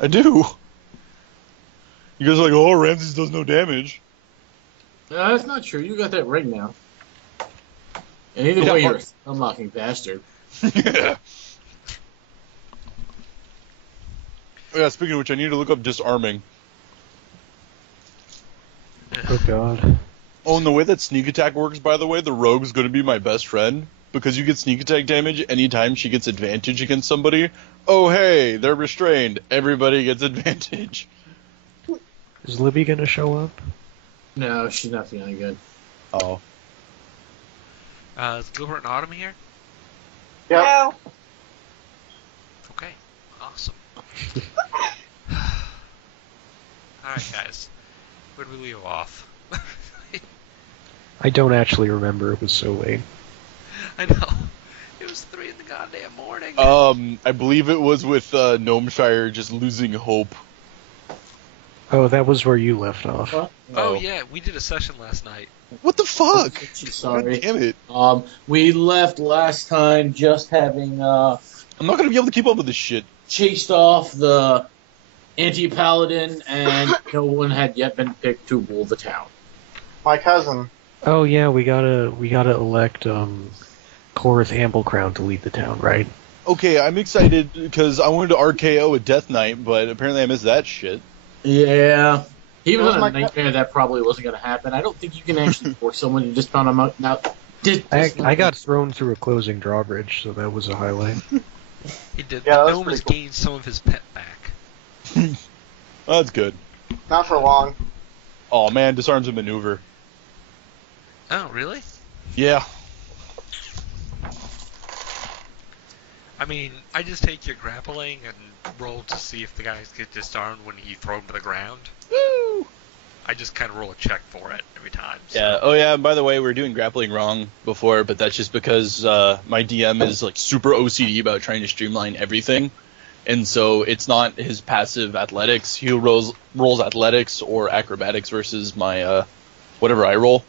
I do. You guys are like, oh, Ramses does no damage. That's not true. You got that right now. And either way, you're a unlocking bastard. Yeah. Yeah, speaking of which, I need to look up disarming. Oh god. Oh, and the way that sneak attack works, by the way, the rogue's going to be my best friend. Because you get sneak attack damage anytime she gets advantage against somebody. Oh, hey, they're restrained. Everybody gets advantage. Is Libby gonna show up? No, she's not feeling good. Oh. Is Gilbert and Autumn here? Yep. No. Okay, awesome. Alright, guys. Where did we leave off? I don't actually remember, it was so late. I know. It was 3 in the goddamn morning. I believe it was with Gnomeshire just losing hope. Oh, that was where you left off. Oh yeah, we did a session last night. What the fuck? Sorry. God damn it. We left last time just having I'm not going to be able to keep up with this shit. chased off the anti-paladin, and no one had yet been picked to rule the town. My cousin. Oh yeah, we gotta elect Cleric Amblecrown to lead the town, right? Okay, I'm excited because I wanted to RKO a Death Knight, but apparently I missed that shit. Yeah. He was That was on my a nightmare that probably wasn't going to happen. I don't think you can actually force someone to just found him out. Now, I got thrown through a closing drawbridge, so that was a highlight. He did. Yeah, that the was gnome has pretty cool. gained some of his pet back. Oh, that's good. Not for long. Oh man, disarms a maneuver. Oh, really? Yeah. I mean, I just take your grappling and roll to see if the guys get disarmed when you throw them to the ground. Woo! I just kind of roll a check for it every time. So. Yeah. Oh yeah. By the way, we were doing grappling wrong before, but that's just because my DM is like super OCD about trying to streamline everything, and so it's not his passive athletics. He rolls athletics or acrobatics versus my whatever I roll.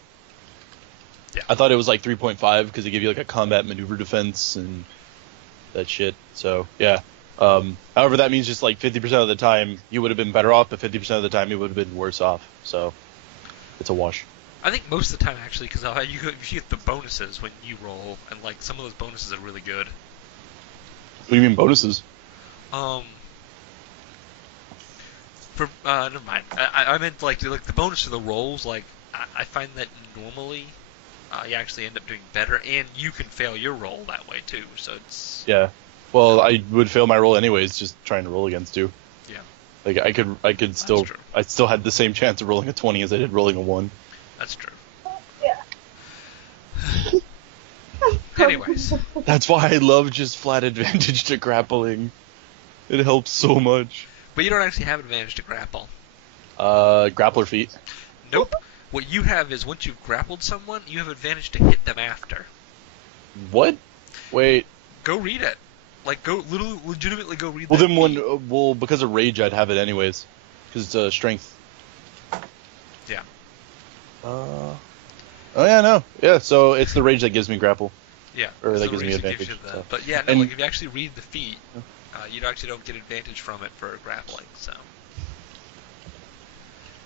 Yeah. I thought it was like 3.5 because they give you like a combat maneuver defense and that shit. So yeah. However, that means just like 50% of the time you would have been better off, but 50% of the time you would have been worse off. So it's a wash. I think most of the time, actually, because you get the bonuses when you roll, and like some of those bonuses are really good. What do you mean bonuses? Never mind. I meant like the bonus of the rolls. Like I find that normally you actually end up doing better, and you can fail your roll that way too. So it's Yeah. Well, I would fail my roll anyways, just trying to roll against you. Yeah. Like I could still, true. I still had the same chance of rolling a 20 as I did rolling a 1. That's true. Yeah. Anyways, That's why I love just flat advantage to grappling. It helps so much. but you don't actually have advantage to grapple. Grappler feet. Nope. What you have is once you've grappled someone, you have advantage to hit them after. What? Wait. Go read it. Like, legitimately go read Well, that then feat. because of rage, I'd have it anyways. Because it's strength. Yeah. Oh yeah, no. Yeah, so it's the rage that gives me grapple. Yeah. Or it's that the gives me reason it advantage, you the- so. But yeah, no, And- like if you actually read the feat, you actually don't get advantage from it for grappling, so.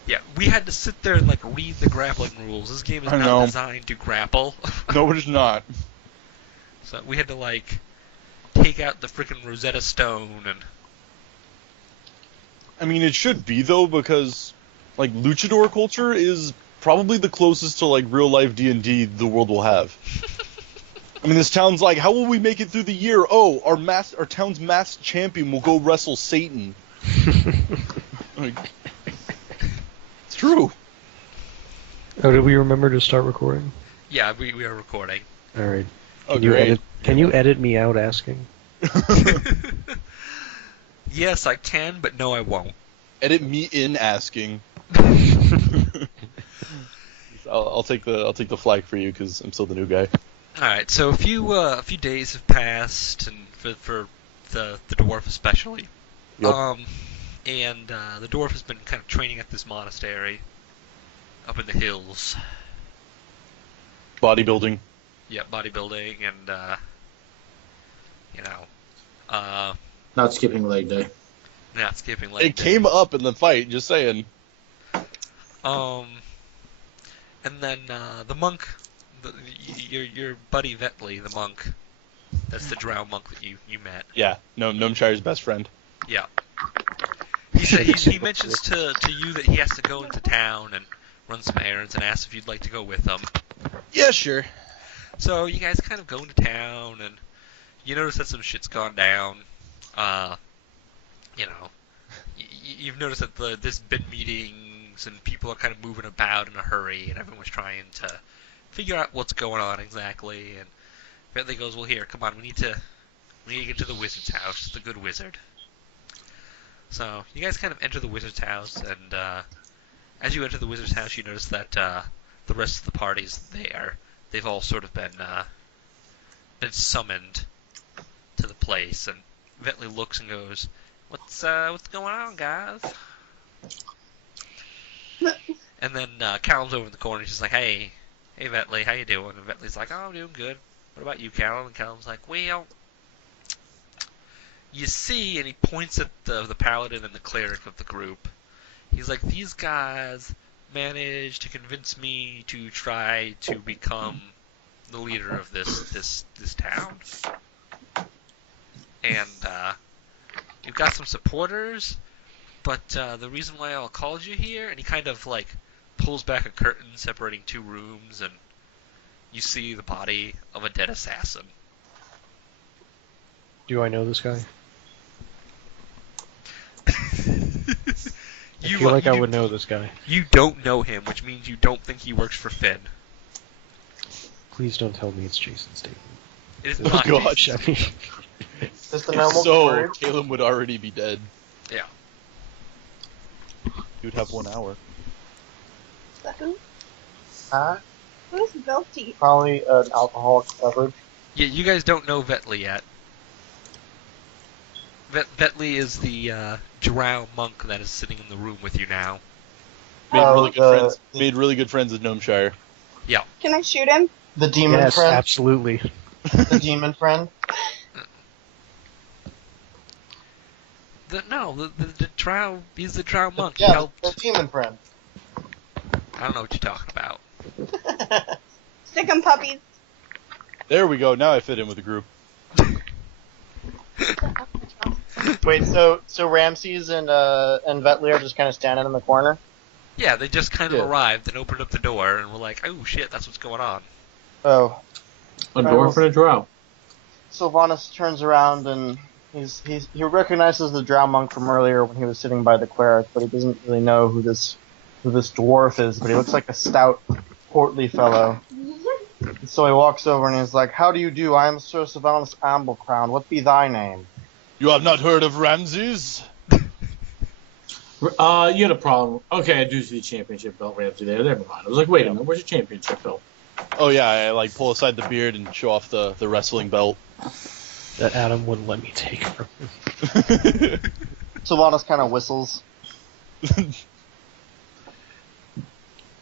Yeah, we had to sit there and like read the grappling rules. This game is I not know. designed to grapple. No, it's not. So we had to like take out the freaking Rosetta Stone and I mean, it should be though, because like luchador culture is probably the closest to like real life D&D the world will have. I mean, this town's like, how will we make it through the year? Oh, our town's masked champion will go wrestle Satan. Like, it's true. Oh, did we remember to start recording? yeah, we are recording. Alright. Oh, Can you great. Can you edit me out asking? Yes, I can, but no, I won't. Edit me in asking. I'll take the flag for you because I'm still the new guy. All right, so a few days have passed, and for the dwarf especially. Yep. And the dwarf has been kind of training at this monastery up in the hills. Bodybuilding. Yeah, bodybuilding and Not skipping leg day. Not skipping leg It day. came up in the fight, just saying. And then the monk, your buddy Vetley, the monk. That's the drow monk that you met. Yeah, Gnomeshire's best friend. Yeah. He mentions to you that he has to go into town and run some errands and asks if you'd like to go with him. Yeah, sure. So you guys kind of go into town and you notice that some shit's gone down. You've noticed that there's been meetings and people are kind of moving about in a hurry and everyone's trying to figure out what's going on exactly. And Bentley goes, well, here, come on, we need to get to the wizard's house, the good wizard. So you guys kind of enter the wizard's house, and as you enter the wizard's house, you notice that the rest of the party's there. They've all sort of been summoned to the place, and Bentley looks and goes, What's going on, guys? And then Callum's over in the corner. She's like, hey, Vetley, how you doing? And Vetley's like, oh, I'm doing good. What about you, Callum? And Callum's like, well, you see, and he points at the Paladin and the Cleric of the group. He's like, these guys managed to convince me to try to become the leader of this town. And you've got some supporters, but the reason why I called you here, and he kind of like pulls back a curtain separating two rooms, and you see the body of a dead assassin. Do I know this guy? I You, feel like I would know this guy. You don't know him, which means you don't think he works for Finn. Please don't tell me it's Jason Statham. It is Oh, not gosh. I mean, Is the normal So, word? Caleb would already be dead. Yeah. He would have 1 hour. Who? Huh? Who's Velty? Probably an alcoholic beverage. Yeah, you guys don't know Vetley yet. Vetley is the drow monk that is sitting in the room with you now. Made Oh, really good friends. Made really good friends with Gnomeshire. Can I shoot him? The demon yes, friend. absolutely. The demon friend. The drow, he's the drow monk. He Yeah, helped. the demon friend. I don't know what you're talking about. Stick 'em, puppies. There we go. Now I fit in with the group. Wait, so Ramses and Vetley are just kind of standing in the corner? Yeah, they just kind of Yeah. arrived and opened up the door and were like, oh shit, that's what's going on. Oh. A dwarf and a drow. Silvanus turns around and he recognizes the drow monk from earlier when he was sitting by the cleric, but he doesn't really know who this dwarf is, but he looks like a stout, portly fellow. So he walks over and he's like, how do you do? I am Sir Silvanus Amblecrown. What be thy name? You have not heard of Ramses? You had a problem. Okay, I do see the championship belt right up to there. Never mind. I was like, wait a minute, where's your championship belt? Oh yeah, I like pull aside the beard and show off the wrestling belt. That Adam wouldn't let me take from him. Silvanus kind of whistles.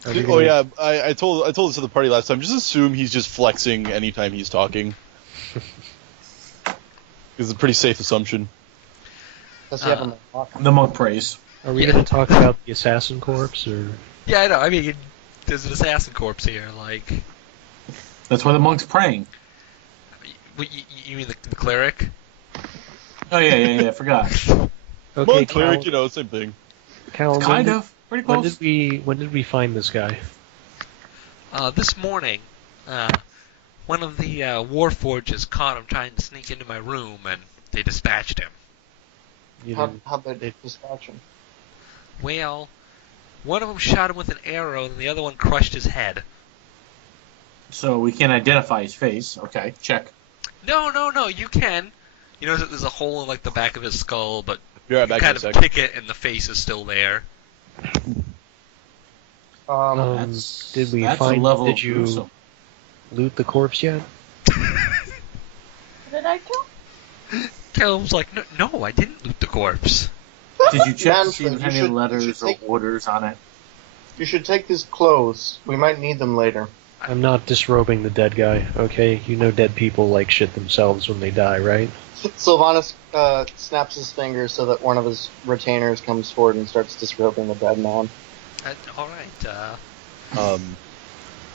Are we Oh gonna- yeah, I told this to the party last time. Just assume he's just flexing anytime he's talking. It's a pretty safe assumption. Does he have a mohawk? The monk prays. Are we Yeah. going to talk about the assassin corpse, or Yeah, I know. I mean, there's an assassin corpse here. Like, That's why the monk's praying. you mean the cleric? Oh, yeah, I forgot. okay, Monk, cleric, same thing. Cal, Kind of. Pretty When close. did we find this guy? This morning, one of the warforges caught him trying to sneak into my room, and they dispatched him. You didn't- How'd they dispatch him? Well, one of them shot him with an arrow, and the other one crushed his head. So we can't identify his face. Okay, check. No, you can. You know that there's a hole in like the back of his skull, but Be right you back kind in a of sec. kick it, and the face is still there. Did we That's find? a level Did of you gruesome. loot the corpse yet? What did I kill? Caleb's like, no, I didn't loot the corpse. Did you check to see Manfred, if you any should letters or take- orders on it? You should take his clothes. We might need them later. I'm not disrobing the dead guy, okay? You know dead people like shit themselves when they die, right? Silvanus snaps his fingers so that one of his retainers comes forward and starts disrobing the dead man. All right.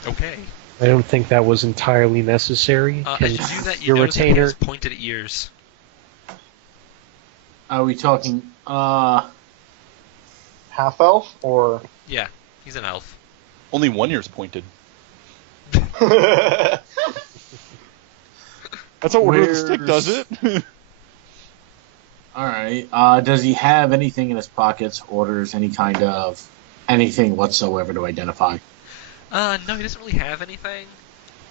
Okay. I don't think that was entirely necessary. As you do that, you your notice that he retainer has pointed ears. Are we talking, Half elf or? Yeah, he's an elf. Only one ear's pointed. That's how Order of the Stick does it. Alright, does he have anything in his pockets, orders, any kind of anything whatsoever to identify? No, he doesn't really have anything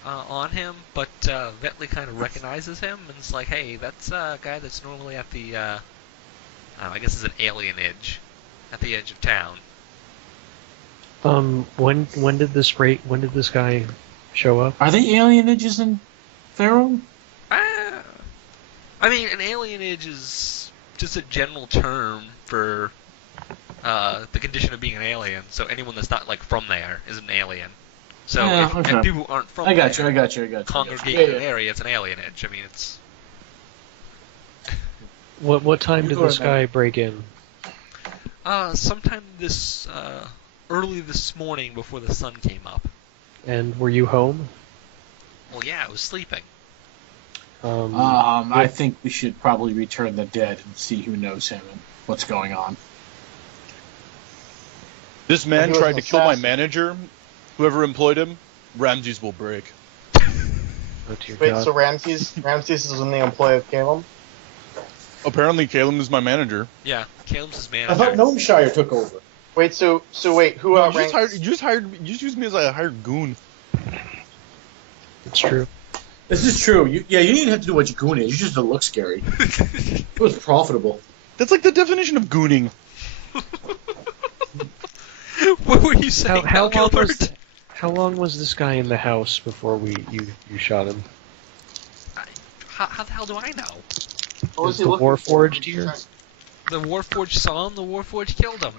on him, but Vetley kind of recognizes him and is like, hey, that's a guy that's normally at the, I guess it's an alienage, at the edge of town. When did this guy show up? Are they alienages in Pharaoh? I mean, an alienage is just a general term for the condition of being an alien. So anyone that's not like from there is an alien. So Yeah, if okay. people who aren't from I got there you. congregate in an area, it's an alienage. I mean, it's What time did this guy break in? sometime this early this morning before the sun came up. And were you home? Well, yeah, I was sleeping. I think we should probably return the dead and see who knows him and what's going on. This man He was tried an to kill my assassin. manager. Whoever employed him, Ramses will break. Oh, dear Wait, God. so Ramses is in the employ of Caleb? Apparently, Caleb is my manager. Yeah, Caleb's his I manager. thought Gnomeshire took over. Wait, so wait, who No, outranks? you just used me as a hired goon. It's true. This is true. You didn't have to do what your goon is. You just didn't look scary. It was profitable. That's like the definition of gooning. What were you saying, Gilbert? How long was this guy in the house before you shot him? How the hell do I know? What was Is he the looking for? Warforged here? The Warforged saw him, the Warforged killed him.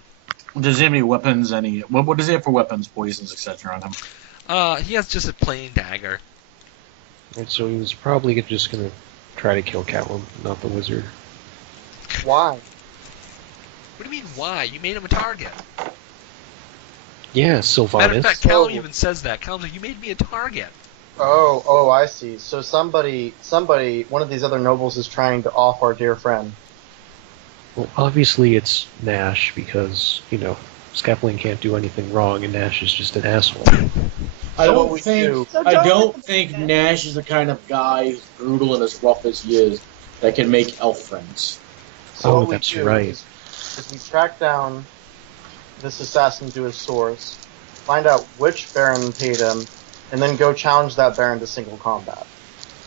Does he have any weapons? What does he have for weapons, poisons, etc. on him? He has just a plain dagger. Right, so he was probably just gonna try to kill Callum, not the wizard. Why? What do you mean, why? You made him a target. Yeah, Matter of Silvanus. fact, Callum Oh. even says that. Callum's like, you made me a target. Oh, I see. So somebody, one of these other nobles is trying to off our dear friend. Well, obviously it's Nash because, Scapling can't do anything wrong and Nash is just an asshole. I So what don't we think do- So I don't don't let them think do that. Nash is the kind of guy, as brutal and as rough as he is, that can make elf friends. So Oh, what we that's do right. is we track down this assassin to his source, find out which baron paid him, and then go challenge that baron to single combat.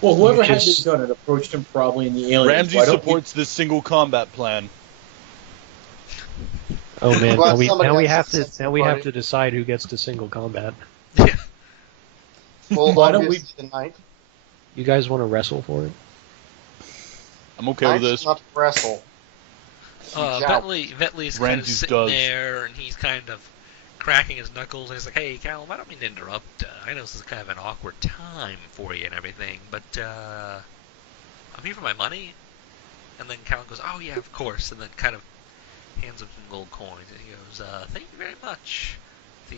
Well, whoever had just- this done it approached him probably in the alien. Ramses supports this single combat plan. Oh man, Well, now we somebody have has to to now we have party. to decide who gets to single combat. Yeah. Well, Why don't we- obviously the knight. You guys want to wrestle for it? I'm okay with Knight's this. not wrestle. Joust. Vetley's kind of Ramses sitting does. there, and he's kind of cracking his knuckles, and he's like, hey, Callum, I don't mean to interrupt. I know this is kind of an awkward time for you and everything, but I'm here for my money. And then Callum goes, oh, yeah, of course, and then kind of hands him some gold coins, and he goes, thank you very much. The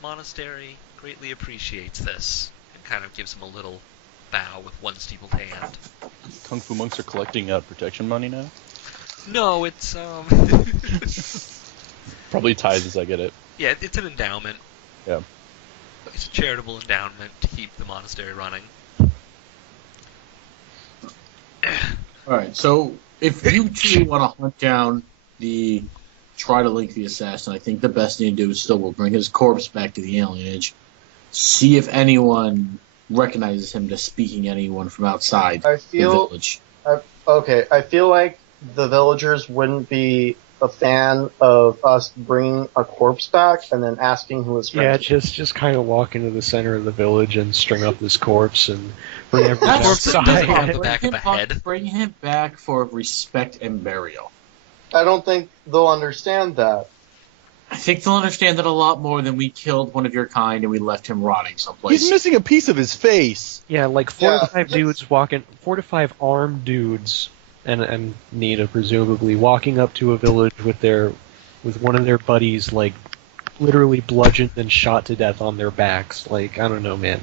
monastery greatly appreciates this, and kind of gives him a little bow with one steepled hand. Kung Fu monks are collecting protection money now. No, it's Probably tithes, I get it. yeah, it's an endowment. Yeah. It's a charitable endowment to keep the monastery running. Alright, so if you two want to hunt down try to link the assassin, I think the best thing to do is still will bring his corpse back to the alienage. See if anyone recognizes him to speaking anyone from outside I the feel village. okay. I feel like the villagers wouldn't be a fan of us bringing a corpse back and then asking who his Yeah, friend is. just kind of walk into the center of the village and string up this corpse and bring everyone That's corpse that doesn't have outside. the back of a head. Bring him back for respect and burial. I don't think they'll understand that. I think they'll understand that a lot more than we killed one of your kind and we left him rotting someplace. He's missing a piece of his face. Yeah, like 4 to 5 dudes walking, 4 to 5 armed dudes, and Nina presumably walking up to a village with one of their buddies, like literally bludgeoned and shot to death on their backs. Like, I don't know, man.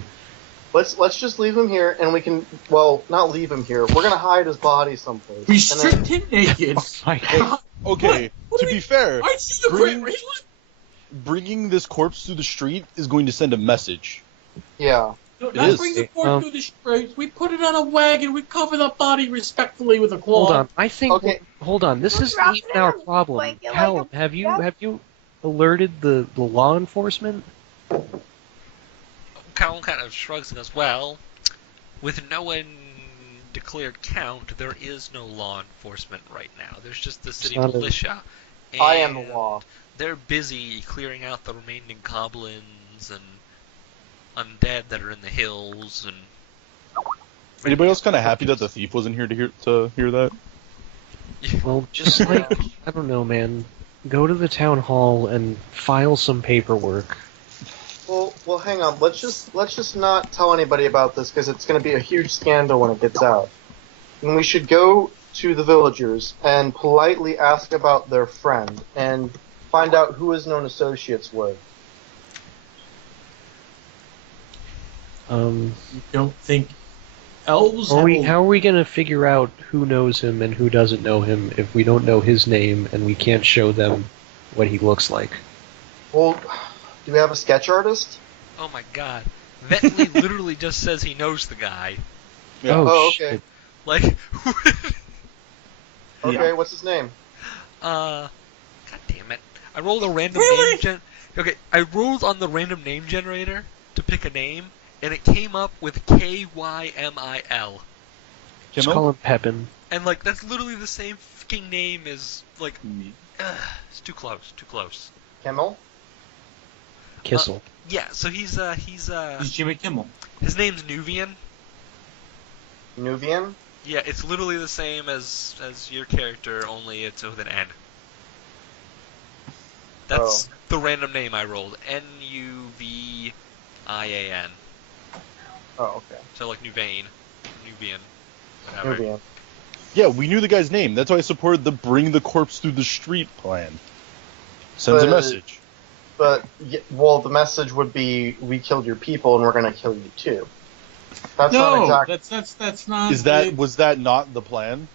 Let's just leave him here, and we can. Well, not leave him here. We're gonna hide his body someplace. We stripped him naked. Oh my God. Okay, to be fair, I see the bringing this corpse through the street is going to send a message. Yeah. No, It not is. bring the corpse through the street. We put it on a wagon. We cover the body respectfully with a cloth. Hold on, I think. Okay. Hold on, this isn't even our problem. Blanket like Helm, a- have you alerted the law enforcement? Callum kind of shrugs and goes, well, with no one declared count, there is no law enforcement right now. There's just the city not a- militia. I am the and law. They're busy clearing out the remaining goblins and undead that are in the hills. And Anybody else kind of happy that the thief wasn't here to hear that? Well, just like, I don't know, man. Go to the town hall and file some paperwork. Well, hang on. Let's just not tell anybody about this because it's going to be a huge scandal when it gets out. And we should go to the villagers and politely ask about their friend and find out who his known associates were. You don't think elves How have are we gonna figure out who knows him and who doesn't know him if we don't know his name and we can't show them what he looks like? Well, do we have a sketch artist? oh my god, Bentley literally just says he knows the guy. Yeah. Oh, shit. okay. Like, Okay, what's his name? god damn it. I rolled a random Really? name Okay, I rolled on the random name generator to pick a name, and it came up with Kymil. Just Kimmel? call him Pepin. And, like, that's literally the same fucking name as, like, it's too close, too close. Kimmel? Kissel. Yeah, so he's He's Jimmy Kimmel. his name's Nuvian. Nuvian? Yeah, it's literally the same as your character, only it's with an N. That's the random name I rolled. Nuvian. Oh, okay. So like Nuvian, whatever. Nuvian. Yeah, we knew the guy's name. That's why I supported the bring the corpse through the street plan. Sends a But- message. But, well, the message would be, we killed your people and we're going to kill you too. That's not No, exactly... that's not. Was that not the plan?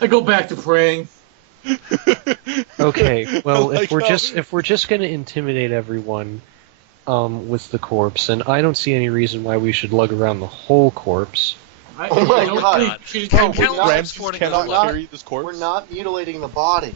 I go back to praying. Okay, well, Like if we're just gonna intimidate everyone with the corpse, and I don't see any reason why we should lug around the whole corpse. Oh my don't God. think she- Can- no, can- we're not- Ramses exporting cannot as well. carry this corpse? We're not mutilating the body.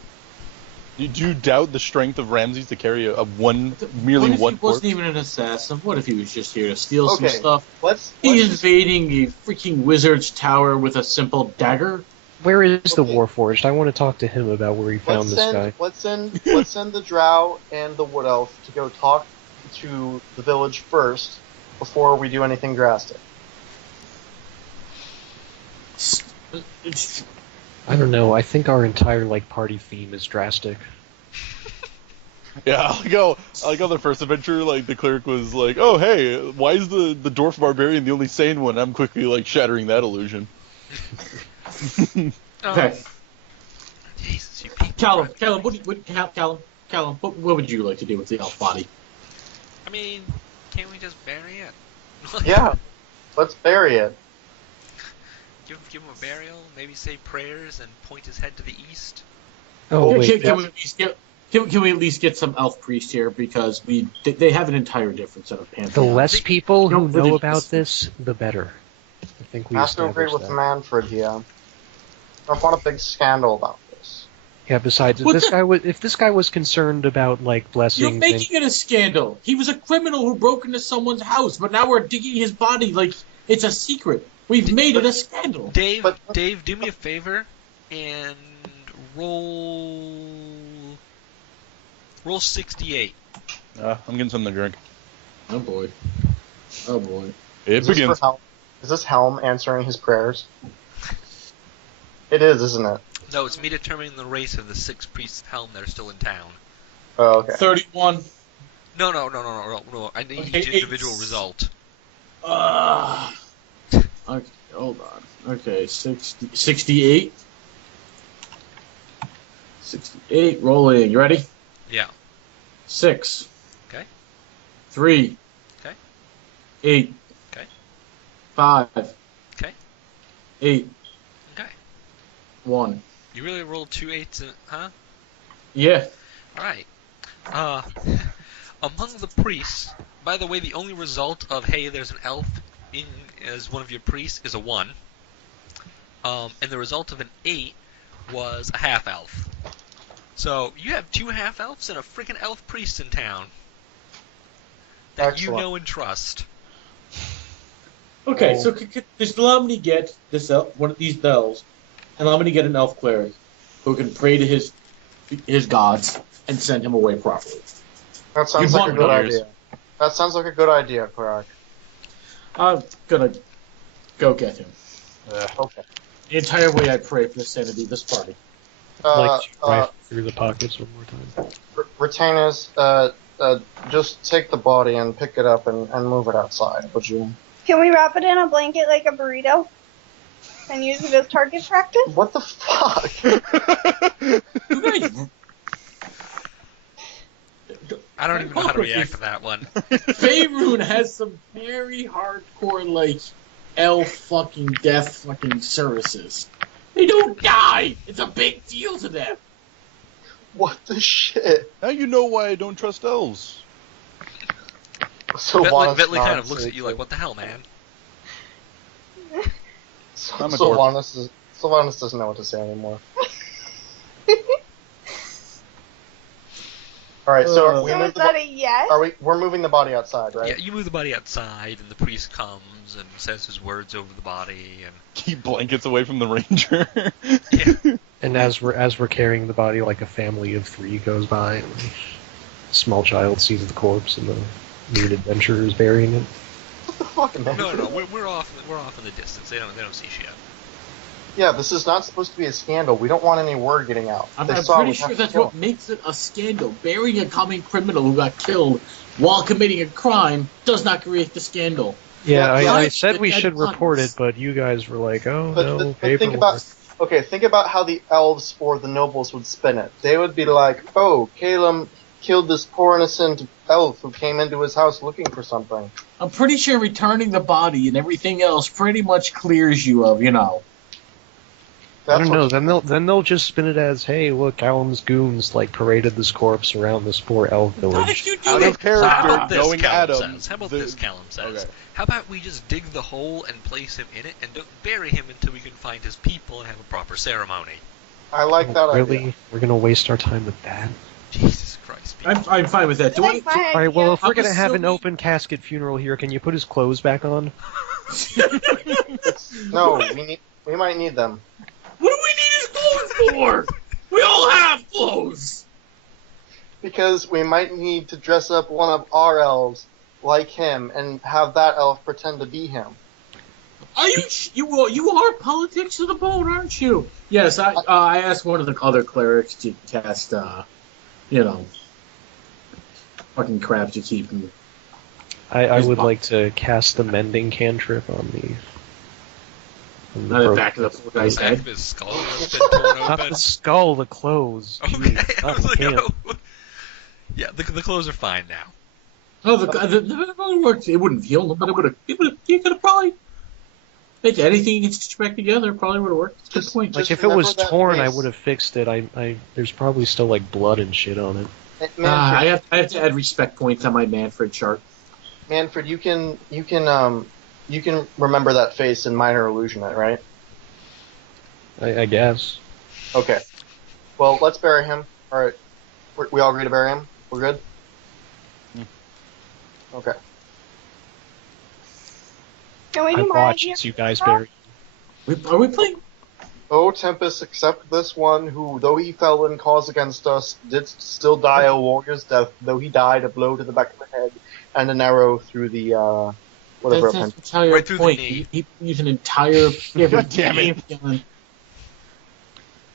Do you doubt the strength of Ramses to carry merely what if one he corpse? wasn't even an assassin? What if he was just here to steal some Okay. stuff? Let's He's just... invading a freaking wizard's tower with a simple dagger. Where is the Okay. Warforged? I want to talk to him about where he found this guy. Let's send the drow and the wood elf to go talk to the village first before we do anything drastic. I don't know. I think our entire party theme is drastic. Yeah, I like how the first adventure, the cleric was like, "Oh, hey, why is the dwarf barbarian the only sane one?" I'm quickly shattering that illusion. Okay. Jesus, you people. Callum, what would you like to do with the elf body? I mean, can't we just bury it? Yeah, let's bury it. Give him a burial, maybe say prayers, and point his head to the east. Oh wait, Can we at least get some elf priest here because they have an entire different set of the pantheon. less people who don't really- know about this, the better. I think we I have to agree established with that. Manfred here. I don't want a big scandal about this. Yeah. Besides, What if this guy was concerned about blessing, You're making it a scandal. He was a criminal who broke into someone's house, but now we're digging his body like it's a secret. We've made it a scandal. Dave, But- Dave, do me a favor and roll 68. I'm getting something to drink. Oh boy. It Is this begins. Helm answering his prayers? It is, isn't it? No, it's me determining the race of the 6 priests of Helm that are still in town. Oh, okay. 31. No. I need Okay, each individual 8. result. Okay, hold on. Okay, 68. 68. Rolling. You ready? Yeah. 6. Okay. 3. Okay. 8. Okay. 5. Okay. 8. Okay. 1. You really rolled 2 8s, huh? Yeah. Alright. Among the priests, by the way, the only result of, hey, there's an elf in as one of your priests is a 1. And the result of an 8 was a half-elf. So, you have 2 half-elves and a freaking elf priest in town. That Excellent. you know and trust. Okay, Oh. so just allow me to get this one of these bells, and allow me to get an elf cleric who can pray to his gods and send him away properly. That sounds You like a want good numbers. idea. That sounds like a good idea, Cleric. I'm gonna go get him. Okay. The entire way I pray for the sanity of this party. Right through the pockets one more time. Retainers, just take the body and pick it up and move it outside, would you? Can we wrap it in a blanket like a burrito? And use it as target practice? What the fuck? You guys, I don't even know how to react to that one. Faerun has some very hardcore, like, elf fucking death fucking services. They don't die! It's a big deal to them! What the shit? Now you know why I don't trust elves. Bentley kind of looks at you like, what the hell, man? I'm a dwarf. Silvanus doesn't know what to say anymore. Alright, so So is that a yes? we're moving the body outside, right? Yeah, you move the body outside, and the priest comes and says his words over the body, and Keep blankets away from the ranger. yeah. And as we're carrying the body, like a family of 3 goes by, and a small child sees the corpse, and the new adventurer is burying it. What the fuck, man? No, we're off in the distance. They don't see shit. Yeah, this is not supposed to be a scandal. We don't want any word getting out. I'm They saw pretty we sure have to that's kill what him. makes it a scandal. Burying a common criminal who got killed while committing a crime does not create the scandal. Yeah, Yeah, I said we dead should report it, bodies. but you guys were like, oh But, no, but think paperwork. think about how the elves or the nobles would spin it. They would be like, oh, Caleb killed this poor innocent elf who came into his house looking for something. I'm pretty sure returning the body and everything else pretty much clears you of, I don't That's know. what- Then they'll just spin it as, hey, look, Callum's goons paraded this corpse around this poor elf Not village. if you do Out it. of character, How about this, going at Callum him. says? How about the- this, Callum says? Okay. How about we just dig the hole and place him in it, and don't bury him until we can find his people and have a proper ceremony? I like that Really? idea. We're gonna waste our time with that? Jesus Christ. people. I'm fine with that. Do I I? like my All right. Well, if idea. we're gonna have an assuming- open casket funeral here, can you put his clothes back on? No, we might need them. What do we need his clothes for? We all have clothes. Because we might need to dress up one of our elves like him and have that elf pretend to be him. Are you are politics to the bone, aren't you? Yes, I asked one of the other clerics to cast, fucking crap to keep him. I His would bo- like to cast the mending cantrip on the. On Not the broken- back of the poor The guy's back head. of his skull has been torn Not open. the skull, the clothes. Okay, Jeez, I not was like, him. oh. Yeah, the clothes are fine now. Oh, the probably worked. It wouldn't heal him, but he could have probably. If anything you can stitch back together, it probably would have worked. Good point. Like Just if it was remember that torn, I face. would have fixed it. I there's probably still like blood and shit on it. Manfred, I have to add respect points on my Manfred chart. Manfred, you can remember that face in minor illusion, right? I guess. Okay. Well, let's bury him. All right. We all agree to bury him. We're good. Okay. Can we I do my watch idea? as you guys bury. Are we playing? O Tempus, accept this one who, though he fell in cause against us, did still die a warrior's death, though he died a blow to the back of the head and an arrow through the, whatever. That's the entire Right through the point. knee. He used an entire. Yeah, God damn it. Pantheon.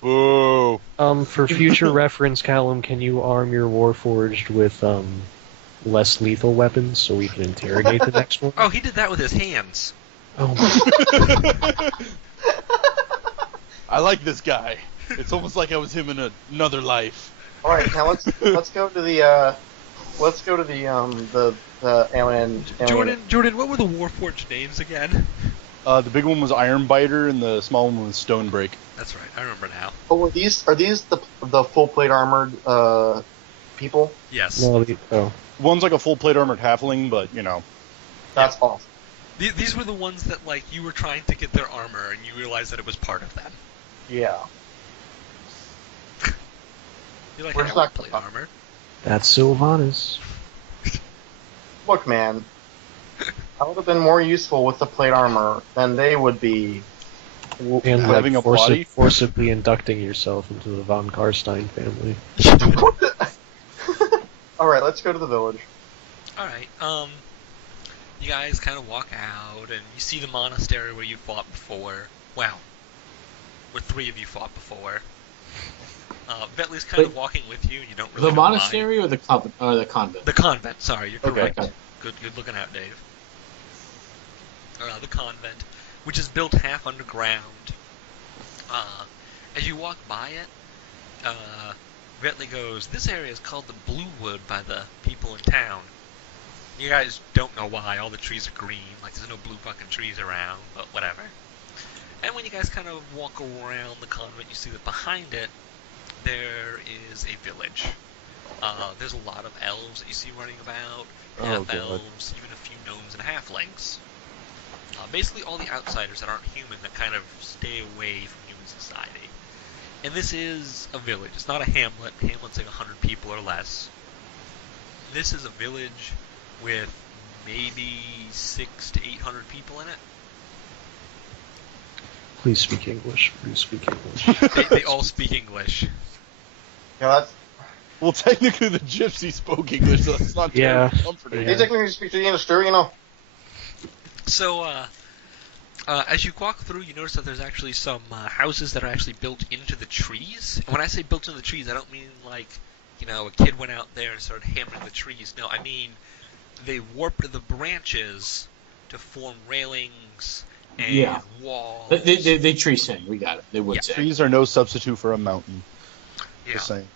Boo. For future reference, Callum, can you arm your Warforged with less lethal weapons so we can interrogate the next one? Oh, he did that with his hands. Oh, I like this guy. It's almost like I was him in another life. All right, now let's go to the alien. Jordan, what were the Warforged names again? The big one was Ironbiter, and the small one was Stonebreak. That's right, I remember now. Oh, are these the full plate armored people? Yes. no, One's like a full plate armored halfling, but That's awesome. These were the ones that, like, you were trying to get their armor, and you realized that it was part of them. Yeah. You're like, Where's I want that plate from? armor. that's Silvanus. Look, man, I would have been more useful with the plate armor than they would be. And Having a body? forcibly inducting yourself into the von Karstein family. All right, let's go to the village. Alright, you guys kind of walk out, and you see the monastery where you fought before. Wow. Where 3 of you fought before. Bentley's kind of Wait. walking with you, and you don't really The know why. monastery or the convent? The convent, sorry, you're Okay. correct. Good looking out, Dave. The convent, which is built half underground. As you walk by it, Bentley goes, "This area is called the Blue Wood by the people in town." You guys don't know why, all the trees are green, like there's no blue fucking trees around, but whatever. And when you guys kind of walk around the convent, you see that behind it, there is a village. There's a lot of elves that you see running about, Oh, half-elves, even a few gnomes and halflings. Basically all the outsiders that aren't human that kind of stay away from human society. And this is a village. It's not a hamlet. Hamlet's like 100 people or less. This is a village with maybe 600 to 800 people in it. Please speak English. Please speak English. They all speak English. Yeah, that's. Well, technically the gypsy spoke English, so that's not Yeah. terribly comforting. They technically speak to the industry, So, as you walk through, you notice that there's actually some houses that are actually built into the trees. And when I say built into the trees, I don't mean like, a kid went out there and started hammering the trees. No, I mean they warped the branches to form railings and walls. They tree sing. We got it. They would say. Trees are no substitute for a mountain. Yeah. Just saying.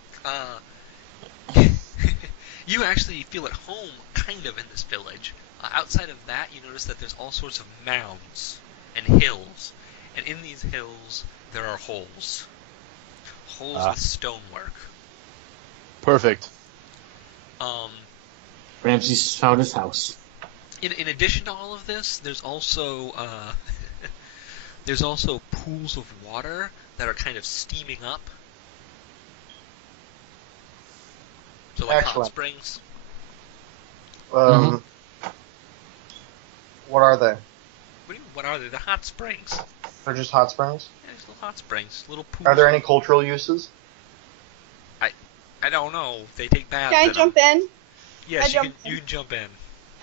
You actually feel at home, kind of, in this village. Outside of that, you notice that there's all sorts of mounds and hills. And in these hills, there are holes. Holes with stonework. Perfect. Ramses found his house. In addition to all of this, there's also pools of water that are kind of steaming up. So like hot Excellent. springs. What are they? What do you mean, what are they? They're hot springs. They're just hot springs. Yeah, just little hot springs, little pools. Are there any cultural uses? I don't know. They take baths. Can I in them. jump in? Yes, I you jump can. in. You can jump in.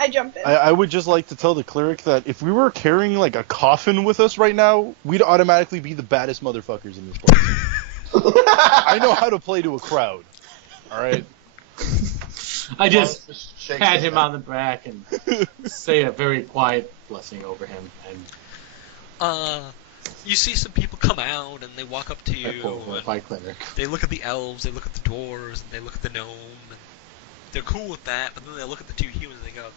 I jump in. I would just like to tell the cleric that if we were carrying like a coffin with us right now, we'd automatically be the baddest motherfuckers in this place. I know how to play to a crowd. All right. I just shakes pat his him head. on the back and say a very quiet blessing over him. And You see some people come out and they walk up to I pull you. a And fight cleric. they look at the elves, they look at the dwarves, and they look at the gnome. And they're cool with that, but then they look at the 2 humans and they go,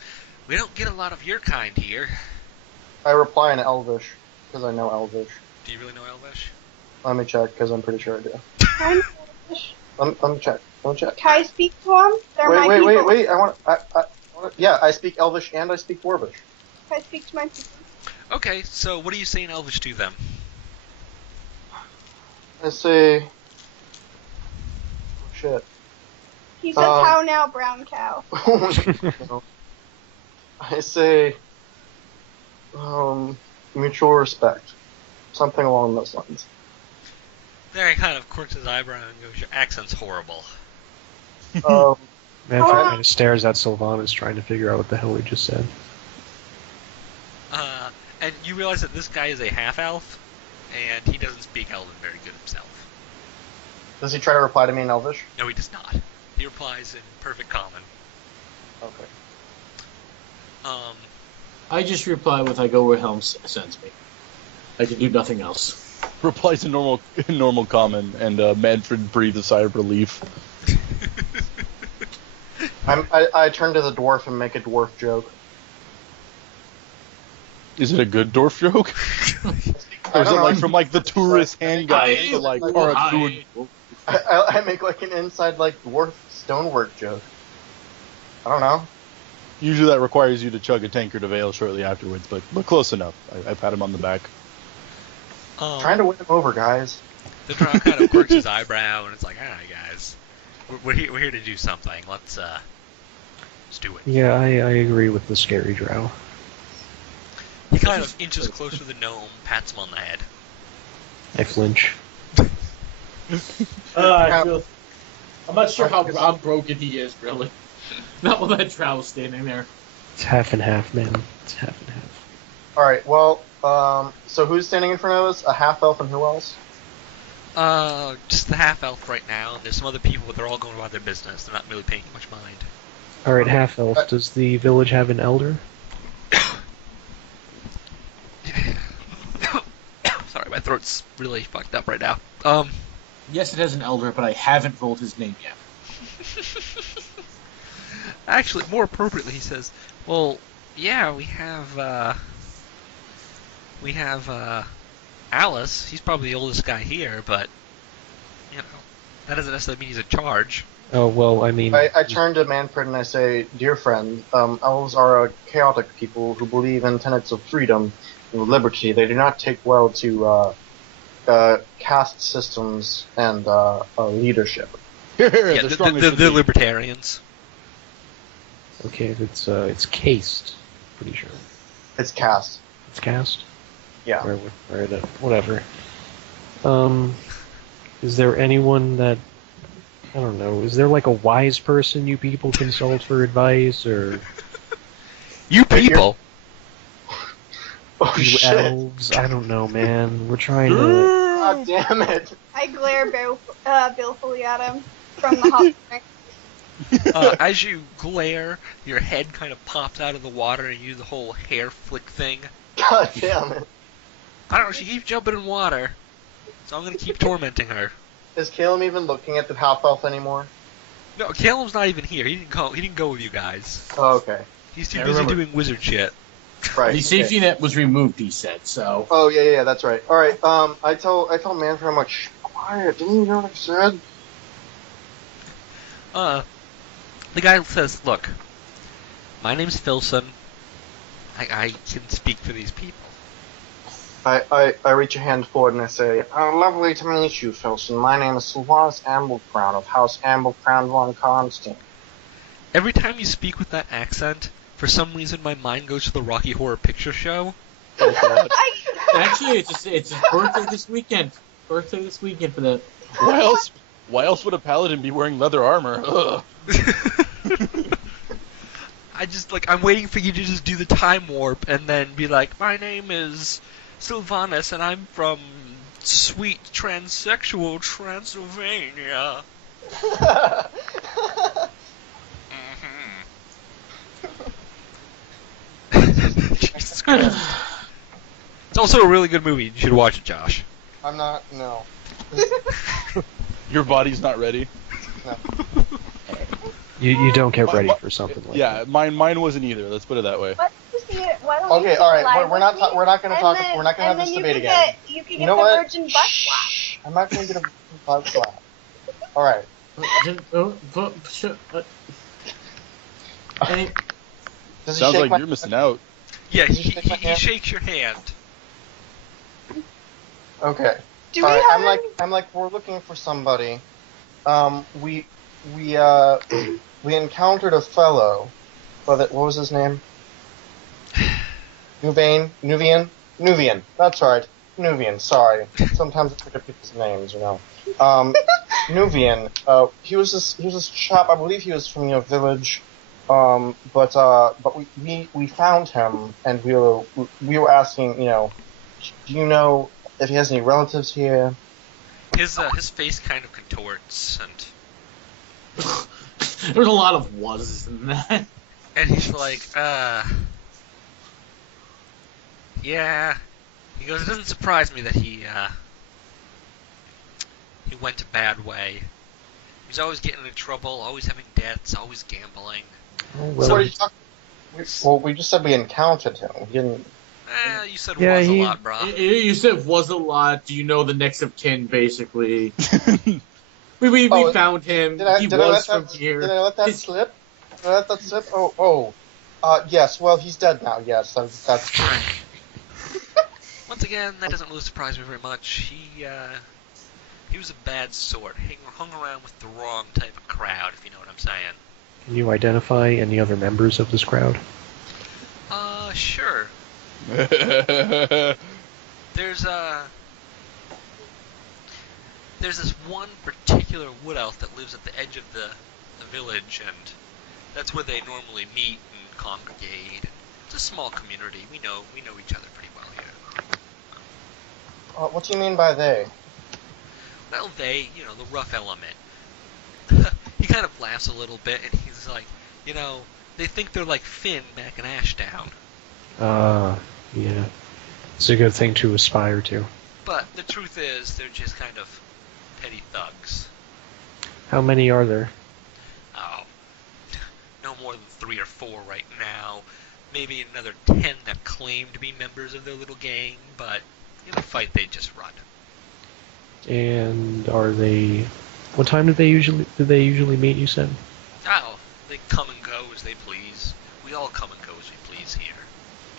"We don't get a lot of your kind here." I reply in Elvish because I know Elvish. Do you really know Elvish? Let me check because I'm pretty sure I do. Can Let me check. I speak to them? They're my people. Wait. I want. Yeah, I speak Elvish and I speak Dwarvish. Can I speak to my people? Okay, so what do you say in Elvish to them? I say. Oh, shit. He says, "How now, brown cow?" I say. Mutual respect. Something along those lines. There he kind of quirks his eyebrow and goes, "Your accent's horrible." Manfred kind of stares at Silvanus, trying to figure out what the hell he just said. And you realize that this guy is a half-elf, and he doesn't speak Elven very good himself. Does he try to reply to me in Elvish? No, he does not. He replies in perfect common. Okay. I just reply with I go where Helm sends me. I can do nothing else. Replies in normal common, and Manfred breathes a sigh of relief. I turn to the dwarf and make a dwarf joke. Is it a good dwarf joke? Or is it like from like the tourist hand guy to like Paragoon? I make like an inside like dwarf stonework joke. I don't know. Usually that requires you to chug a tankard of ale shortly afterwards, but close enough. I pat him on the back. Trying to win him over, guys. The drow kind of quirks his eyebrow, and it's like, alright, guys. We're here to do something. Let's do it. Yeah, I agree with the scary drow. He kind of inches closer to the gnome, pats him on the head. I flinch. I'm not sure how broken he is, really. Not with that drow standing there. It's half and half, man. It's half and half. Alright, well, so who's standing in front of us? A half-elf and who else? Just the half-elf right now. There's some other people, but they're all going about their business. They're not really paying much mind. Alright, half-elf. Does the village have an elder? Sorry, my throat's really fucked up right now. Yes, it has an elder, but I haven't rolled his name yet. Actually, more appropriately, he says, well, yeah, we have Alice. He's probably the oldest guy here, but, you know, that doesn't necessarily mean he's in charge. Oh, well, I mean... I turn to Manfred and I say, Dear friend, elves are a chaotic people who believe in tenets of freedom and liberty. They do not take well to caste systems and leadership. Yeah, they're libertarians. Okay, it's cased. Pretty sure. It's caste. It's cast? Yeah. Whatever. Is there anyone that... I don't know, is there like a wise person you people consult for advice, or... You people? Oh, you shit. elves? I don't know, man. We're trying to... God damn it. I glare balefully at him from the hot spring. As you glare, your head kind of pops out of the water and you do the whole hair flick thing. God damn it. I don't know, she keeps jumping in water, so I'm gonna keep tormenting her. Is Caleb even looking at the half-elf anymore? No, Caleb's not even here. He didn't go with you guys. Oh, okay. He's too busy doing wizard shit. Right. The safety net was removed, he said, so... Oh, yeah, that's right. Alright, I tell Manfred, I'm like, shh, quiet, didn't you hear what I said? The guy says, look, my name's Filson. I can speak for these people. I reach a hand forward and I say, lovely to meet you, Filson. My name is Silvanus Amblecrown of House Amblecrown von Constant. Every time you speak with that accent, for some reason my mind goes to the Rocky Horror Picture Show. Actually, it's his birthday this weekend. Birthday this weekend for that. Why else would a paladin be wearing leather armor? Ugh. I'm waiting for you to just do the time warp and then be like, my name is Silvanus and I'm from sweet transsexual Transylvania. Jesus Christ. It's also a really good movie. You should watch it, Josh. I'm not, no. Your body's not ready. No. You don't get ready for something like that. Yeah, mine wasn't either. Let's put it that way. Why don't Okay, you alright, live we're not with me, we're not gonna talk. then- We're not gonna have and this then debate you again. You can You get know the what? virgin butt slap. Shh. I'm not gonna get a butt slap. All right. Hey, Does he Sounds shake like my you're missing out. Yeah, Did you shake my he hand? shakes your hand. Okay. Do we All right, have I'm like we're looking for somebody. We encountered a fellow. What was his name? Nuvian. That's right. Nuvian. Sorry. Sometimes I forget people's names, you know. Nuvian. He was this chap. I believe he was from your village. But we found him and we were asking, you know, do you know if he has any relatives here? His face kind of contorts, and There's a lot of was in that. and he's like, yeah. He goes, it doesn't surprise me that he went a bad way. He's always getting into trouble, always having debts, always gambling. Oh, What well, are you talking? Well, we just said we encountered him. We didn't. You said Yeah, was he- a lot, brah. You said was a lot. Do you know the next of kin, basically? We Oh, found him. Did I, He did I was let from that? here. Did I let that His- slip? Did I let that slip? Yes. Well, he's dead now. Yes, that's. Once again, that doesn't really surprise me very much. He was a bad sort. Hung around with the wrong type of crowd, if you know what I'm saying. Can you identify any other members of this crowd? Sure. There's this one particular wood elf that lives at the edge of the village, and that's where they normally meet and congregate. It's a small community. We know each other pretty well here. What do you mean by they? Well, they, the rough element. He kind of laughs a little bit, and he's like, they think they're like Finn back in Ashdown. Yeah. It's a good thing to aspire to. But the truth is, they're just kind of petty thugs. How many are there? Oh, no more than 3 or 4 right now. Maybe another 10 that claim to be members of their little gang, but in a fight they just run. And are they... What time do they usually meet, you said? Oh, they come and go as they please. We all come and go as we please here.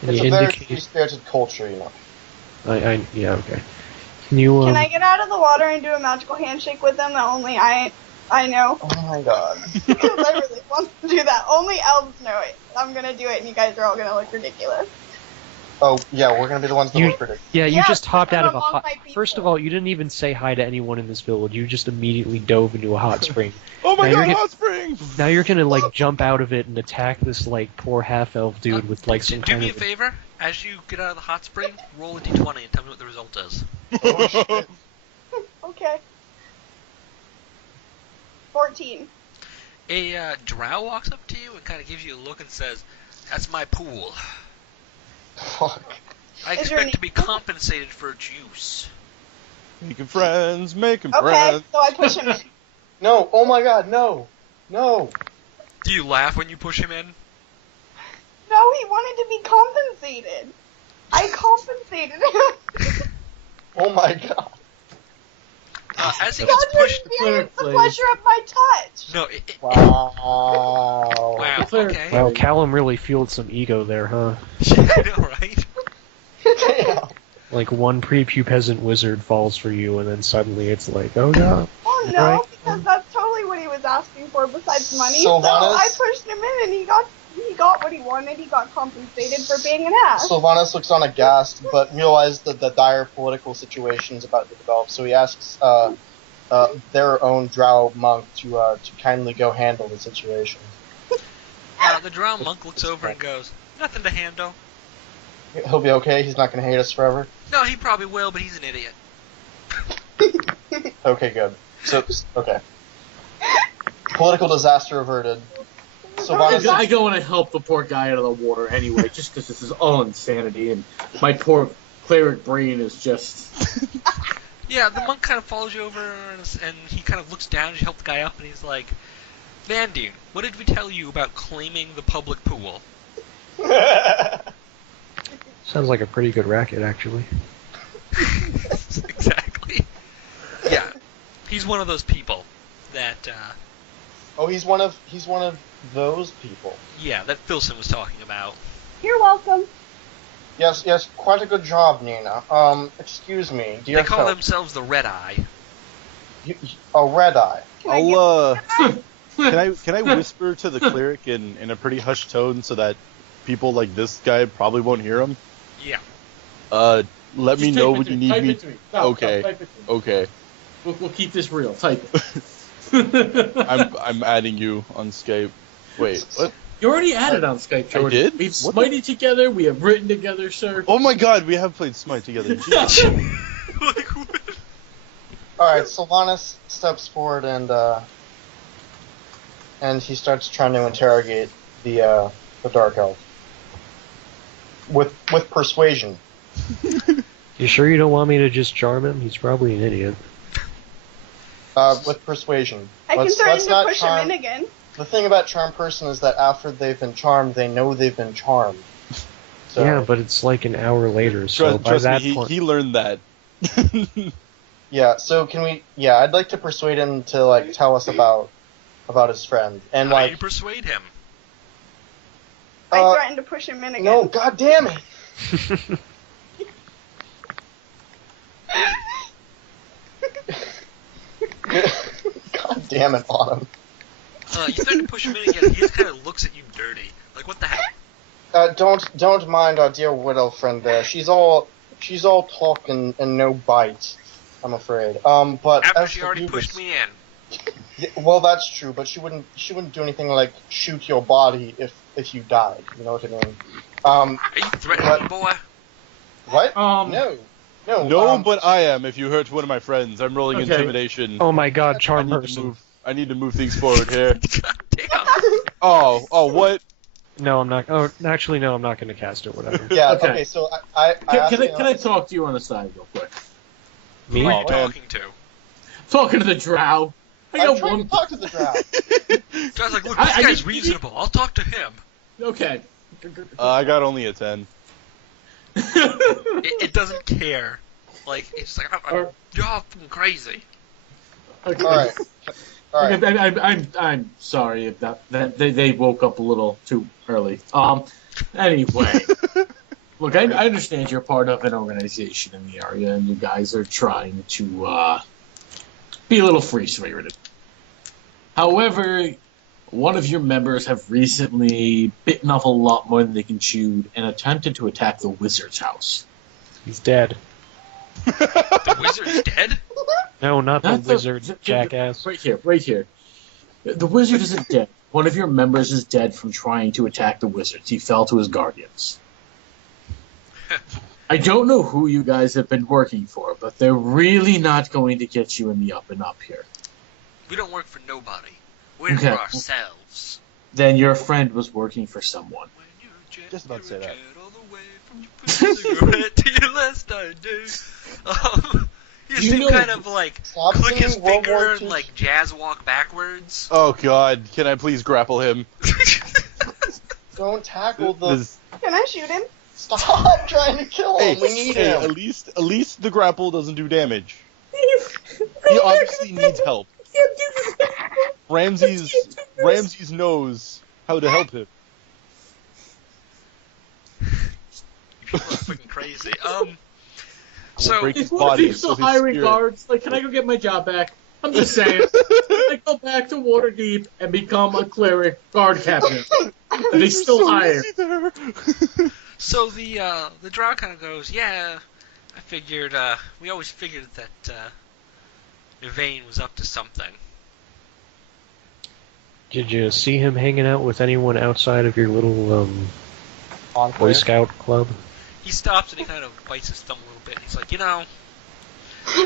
Can It's you a very indicate... free-spirited culture, you know. Yeah, okay. Can you, Can I get out of the water and do a magical handshake with them that only I know? Oh my god. Because I really want to do that. Only elves know it. I'm gonna do it, and you guys are all gonna look ridiculous. Oh yeah, we're gonna be the ones that You- look pretty. Yeah, you Yeah, just hopped out of a among hot... my people. First of all, you didn't even say hi to anyone in this village. You just immediately dove into a hot spring. Oh my Now god, you're hot spring! Now you're gonna, like, jump out of it and attack this, like, poor half-elf dude with, like, some Do kind me a of... favor. As you get out of the hot spring, roll a d20 and tell me what the result is. Oh shit. Okay. 14. A drow walks up to you and kind of gives you a look and says, "That's my pool. Fuck. I Is your expect to be name- compensated for juice." Making friends, making Okay, friends. so I push him in. No, oh my god, no. No. Do you laugh when you push him in? No, he wanted to be compensated. I compensated him. Oh my god. As he God, gets you pushed... experience the Please. pleasure of my touch. No, Wow. wow, Cleric. okay. Wow, Callum really fueled some ego there, huh? I know, right? Damn. Like, one prepubescent wizard falls for you, and then suddenly it's like, oh no. Oh no, Right. because that's totally what he was asking for besides money. So Silvanus? I pushed him in, and he got what he wanted. He got compensated for being an ass. Silvanus looks on aghast, but realized that the dire political situation is about to develop, so he asks their own drow monk to kindly go handle the situation. The drow monk looks over and goes, "Nothing to handle." He'll be okay, he's not going to hate us forever. No, he probably will, but he's an idiot. Okay, good. So, okay. Political disaster averted. Silvanus, I go and I help the poor guy out of the water anyway, just because this is all insanity, and my poor cleric brain is just... Yeah, the monk kind of follows you over, and he kind of looks down as you help the guy up, and he's like, "Vandune, what did we tell you about claiming the public pool?" Sounds like a pretty good racket, actually. Exactly. Yeah, he's one of those people that, oh, he's one of those people. yeah, that Filson was talking about. You're welcome. Yes, quite a good job, Nina. Excuse me, dear They call folk. themselves the Red Eye. Oh, Red Eye. Can I get Can I whisper to the cleric in a pretty hushed tone so that people like this guy probably won't hear him? Yeah. Let me Just know type when it you to need Type me. it to me. Stop, Okay. Stop, type it to me. Okay, We'll keep this real. Type it. I'm adding you on Skype. Wait, what? You already added on Skype, Jordan. did? We've What the- smited together. We have written together, sir. Oh my god, we have played Smite together. Jeez. Like, what? Alright, Silvanus steps forward and he starts trying to interrogate the Dark Elf. With persuasion. You sure you don't want me to just charm him? He's probably an idiot. With persuasion. I can Let's threaten to not push charm. him in again. The thing about charm person is that after they've been charmed, they know they've been charmed. So, Yeah, but it's like an hour later, so by Trust that me, point... he learned that. yeah. So can we? Yeah, I'd like to persuade him to like tell us about his friend and How do you like. persuade him? I threaten to push him in again. No, god damn it! God damn it, Autumn. You threaten to push him in again, he just kind of looks at you dirty. Like, what the heck? Don't mind our dear widow friend there. She's all talk and no bite, I'm afraid. But After as she for already you, pushed me in. yeah, well, that's true, but she wouldn't do anything like shoot your body if you died. You know what I mean? Are you threatening me, boy? What? No. No, But I am. If you hurt one of my friends, I'm rolling Okay. intimidation. Oh my god, charm person. I need to move things forward here. God damn. Oh, what? No, I'm not... Oh, actually, no, I'm not going to cast it, whatever. Yeah. Okay. Okay. So I Can I talk to you on the side real quick? Who Me? are Oh, you man. talking to? Talking to the drow. I I'm got trying one. to talk to the drow. John's like, look, I this guy's need- reasonable. I'll talk to him. Okay. I got only a 10. It doesn't care. Like, it's like, you're fucking crazy. Okay. All right. All right. Okay, I'm sorry if that they woke up a little too early. Anyway, look, I understand you're part of an organization in the area, and you guys are trying to be a little free-spirited. However, one of your members have recently bitten off a lot more than they can chew and attempted to attack the wizard's house. He's dead. The wizard's dead? No, not the Not the- wizard, jackass. Right here. The wizard isn't dead. One of your members is dead from trying to attack the wizards. He fell to his guardians. I don't know who you guys have been working for, but they're really not going to get you in the up and up here. We don't work for nobody. We're Okay. for ourselves. Then your friend was working for someone. When you jet, Just about to say you that. jet all the way from your first cigarette to your last I do. You You see him know- kind of like Stop click his singing World finger War and II. like jazz walk backwards. Oh god, can I please grapple him? Don't tackle the. This- Can I shoot him? Stop trying to kill Hey, him. We need hey, him. at least the grapple doesn't do damage. He obviously needs help. Ramses knows how to help him. People are freaking crazy. I will So break his If one of body you so still his hiring spirit- guards, like, can I go get my job back? I'm just saying. I go back to Waterdeep and become a cleric guard captain. And they still So hire. easy there. So the drow kind of goes, yeah, I figured, we always figured that, Yvain was up to something. Did you see him hanging out with anyone outside of your little Boy Enclave. Scout club? He stops and he kind of bites his thumb a little bit. He's like, you know,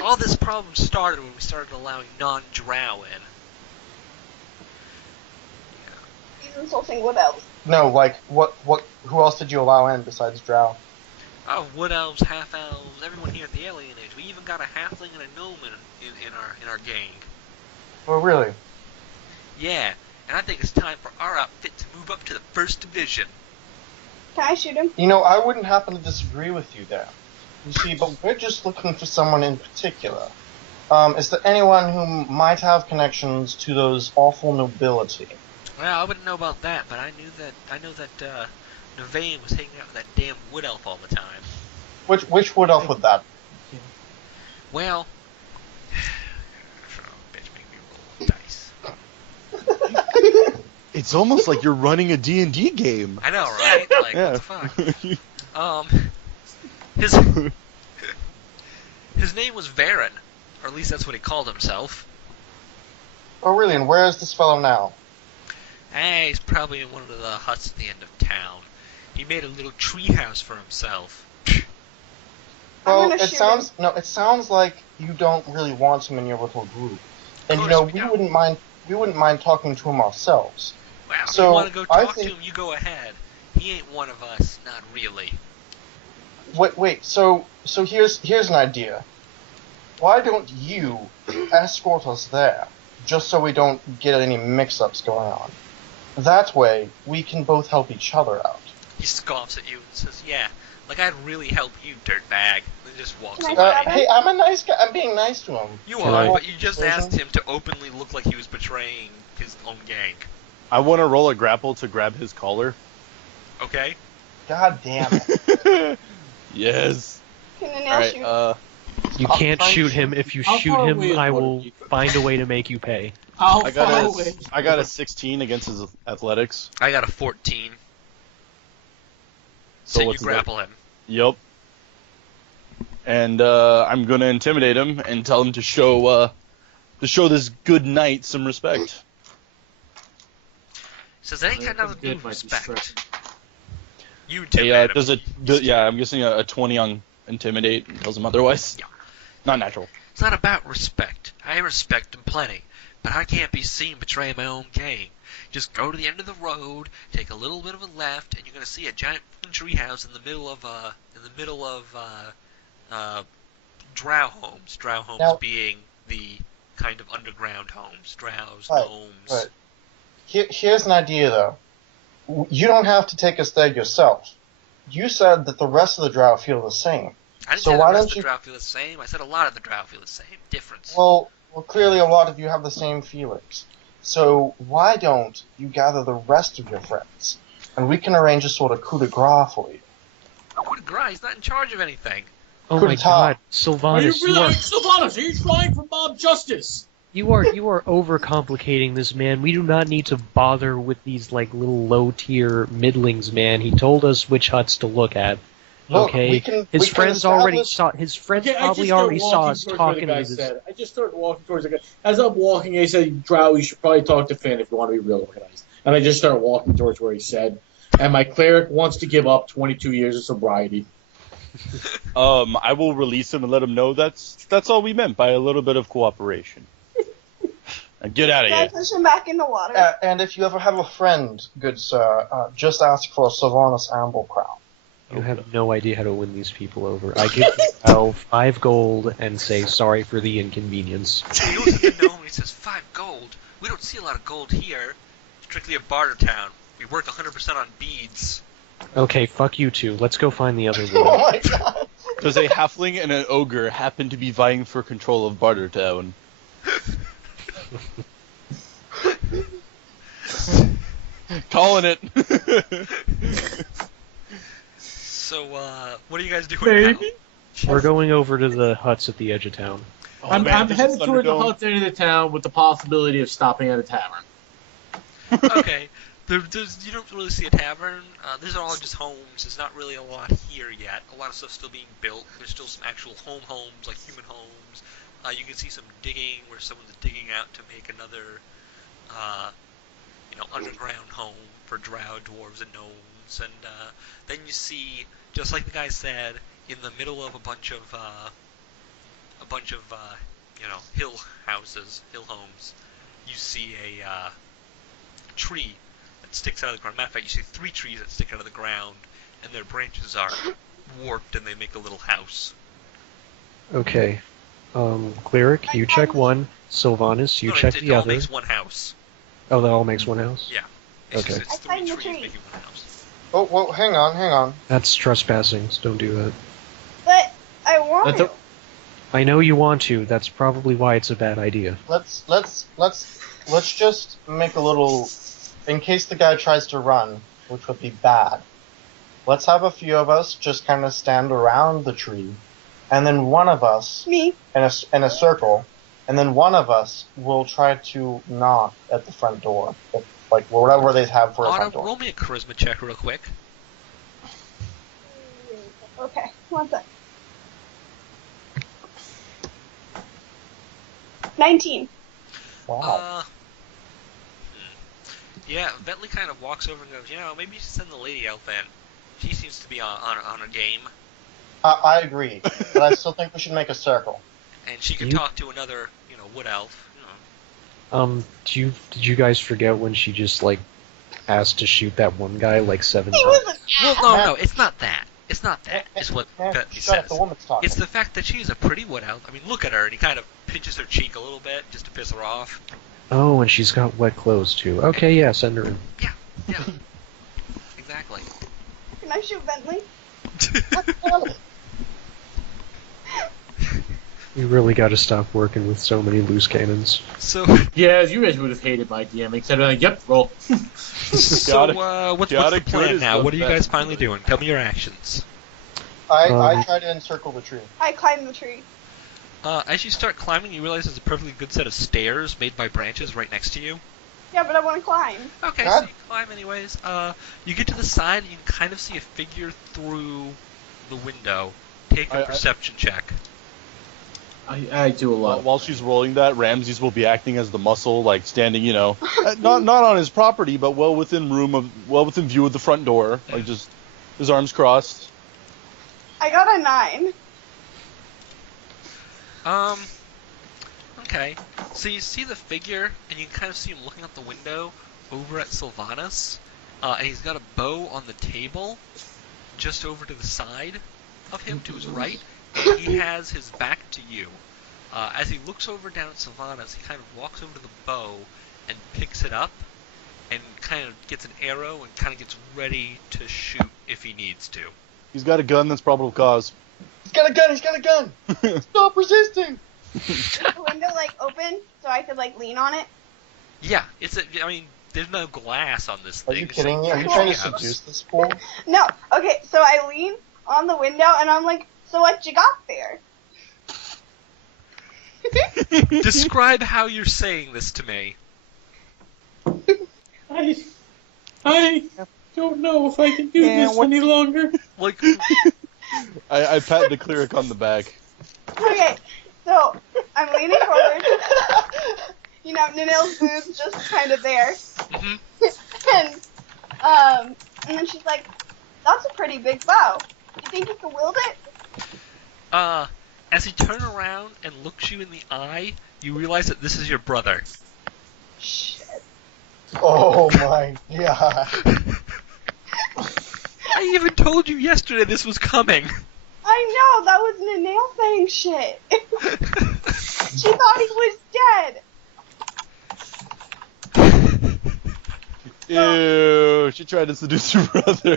all this problem started when we started allowing non-drow in. He's insulting wood elves. No, like what? Who else did you allow in besides Drow? Oh, wood elves, half elves, everyone here at the Alien Age. We even got a halfling and a gnome in our gang. Oh, really? Yeah, and I think it's time for our outfit to move up to the first division. Can I shoot him? You know, I wouldn't happen to disagree with you there. You see, but we're just looking for someone in particular. Is there anyone who might have connections to those awful nobility? Well, I wouldn't know about that, but I know that Yvain was hanging out with that damn wood elf all the time. Which wood elf would that? Well, bitch, make me roll dice. It's almost like you're running a D&D game. I know, right? Like, Yeah. what the fuck? His name was Varen, or at least that's what he called himself. Oh, really? And where is this fellow now? He's probably in one of the huts at the end of town. He made a little treehouse for himself. Well, gonna it shoot sounds it sounds like you don't really want him in your little group, and course we we don't. wouldn't mind talking to him ourselves. Wow, if So, you want to go I talk to think- him, you go ahead. He ain't one of us, not really. Wait. So here's an idea. Why don't you escort us there, just so we don't get any mix-ups going on? That way, we can both help each other out. He scoffs at you and says, yeah, like I'd really help you, dirtbag. And just walks Can I away. grab him? Hey, I'm a nice guy. I'm being nice to him. You Can are, I- but you just asked him to openly look like he was betraying his own gang. I want to roll a grapple to grab his collar. Okay? God damn it. Yes. Can a nail Alright, shoot? You I'll can't try and shoot him. shoot- If you How shoot far him, away is I one will of you? find a way to make you pay. How I far got away? a 16 against his athletics. I got a 14. So So you what's that? grapple him. Yup. And I'm gonna intimidate him and tell him to show this good knight some respect. Says that ain't got nothing to do Good with might be respect. stretching. You Hey, intimidate him. yeah, I'm guessing a 20 on intimidate and tells him otherwise. Yeah. Not natural. It's not about respect. I respect him plenty, but I can't be seen betraying my own gang. Just go to the end of the road, take a little bit of a left, and you're gonna see a giant tree house in the middle of drow homes. Drow homes Now- being the kind of underground homes. Drows, Right, gnomes. right. Here's an idea, though. You don't have to take us there yourself. You said that the rest of the drow feel the same. I didn't So say the why rest don't of the you- drow feel the same. I said a lot of the drow feel the same. Difference. Well, clearly a lot of you have the same feelings. So why don't you gather the rest of your friends, and we can arrange a sort of coup de grace for you? Coup de grace, he's not in charge of anything. Oh Coup my d'etat. God, Are you Silvanus, really, Silvanus? Are you trying for mob justice? you are overcomplicating this, man. We do not need to bother with these like little low tier middlings, man. He told us which huts to look at. Look, Okay, we can- his we can friends already establish- saw. His friends Okay, I just probably started already saw walking us towards talking where with the guy his. said. I just started walking towards the guy. As I'm walking, he said, "Drow, you should probably talk to Finn if you want to be real organized." And I just started walking towards where he said. And my cleric wants to give up 22 years of sobriety. I will release him and let him know that's all we meant by a little bit of cooperation. And get out of Can I here. push him back in the water? And if you ever have a friend, good sir, just ask for Silvanus Amblecrown. You have no idea how to win these people over. I give you 5 gold and say sorry for the inconvenience. He goes to the gnome and he says, 5 gold? We don't see a lot of gold here. Strictly a barter town. We work 100% on beads. Okay, fuck you two. Let's go find the other Oh one. my god! Does a halfling and an ogre happen to be vying for control of Bartertown? Calling it. So, what are you guys doing Baby? We're going over to the huts at the edge of town. Oh, I'm man, this headed is toward the Thunderdome. hut end of the town with the possibility of stopping at a tavern. now? Okay. You don't really see a tavern. These are all just homes. There's not really a lot here yet. A lot of stuff's still being built. There's still some actual homes, like human homes. You can see some digging where someone's digging out to make another, underground home for drow, dwarves, and gnomes. And then you see, just like the guy said, in the middle of a bunch of hill houses, hill homes, you see a tree that sticks out of the ground. Matter of fact, you see 3 trees that stick out of the ground, and their branches are warped, and they make a little house. Okay. Cleric, you check one. Sylvanus, you No, check it the all other. makes one house. Oh, that all makes one house? Yeah. It's Okay. just, it's I 3 find the trees tree. making one house. Oh, well, hang on. That's trespassing, so don't do that. But I want That's to. I know you want to. That's probably why it's a bad idea. Let's just make a little, in case the guy tries to run, which would be bad. Let's have a few of us just kind of stand around the tree, and then one of us Me. in a circle, and then one of us will try to knock at the front door, like whatever they have for a front Autumn, door. roll me a charisma check real quick. Okay, one sec. 19. Wow. Yeah, Bentley kind of walks over and goes, maybe you should send the lady elf in. She seems to be on a game. I agree, but I still think we should make a circle. And she can You- talk to another, wood elf. You know. Did you guys forget when she just like asked to shoot that one guy like 7 He times? was Well, no, it's not that. It's not that. It's what Man, Bethany shut up, says. the woman's talking. It's the fact that she's a pretty wood elf. I mean, look at her, and he kind of pinches her cheek a little bit just to piss her off. Oh, and she's got wet clothes too. Okay, yeah, send her in. Yeah, exactly. Can I shoot Bentley? We really got to stop working with so many loose cannons. So, Yeah, you guys would have hated my DM, except like, yep, roll. what's the chaotic plan good is now? the What are you best guys finally way. doing? Tell me your actions. I try to encircle the tree. I climb the tree. As you start climbing, you realize there's a perfectly good set of stairs made by branches right next to you. Yeah, but I want to climb. Okay, Huh? so you climb anyways. You get to the side, and you can kind of see a figure through the window. Take a I- perception check. I do a lot. While she's rolling that, Ramses will be acting as the muscle, like standing, not on his property, but well within view of the front door, like just his arms crossed. I got a 9. Okay. So you see the figure, and you can kind of see him looking out the window over at Silvanus, and he's got a bow on the table, just over to the side of him, to his right, and he has his back to you. As he looks over down at Silvanus, he kind of walks over to the bow and picks it up, and kind of gets an arrow and kind of gets ready to shoot if he needs to. He's got a gun that's probable cause. He's got a gun! He's got a gun! Stop resisting! Is the window like open so I could like lean on it? Yeah, there's no glass on this Are thing. you kidding me? Are you Cool. trying to seduce this fool? No. Okay, so I lean on the window and I'm like, so what you got there? Describe how you're saying this to me. I don't know if I can do this any longer. Like, I pat the cleric on the back. Okay, so I'm leaning forward. Ninael's boob's just kind of there. mhm. And then she's like, that's a pretty big bow. You think you can wield it? As he turns around and looks you in the eye, you realize that this is your brother. Shit. Oh my god. I even told you yesterday this was coming. I know, that was Ninael saying shit. She thought he was dead. Ew, she tried to seduce your brother.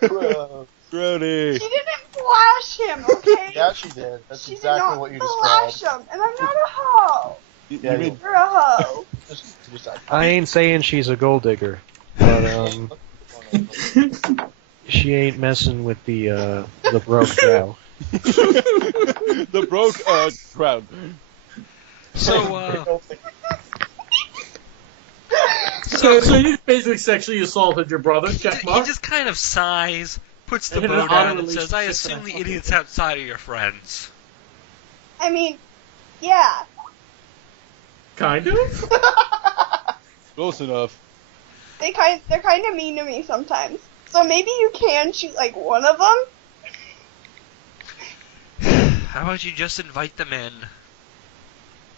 Bro. Grody. She didn't flash him, okay? Yeah, she did. That's She exactly did not what you flash described. him, and I'm not a hoe. Yeah, You made- You're a hoe. Just I ain't saying she's a gold digger, but she ain't messing with the broke drow. The broke crowd. So, So you basically sexually assaulted your brother, he check mark? just kind of sighs, puts the And bow an down, and auto-release says, I shit assume that the I idiots outside are your friends. I mean, yeah. Kind of? Close enough. They're kind of mean to me sometimes. So maybe you can shoot like one of them. How about you just invite them in?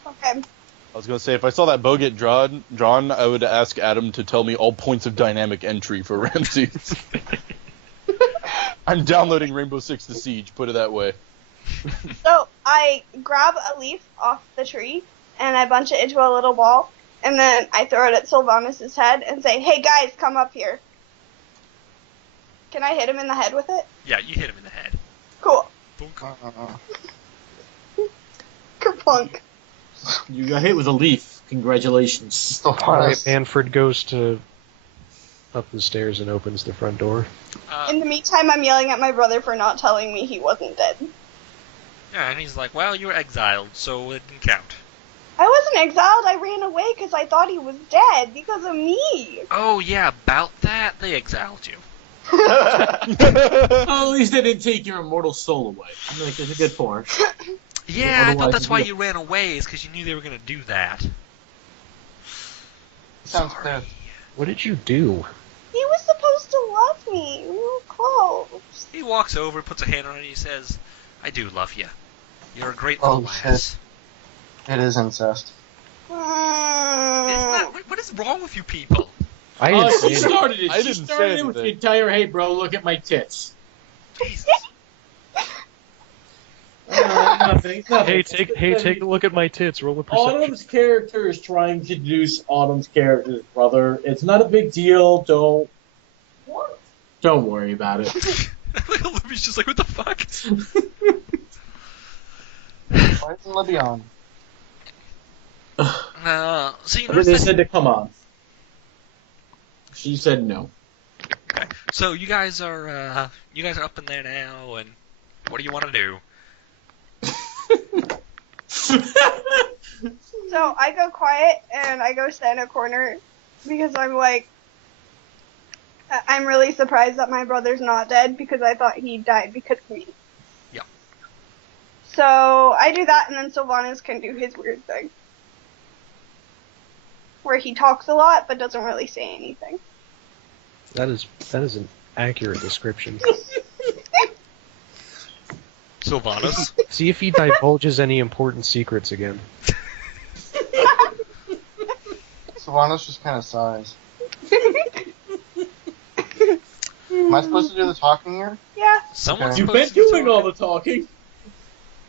Okay. I was gonna say, if I saw that bow get drawn, I would ask Adam to tell me all points of dynamic entry for Ramses. I'm downloading Rainbow Six to Siege, put it that way. So I grab a leaf off the tree and I bunch it into a little ball, and then I throw it at Silvanus' head and say, "Hey guys, come up here." Can I hit him in the head with it? Yeah, you hit him in the head. Cool. Boom. Kerplunk. You got hit with a leaf. Congratulations. Alright, Manfred goes up the stairs and opens the front door. In the meantime, I'm yelling at my brother for not telling me he wasn't dead. Yeah, and he's like, well, you were exiled, so it didn't count. I wasn't exiled. I ran away because I thought he was dead because of me. Oh, yeah, about that, they exiled you. Well, at least they didn't take your immortal soul away. I mean, like, it's a good point. Yeah, I thought Otherwise, that's why you- you ran away, is because you knew they were going to do that. Sounds good. What did you do? He was supposed supposed to love me. We were close. He walks over, puts a hand on it, and he says, I do love you. You're a great Oh, little lass. It is incest. Isn't that, what is wrong with you people? I didn't She say anything. started it. I She didn't started say it with the anything. entire, hey, bro, look at my tits. Jesus. Nothing. Hey, take a look at my tits. Roll a perception. Autumn's character is trying to deduce Autumn's character's brother. It's not a big deal. Don't worry about it. Libby's just like, what the fuck? Why isn't Libby on? So you They notice that, said to come on. She said no. okay. So you guys are up in there now, and what do you want to do? So I go quiet and I go sit in a corner because I'm like, I'm really surprised that my brother's not dead because I thought he died because of me. Yeah. So I do that and then Silvanus can do his weird thing. Where he talks a lot but doesn't really say anything. That is an accurate description. Silvanus. See if he divulges any important secrets again. Silvanus just kind of sighs. Am I supposed to do the talking here? Yeah. Someone's Okay. You've been supposed to be doing all talking. the talking.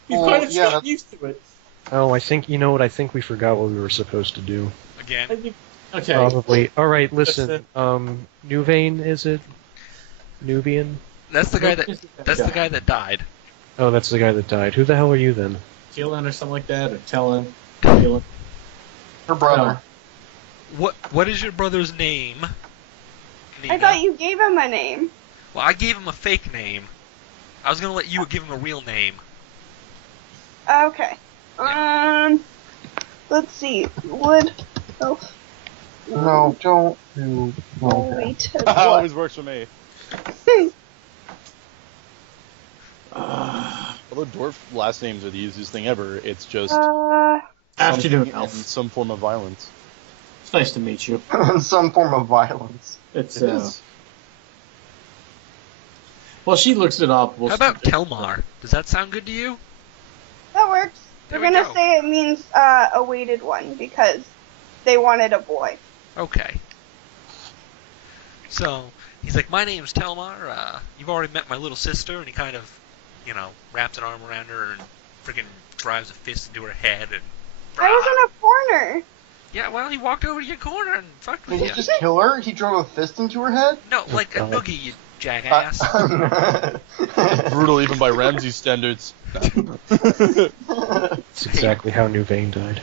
You Well, kind of yeah, got that's- used to it. Oh, I think you know what? I think we forgot what we were supposed to do. Again. I think- Okay. Probably. All right, listen. That's Nuvain, is it? Nubian? That's the guy that died. Oh, that's the guy that died. Who the hell are you then? Dylan or something like that, or Tellin. Dylan. Her brother. What is your brother's name? I Nina? thought you gave him a name. Well, I gave him a fake name. I was gonna let you give him a real name. Okay. Let's see. Wood elf. No, don't do. Oh, Okay. wait. Always works for me. Although dwarf last names are the easiest thing ever, it's just Afternoon something elf. and some form of violence. It's nice to meet you. Some form of violence. It's It is. Well, she looks it up. We'll How about Telmar? Does that sound good to you? That works. There We're we gonna go. say it means a weighted one because they wanted a boy. Okay. So, he's like, my name's Telmar, you've already met my little sister, and he kind of, wraps an arm around her and freaking drives a fist into her head, and... I was in a corner. Yeah, well, he walked over to your corner and fucked Did with he you. just kill her? He drove a fist into her head? No, like a God. noogie, you jackass. Brutal even by Ramsey's standards. That's exactly how Nuvain died.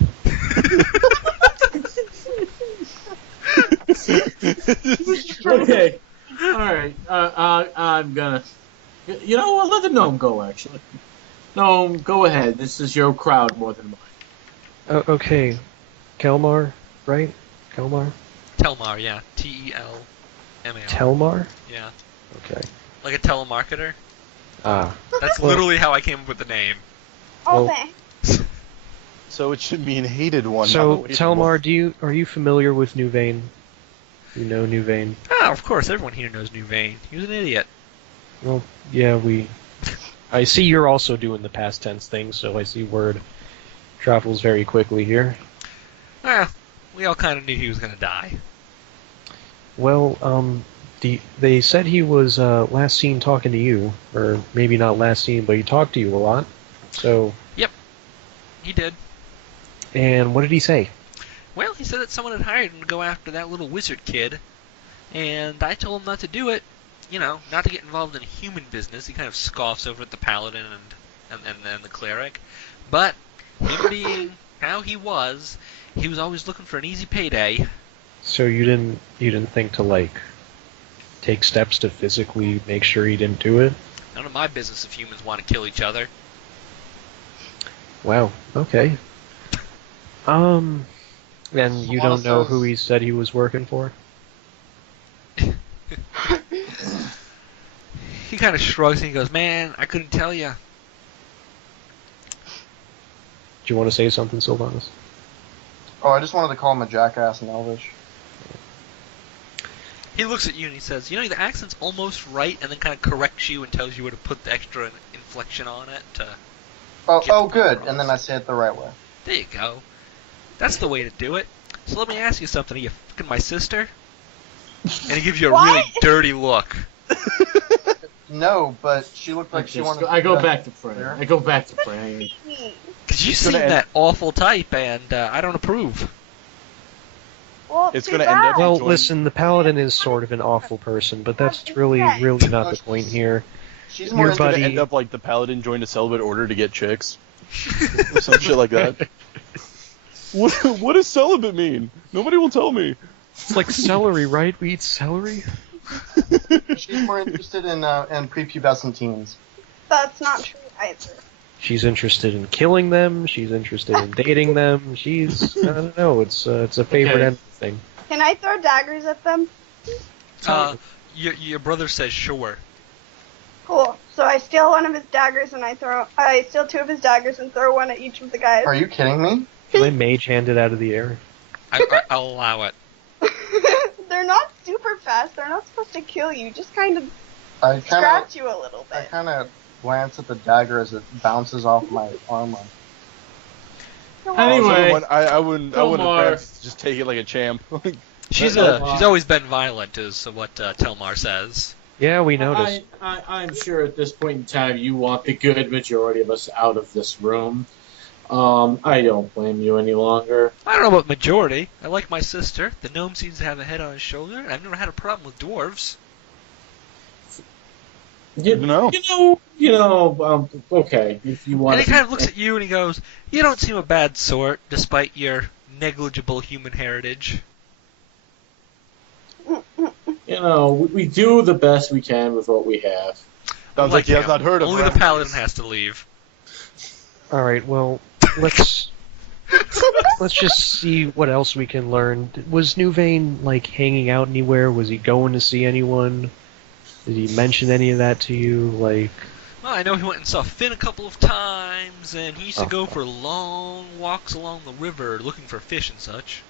Okay. Alright. I'm gonna. You know what? Let the gnome go, actually. Gnome, go ahead. This is your crowd more than mine. Okay. Kelmar, right? Kelmar? Telmar, yeah. Telmar. Telmar? Yeah. Okay. Like a telemarketer. Ah. That's Well- literally how I came up with the name. Oh, Well- thanks. So it should mean hated one. not So, hated Telmar, are you familiar with Nuvain? You know Nuvain? Ah, of course, everyone here knows Nuvain. He was an idiot. Well, yeah, I see you're also doing the past tense thing, so I see word travels very quickly here. Ah, we all kind of knew he was going to die. Well, they said he was last seen talking to you, or maybe not last seen, but he talked to you a lot. So, He did. and what did he say? Well, he said that someone had hired him to go after that little wizard kid, and I told him not to do it. Not to get involved in human business. He kind of scoffs over at the Paladin and the Cleric. But, him being how he was always looking for an easy payday. So you didn't think to take steps to physically make sure he didn't do it? None of my business if humans want to kill each other. Wow. Okay. And you don't know who he said he was working for? He kind of shrugs and he goes, man, I couldn't tell you. Do you want to say something, Silvanus? Oh, I just wanted to call him a jackass in Elvish. He looks at you and he says, "You know, the accent's almost right," and then kind of corrects you and tells you where to put the extra inflection on it to. Oh, good. And then I say it the right way. There you go. That's the way to do it. So let me ask you something. Are you fucking my sister? And he gives you a What? really dirty look. No, but she looked like she wanted. I go back to prayer. I go back to prayer. Because you It's seem gonna that awful type, and I don't approve. Well, It's too gonna end up- bad. Well, Join- listen, the paladin is sort of an awful person, but that's really not the point here. She's more Your It's gonna buddy- end up like the paladin joined a celibate order to get chicks. Or some shit like that. What does celibate mean? Nobody will tell me. It's like celery, right? We eat celery? She's more interested in prepubescent teens. That's not true either. She's interested in killing them. She's interested in dating them. She's, I don't know, it's a favorite Okay. end thing. Can I throw daggers at them? Your brother says sure. Cool. So I steal one of his daggers and I steal two of his daggers and throw one at each of the guys. Are you kidding me? Can I mage hand it out of the air? I'll allow it. They're not super fast. They're not supposed to kill you. Just kind of I kind scratch you a little I bit. kind of glance at the dagger as it bounces off my armor. Anyway, I wouldn't Telmar. advance, just take it like a champ. She's always been violent, is what Telmar says. Yeah, we noticed. I'm sure at this point in time you want the good majority of us out of this room. I don't blame you any longer. I don't know about majority. I like my sister. The gnome seems to have a head on his shoulder, and I've never had a problem with dwarves. Okay, if you want And he kind of looks at you and he goes, "You don't seem a bad sort, despite your negligible human heritage." we do the best we can with what we have. Sounds like he has not heard of Only the Ramses. paladin has to leave. All right, well, let's just see what else we can learn. Was Nuvane like hanging out anywhere? Was he going to see anyone? Did he mention any of that to you? Like, Well, I know he went and saw Finn a couple of times, and he used to Oh. go for long walks along the river looking for fish and such.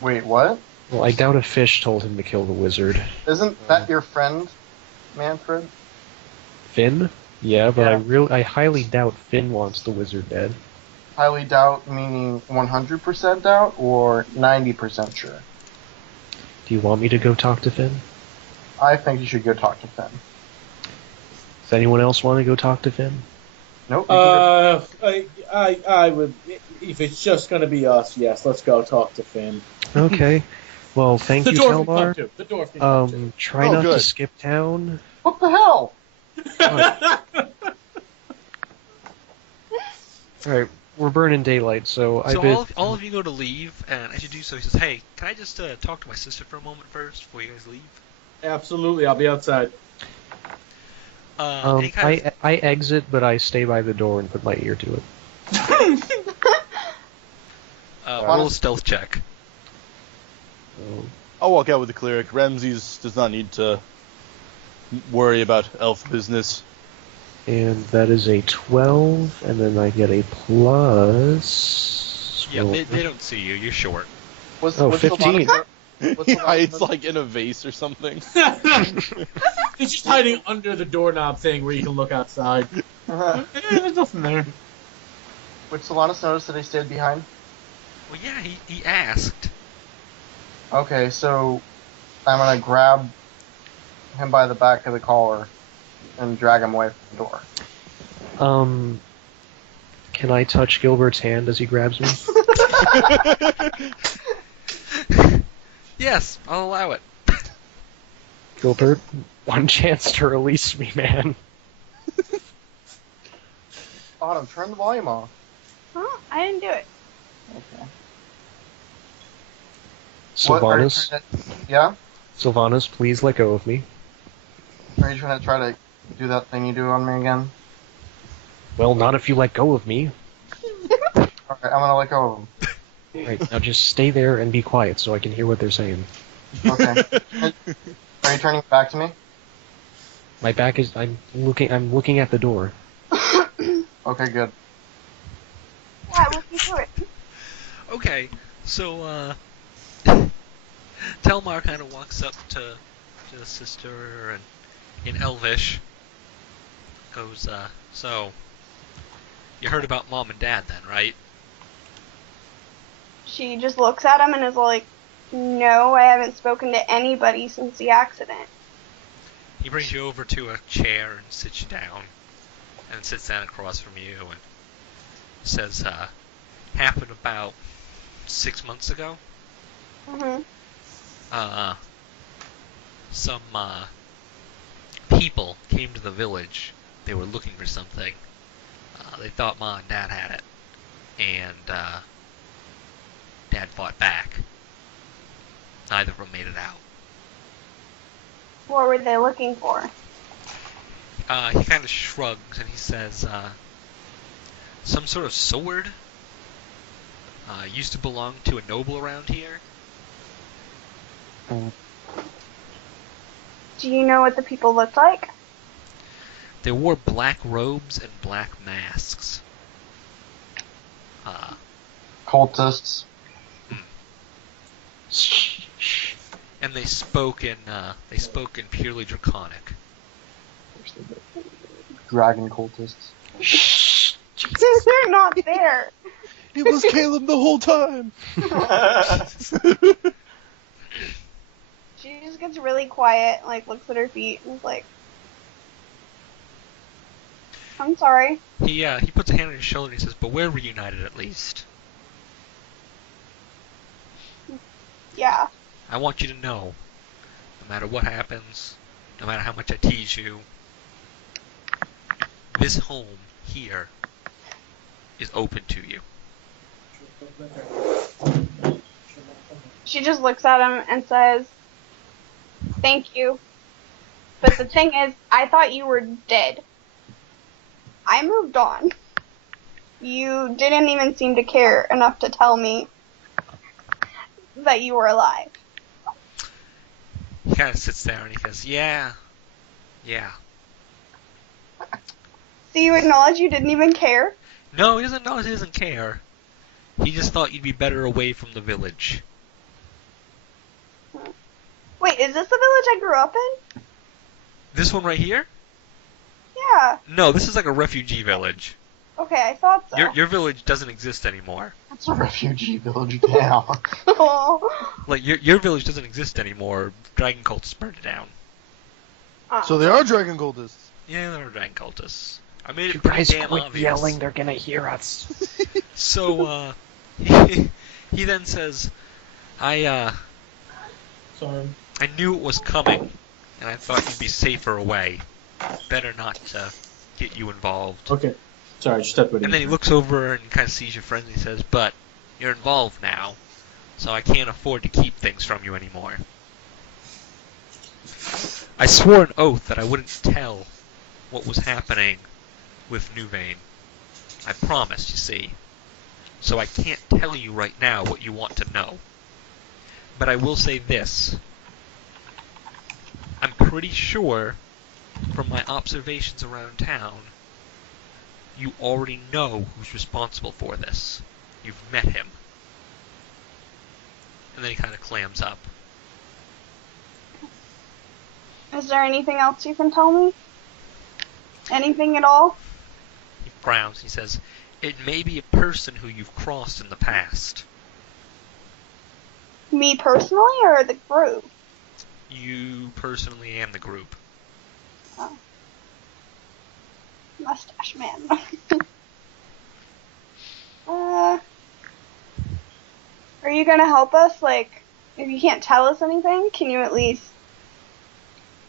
Wait, what? well, I doubt a fish told him to kill the wizard. Isn't that your friend, Manfred? Finn? Yeah, but Yeah. I highly doubt Finn wants the wizard dead. Highly doubt, meaning 100% doubt or 90% sure? Do you want me to go talk to Finn? I think you should go talk to Finn. Does anyone else want to go talk to Finn? Nope. You can I would, if it's just going to be us, yes, let's go talk to Finn. Okay. Well, thank The you, dwarf can come Telmar. too. The dwarf can come too. Try Oh, not to good. skip town. go- What the hell? Alright, we're burning daylight, so I So bid... all of you go to leave, and as you do so, he says, "Hey, can I just talk to my sister for a moment first before you guys leave?" Absolutely, I'll be outside. And he kind of, I exit, but I stay by the door and put my ear to it. roll a stealth check. I'll walk out with the cleric. Ramses does not need to worry about elf business. And that is a 12, and then I get a plus... Yeah, well, they don't see you. You're short. Was, Oh, was 15. What's He hides like in a vase or something. He's just hiding under the doorknob thing where you can look outside. There's nothing there. Would Silvanus notice that he stayed behind? Well, yeah, he asked. Okay, so I'm gonna grab him by the back of the collar and drag him away from the door. Can I touch Gilbert's hand as he grabs me? Yes, I'll allow it. Gilbert, one chance to release me, man. Autumn, turn the volume off. Huh? I didn't do it. Okay. Silvanus, Yeah? Silvanus, please let go of me. Are you trying to do that thing you do on me again? Well, not if you let go of me. Alright, I'm gonna let go of him. Right, now just stay there and be quiet so I can hear what they're saying. Okay. Are you turning back to me? My back is... I'm looking at the door. Okay, good. Yeah, we'll keep do it. Okay, so Telmar kind of walks up to the sister and in Elvish goes, so, you heard about Mom and Dad then, right? She just looks at him and is like, no, I haven't spoken to anybody since the accident. He brings you over to a chair and sits you down, and sits down across from you and says, happened about 6 months ago. Mm-hmm. Some people came to the village. They were looking for something. They thought Mom and Dad had it, and Dad fought back. Neither of them made it out. What were they looking for? He kind of shrugs and he says, some sort of sword. Used to belong to a noble around here. Do you know what the people looked like? They wore black robes and black masks. Cultists. And they spoke in purely Draconic. Dragon cultists. They're not there. It was Caleb the whole time. She just gets really quiet, like looks at her feet and is like, I'm sorry. He puts a hand on his shoulder and he says, "But we're reunited at least. Yeah. I want you to know, no matter what happens, no matter how much I tease you, this home here is open to you." She just looks at him and says, thank you. But the thing is, I thought you were dead. I moved on. You didn't even seem to care enough to tell me that you were alive. He kind of sits there and he goes, yeah. So you acknowledge you didn't even care? No, he doesn't know he doesn't care. He just thought you'd be better away from the village. Wait, is this the village I grew up in? This one right here? Yeah. No, this is like a refugee village. Okay, I thought so. Your village doesn't exist anymore. That's a refugee village now. Oh. Like, your village doesn't exist anymore. Dragon cultists burned it down. So they are dragon cultists. Yeah, they're dragon cultists. I made You it pretty guys damn quit obvious. yelling, they're gonna hear us. So, he then says, Sorry. I knew it was coming, and I thought you'd be safer away. Better not to get you involved. Okay. Sorry, just step it in. And then he looks over and kind of sees your friend and he says, but you're involved now, so I can't afford to keep things from you anymore. I swore an oath that I wouldn't tell what was happening with Nuvane. I promised, you see. So I can't tell you right now what you want to know. But I will say this. I'm pretty sure, from my observations around town, you already know who's responsible for this. You've met him. And then he kind of clams up. Is there anything else you can tell me? Anything at all? He frowns. He says, it may be a person who you've crossed in the past. Me personally or the group? You personally and the group. Oh. Mustache man. Are you gonna help us? Like, if you can't tell us anything, can you at least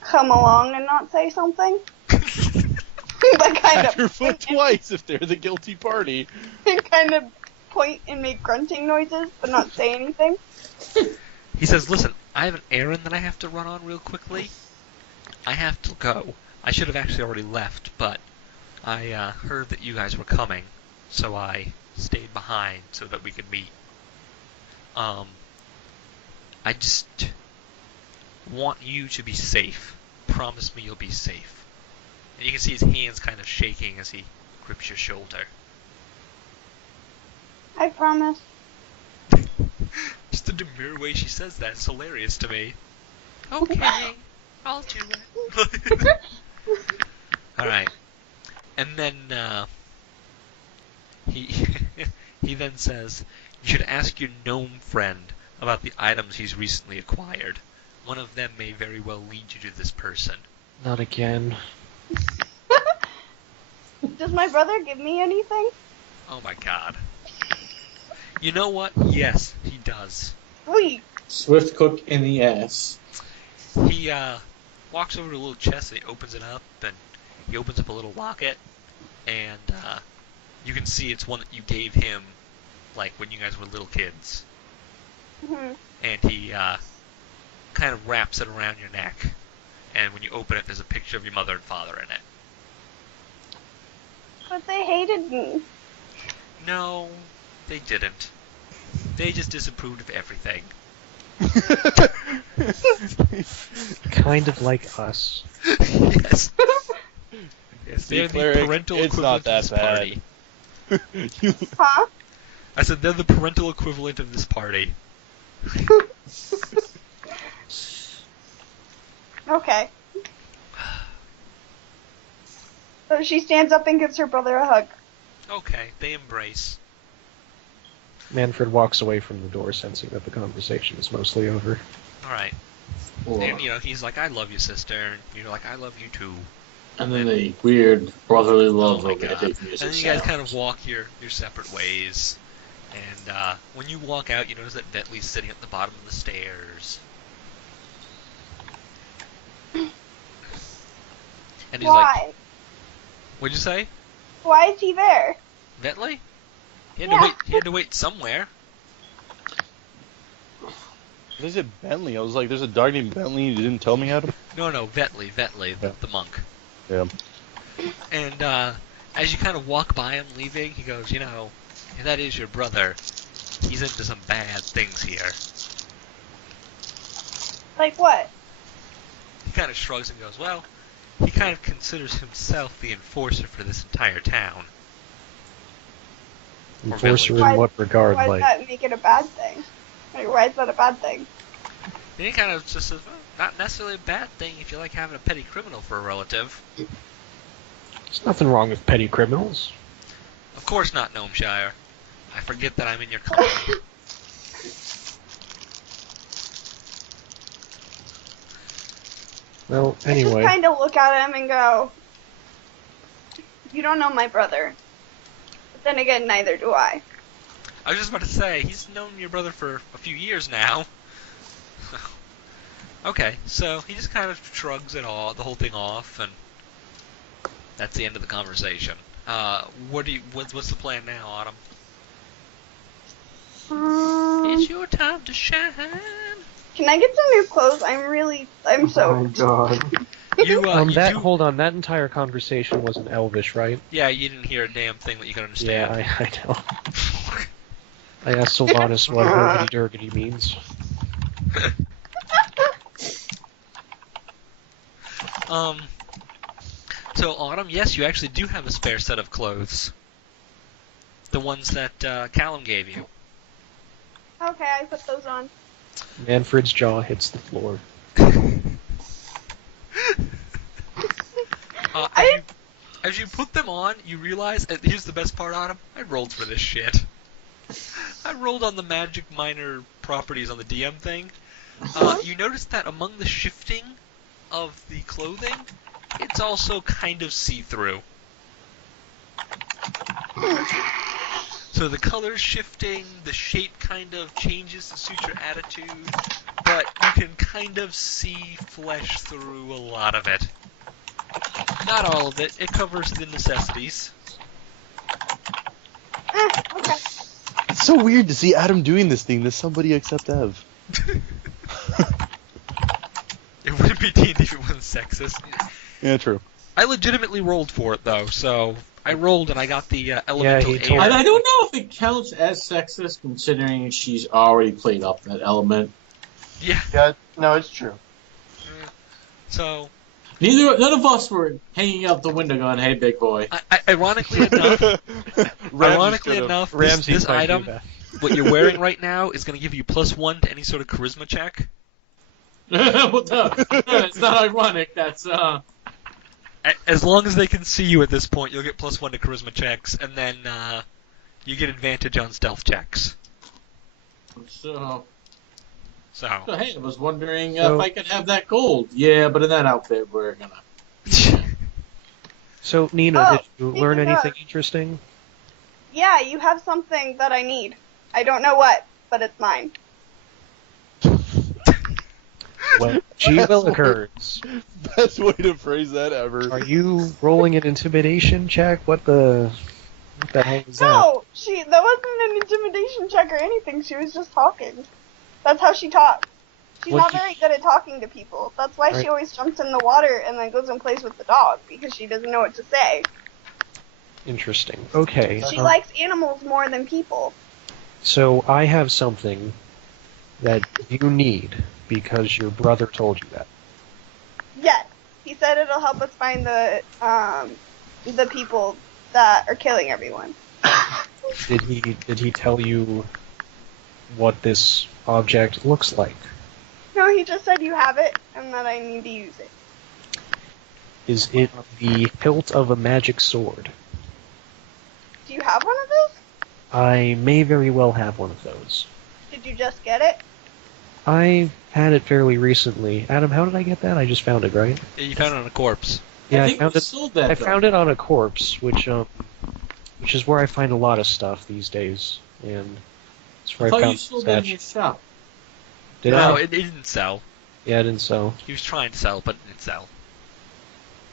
come along and not say something? Like, kind Tap of your foot twice if they're the guilty party. kind of point and make grunting noises, but not say anything. He says, listen, I have an errand that I have to run on real quickly. I have to go. I should have actually already left, but I heard that you guys were coming, so I stayed behind so that we could meet. I just want you to be safe. Promise me you'll be safe. And you can see his hands kind of shaking as he grips your shoulder. I promise. Just a demure way she says that is hilarious to me. Okay, I'll do it. Alright. And then, he then says, you should ask your gnome friend about the items he's recently acquired. One of them may very well lead you to this person. Not again. Does my brother give me anything? Oh my god. You know what? Yes, he does. Sweet. Swift cook in the ass. He walks over to a little chest and he opens it up, and he opens up a little locket, and you can see it's one that you gave him, like, when you guys were little kids. Hmm. And he kind of wraps it around your neck, and when you open it, there's a picture of your mother and father in it. But they hated me. No, they didn't. They just disapproved of everything. Kind of like us. Yes. Yes, See, they're the Cleric, parental it's not equivalent that of this party. Huh? I said they're the parental equivalent of this party. Okay. So she stands up and gives her brother a hug. Okay, they embrace. Manfred walks away from the door, sensing that the conversation is mostly over. Alright. And, you know, he's like, I love you, sister. And you're like, I love you too. And then the weird brotherly love Oh my romantic God. music And then you guys sound. kind of walk your separate ways. And when you walk out, you notice that Bentley's sitting at the bottom of the stairs. And he's like, Why? what'd you say? Why is he there? Bentley? He had Yeah. to wait. He had to wait somewhere. What is it, Bentley? I was like, there's a dog named Bentley. You didn't tell me, Adam? No, Vetley, Yeah. the monk. Yeah. And as you kind of walk by him leaving, he goes, you know, if that is your brother, he's into some bad things here. Like what? He kind of shrugs and goes, well, he kind of considers himself the enforcer for this entire town. Enforcer in Why- what regard? Why does Like, that make it a bad thing? Like, why is that a bad thing? And he kind of just says, well, not necessarily a bad thing if you like having a petty criminal for a relative. there's nothing wrong with petty criminals. Of course not, Gnomeshire. I forget that I'm in your company. Well, I anyway. just kind of look at him and go, you don't know my brother. But then again, neither do I. I was just about to say, he's known your brother for a few years now. Okay, so he just kind of shrugs the whole thing off, and that's the end of the conversation. What's the plan now, Autumn? It's your time to shine. Can I get some new clothes? I'm so... God. You do, Hold on, that entire conversation was in Elvish, right? yeah, you didn't hear a damn thing that you could understand. Yeah, I know. I asked Silvanus what hergity-durgity means. So Autumn, yes, you actually do have a spare set of clothes. The ones that Callum gave you. Okay, I put those on. Manfred's jaw hits the floor. As you put them on, you realize, and here's the best part, Autumn, I rolled for this shit. I rolled on the magic minor properties on the DM thing. You notice that among the shifting of the clothing, it's also kind of see-through. So the color's shifting, the shape kind of changes to suit your attitude, but you can kind of see flesh through a lot of it. Not all of it. It covers the necessities. Okay. It's so weird to see Adam doing this thing to somebody except Ev. It wouldn't be D&D if it wasn't sexist. Yeah, true. I legitimately rolled for it, though, so I rolled and I got the elemental he told air. I don't know if it counts as sexist considering she's already played up that element. Yeah. Yeah, no, it's true. So, None of us were hanging out the window going, "Hey, big boy." ironically enough, Ramses could've. this might do item, that. what you're wearing right now is going to give you +1 to any sort of charisma check. It's not ironic. That's As long as they can see you at this point, you'll get +1 to charisma checks, and then you get advantage on stealth checks. so. So. So hey, I was wondering if I could have that gold. Yeah, but in that outfit, we're gonna. So, Nina, did you speaking learn anything of- interesting? Yeah, you have something that I need. I don't know what, but it's mine. Well, gee willikers. Best way to phrase that ever. Are you rolling an intimidation check? What the hell is that? No, that wasn't an intimidation check or anything. She was just talking. That's how she talks. She's What not do you- very good at talking to people. That's why she Right. always jumps in the water and then goes and plays with the dog, because she doesn't know what to say. Interesting. Okay. She likes animals more than people. So I have something that you need because your brother told you that. Yes, he said it'll help us find the people that are killing everyone. Did he tell you what this object looks like? No, he just said you have it and that I need to use it. Is it the hilt of a magic sword? Do you have one of those? I may very well have one of those. Did you just get it? I had it fairly recently. Adam, how did I get that? I just found it, right? Yeah, you found it on a corpse. Yeah, I I think found we it. sold that. I found it on a corpse, which is where I find a lot of stuff these days, and it's I where I thought found you sold the it in statue. your shop. Did No, I? it didn't sell. Yeah, I didn't sell. He was trying to sell, but it didn't sell.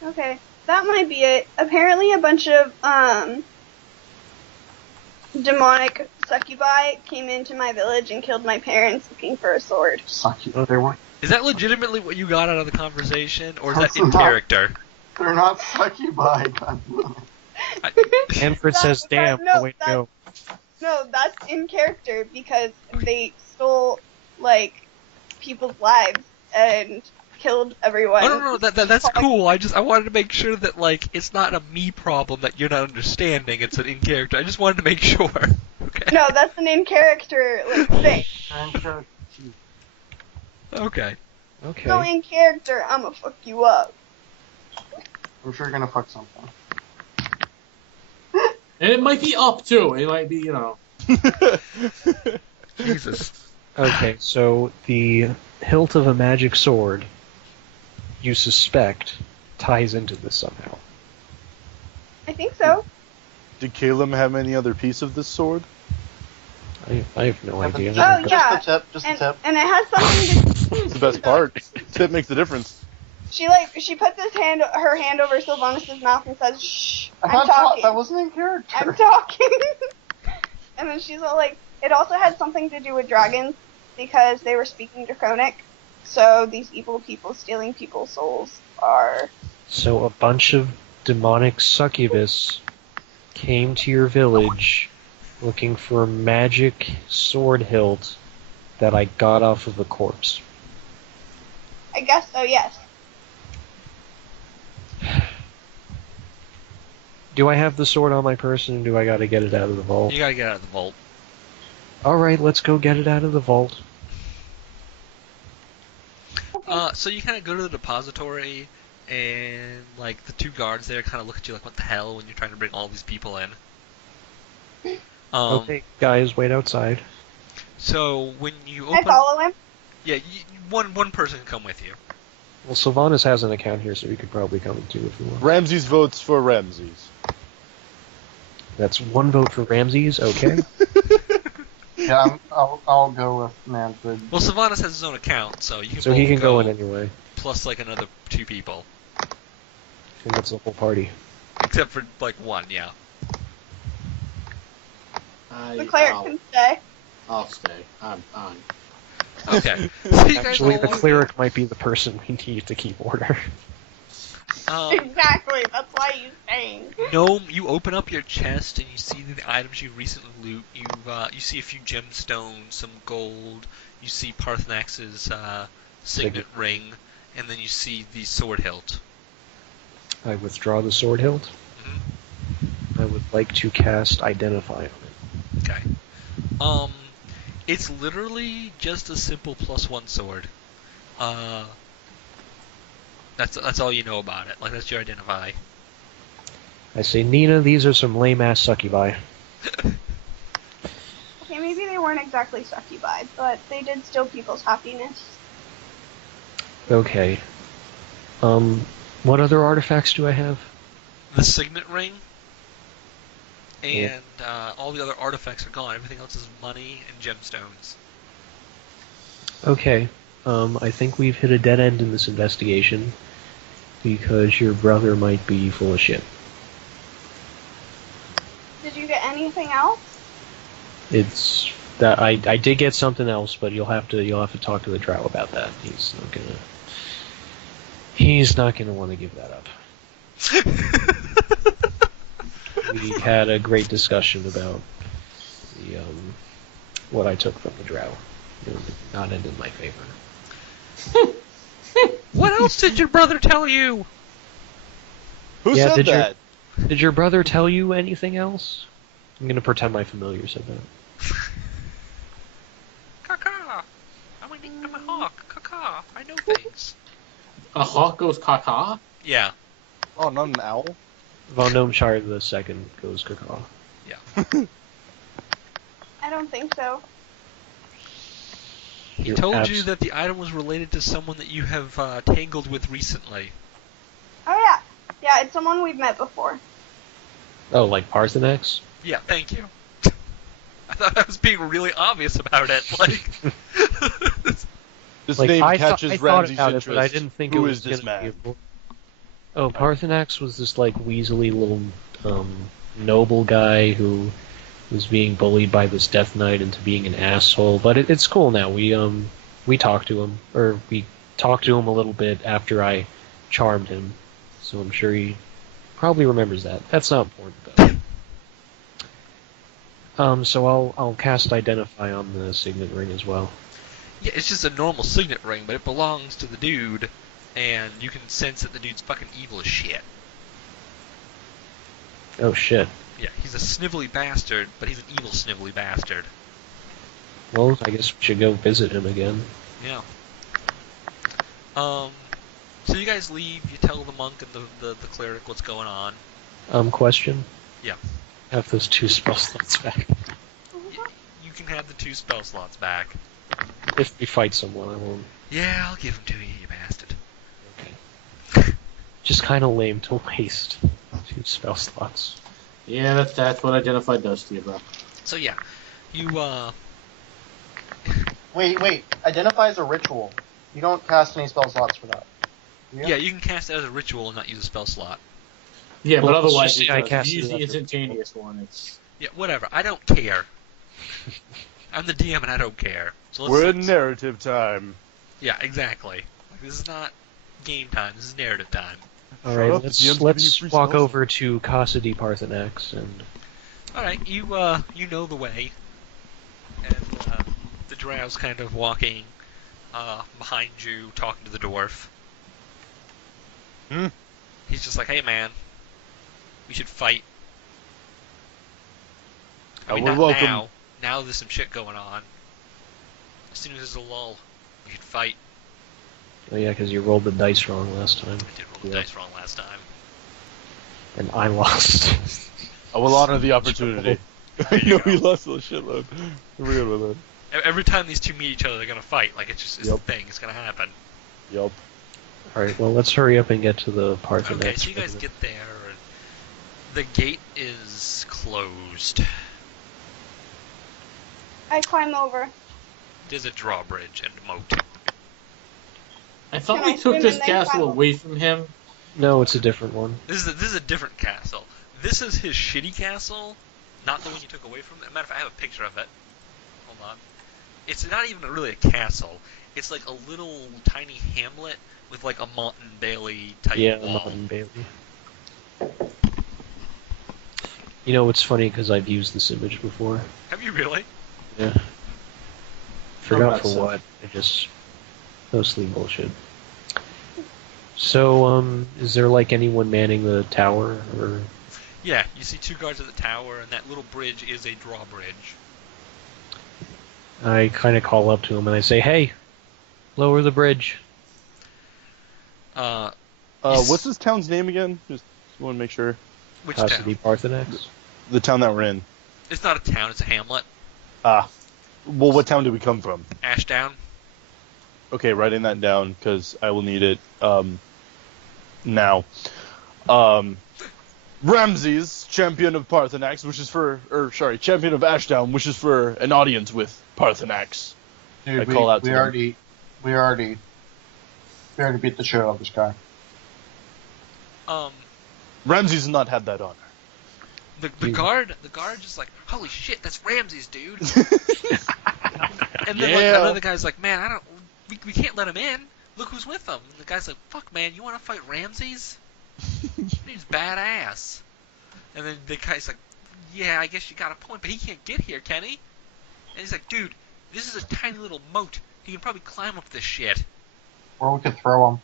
Okay, that might be it. Apparently a bunch of, demonic succubi came into my village and killed my parents looking for a sword. Suck you. They weren't. Is that legitimately what you got out of the conversation, or is That's that in not- character? They're not succubi. Manfred says, "Damn, no, the way to go." No, that's in character because they stole, like, people's lives and killed everyone. Oh no, that's cool. I wanted to make sure that like it's not a me problem that you're not understanding. It's an in character. I just wanted to make sure. Okay. No, that's an in character, like, thing. Okay. Okay. So in character, I'ma fuck you up. I'm sure you're gonna fuck something. And it might be up too. It might be, Jesus. Okay, so the hilt of a magic sword, you suspect, ties into this somehow. I think so. Did Caleb have any other piece of this sword? I have no idea. Oh, Just yeah. the tip. Just the And, tip. and it has something It's the best part. Tip makes the difference. she puts her hand over Silvanus' mouth and says, "Shh, I'm thought talking. that wasn't in character. I'm talking." And then she's all like, it also had something to do with dragons because they were speaking Draconic. So these evil people stealing people's souls are. So a bunch of demonic succubus came to your village looking for a magic sword hilt that I got off of a corpse. I guess so, yes. Do I have the sword on my person, or do I gotta get it out of the vault? You gotta get out of the vault. Alright, let's go get it out of the vault. So you kind of go to the depository, and like the two guards there kind of look at you like, "What the hell?" When you're trying to bring all these people in. Okay, guys, wait outside. So when you I open, follow him. yeah, one person can come with you. Well, Silvanus has an account here, so he could probably come too if you want. Ramses votes for Ramses. That's one vote for Ramses, okay? Yeah, I'll go with Manfred. Well, Silvanus has his own account, so you can. So he both can go in anyway. Plus like another 2 people, And that's the whole party. except for like 1, yeah. The cleric can stay. I'll stay. I'm on. Okay. So you guys Actually, all the walk in. cleric might be the person we need to keep order. Exactly, that's why you staying. Gnome, you open up your chest and you see the items you recently loot. You see a few gemstones, some gold. You see Parthenax's signet ring, and then you see the sword hilt. I withdraw the sword hilt. Mhm. I would like to cast Identify on it. Okay. It's literally just a simple +1 sword. That's all you know about it. Like, that's your identify. I say, Nina, these are some lame-ass succubi. Okay, maybe they weren't exactly succubi, but they did steal people's happiness. Okay. What other artifacts do I have? The signet ring, Yeah. and all the other artifacts are gone. Everything else is money and gemstones. Okay. I think we've hit a dead end in this investigation because your brother might be full of shit. Did you get anything else? It's that I did get something else, but you'll have to talk to the drow about that. He's not gonna want to give that up. We had a great discussion about the what I took from the drow. It did not end in my favor. What else did your brother tell you? Who Yeah, said that? Did your brother tell you anything else? I'm gonna pretend my familiar said that. Caca! I'm a hawk. Caca! I know things. A hawk goes caca? Yeah. Oh, not an owl? Von Gnomeshire the second goes caca. Yeah. I don't think so. He told you that the item was related to someone that you have tangled with recently. Oh yeah. Yeah, it's someone we've met before. Oh, like Parthenax? Yeah, thank you. I thought I was being really obvious about it. Like, This Like, name I catches thought Ramsey's about interest. it, but I didn't think Who it was is this gonna man? be. Oh, Parthenax was this like weaselly little noble guy who was being bullied by this Death Knight into being an asshole. But it's cool now. We talked to him, or we talked to him a little bit after I charmed him. So I'm sure he probably remembers that. That's not important though. So I'll cast Identify on the signet ring as well. yeah, it's just a normal signet ring, but it belongs to the dude, and you can sense that the dude's fucking evil as shit. Oh shit. Yeah, he's a snivelly bastard, but he's an evil snivelly bastard. Well, I guess we should go visit him again. Yeah. So you guys leave, you tell the monk and the cleric what's going on. Question? Yeah. Have those 2 spell slots back. You can have the 2 spell slots back. If we fight someone, I won't. Yeah, I'll give them to you, you bastard. Okay. Just kind of lame to waste 2 spell slots. Yeah, that's what Identify does to you, bro. So yeah, you Wait. Identify as a ritual. You don't cast any spell slots for that. Do you? yeah, you can cast it as a ritual and not use a spell slot. Yeah, Well, but let's otherwise, just say I if cast you use it the as a- instantaneous one, it's... Yeah, whatever. I don't care. I'm the DM and I don't care. So We're in narrative time. Yeah, exactly. Like, this is not game time. This is narrative time. All right, up, the DM's giving you let's free walk spells. over to Casa di Parthenax and All right, you know the way, and the drow's kind of walking behind you, talking to the dwarf. Hmm? He's just like, "Hey, man, we should fight." I mean, we're not welcome. now. Now there's some shit going on. As soon as there's a lull, we should fight. oh yeah, because you rolled the dice wrong last time, I did roll the Yeah. dice wrong last time. and I lost. I will honor the opportunity. You know, we lost a shitload. I forgot about that. Every time these two meet each other, they're gonna fight. Like, it's Yep. a thing. It's gonna happen. Yup. All right, well let's hurry up and get to the Parthenax. Okay, so you guys get there. And the gate is closed. I climb over. There's a drawbridge and a moat. I thought Can we I took swim this and then castle climb away from him. No, it's a different one. This is a different castle. This is his shitty castle, not the one you took away from him. Matter of fact, I have a picture of it. Hold on. It's not even really a castle. It's like a little tiny hamlet with like a Mountain Bailey type Yeah, wall. Mountain Bailey. You know, it's funny because I've used this image before. Have you really? Yeah. Forgot about for so? what. I just mostly bullshit. So, is there like anyone manning the tower, or Yeah, you see 2 guards at the tower, and that little bridge is a drawbridge. I kind of call up to him and I say, "Hey, lower the bridge." What's this town's name again? Just want to make sure. Which Custody town? Parthenax. The town that we're in. It's not a town, it's a hamlet. Ah. Well, what town did we come from? Ashdown. Okay, writing that down, because I will need it, now. Ramses, champion of Parthenax, champion of Ashdown, wishes for an audience with Parthenax. Dude, I call out to we him. already beat the shit out of this guy. Ramses has not had that honor. The guard just like, holy shit, that's Ramses, dude. And then like another guy's like, man, we can't let him in. Look who's with him. And the guy's like, fuck, man, you want to fight Ramses? He's badass. And then the guy's like, yeah, I guess you got a point, but he can't get here, can he? And he's like, dude, this is a tiny little moat. He can probably climb up this shit. Or we could throw him.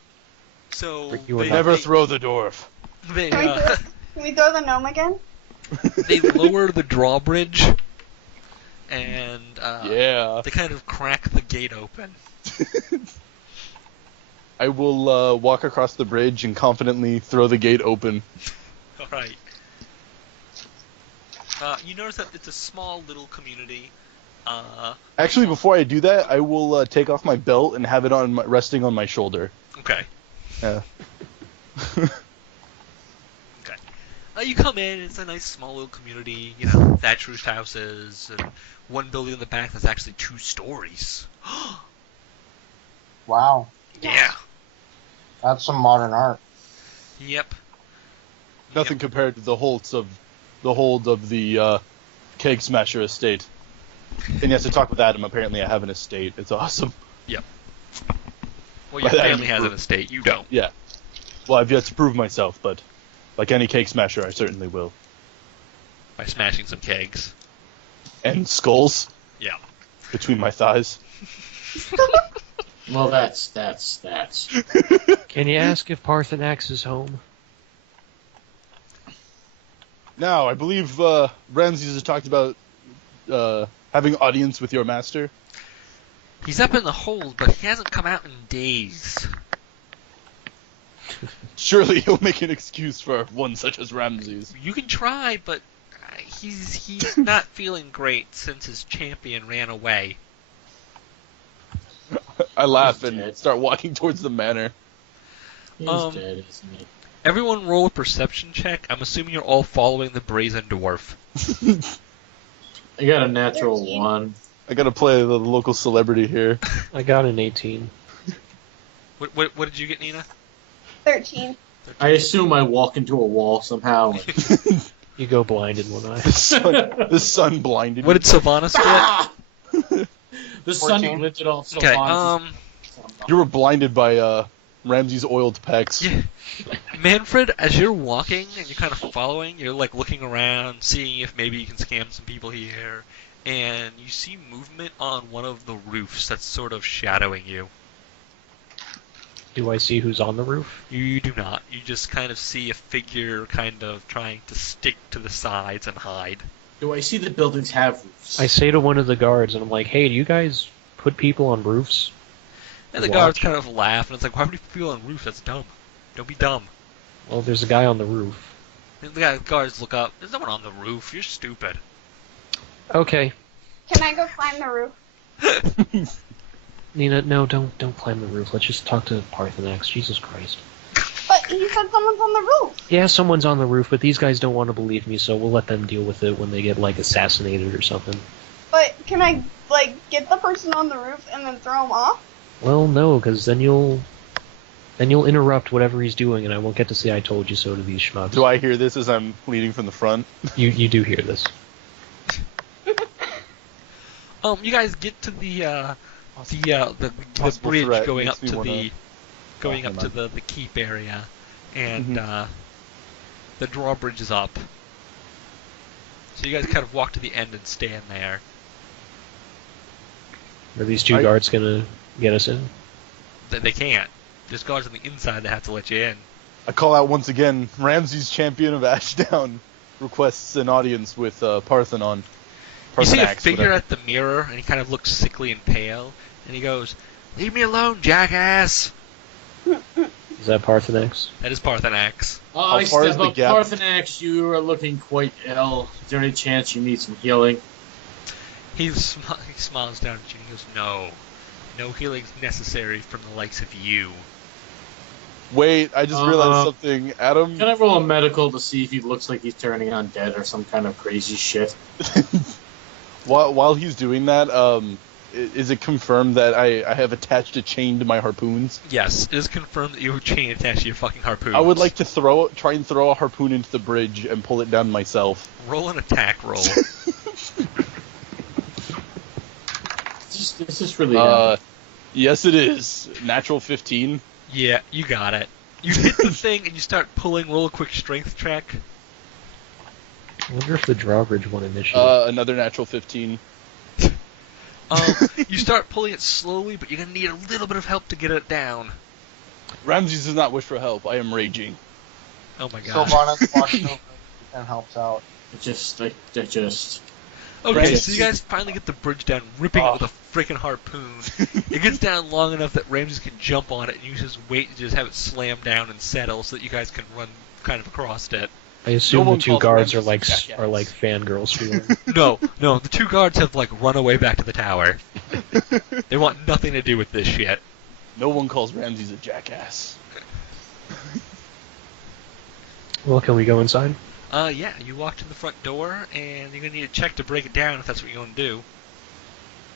So Never throw the dwarf. They Can we throw the gnome again? they lower the drawbridge, and they kind of crack the gate open. I will walk across the bridge and confidently throw the gate open. All right. You notice that it's a small little community. Actually, before I do that, I will take off my belt and have it resting on my shoulder. Okay. Yeah. Okay. You come in, it's a nice small little community, you know, thatch roof houses, and one building in the back that's actually 2 stories. Wow. Yeah. That's some modern art. Yep. Nothing compared to the hold of the Kegsmasher estate. And yes, to talk with Adam, apparently I have an estate. It's awesome. Yep. Well, your family has an estate, you don't. Yeah. Well, I've yet to prove myself, but like any Kegsmasher, I certainly will. By smashing some kegs. And skulls Yeah. between my thighs. Well, that's. Can you ask if Parthenax is home? Now, I believe Ramses has talked about having audience with your master. He's up in the hold, but he hasn't come out in days. Surely he'll make an excuse for one such as Ramses. You can try, but he's not feeling great since his champion ran away. I laugh He's and dead. start walking towards the manor. He's dead, isn't he? Everyone roll a perception check. I'm assuming you're all following the brazen dwarf. I got a natural 13. 1. I gotta play the local celebrity here. I got an 18. What did you get, Nina? 13. I assume I walk into a wall somehow. And... You go blind in one eye. The sun blinded What me. did Silvanus get? Ah! The sun 14. glinted off Okay, Silvanus'. You were blinded by Ramses' oiled pecs. yeah. Manfred, as you're walking and you're kind of following, you're like looking around, seeing if maybe you can scam some people here, and you see movement on one of the roofs that's sort of shadowing you. Do I see who's on the roof? You do not. You just kind of see a figure kind of trying to stick to the sides and hide. Do I see the buildings have roofs? I say to one of the guards, and I'm like, "Hey, do you guys put people on roofs?" And the Watch. guards kind of laugh, and it's like, why would you put people on roofs? That's dumb. Don't be dumb. Well, there's a guy on the roof. And the guards look up. There's no one on the roof. You're stupid. Okay, Can I go climb the roof? Nina, no, don't climb the roof. Let's just talk to Parthenax. Jesus Christ. But he said someone's on the roof. Yeah, someone's on the roof, but these guys don't want to believe me, so we'll let them deal with it when they get, like, assassinated or something. But can I, like, get the person on the roof and then throw him off? Well, no, because then you'll interrupt whatever he's doing, and I won't get to say I told you so to these schmucks. Do I hear this as I'm leading from the front? You do hear this. You guys get to the Possible bridge threat going makes up me to wanna- the keep area, and Mhm. the drawbridge is up. So you guys kind of walk to the end and stand there. Are these two guards gonna get us in? They can't. There's guards on the inside that have to let you in. I call out once again, Ramses, champion of Ashdown, requests an audience with Parthenon. You see a Parthenax, figure whatever. at the mirror, and he kind of looks sickly and pale, and he goes, "Leave me alone, jackass!" Is that Parthenax? That is Parthenax. I far is step the up, gap? Parthenax, you are looking quite ill. Is there any chance you need some healing? He smiles down at you and he goes, No healing's necessary from the likes of you. Wait, I just realized something. Adam, Can I roll a medical to see if he looks like he's turning undead or some kind of crazy shit? while he's doing that, is it confirmed that I have attached a chain to my harpoons? Yes, it is confirmed that you have chain attached to your fucking harpoon. I would like to try and throw a harpoon into the bridge and pull it down myself. Roll an attack roll. This is really Yes, it is. Natural 15. Yeah, you got it. You hit the thing and you start pulling. Roll a quick strength check. I wonder if the drawbridge won initiative. Another natural 15. You start pulling it slowly, but you're gonna need a little bit of help to get it down. Ramses does not wish for help. I am raging. Oh my god. Sylvanus walks over and helps out. Okay, Right. so you guys finally get the bridge down, ripping it with a freaking harpoon. It gets down long enough that Ramses can jump on it, and you just wait to just have it slam down and settle so that you guys can run kind of across it. I assume no the one two calls guards Ramses are like fangirls feeling. No, the two guards have run away back to the tower. They want nothing to do with this shit. No one calls Ramses a jackass. Well, can we go inside? Yeah, you walked in the front door, and you're gonna need a check to break it down if that's what you're gonna do.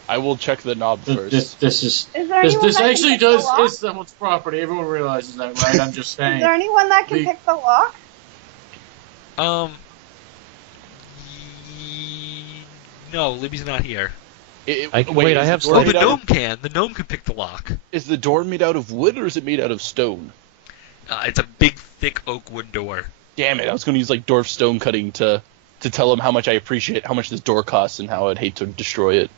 I will check the knob first. This Is there anyone this that actually can pick the is lock? someone's property. Everyone realizes that, right? I'm just Is saying. there anyone that can The- pick the lock? No, Libby's not here. Wait, I have is the door Oh, Wait, the made out gnome can. The gnome can pick the lock. Is the door made out of wood or is it made out of stone? It's a big, thick oak wood door. Damn it! I was going to use Dwarf stone cutting to tell him how much I appreciate how much this door costs and how I'd hate to destroy it.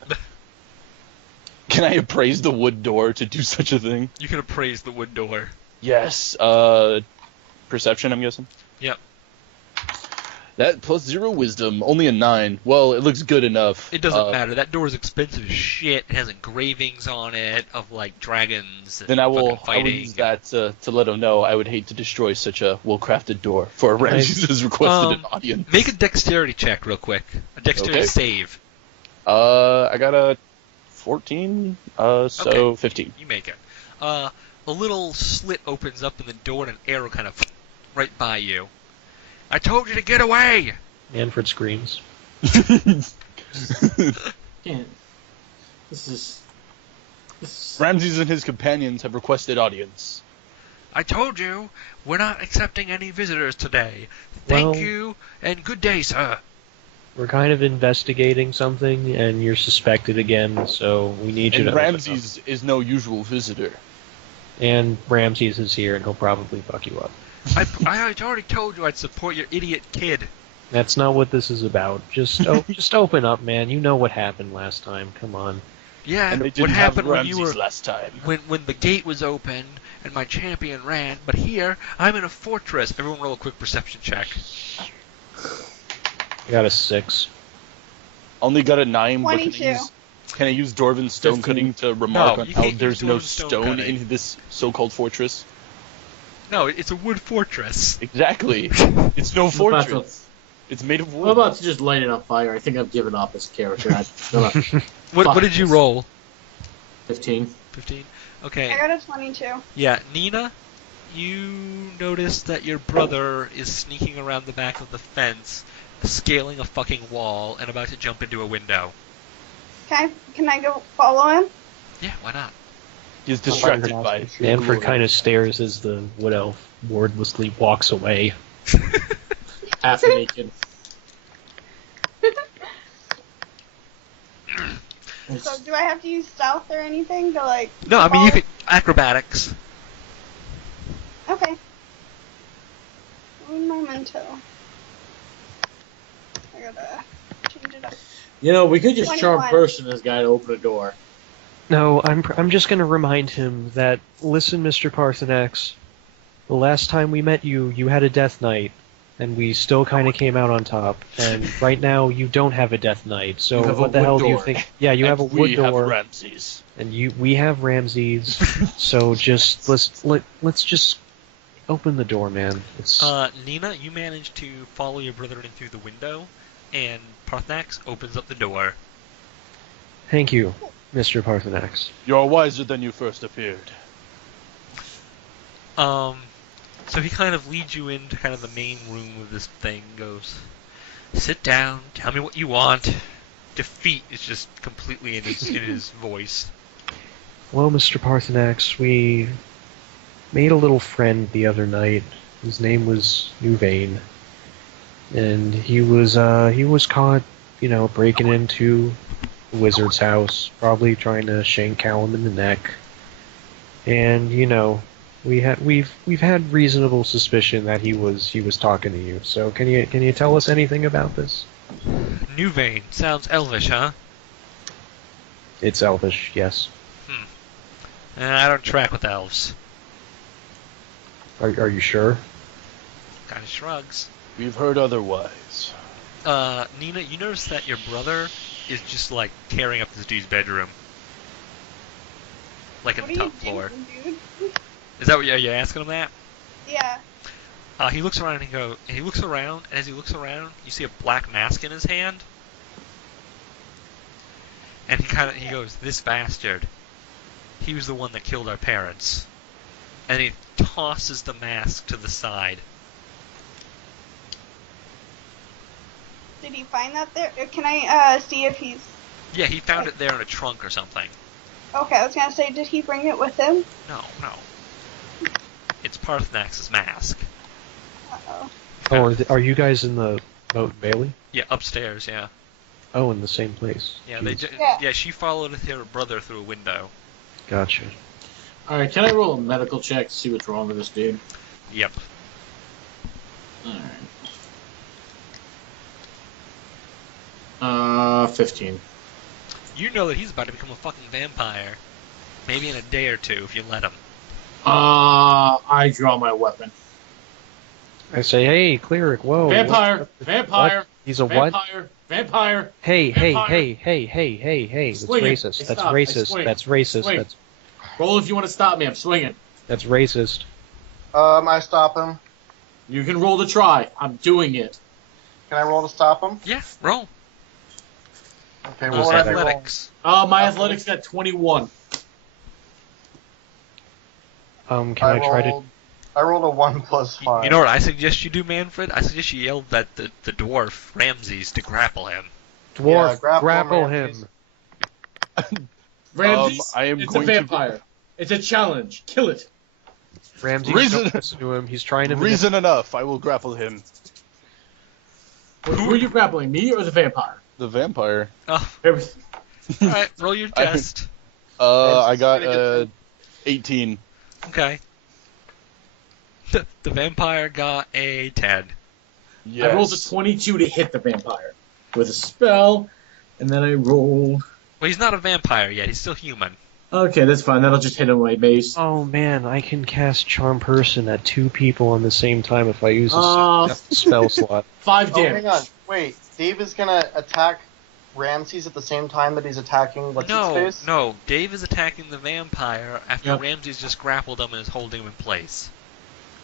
Can I appraise the wood door to do such a thing? You can appraise the wood door. Yes. Perception, I'm guessing. Yep. That plus 0 wisdom, only a 9. Well, it looks good enough. It doesn't matter. That door is expensive as shit. It has engravings on it of dragons. And Then I will fucking fighting. use that to let him know I would hate to destroy such a well-crafted door for Ramses has requested an audience. Make a dexterity check real quick. A dexterity Okay. save. I got a 14, so Okay. 15. You make it. A little slit opens up in the door and an arrow kind of right by you. I told you to get away! Manfred screams. Can't. This is. Ramses and his companions have requested audience. I told you, we're not accepting any visitors today. Thank Well- you, and good day, sir. We're kind of investigating something, and you're suspected again, so we need you And to open up. Ramses is no usual visitor. And Ramses is here, and he'll probably fuck you up. I already told you I'd support your idiot kid. That's not what this is about. Just open up, man. You know what happened last time. Come on. Yeah, And they what didn't have happened when Ramses you were last time. when the gate was open and my champion ran, but here I'm in a fortress. Everyone roll a quick perception check. I got a 6. Only got a 9, but 22. can I use Dwarven stone 15. cutting to remark No, on you how can't use there's no Dwarven stone stone cutting. in this so-called fortress? No, it's a wood fortress. Exactly. It's no fortress. It's made of I'm wood. about to just light it on fire. I think I've given up as a character. What did you roll? 15. 15? I Okay. got a 22. Yeah, Nina, you notice that your brother is sneaking around the back of the fence, scaling a fucking wall, and about to jump into a window. Can I go follow him? Yeah, why not? He's distracted by Manfred kind of stares as the wood elf wordlessly walks away. Half naked. So do I have to use stealth or anything to No, I mean, you follow? could. Acrobatics. Okay. One memento. I gotta change it up. We could just charm 21. person this guy to open a door. No, I'm just going to remind him that, listen, Mr. Parthenax, the last time we met you, you had a death knight. and we still kind of came out on top. And right now, you don't have a Death Knight. So You have what a the hell wood do you door. think? Yeah, you have a wood we door, have Ramses. and we have Ramses. So just let's just open the door, man. It's Nina, you managed to follow your brother in through the window, and Parthenax opens up the door. Thank you, Mr. Parthenax. You're wiser than you first appeared. So he kind of leads you into kind of the main room of this thing, goes, sit down, tell me what you want. Defeat is just completely in his voice. Well, Mr. Parthenax, we made a little friend the other night. His name was Nuvane. And he was caught, breaking into the wizard's house, probably trying to shank Callum in the neck. And, we've had reasonable suspicion that he was talking to you. So can you tell us anything about this? Nuvane. Sounds elvish, huh? It's elvish, yes. I don't track with elves. Are you sure? Kind of shrugs. We've heard otherwise. Nina, you notice that your brother is just, like, tearing up this dude's bedroom. Like, in the top floor. Dude? Is that what you're asking him that? Yeah. He looks around and he looks around, and as he looks around, you see a black mask in his hand. And he goes, this bastard. He was the one that killed our parents. And he tosses the mask to the side. Did he find that there? Can I see if he's... Yeah, he found it there in a trunk or something. Okay, I was gonna say, did he bring it with him? No. It's Parthenax's mask. Uh-oh. Oh, are you guys in the Moat and Bailey? Yeah, upstairs, yeah. Oh, in the same place. Yeah, Jeez. Yeah. she followed her brother through a window. Gotcha. Alright, can I roll a medical check to see what's wrong with this dude? Yep. Alright. 15. You know that he's about to become a fucking vampire. Maybe in a day or two if you let him. I draw my weapon. I say, hey, Cleric, whoa. Vampire! what- Vampire! what? He's a what? Vampire! Vampire! Hey, Vampire. hey, that's Swing it. racist. I That's stop. I racist. swing. That's racist. Swing. That's Roll if you want to stop me. I'm swinging. racist. I stop him. You can roll to try. I'm doing it. Can I roll to stop him? Yeah, roll. Okay, Those what would I be rolling? Athletics. My athletics got 21. Can I try to... I rolled a 1 plus 5. You know what I suggest you do, Manfred? I suggest you yell at the dwarf, Ramses, to grapple him. Dwarf, Yeah, grapple grapple Ramses. him. Ramses, I am it's going a to- vampire. It's a challenge. Kill it. Ramses, Reason- don't listen to him. He's trying to... Reason enough, I will grapple him. Who are you grappling, me or the vampire? The vampire. Oh, Everything. alright, roll your I- test. I got 18. Okay. The vampire got a 10. Yes. I rolled a 22 to hit the vampire with a spell, and then I rolled... Well, he's not a vampire yet. He's still human. Okay, that's fine. That'll just hit him with my mace. Oh, man, I can cast Charm Person at 2 people on the same time if I use a spell slot. 5 Oh, damage. hang on. Wait, Dave is gonna attack Ramses at the same time that he's attacking what's his face? No. Dave is attacking the vampire after Yep. Ramses just grappled him and is holding him in place.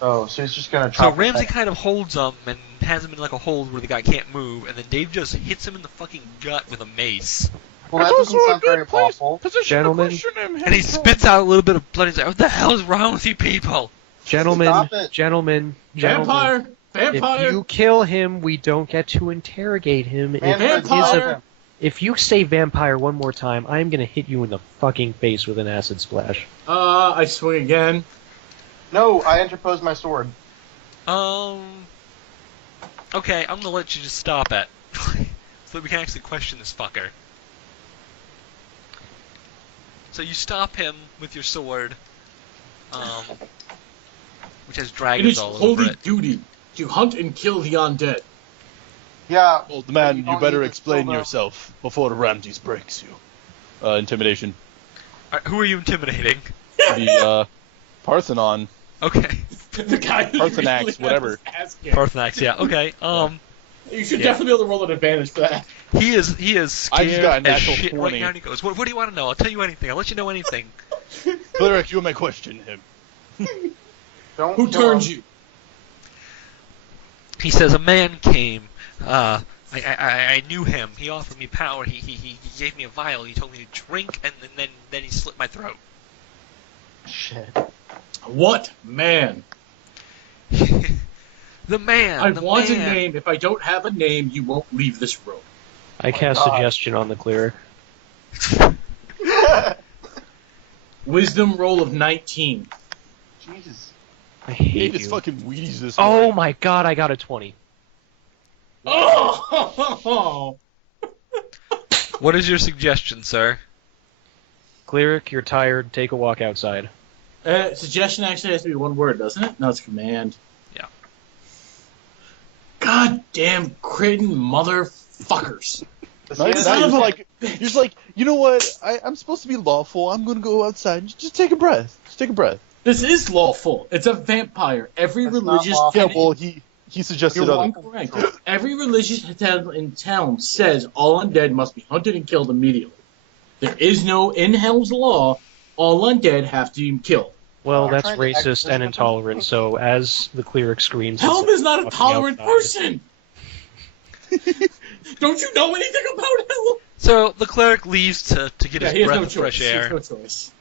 Oh, so he's just gonna So chop Ramsey it. kind of holds him and has him in like a hold where the guy can't move, and then Dave just hits him in the fucking gut with a mace. Well, that doesn't sound very awful. Gentlemen. And he spits out a little bit of blood. He's like, "What the hell is wrong with you people?" Gentlemen, Stop it. gentlemen, Vampire! if Vampire! you kill him, we don't get to interrogate him. Manfred, Vampire! If you say vampire one more time, I'm gonna hit you in the fucking face with an acid splash. I swing again. No, I interpose my sword. Okay, I'm gonna let you just stop it, so that we can actually question this fucker. So you stop him with your sword, which has It dragons is all over holy it. duty to hunt and kill the undead. Yeah. Old man, you don't better need to explain kill them. yourself before Ramses breaks you. Intimidation. Alright, who are you intimidating? The, Parthenon. Okay. The guy who's Parthenax, really whatever. Parthenax, yeah. Okay. You should Yeah. definitely be able to roll an advantage for that. He is scared I just got a as natural shit 20. right now, and he goes, "What do you want to know? I'll tell you anything. I'll let you know anything." Cleric, you may question him. Don't Who kill turned him. you? He says, "A man came. I knew him. He offered me power. He gave me a vial. He told me to drink, and then he slit my throat." Shit. What man? The man. I the want man. a name. If I don't have a name, you won't leave this room. I cast God. suggestion on the cleric. Wisdom roll of 19. Jesus. I He hate ate his you. fucking Wheaties this Oh morning. my god, I got a 20. Oh! What is your suggestion, sir? Cleric, you're tired. Take a walk outside. Suggestion actually has to be one word, doesn't it? No, it's command. Yeah. Goddamn critting motherfuckers. Does Not he even have- that, you're just like, you know what? I'm supposed to be lawful. I'm gonna go outside. Just take a breath. Just take a breath. This is lawful. It's a vampire. Every That's not religious lawful. Yeah, tenet- well, he suggested You're other. incorrect. Every religious tenet in town says all undead must be hunted and killed immediately. There is no, in Helm's law, all undead have to be killed. Well, I'm that's trying to racist access and the- intolerant, so as the cleric screams... Helm is not a walking tolerant outside. person! Don't you know anything about Helm? So the cleric leaves to get Yeah, his he has breath no of choice. fresh He air. has no choice.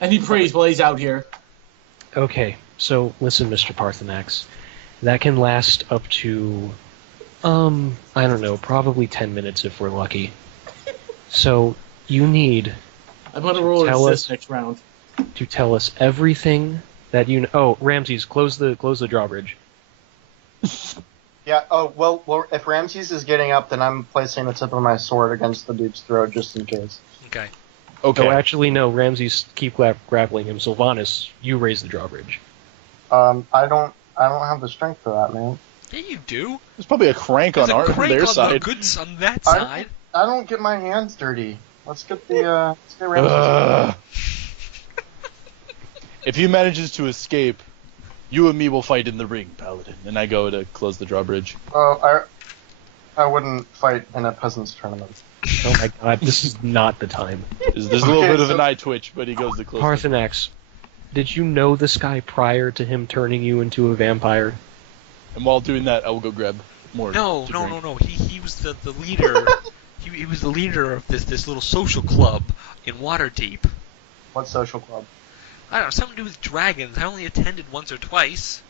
And he prays while he's out here. Okay, so listen, Mr. Parthenax. That can last up to, I don't know, probably 10 minutes if we're lucky. So, you need I'm gonna roll an Tell assist us- next round. to tell us everything that you know. Oh, Ramses, close the drawbridge. Yeah, oh, well, if Ramses is getting up, then I'm placing the tip of my sword against the dude's throat just in case. Okay. Okay. Oh, actually, no, Ramses, keep grappling him. Silvanus, you raise the drawbridge. I don't have the strength for that, man. Yeah, you do. There's probably a crank There's on a crank their on side. on that I side. don't get my hands dirty. Let's get Ramses. If he manages to escape, you and me will fight in the ring, Paladin. And I go to close the drawbridge. Oh, I wouldn't fight in a peasant's tournament. Oh my god, this is not the time. There's a little bit of an eye twitch, but he goes to close. Parthenax, did you know this guy prior to him turning you into a vampire? And while doing that, I will go grab more. No. to drink. He was the leader. he was the leader of this little social club in Waterdeep. What social club? I don't know, something to do with dragons. I only attended once or twice.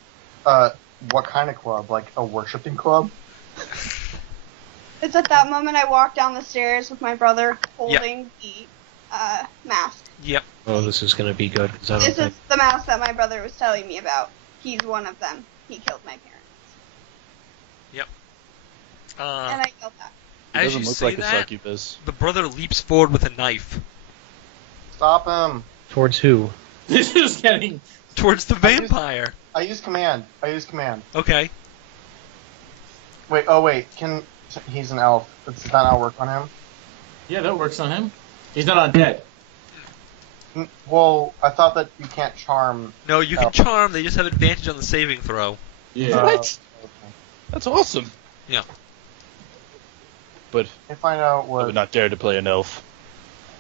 What kind of club? Like a worshipping club? It's at that moment I walk down the stairs with my brother holding the mask. Yep. Oh, this is gonna be good, 'cause I don't This think... is the mask that my brother was telling me about. He's one of them. He killed my parents. And I killed that. He As doesn't you look say like a that, succubus. the brother leaps forward with a knife Stop him! Towards who? This is getting... towards the vampire. I use command. Okay. Wait. He's an elf. Does that not work on him? Yeah, that works on him. He's not undead. Well, I thought that you can't charm. No, you can charm. They just have advantage on the saving throw. Yeah. What? Okay. That's awesome. Yeah. But Let me find out I what. would not dare to play an elf.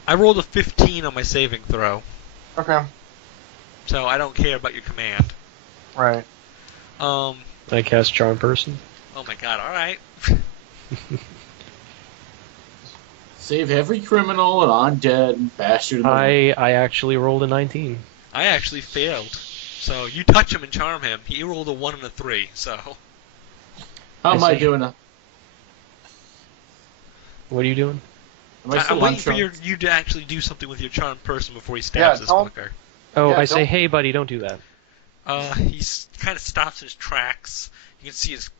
I rolled a 15 on my saving throw, Okay, so I don't care about your command. right. I cast Charm Person? Oh my god, alright. Save every criminal and undead bastard in the world. I actually rolled a 19. I actually failed. So you touch him and charm him. He rolled a 1 and a 3, so. How am I I see. doing? What are you doing? Am I I'm still waiting for uncharmed? you to actually do something with your charmed person before he stabs this tell him- fucker. Oh, Yeah, I say, don't- hey buddy, don't do that. He kind of stops in his tracks. You can see his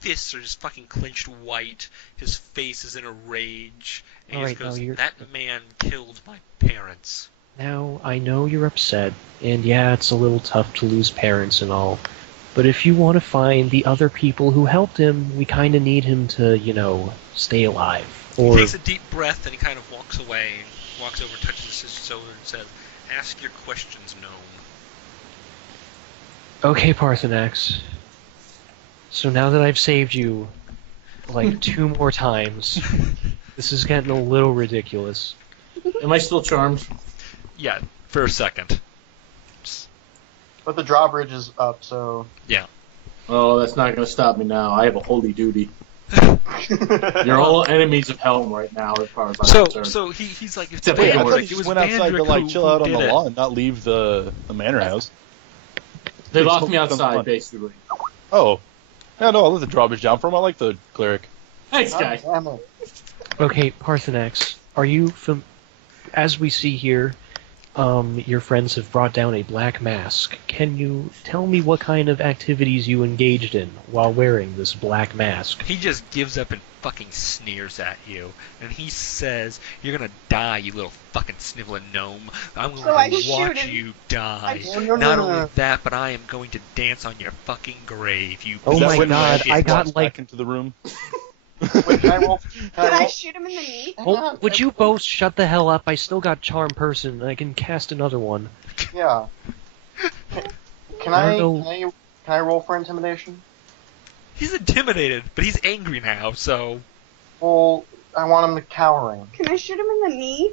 fists are just fucking clenched white. His face is in a rage. And he Alright, just goes, now you're- that man killed my parents. Now, I know you're upset, and yeah, it's a little tough to lose parents and all, but if you want to find the other people who helped him, we kind of need him to, stay alive. He Or, takes a deep breath and he kind of walks away, walks over, touches his shoulder and says, ask your questions, Gnome. Okay, Parthenax. So now that I've saved you, like, 2 more times, this is getting a little ridiculous. Am I still charmed? Yeah, for a second. But the drawbridge is up, so. Yeah. Oh, that's not going to stop me now. I have a holy duty. You're all enemies of Helm right now, as far as I'm concerned. So he's like, it's Wait, Wait, I It thought Vandrick, you it was just went outside to Vandrick like who chill out on did the it. lawn, not leave the manor house. They Please locked don't me come outside, on. basically. Oh. Yeah, no, I'll let the drawbridge down for him. I like the cleric. Thanks, God guys. damn it. Okay, Parthenax, are you as we see here, your friends have brought down a black mask. Can you tell me what kind of activities you engaged in while wearing this black mask? He just gives up and fucking sneers at you. And he says, you're gonna die, you little fucking sniveling gnome. I'm So I going to shoot watch him. you die. No, Not no, only no. that, but I am going to dance on your fucking grave, you Oh Is that my when God, Ramses I got, walks like- back into the room. Wait, can I roll? Can I shoot him in the knee? Oh, would you both shut the hell up? I still got Charm Person, and I can cast another one. Yeah. Can I I, don't can I roll for intimidation? He's intimidated, but he's angry now, so... Well, I want him to cowering. Can I shoot him in the knee?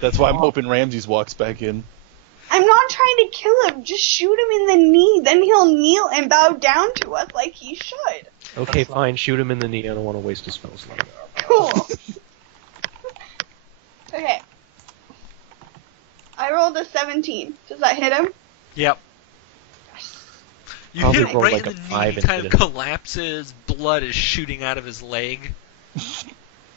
That's why I'm hoping Ramses walks back in. I'm not trying to kill him. Just shoot him in the knee. Then he'll kneel and bow down to us like he should. Okay, fine, shoot him in the knee. I don't want to waste a spell slot. Cool. Okay. I rolled a 17. Does that hit him? Yep. You Probably hit him rolled right like in a the knee, 5 he and kind hit of him. collapses, blood is shooting out of his leg.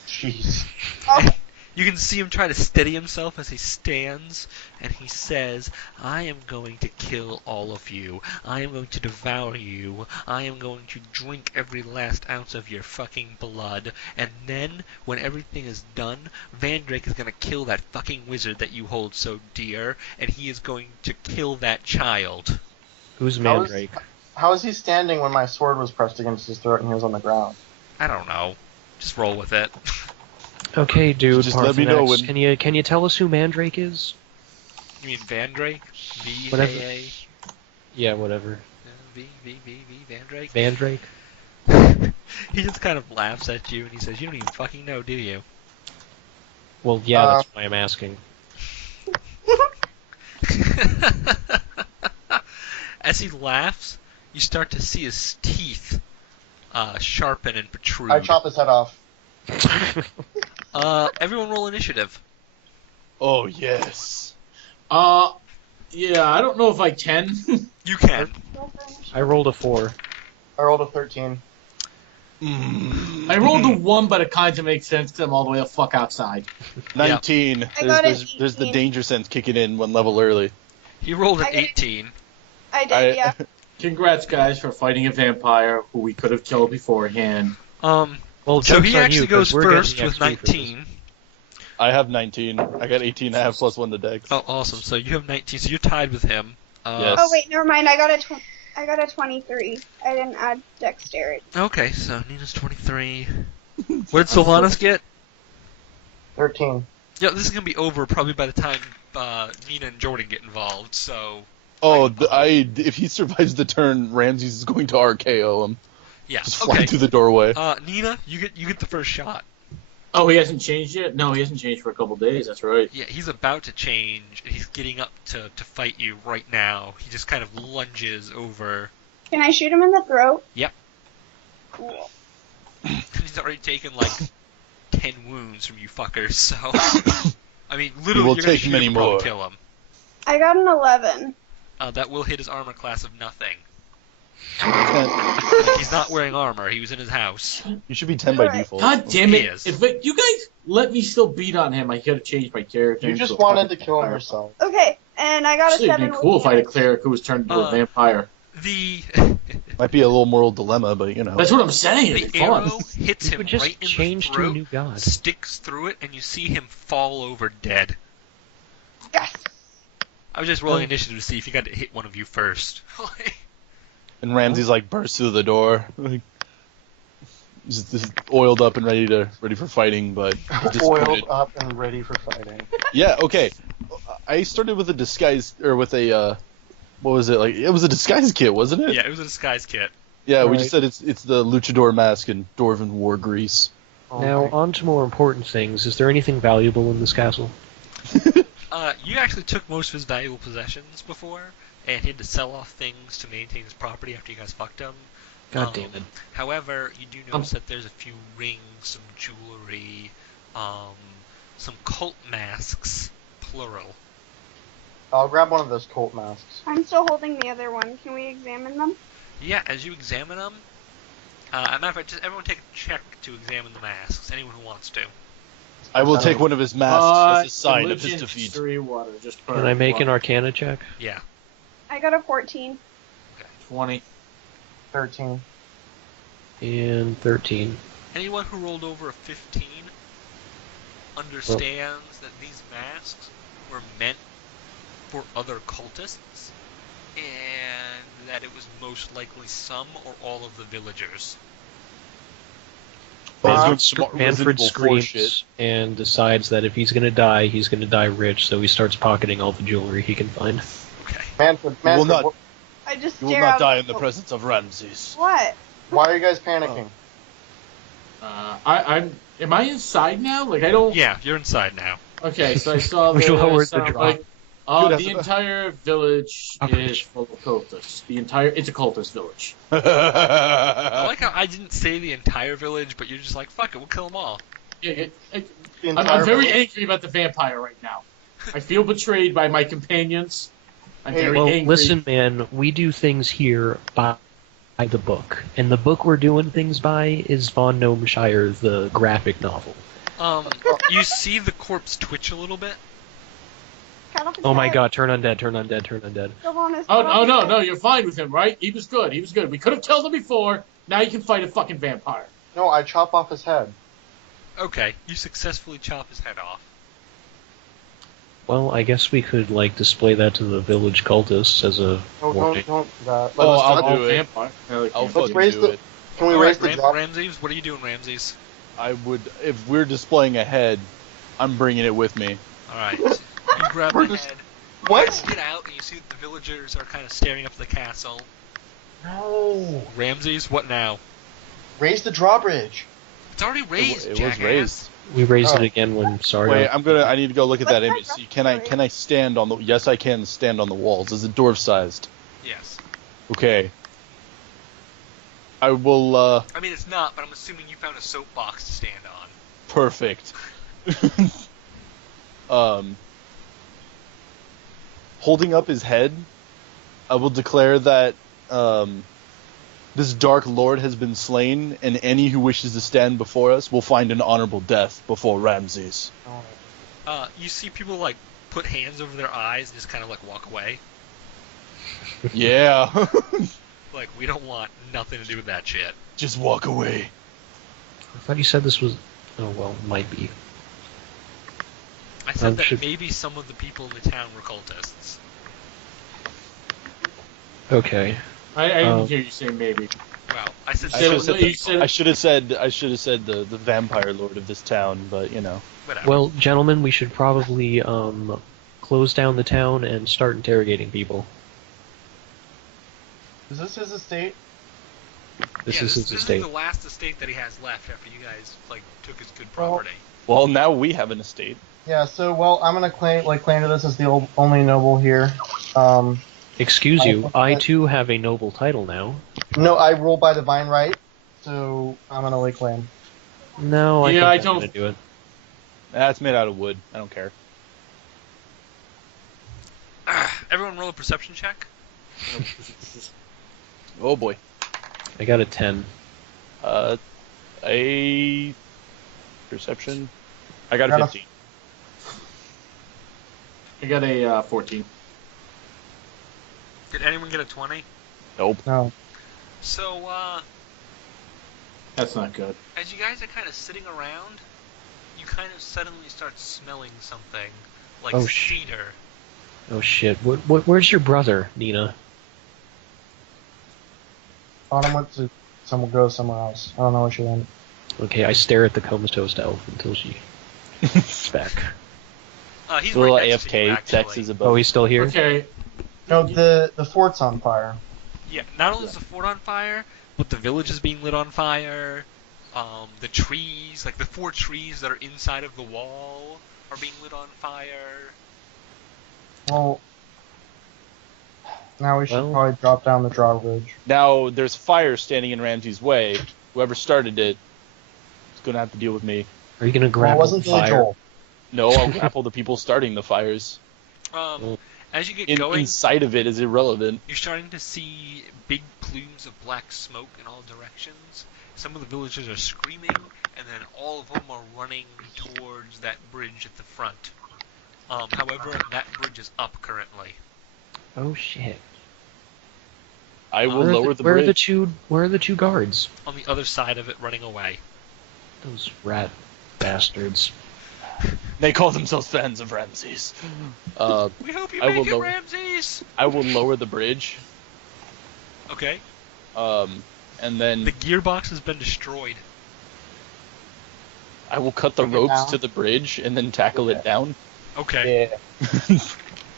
Jeez. Oh, You can see him try to steady himself as he stands, and he says, I am going to kill all of you. I am going to devour you. I am going to drink every last ounce of your fucking blood. And then, when everything is done, Vandrick is going to kill that fucking wizard that you hold so dear, and he is going to kill that child. Who's How is- Mandrake? How was he standing when my sword was pressed against his throat and he was on the ground? I don't know. Just roll with it. Okay, dude, Just let me know Parthenax, when- can you tell us who Mandrake is? You mean Vandrake? V Whatever. A Yeah, whatever. V Vandrake? Mandrake? He just kind of laughs at you and he says, you don't even fucking know, do you? Well, yeah, that's why I'm asking. As he laughs, you start to see his teeth sharpen and protrude. I chop his head off. Everyone roll initiative. Oh, yes. Yeah, I don't know if I can. You can. I rolled a 4. I rolled a 13. I rolled a 1, but it kind of makes sense because I'm all the way the fuck outside. 19. I got an There's the 18. danger sense kicking in one level early. He rolled an I get it. 18. I did, yeah. Congrats, guys, for fighting a vampire who we could have killed beforehand. Well, So joke's he on actually you, 'cause goes we're getting first the with XP for this. 19. I have 19. I got 18 and a half plus 1 to dex. Oh, awesome. So you have 19, so you're tied with him. Yes. Oh wait, never mind. I got a 23. I didn't add dexterity. Okay, so Nina's 23. What did Silvanus get? 13. Yeah, this is going to be over probably by the time Nina and Jordan get involved, so... Oh, if he survives the turn, Ramses is going to RKO him. Yeah, Just fly okay. through the doorway. Nina, you get the first shot. Oh, he hasn't changed yet? No, he hasn't changed for a couple days, that's right. Yeah, he's about to change. He's getting up to fight you right now. He just kind of lunges over. Can I shoot him in the throat? Yep. Cool. He's already taken like 10 wounds from you fuckers, so... I mean, He literally, will you're gonna take shoot many him and probably more. kill him. I got an 11. That will hit his armor class of nothing. 10. He's not wearing armor. He was in his house. You should be 10 by Alright. default. God damn He it! is. If you guys let me still beat on him, I could have changed my character. You into just a wanted to fucking kill him vampire. yourself. Okay, and I got a Actually, 7 it'd be cool with if I had a damage. cleric who was turned into a Uh, vampire. The Might be a little moral dilemma, but you know. That's what I'm saying. the It'd be fun. arrow hits You him could just right in change the to a throat, new god. sticks through it, and you see him fall over dead. Yes. I was just rolling initiative to see if you got to hit one of you first. And Ramses like bursts through the door, like, just oiled up and ready for fighting, but disappointed. Oiled up and ready for fighting. Yeah, okay. I started with a disguise or with a what was it like? It was a disguise kit, wasn't it? Yeah, it was a disguise kit. Yeah, we Right. just said it's the luchador mask and dwarven war grease. Now, on to more important things. Is there anything valuable in this castle? You actually took most of his valuable possessions before, and he had to sell off things to maintain his property after you guys fucked him. God damn it. However, you do notice that there's a few rings, some jewelry, some cult masks, plural. I'll grab one of those cult masks. I'm still holding the other one. Can we examine them? Yeah, as you examine them, as a matter of fact, just everyone take a check to examine the masks. Anyone who wants to. I will take one of his masks as a sign of his religion, defeat. history, water, just Can I make an Arcana check? Yeah. I got a 14. 20. 13. And 13. Anyone who rolled over a 15 understands that these masks were meant for other cultists, and that it was most likely some or all of the villagers. Manfred screams and decides that if he's going to die rich, so he starts pocketing all the jewelry he can find. Okay. Manfred, You will not, I just you will stare not out die in the presence of Ramses. What? why are you guys panicking? Am I inside now? Like, I don't... Yeah, you're inside now. Okay, so I saw We lowered this, the I'm drop. like, Good, the entire village Okay. is full of cultists. It's a cultist village. I like how I didn't say the entire village, but you're just like, fuck it, we'll kill them all. Yeah, The I'm entire very village? angry about the vampire right now. I feel betrayed by my companions. I'm Hey, very Well, angry. listen, man, we do things here by the book. And the book we're doing things by is Von Gnomeshire, the graphic novel. You see the corpse twitch a little bit. Cut off his Oh my head. god, turn undead, turn undead, turn undead. Silvanus, Oh, cut off his no, head. no, you're fine with him, right? He was good. He was good. We could have killed him before. Now you can fight a fucking vampire. No, I chop off his head. Okay, you successfully chop his head off. Well, I guess we could, like, display that to the village cultists as a No, warning. don't do that. Oh, Let's- I'll let's- do it. Vampire. Yeah, they I'll can't. fucking raise do the- it. Can we All raise right, the drop? Ramses, what are you doing, Ramses? I would, if we're displaying a head, I'm bringing it with me. Alright, you grab We're the just- head. What? You get out, and you see that the villagers are kind of staring up at the castle. No. Ramses, what now? Raise the drawbridge. It's already raised, It was jackass. raised. We raised it Oh. again when Sardo... Wait, I need to go look at that What's image. that See, can I stand on the? Yes, I can stand on the walls. Is it dwarf sized? Yes. Okay. I will. I mean, it's not, but I'm assuming you found a soapbox to stand on. Perfect. Holding up his head, I will declare that this dark lord has been slain, and any who wishes to stand before us will find an honorable death before Ramses. You see people, like, put hands over their eyes and just kind of, like, walk away. Yeah. Like, we don't want nothing to do with that shit. Just walk away. I thought you said this was... Oh, well, might be. I said that should- maybe some of the people in the town were cultists. Okay. I didn't Oh. hear you say maybe. Well, I said I said- should have you said, said- I should have said the vampire lord of this town, but you know. whatever. Well, gentlemen, we should probably close down the town and start interrogating people. Is this his estate? This yeah, is his this estate. is the last estate that he has left after you guys, like, took his good property. Well, now we have an estate. Yeah. So, well, I'm gonna claim to this as the only noble here. Excuse you, I too have a noble title now. No, I rule by divine right, so I'm gonna lay claim. No, I Yeah, think I I'm don't- gonna do it. That's made out of wood. I don't care. Everyone roll a perception check. Oh boy. I got a 10. A perception. I got a Got a- 15. I got a 14. Did anyone get a 20? Nope. No. So, That's not good. as you guys are kind of sitting around, you kind of suddenly start smelling something like Oh, cedar. Oh shit, where's your brother, Nina? Autumn went to go somewhere else. I don't know where she went. Okay, I stare at the comatose elf until she gets back. He's The little right next to you, AFK actually. text is above. Oh, he's still here? Okay. No, the fort's on fire. Yeah, not only is the fort on fire, but the village is being lit on fire. The trees, like the 4 trees that are inside of the wall, are being lit on fire. Well, now we should Well- probably drop down the drawbridge. Now, there's fire standing in Ramsey's way. Whoever started it is going to have to deal with me. Are you gonna Well, it grapple wasn't the Billy fire? Joel. No, I'll grapple the people starting the fires. As you get going, Inside of it is irrelevant. you're starting to see big plumes of black smoke in all directions. Some of the villagers are screaming, and then all of them are running towards that bridge at the front. However, that bridge is up currently. Oh shit! I will Where are lower the, the where bridge. are the two? Where are the 2 guards? On the other side of it, running away. Those rat bastards. They call themselves fans of Ramses. We hope you I make will it, lower- Ramses! I will lower the bridge, Okay. and then The gearbox has been destroyed. I will cut the Bring it ropes down. to the bridge and then tackle it down. Okay. Yeah.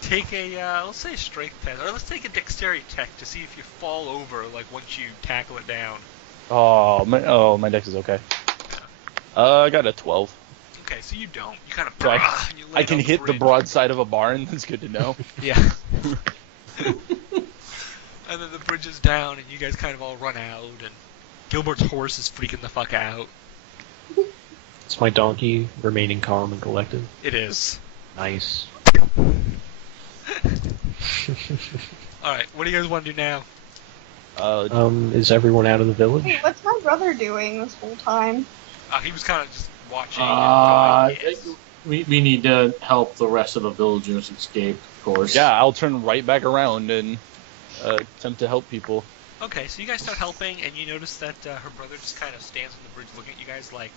Take a, let's say a strength test, or let's take a dexterity check to see if you fall over, like, once you tackle it down. My dex is okay. I got a 12. Okay, so you don't. You kind of... So and you I land can on hit the bridge. broadside of a barn. That's good to know. Yeah. And then the bridge is down, and you guys kind of all run out, and Gilbert's horse is freaking the fuck out. Is my donkey remaining calm and collected? It is. Nice. Alright, what do you guys want to do now? Is everyone out of the Hey, village? what's my brother doing this whole time? He was kind of just watching and going, yes. We need to help the rest of the villagers escape, of course. Yeah, I'll turn right back around and attempt to help people. Okay, so you guys start helping, and you notice that her brother just kind of stands on the bridge looking at you guys like,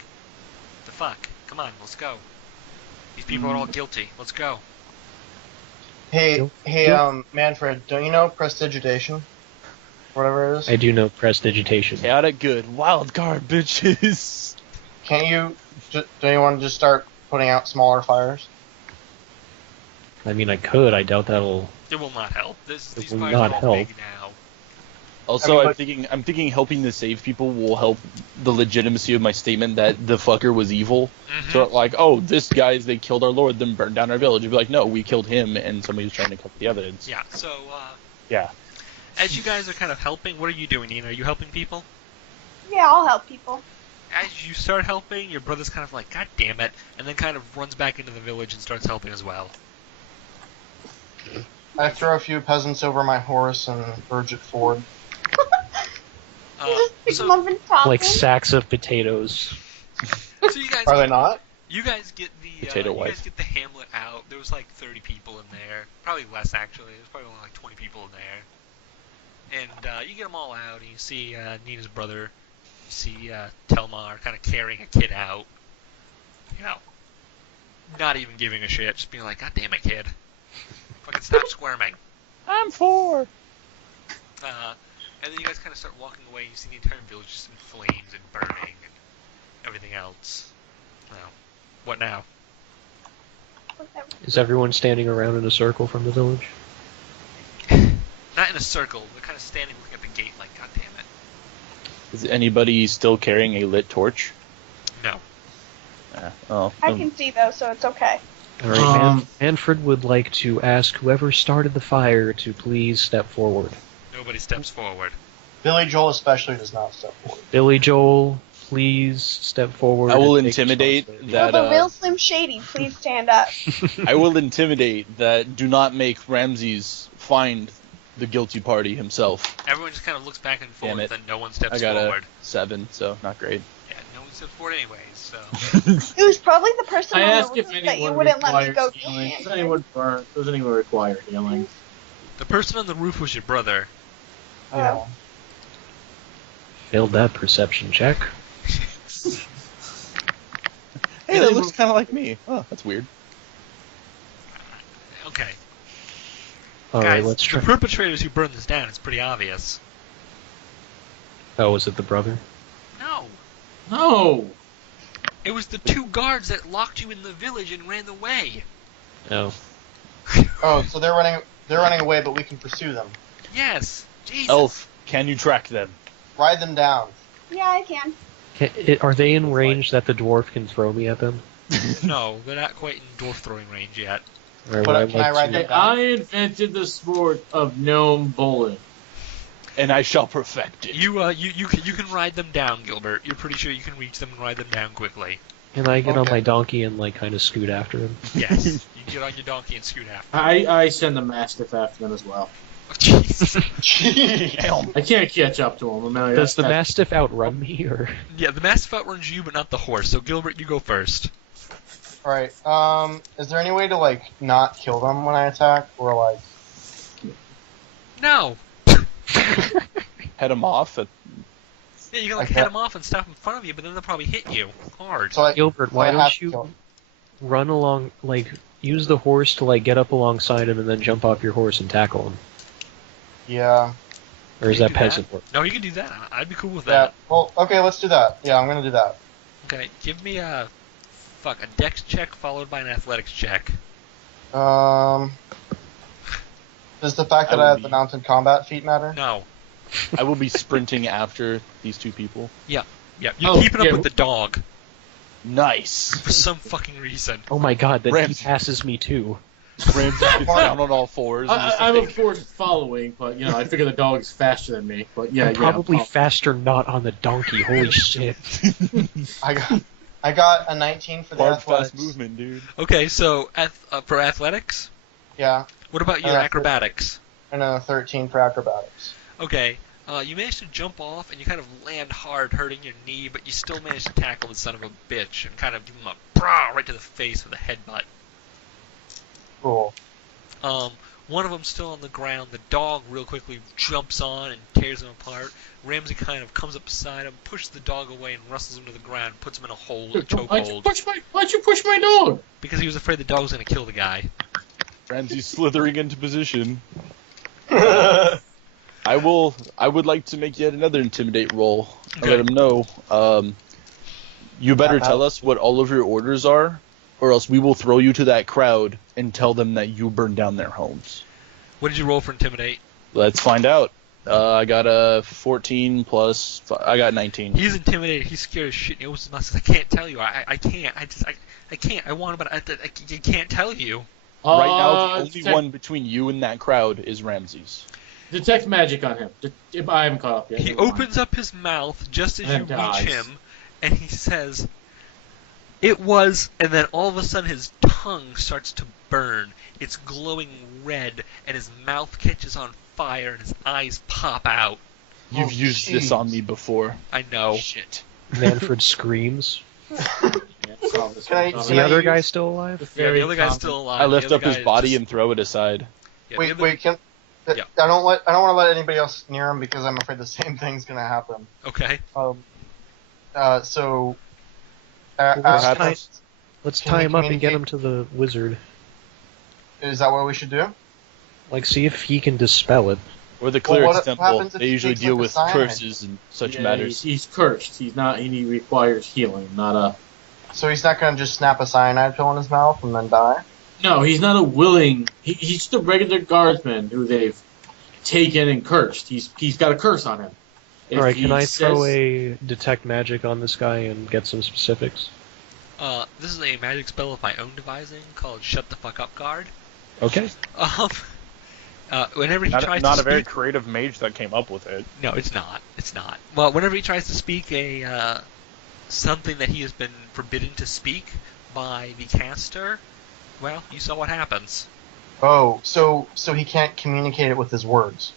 the fuck? Come on, let's go. These people are all guilty. Let's go. Hey, Sure. Manfred, don't you know prestidigitation? Whatever it is. I do know prestidigitation. Chaotic good. Wild card, bitches. Can't you? Don't you want to just start putting out smaller fires? I mean, I could. I doubt that'll. It will not help. These will fires not are all help. big now. Also, I mean, I'm thinking helping to save people will help the legitimacy of my statement that the fucker was evil. Mhm. So, like, oh, this guy's, they killed our lord, then burned down our village. You'd be like, no, we killed him, and somebody was trying to cover the evidence. Yeah, so, Yeah. as you guys are kind of helping, what are you doing, Nina? Are you helping people? Yeah, I'll help people. As you start helping, your brother's kind of like, God damn it, and then kind of runs back into the village and starts helping as well. I throw a few peasants over my horse and urge it forward. Just pick So, them up and toss Like them. sacks of potatoes. so you guys, Are they not? you guys get the Potato you wife. guys get the hamlet out. There was like 30 people in there, probably less actually. There's probably only like 20 people in there. And you get them all out, and you see Nina's brother. You see Telmar kind of carrying a kid out. You know, not even giving a shit, just being like, God damn it, kid. Fucking stop squirming. I'm 4. And then you guys kind of start walking away, and you see the entire village just in flames and burning and everything else. Well, what now? Whatever. Is everyone standing around in a circle from the village? Not in a circle. They're kind of standing looking at the gate like, God damn it. Is anybody still carrying a lit torch? No. I can see though, so it's okay. All right, Manfred would like to ask whoever started the fire to please step forward. Nobody steps forward. Billy Joel especially does not step forward. Billy Joel, please step forward. I will and take intimidate responsibility. that. Will the real Slim Shady please stand up? I will intimidate that. Do not make Ramses find the guilty party himself. Everyone just kind of looks back and forth, Damn it. then no one steps I got forward. a 7, so not great. Yeah, no one steps forward anyways, so... It was probably the person I on asked the if roof that you anyone wouldn't let me requires go healing. get. Does anyone require healing? The person on the roof was your brother. Yeah. Failed that perception check. Hey, that looks kind of like me. Oh, that's weird. Okay. All Guys, right, let's try. the perpetrators who burned this down, it's pretty obvious. Oh, was it the brother? No. No! It was the 2 guards that locked you in the village and ran away. Oh, Oh, so they're running. They're running away, but we can pursue them. Yes. Jesus. Elf, can you track them? Ride them down. Yeah, I can. Are they in range that the dwarf can throw me at them? No, they're not quite in dwarf throwing range yet. Or But would I can I like ride to- them Hey, down? I invented the sport of gnome bowling. And I shall perfect it. You can ride them down, Gilbert. You're pretty sure you can reach them and ride them down quickly. Can I get on Okay. my donkey and like kind of scoot after him? Yes. You can get on your donkey and scoot after. I send a mastiff after them as well. Oh, Jesus. Helm. I can't catch up to them. I mean, Does the that- mastiff outrun me, or Yeah, the Mastiff outruns you, but not the horse. So Gilbert, you go first. Alright, is there any way to, like, not kill them when I attack? Or, like... No. Head him off. Yeah, you can like Okay. head them off and stop in front of you, but then they'll probably hit you hard. So I, Gilbert? so Why I have don't to you kill. run along? Like, use the horse to like get up alongside him and then jump off your horse and tackle him. Yeah. Or is You that do peasant work? No, you can do that. I'd be cool with Yeah. that. Well, okay, let's do that. Yeah, I'm gonna do that. Okay, give me a dex check followed by an athletics check. Does the fact that I I will have the be- mounted combat feat matter? No. I will be sprinting after these two people. Yeah, you're Oh, keeping up yeah. with the dog Nice. for some fucking reason. Oh my god, then he Rams. passes me too. Ramses gets down on all fours. And just I'm like, of course following, but you know I figure the dog is faster than me. But yeah, I'm probably yeah. faster not on the donkey. Holy shit! I got a 19 for the hard, athletics. fast movement, dude. Okay, so for athletics, Yeah, what about your Yeah. acrobatics? and then a 13 for acrobatics. Okay, you managed to jump off and you kind of land hard, hurting your knee, but you still managed to tackle the son of a bitch and kind of give him a brah right to the face with a headbutt. Cool. One of them's still on the ground. The dog real quickly jumps on and tears him apart. Ramsey kind of comes up beside him, pushes the dog away, and wrestles him to the ground, puts him in a hole, a Why'd you chokehold, push my dog? because he was afraid the dog was going to kill the guy. Ramses slithering into position. I would like to make yet another intimidate roll. Okay. Let him know. You better tell us what all of your orders are, or else we will throw you to that crowd and tell them that you burned down their homes. What did you roll for intimidate? Let's find out. I got a 14 plus. I got 19. He's intimidated. He's scared as shit. He opens his mouth and says, I can't tell you. I can't. I can't. I want to, but I can't tell you. Right now, the only detect, one between you and that crowd is Ramses. detect magic on him. I haven't caught up yet. He Never mind. opens up his mouth just as you And dies. reach him, and he says, "It was," and then all of a sudden his tongue starts to burn. It's glowing red, and his mouth catches on fire, and his eyes pop out. You've Oh, used this jeez. on me before. I know. Shit. Manfred screams. Yeah, solve this Can I- one. Is can the I other use- guy still alive? It's Yeah, very the other guy's common. still alive. I The lift other up his guy is body just- and throw it aside. yeah, the Wait, other- can Yeah. I don't want to let anybody else near him because I'm afraid the same thing's gonna happen. Okay. So. Let's Perhaps- tie, let's Can tie we him up and get him communicate? to the wizard. Is that what we should do? Like, see if he can dispel it. Or the Well, cleric's what temple. happens if They he usually takes, deal like, a with cyanide? curses and such Yeah, matters. He's cursed. He's not. He requires healing, not a. So he's not gonna just snap a cyanide pill in his mouth and then die? No, he's not a willing. He's just a regular guardsman who they've taken and cursed. He's got a curse on him. If Alright, he can I throw says- a detect magic on this guy and get some specifics? This is a magic spell of my own devising called Shut the Fuck Up Guard. Okay. Whenever he tries Not, to not a speak, very creative mage that came up with it. No, it's not. It's not. Well, whenever he tries to speak a something that he has been forbidden to speak by the caster, well, you saw what happens. Oh, so he can't communicate it with his words.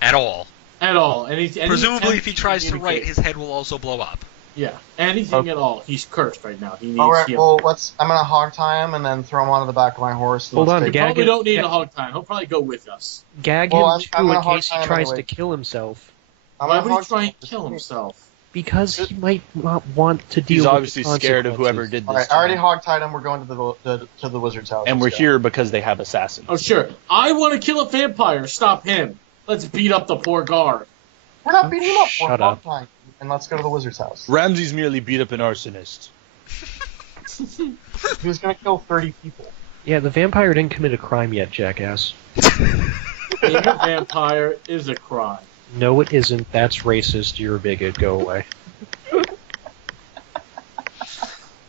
At all. at all. Presumably, if he tries to write, his head will also blow up. Yeah, anything Okay. at all. He's cursed right now. He needs All right, healing. well, I'm gonna hog tie him and then throw him onto the back of my horse. and Hold let's on, take- Gag Probably him- don't need Gag- a hog time. He'll probably go with us. Gag Well, him I'm too gonna in hog case tie he him tries anyway. to kill himself. I'm Why gonna would he hog try tie and him. kill himself? Because he might not want to deal He's with obviously the scared of whoever consequences. did this. All right, to I already him. hog tied him. We're going to the wizard's house. And we're Let's go. here because they have assassins. Oh, sure. I want to kill a vampire. Stop him. Let's beat up the poor guard. We're not beating him up. We're Shut hog up. tying him, and let's go to the wizard's house. Ramses merely beat up an arsonist. He was gonna kill 30 people. Yeah, the vampire didn't commit a crime yet, jackass. Being a vampire is a crime. No, it isn't. That's racist. You're a bigot. Go away.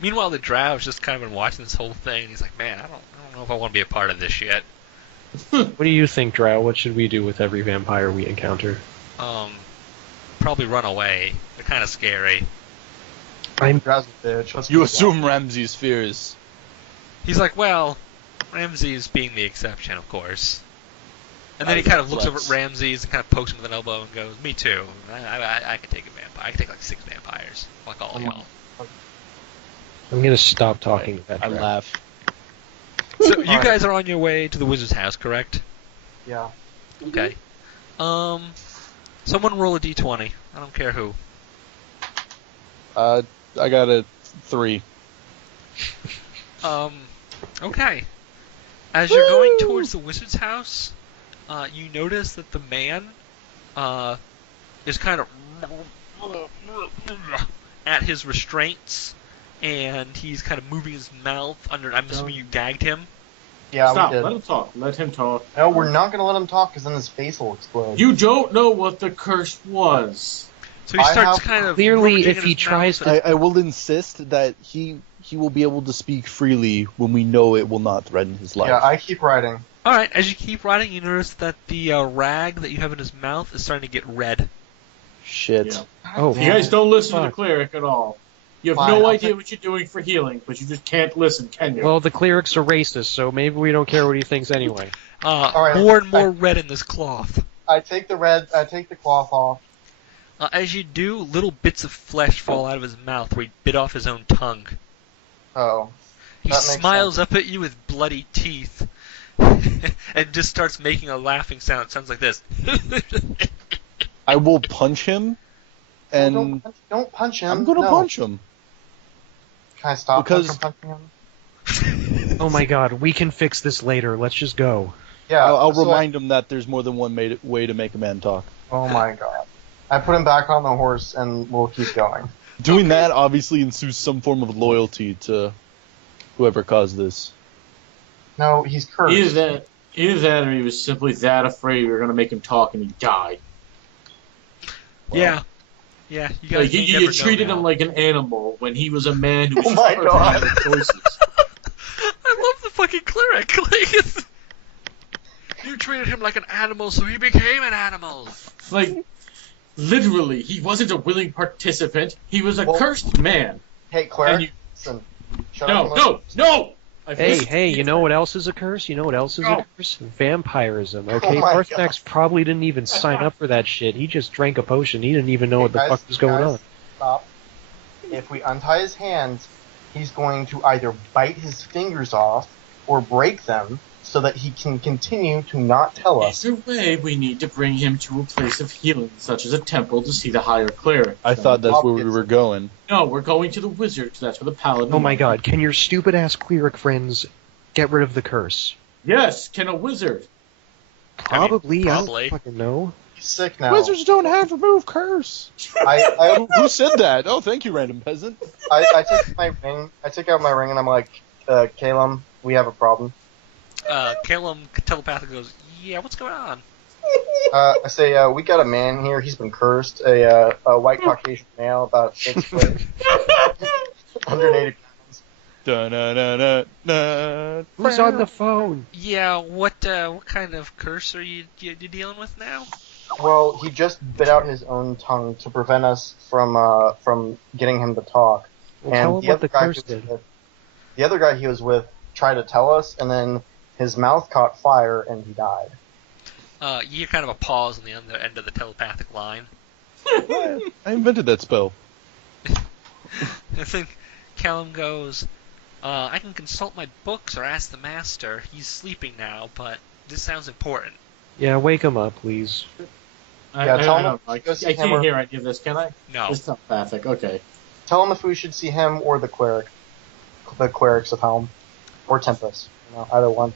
Meanwhile, the Drow's just kind of been watching this whole thing, and he's like, man, I don't know if I want to be a part of this yet. What do you think, Drow? What should we do with every vampire we encounter? Probably run away. They're kind of scary. Drow's a bitch. Let's You keep assume Ramses fears. He's like, well, Ramses being the exception, of course. And then he kind of looks over at Ramses and kind of pokes him with an elbow and goes, me too. I could take a vampire. I could take like 6 vampires. Like all y'all. I'm gonna stop talking to that I Drow. laugh. So you guys are on your way to the wizard's house, correct? Yeah. Okay. Someone roll a d20. I don't care who. I got a 3. Okay. As you're going towards the wizard's house, you notice that the man is kind of at his restraints, and he's kind of moving his mouth under. I'm assuming you gagged him. Yeah, Stop. we did. Let him talk. Let him talk. No, we're not gonna let him talk because then his face will explode. You don't know what the curse was. So he I starts have- kind of Clearly, rummaging if in he his tries mouth. to- I will insist that he will be able to speak freely when we know it will not threaten his life. Yeah, I keep writing. All right. As you keep writing, you notice that the rag that you have in his mouth is starting to get red. Shit. Yeah. Oh, You guys don't listen to the Fuck. cleric at all. You have Fine, no I'll idea take- what you're doing for healing, but you just can't listen, can you? Well, the cleric's a racist, so maybe we don't care what he thinks anyway. right, More and more red in this cloth. I take the cloth off. As you do, little bits of flesh fall out of his mouth where he bit off his own tongue. Oh. He That makes smiles sense. up at you with bloody teeth and just starts making a laughing sound. It sounds like this. I will punch him, No, and don't punch him. I'm gonna No. punch him. Can I stop Because- him from punching him? Oh my god, we can fix this later. Let's just go. Yeah. I'll so remind him that there's more than one way to make a man talk. Oh my god. I put him back on the horse and we'll keep going. Doing that obviously ensues some form of loyalty to whoever caused this. No, he's cursed. Either that or he was simply that afraid we were going to make him talk and he died. Yeah. Yeah, you guys Like, may you never know treated now. him like an animal when he was a man who was Oh my just God. making choices. I love the fucking cleric. Like, you treated him like an animal, so he became an animal. Like, literally, he wasn't a willing participant. He was a Well- cursed man. Hey, Cleric, And you- listen. Shut up. No! Hey, you know what else is a curse? You know what else is a curse? Vampirism, okay? Oh my Parthenax probably didn't even sign up for that shit. He just drank a potion. He didn't even know what the Guys, fuck was going guys, on. Stop. If we untie his hands, he's going to either bite his fingers off or break them so that he can continue to not tell us. Either way, we need to bring him to a place of healing, such as a temple, to see the higher cleric. I thought that's where we were going. No, we're going to the wizard, because that's where the paladin. Oh my god, can your stupid ass cleric friends get rid of the curse? Yes, can a wizard? Probably, I probably. don't fucking know. He's sick now. Wizards don't have remove curse. Who said that? Oh, thank you, random peasant. I take my ring. I take out my ring and I'm like, Calum, we have a problem. Calum telepathically goes, yeah, what's going on? I say, we got a man here. He's been cursed. A white Caucasian male, about 6 foot, 180 pounds. Da-na-na-na-na. Who's on the phone? Yeah, what kind of curse are you dealing with now? Well, he just bit out his own tongue to prevent us from getting him to talk. Well, tell him what the curse he was did. with, the other guy he was with tried to tell us, and then his mouth caught fire and he died. You hear kind of a pause on the other end of the telepathic line. I invented that spell. I think Callum goes, I can consult my books or ask the master. He's sleeping now, but this sounds important. Yeah, wake him up, please. Yeah, tell him don't if know. he goes to I him or- can't hear any of this, can I? No. It's telepathic, okay. Tell him if we should see him or the clerics of Helm, or Tempus. Either one.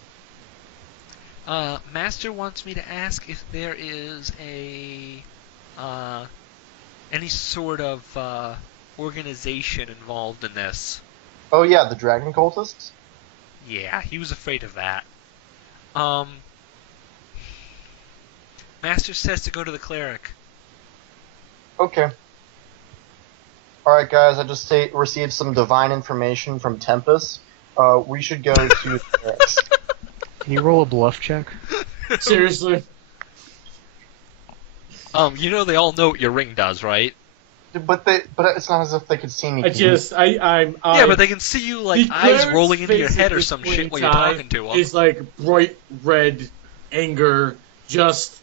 Master wants me to ask if there is any sort of organization involved in this. Oh yeah, the dragon cultists. Yeah, he was afraid of that. Master says to go to the Cleric. Okay. Alright, guys, I just received some divine information from Tempus. We should go to the clerics. Can you roll a bluff check? Seriously? You know they all know what your ring does, right? But it's not as if they could see me. Yeah, but they can see you, like, The eyes cleric's rolling into your face head at or this some point shit in while you're time talking to them. It's like bright red anger. Just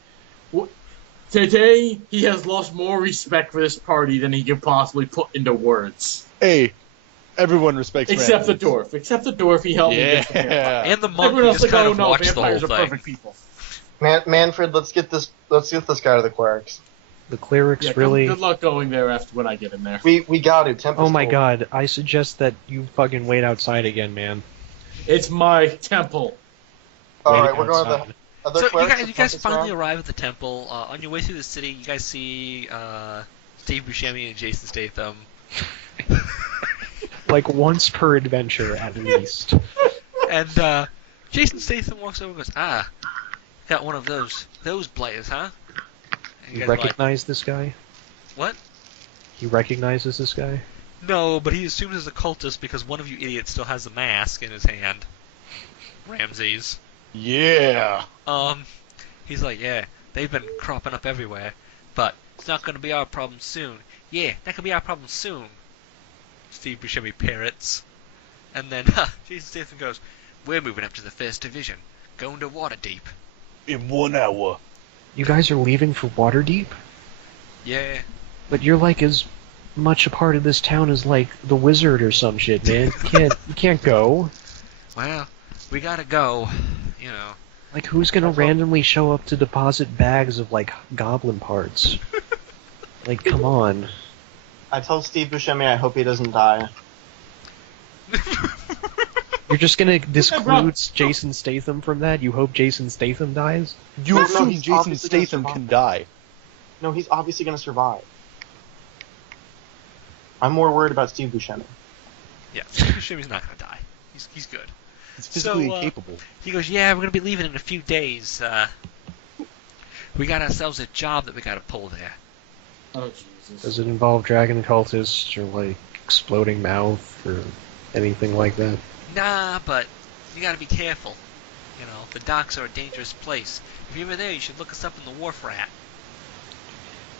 today, he has lost more respect for this party than he can possibly put into words. Hey, everyone respects Except the Ramses. dwarf. Except the dwarf, he helped me get the vampire. Yeah. And the monk Everyone who else just like, kind oh of no, watched the whole vampires are thing. perfect people. Manfred, let's get this guy to the clerics. The clerics Yeah, really... good luck going there after when I get in there. We got to. Tempus Oh my told- god, I suggest that you fucking wait outside again, man. It's my temple. Alright, Wait we're going to outside. the other So clerics. you guys Tempus finally around? arrive at the temple. On your way through the city, you guys see Steve Buscemi and Jason Statham. Like once per adventure, at least. And Jason Statham walks over and goes, got one of those blighters, huh? And You guys are like, recognize this guy? what? He recognizes this guy? No, but he assumes it's a cultist because one of you idiots still has the mask in his hand. Ramses. Yeah. He's like, yeah, they've been cropping up everywhere, but it's not going to be our problem soon. Yeah, that could be our problem soon. Steve Buscemi parrots. And then, Jason Statham goes, we're moving up to the 1st Division, going to Waterdeep. In 1 hour. You guys are leaving for Waterdeep? Yeah. But you're like as much a part of this town as like the wizard or some shit, man. You can't go. Well, we gotta go, you know. Like who's gonna randomly show up to deposit bags of like goblin parts? Like, come on. I told Steve Buscemi I hope he doesn't die. You're just gonna disclude Jason Statham from that? You hope Jason Statham dies? You No, assume he's Jason obviously gonna Statham survive. can die. No, he's obviously going to survive. I'm more worried about Steve Buscemi. Yeah, Steve Buscemi's not gonna die. He's good. He's physically So, incapable. He goes, yeah, we're gonna be leaving in a few days. We got ourselves a job that we gotta pull there. Oh, Jesus. Does it involve dragon cultists or like exploding mouth or anything like that? Nah, but you gotta be careful. You know, the docks are a dangerous place. If you're ever there, you should look us up in the Wharf Rat.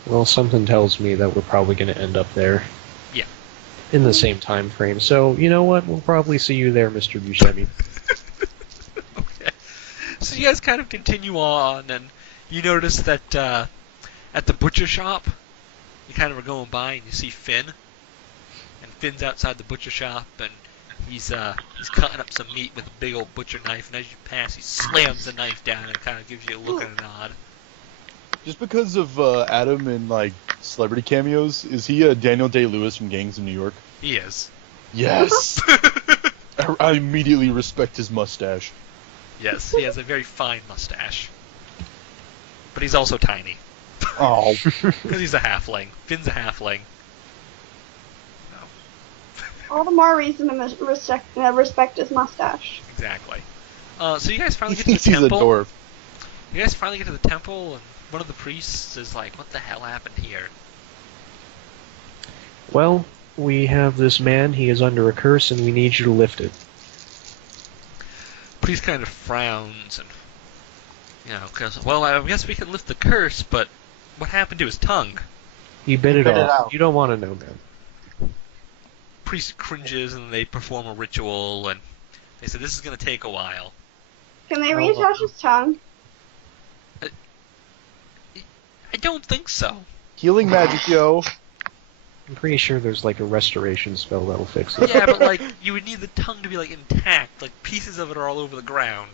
Well, something tells me that we're probably going to end up there. Yeah. In the same time frame. So, you know what? We'll probably see you there, Mr. Buscemi. Okay. So you guys kind of continue on, and you notice that at the butcher shop, you kind of are going by and you see Finn. And Finn's outside the butcher shop, and he's cutting up some meat with a big old butcher knife, and as you pass, he slams the knife down and kind of gives you a look and a nod. Just because of Adam and like celebrity cameos, is he Daniel Day-Lewis from Gangs of New York? He is. Yes. I immediately respect his mustache. Yes, he has a very fine mustache. But he's also tiny. Oh. Because he's a halfling. Finn's a halfling. All the more reason to respect his mustache. Exactly. So you guys finally He get to thinks the he's a temple. dwarf. You guys finally get to the temple, and one of the priests is like, what the hell happened here? Well, we have this man. He is under a curse, and we need you to lift it. Priest kind of frowns and, you know, goes, well, I guess we can lift the curse, but what happened to his tongue? He bit it Bit it off. out. You don't want to know, man. Priest cringes, and they perform a ritual, and they said, this is going to take a while. Can they reattach his tongue? I don't think so. Healing magic, yo. I'm pretty sure there's like a restoration spell that'll fix it. Yeah, but, like, you would need the tongue to be, like, intact. Like, pieces of it are all over the ground.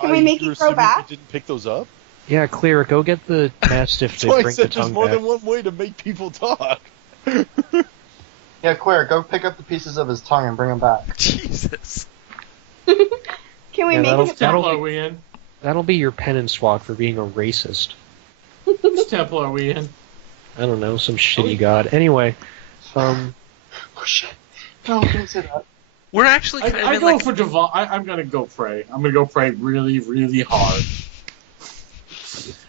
Can we make You're it grow assuming back? You didn't pick those up? Yeah, Cleric, go get the Mastiff to So I bring the said there's tongue more back. than one way to make people talk. Yeah, Cleric, go pick up the pieces of his tongue and bring them back. Jesus. Can we Yeah, make that'll- it Which back? temple are we in? That'll be your penance walk for being a racist. Which temple are we in? I don't know, some shitty god. Anyway, Oh shit. No, don't say that. We're actually kind of in, for divine. I'm gonna go pray. I'm gonna go pray really, really hard.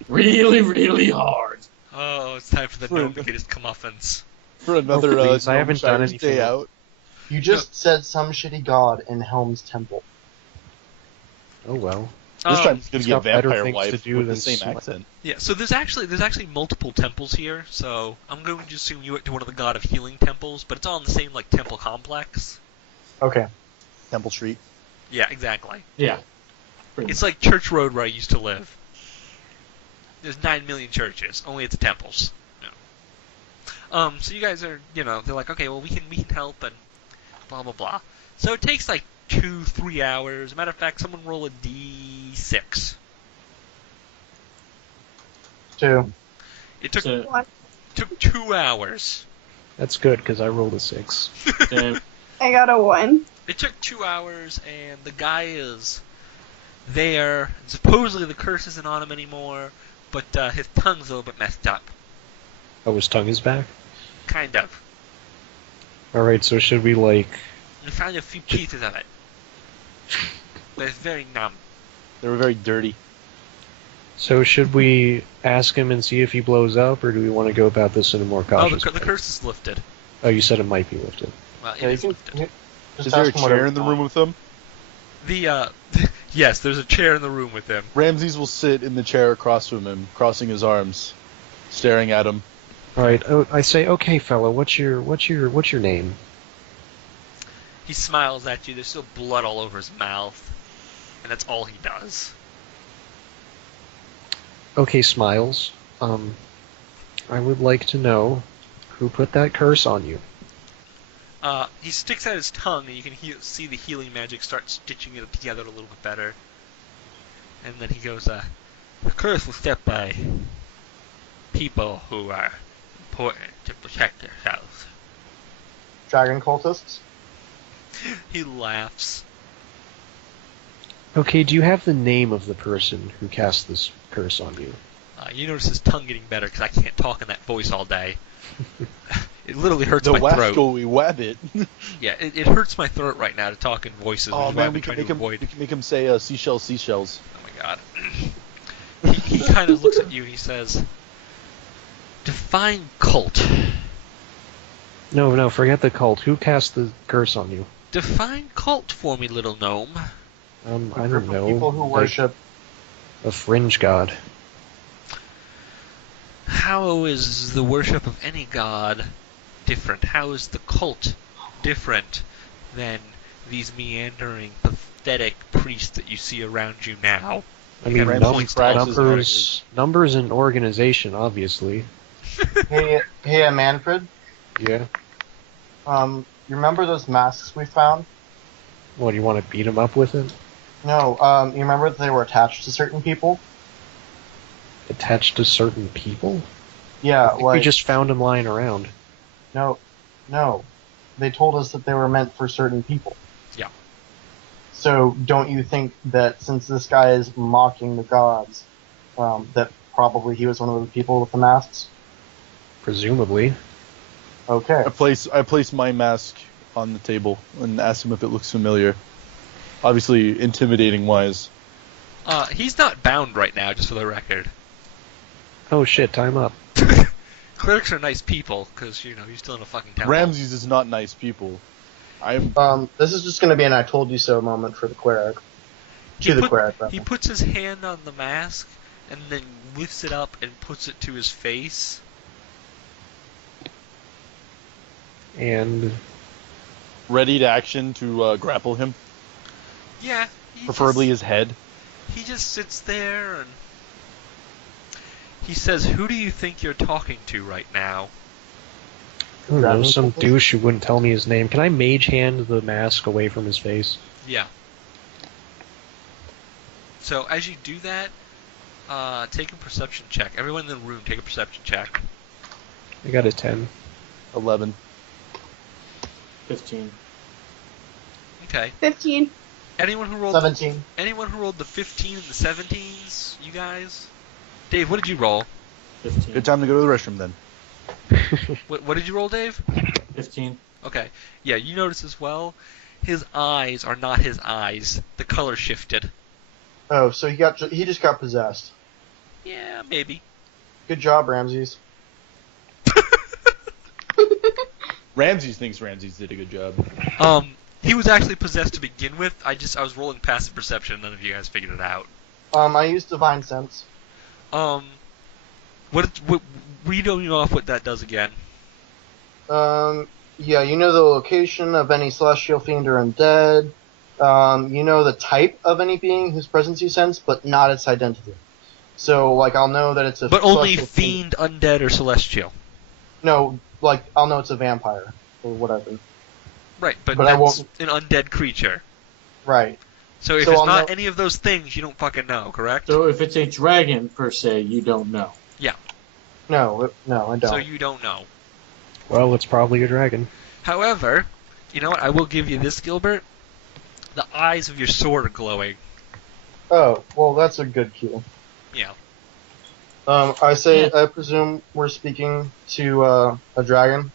really, really hard. Oh, it's time for the gnome to get his comeuppance. For another please, I haven't done Gnomeshire's anything. day out. You just said some shitty god in Helm's temple. Oh well. This time he's gonna he's get got better vampire things wife to do with the than same sweat. accent. Yeah, so there's actually multiple temples here, so I'm going to assume you went to one of the God of Healing temples, but it's all in the same, like, temple complex. Okay. Temple Street. Yeah, exactly. Yeah. It's like Church Road where I used to live. There's 9 million churches, only it's temples. Yeah. So you guys are, they're like, okay, well, we can help, and blah, blah, blah. So it takes, like, 2-3 hours. As a matter of fact, someone roll a D6. 2. It took So, took 2 hours. That's good because I rolled a 6. I got a 1. It took 2 hours, and the guy is there. And supposedly the curse isn't on him anymore, but his tongue's a little bit messed up. Oh, his tongue is back? Kind of. Alright, so should we, like... We found a few pieces of it. But it's very numb. They were very dirty. So should we ask him and see if he blows up, or do we want to go about this in a more Oh, cautious the way? curse is lifted. Oh, you said it might be lifted. Well, it Yeah, is you lifted. can, just Is there a ask him whatever chair in the you room want. with them? Yes, there's a chair in the room with him. Ramses will sit in the chair across from him, crossing his arms, staring at him. Alright, I say, okay, fella, what's your name? He smiles at you. There's still blood all over his mouth. And that's all he does. Okay, Smiles. I would like to know who put that curse on you. He sticks out his tongue, and you can see the healing magic start stitching it together a little bit better. And then he goes, the curse was set by people who are important to protect themselves. Dragon cultists? He laughs. Okay, do you have the name of the person who cast this curse on you? You notice his tongue getting better, because I can't talk in that voice all day. It literally hurts The my throat. wascally wabbit. Yeah, it hurts my throat right now to talk in voices, which Oh is why man, I've we been can trying make to him. avoid. We can make him say seashells, seashells. Oh my god. He kind of looks at you and he says, "Define cult. No, forget the cult. Who cast the curse on you? Define cult for me, little gnome." I A don't group of know. people who like worship. a fringe god. How is the worship of any god different? How is the cult different than these meandering, pathetic priests that you see around you now? I mean, Ramses points to cracks his numbers and organization, obviously. Hey, Manfred. Yeah. You remember those masks we found? What, do you want to beat him up with it? No. You remember that they were attached to certain people? Attached to certain people? Yeah, I think we like just found him lying around. no. They told us that they were meant for certain people. Yeah. So don't you think that since this guy is mocking the gods, that probably he was one of the people with the masks? Presumably. Okay. I place my mask on the table and ask him if it looks familiar. Obviously, intimidating wise. He's not bound right now, just for the record. Oh shit, time up. Clerics are nice people, because, you're still in a fucking temple. Ramses is not nice people. I'm. This is just going to be an "I told you so" moment for the cleric. Cleric. He puts his hand on the mask, and then lifts it up and puts it to his face. And Ready to action to grapple him, Yeah. preferably his head. He just sits there and he says, "Who do you think you're talking to right now?" I don't know, Dragon some cultist? douche who wouldn't tell me his name. Can I mage hand the mask away from his face? Yeah. So as you do that, take a perception check. Everyone in the room, take a perception check. I got a 10. 11. 15. Okay. 15. Anyone who rolled 17. anyone who rolled the 15 and the 17s, you guys? Dave, what did you roll? 15. Good time to go to the restroom then. What did you roll, Dave? 15. Okay. Yeah, you notice as well. his eyes are not his eyes. The color shifted. Oh, so he just got possessed. Yeah, maybe. Good job, Ramses. Ramses thinks Ramses did a good job. He was actually possessed to begin with. I was rolling passive perception, and none of you guys figured it out. I used Divine Sense. Read off what that does again. Yeah, you know the location of any celestial fiend or undead. You know the type of any being whose presence you sense, but not its identity. So, like, I'll know that it's a But only celestial fiend, undead, or celestial. No, like, I'll know it's a vampire, or whatever. Right, but I that's won't... an undead creature. Right. So if So it's I'll not know... any of those things, you don't fucking know, correct? So if it's a dragon, per se, you don't know. Yeah. No, I don't. So you don't know. Well, it's probably a dragon. However, you know what? I will give you this, Gilbert. The eyes of your sword are glowing. Oh, well, that's a good cue. Yeah. I presume we're speaking to a dragon?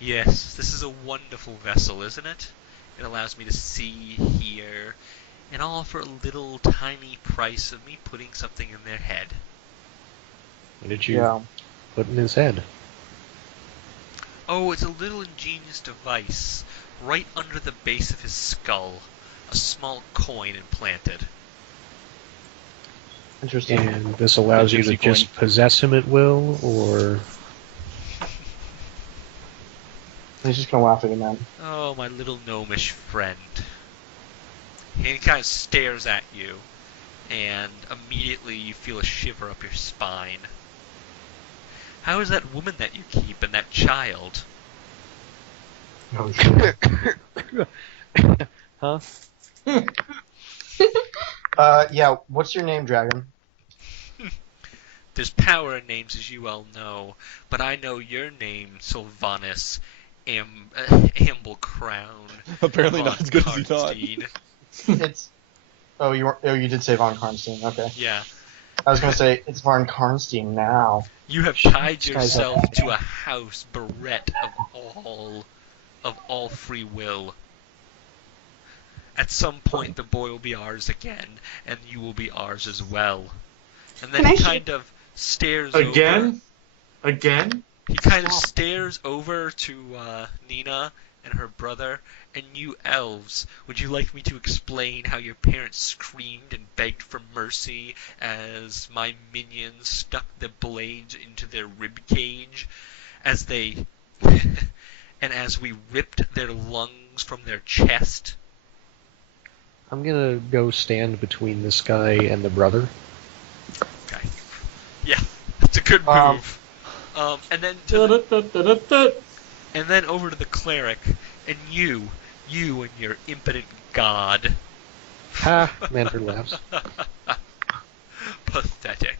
Yes, this is a wonderful vessel, isn't it? It allows me to see, hear, and all for a little tiny price of me putting something in their head. What did you put in his head? Oh, it's a little ingenious device, right under the base of his skull. A small coin implanted. Interesting. And this allows you to just possess him at will, or... He's just gonna laugh again, man. Oh, my little gnomish friend. And he kind of stares at you, and immediately you feel a shiver up your spine. How is that woman that you keep and that child? Oh, shit. Huh? Yeah, what's your name, dragon? There's power in names, as you well know, but I know your name, Silvanus, Amblecrown. Apparently not as good as you thought. Karnstein. It's... you did say Von Karnstein, okay. Yeah. I was gonna say, it's Von Karnstein now. You have tied yourself to a house bereft of all free will. At some point, the boy will be ours again, and you will be ours as well. And then he kind of stares over. Again? He kind of stares over to Nina and her brother, and you elves, would you like me to explain how your parents screamed and begged for mercy as my minions stuck the blades into their ribcage as they... and as we ripped their lungs from their chest? I'm gonna go stand between this guy and the brother. Okay. Yeah, that's a good move. And then and then over to the cleric, and you and your impotent god. Ha! Manfred laughs. Pathetic.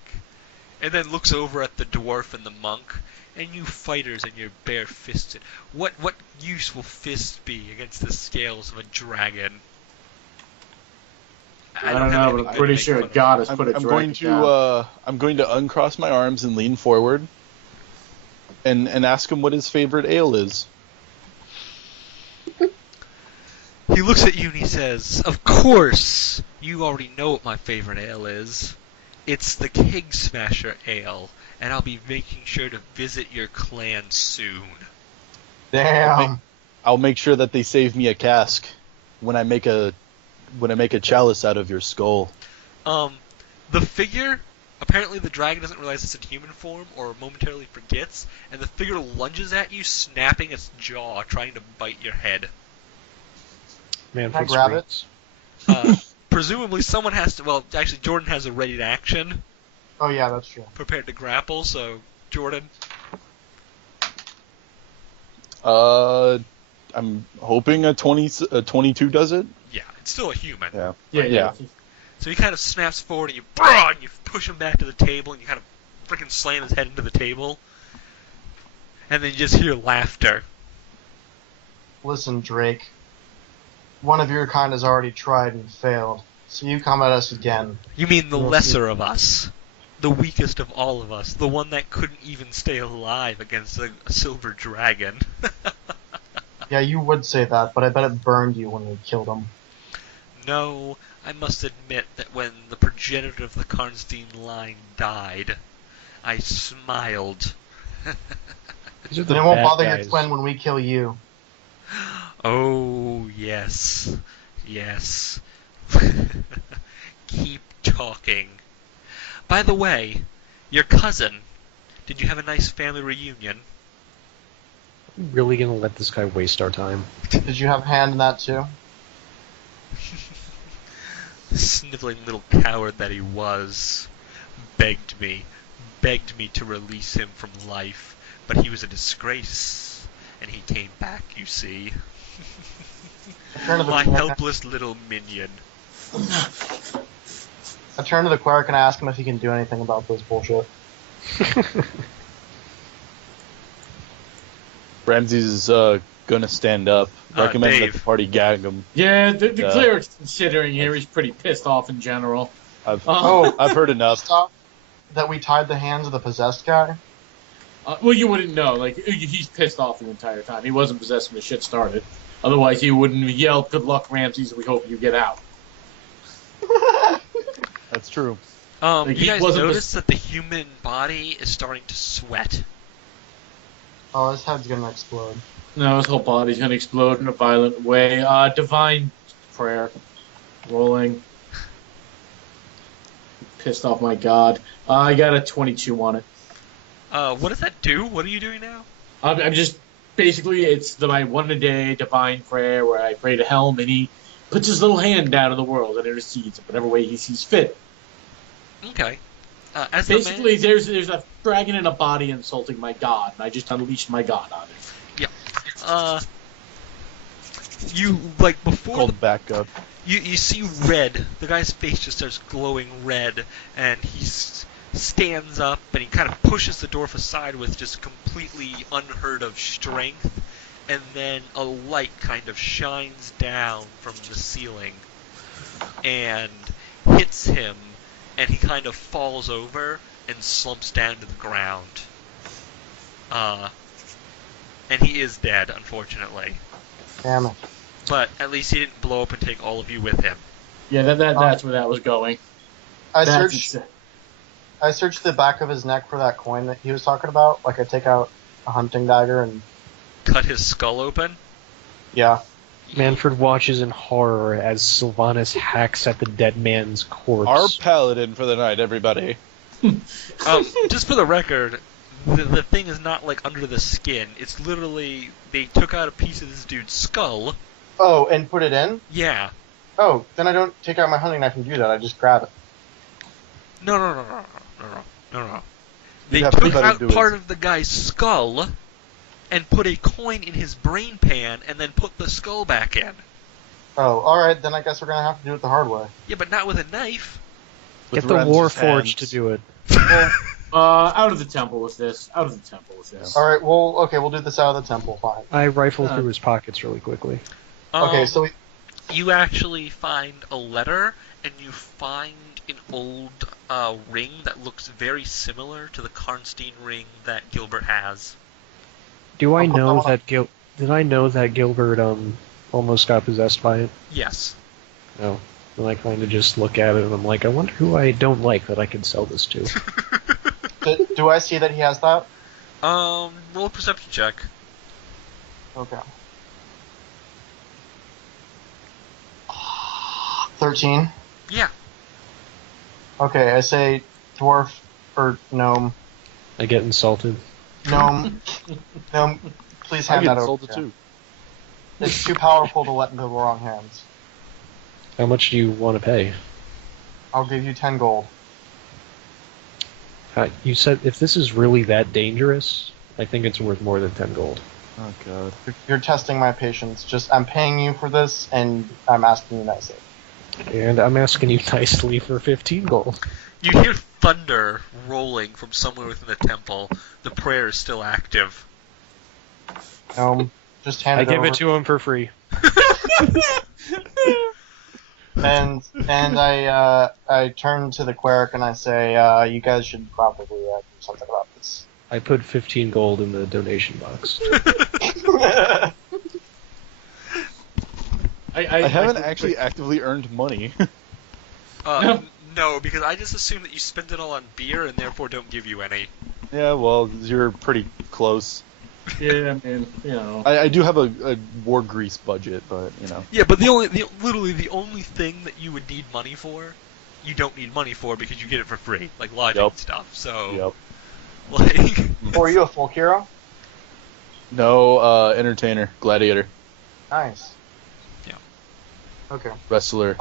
And then looks over at the dwarf and the monk, and you fighters and you're bare-fisted. What use will fists be against the scales of a dragon? I don't know, but I'm pretty sure a god has put a dragon down. I'm going to uncross my arms and lean forward, and ask him what his favorite ale is. He looks at you and he says, "Of course, you already know what my favorite ale is. It's the Kegsmasher ale, and I'll be making sure to visit your clan soon." Damn. I'll make sure that they save me a cask when I make a chalice out of your skull. The figure, apparently the dragon doesn't realize it's in human form or momentarily forgets, and the figure lunges at you, snapping its jaw, trying to bite your head. Manfred Can I grab screams. Presumably someone has to, well, actually Jordan has a ready to action, Oh yeah, that's true. prepared to grapple, so Jordan. I'm hoping a 22 does it. Yeah, it's still a human. Yeah. Yeah. So he kind of snaps forward and you push him back to the table and you kind of freaking slam his head into the table. And then you just hear laughter. Listen, Drake. One of your kind has already tried and failed, so you come at us again. You mean the You'll lesser of us. The weakest of all of us. The one that couldn't even stay alive against a silver dragon. Yeah, you would say that, but I bet it burned you when we killed him. No, I must admit that when the progenitor of the Karnstein line died, I smiled. These are Then the it won't bad bother guys. your twin when we kill you. Oh, yes. Yes. Keep talking. By the way, your cousin, did you have a nice family reunion? I'm really gonna let this guy waste our time. Did you have a hand in that too? Sniveling little coward that he was, begged me to release him from life, but he was a disgrace, and he came back, you see. My helpless little minion. I turn to the cleric and I ask him if he can do anything about this bullshit. Ramses gonna stand up. Recommend that Dave. the party gag him. Yeah, the cleric's considering here. He's pretty pissed off in general. I've heard enough. Stop. That we tied the hands of the possessed guy? Well, you wouldn't know. Like, he's pissed off the entire time. He wasn't possessed when the shit started. Otherwise, he wouldn't have yelled, "Good luck, Ramses, we hope you get out." That's true. Like, You guys wasn't notice that the human body is starting to sweat? Oh, his head's gonna explode. No, his whole body's gonna explode in a violent way. Divine prayer. Rolling. Pissed off my god. I got a 22 on it. What does that do? What are you doing now? I'm just... Basically, it's my one-a-day divine prayer where I pray to Helm, and he puts his little hand down in the world and intercedes in whatever way he sees fit. Okay. As Basically, there's a dragon in a body insulting my god, and I just unleashed my god on it. You, like, before Called back up. You see red. The guy's face just starts glowing red, and he stands up, and he kind of pushes the dwarf aside with just completely unheard of strength, and then a light kind of shines down from the ceiling and hits him, and he kind of falls over and slumps down to the ground. And he is dead, unfortunately. Damn it. But at least he didn't blow up and take all of you with him. Yeah, that's where that was going. I That's searched the back of his neck for that coin that he was talking about. Like, I take out a hunting dagger and... Cut his skull open? Yeah. Manfred watches in horror as Silvanus hacks at the dead man's corpse. Our paladin for the night, everybody. Just for the record, the thing is not like under the skin. It's literally, they took out a piece of this dude's skull. Oh, and put it in? Yeah. Oh, then I don't take out my hunting knife and do that. I just grab it. No. They have took to out do it. part of the guy's skull and put a coin in his brain pan and then put the skull back in. Oh, alright, then I guess we're gonna have to do it the hard way. Yeah, but not with a knife. Get With the Ramses' Warforged hands. to do it. out of the temple with this. Out of the temple with this. Alright, well, okay, we'll do this out of the temple, fine. I rifle through his pockets really quickly. Okay, so we... You actually find a letter, and you find an old ring that looks very similar to the Karnstein ring that Gilbert has. Do I know that Did I know that Gilbert almost got possessed by it? Yes. No. And I kind of just look at it and I'm like, I wonder who I don't like that I can sell this to. do I see that he has that? Roll a perception check. Okay. 13. Yeah. Okay, I say dwarf or gnome. I get insulted. Gnome, please I hand get that over. insulted too. It's too powerful to let into the wrong hands. How much do you want to pay? I'll give you 10 gold. You said if this is really that dangerous, I think it's worth more than 10 gold. Oh god. You're testing my patience. I'm paying you for this, and I'm asking you nicely. And I'm asking you nicely for 15 gold. You hear thunder rolling from somewhere within the temple. The prayer is still active. Gnome, just hand I it give over. it to him for free. And I turn to the cleric and I say, you guys should probably do something about this. I put 15 gold in the donation box. I haven't actually actively earned money. No, because I just assume that you spend it all on beer and therefore don't give you any. Yeah, well, you're pretty close. Yeah, man, you know. I do have a war grease budget, but you know. Yeah, but literally the only thing that you would need money for, you don't need money for because you get it for free, like lodging and stuff. So, like. Or are you a folk hero? No, entertainer, gladiator, Nice. Yeah. Okay. wrestler.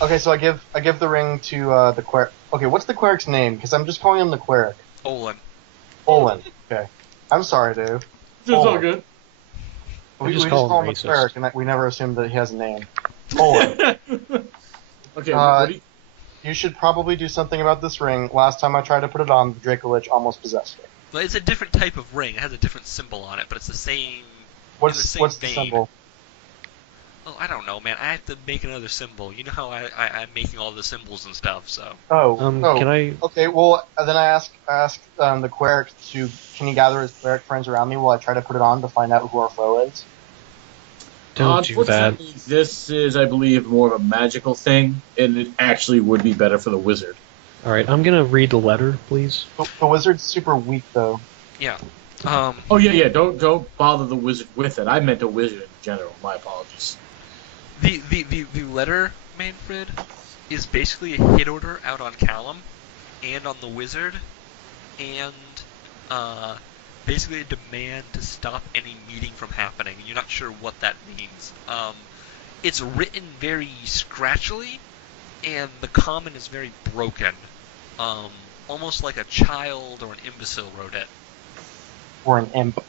Okay, so I give the ring to the cleric. Okay, what's the cleric's name? Because I'm just calling him the cleric. Olin. Olin. Okay. I'm sorry, Dave. It's all good. We just just call call him him the racist. cleric, and we never assumed that he has a name. Olin. Okay, what do you... You should probably do something about this ring. Last time I tried to put it on, the Dracolich almost possessed me. But it's a different type of ring. It has a different symbol on it, but it's the same. What's the vein. symbol? Oh, I don't know, man. I have to make another symbol. You know how I'm making all the symbols and stuff, so. Can I? Okay, well, then I ask the cleric can he gather his cleric friends around me while I try to put it on to find out who our foe is? Don't do that. Unfortunately, this is, I believe, more of a magical thing, and it actually would be better for the wizard. All right, I'm gonna read the letter, please. The wizard's super weak, though. Yeah. Oh yeah. Don't bother the wizard with it. I meant a wizard in general. My apologies. The letter, Manfred, is basically a hit order out on Callum and on the wizard, and basically a demand to stop any meeting from happening. You're not sure what that means. It's written very scratchily, and the common is very broken. Almost like a child or an imbecile wrote it. Or an imp.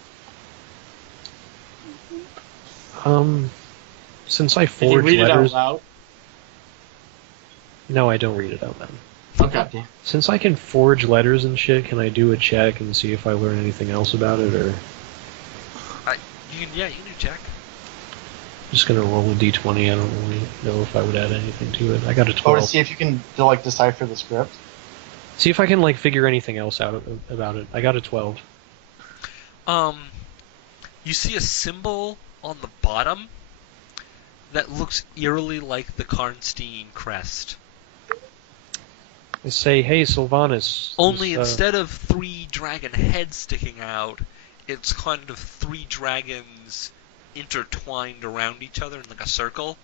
Since I Can you forge read letters, it out loud? no, I don't read it out loud. Okay. Since I can forge letters and shit, can I do a check and see if I learn anything else about it, or You can do check. I'm just gonna roll a d20? I don't really know if I would add anything to it. I got a Oh, 12. to see if you can decipher the script. See if I can figure anything else out about it. I got a 12. You see a symbol on the bottom that looks eerily like the Karnstein crest. I say, hey, Silvanus. Only this, instead of 3 dragon heads sticking out, it's kind of 3 dragons intertwined around each other in like a circle.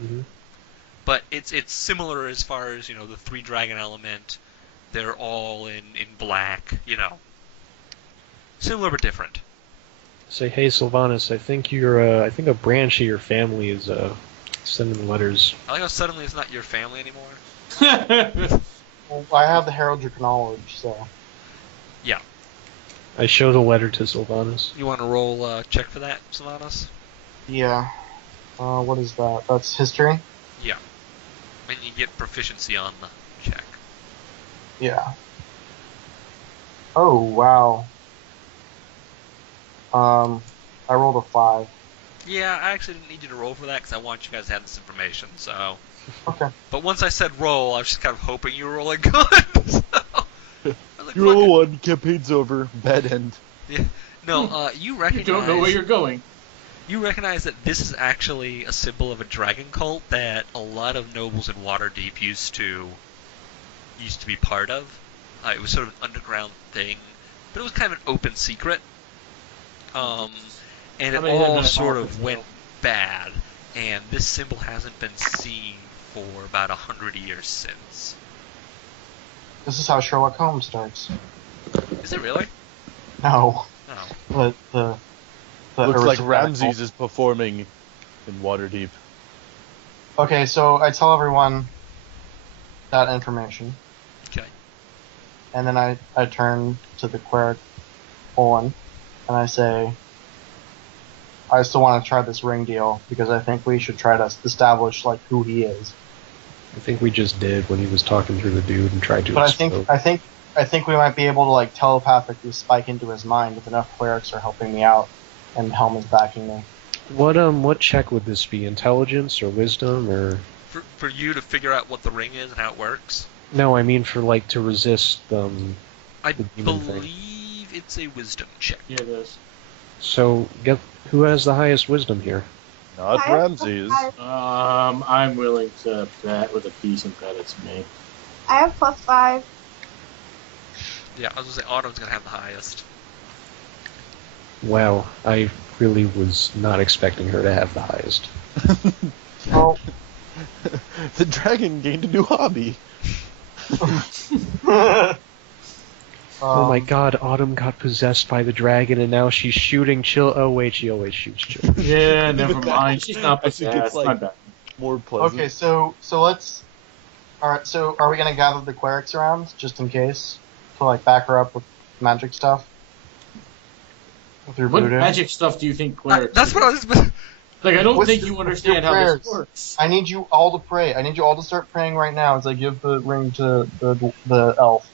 Mm-hmm. But it's similar as far as, the 3 dragon element. They're all in black, Similar but different. Say, hey, Silvanus. I think I think a branch of your family is sending letters. I like how suddenly it's not your family anymore. Well, I have the heraldry knowledge, so. Yeah. I show the letter to Silvanus. You want to roll check for that, Silvanus? Yeah. What is that? That's history? Yeah. And you get proficiency on the check. Yeah. Oh, wow. I rolled a 5. Yeah, I actually didn't need you to roll for that because I want you guys to have this information, so... Okay. But once I said roll, I was just kind of hoping you were rolling good, so... Like, You roll a 1, campaign's over, bad end. Yeah. No, you recognize... You don't know where you're going. You recognize that this is actually a symbol of a dragon cult that a lot of nobles in Waterdeep used to be part of. It was sort of an underground thing, but it was kind of an open secret. And it all sort of went bad, and this symbol hasn't been seen for about 100 years since. This is how Sherlock Holmes starts. Is it really? No. Oh. The Looks like aristocratic Ramses cult. is performing in Waterdeep. Okay, so I tell everyone that information, Okay. and then I turn to the cleric, Olin, and I say, I still want to try this ring deal, because I think we should try to establish, who he is. I think we just did when he was talking through the dude and tried to But explode. I think we might be able to, telepathically spike into his mind if enough clerics are helping me out, and Helm is backing me. What check would this be? Intelligence or wisdom or? For you to figure out what the ring is and how it works? No, I mean for to resist I the demon thing. believe it's a wisdom check. Yeah, it is. So who has the highest wisdom here? Not I have Ramses. +5. I'm willing to bet with a decent bet it's me. I have +5. Yeah, I was gonna say Autumn's gonna have the highest. Wow, I really was not expecting her to have the highest. Well, The dragon gained a new hobby. Oh my god, Autumn got possessed by the dragon and now she's shooting Oh wait, she always shoots children. Yeah, never mind. She's not I think possessed. it's like- My bad. More pleasant. Okay, so let's. All right, so are we gonna gather the clerics around just in case to like back her up with magic stuff? With your What voodoo? magic stuff do you think clerics That's do? what I was. Like, I don't What's think your- you what's understand your how this prayers? works. I need you all to pray. I need you all to start praying right now as I give the ring to the elf.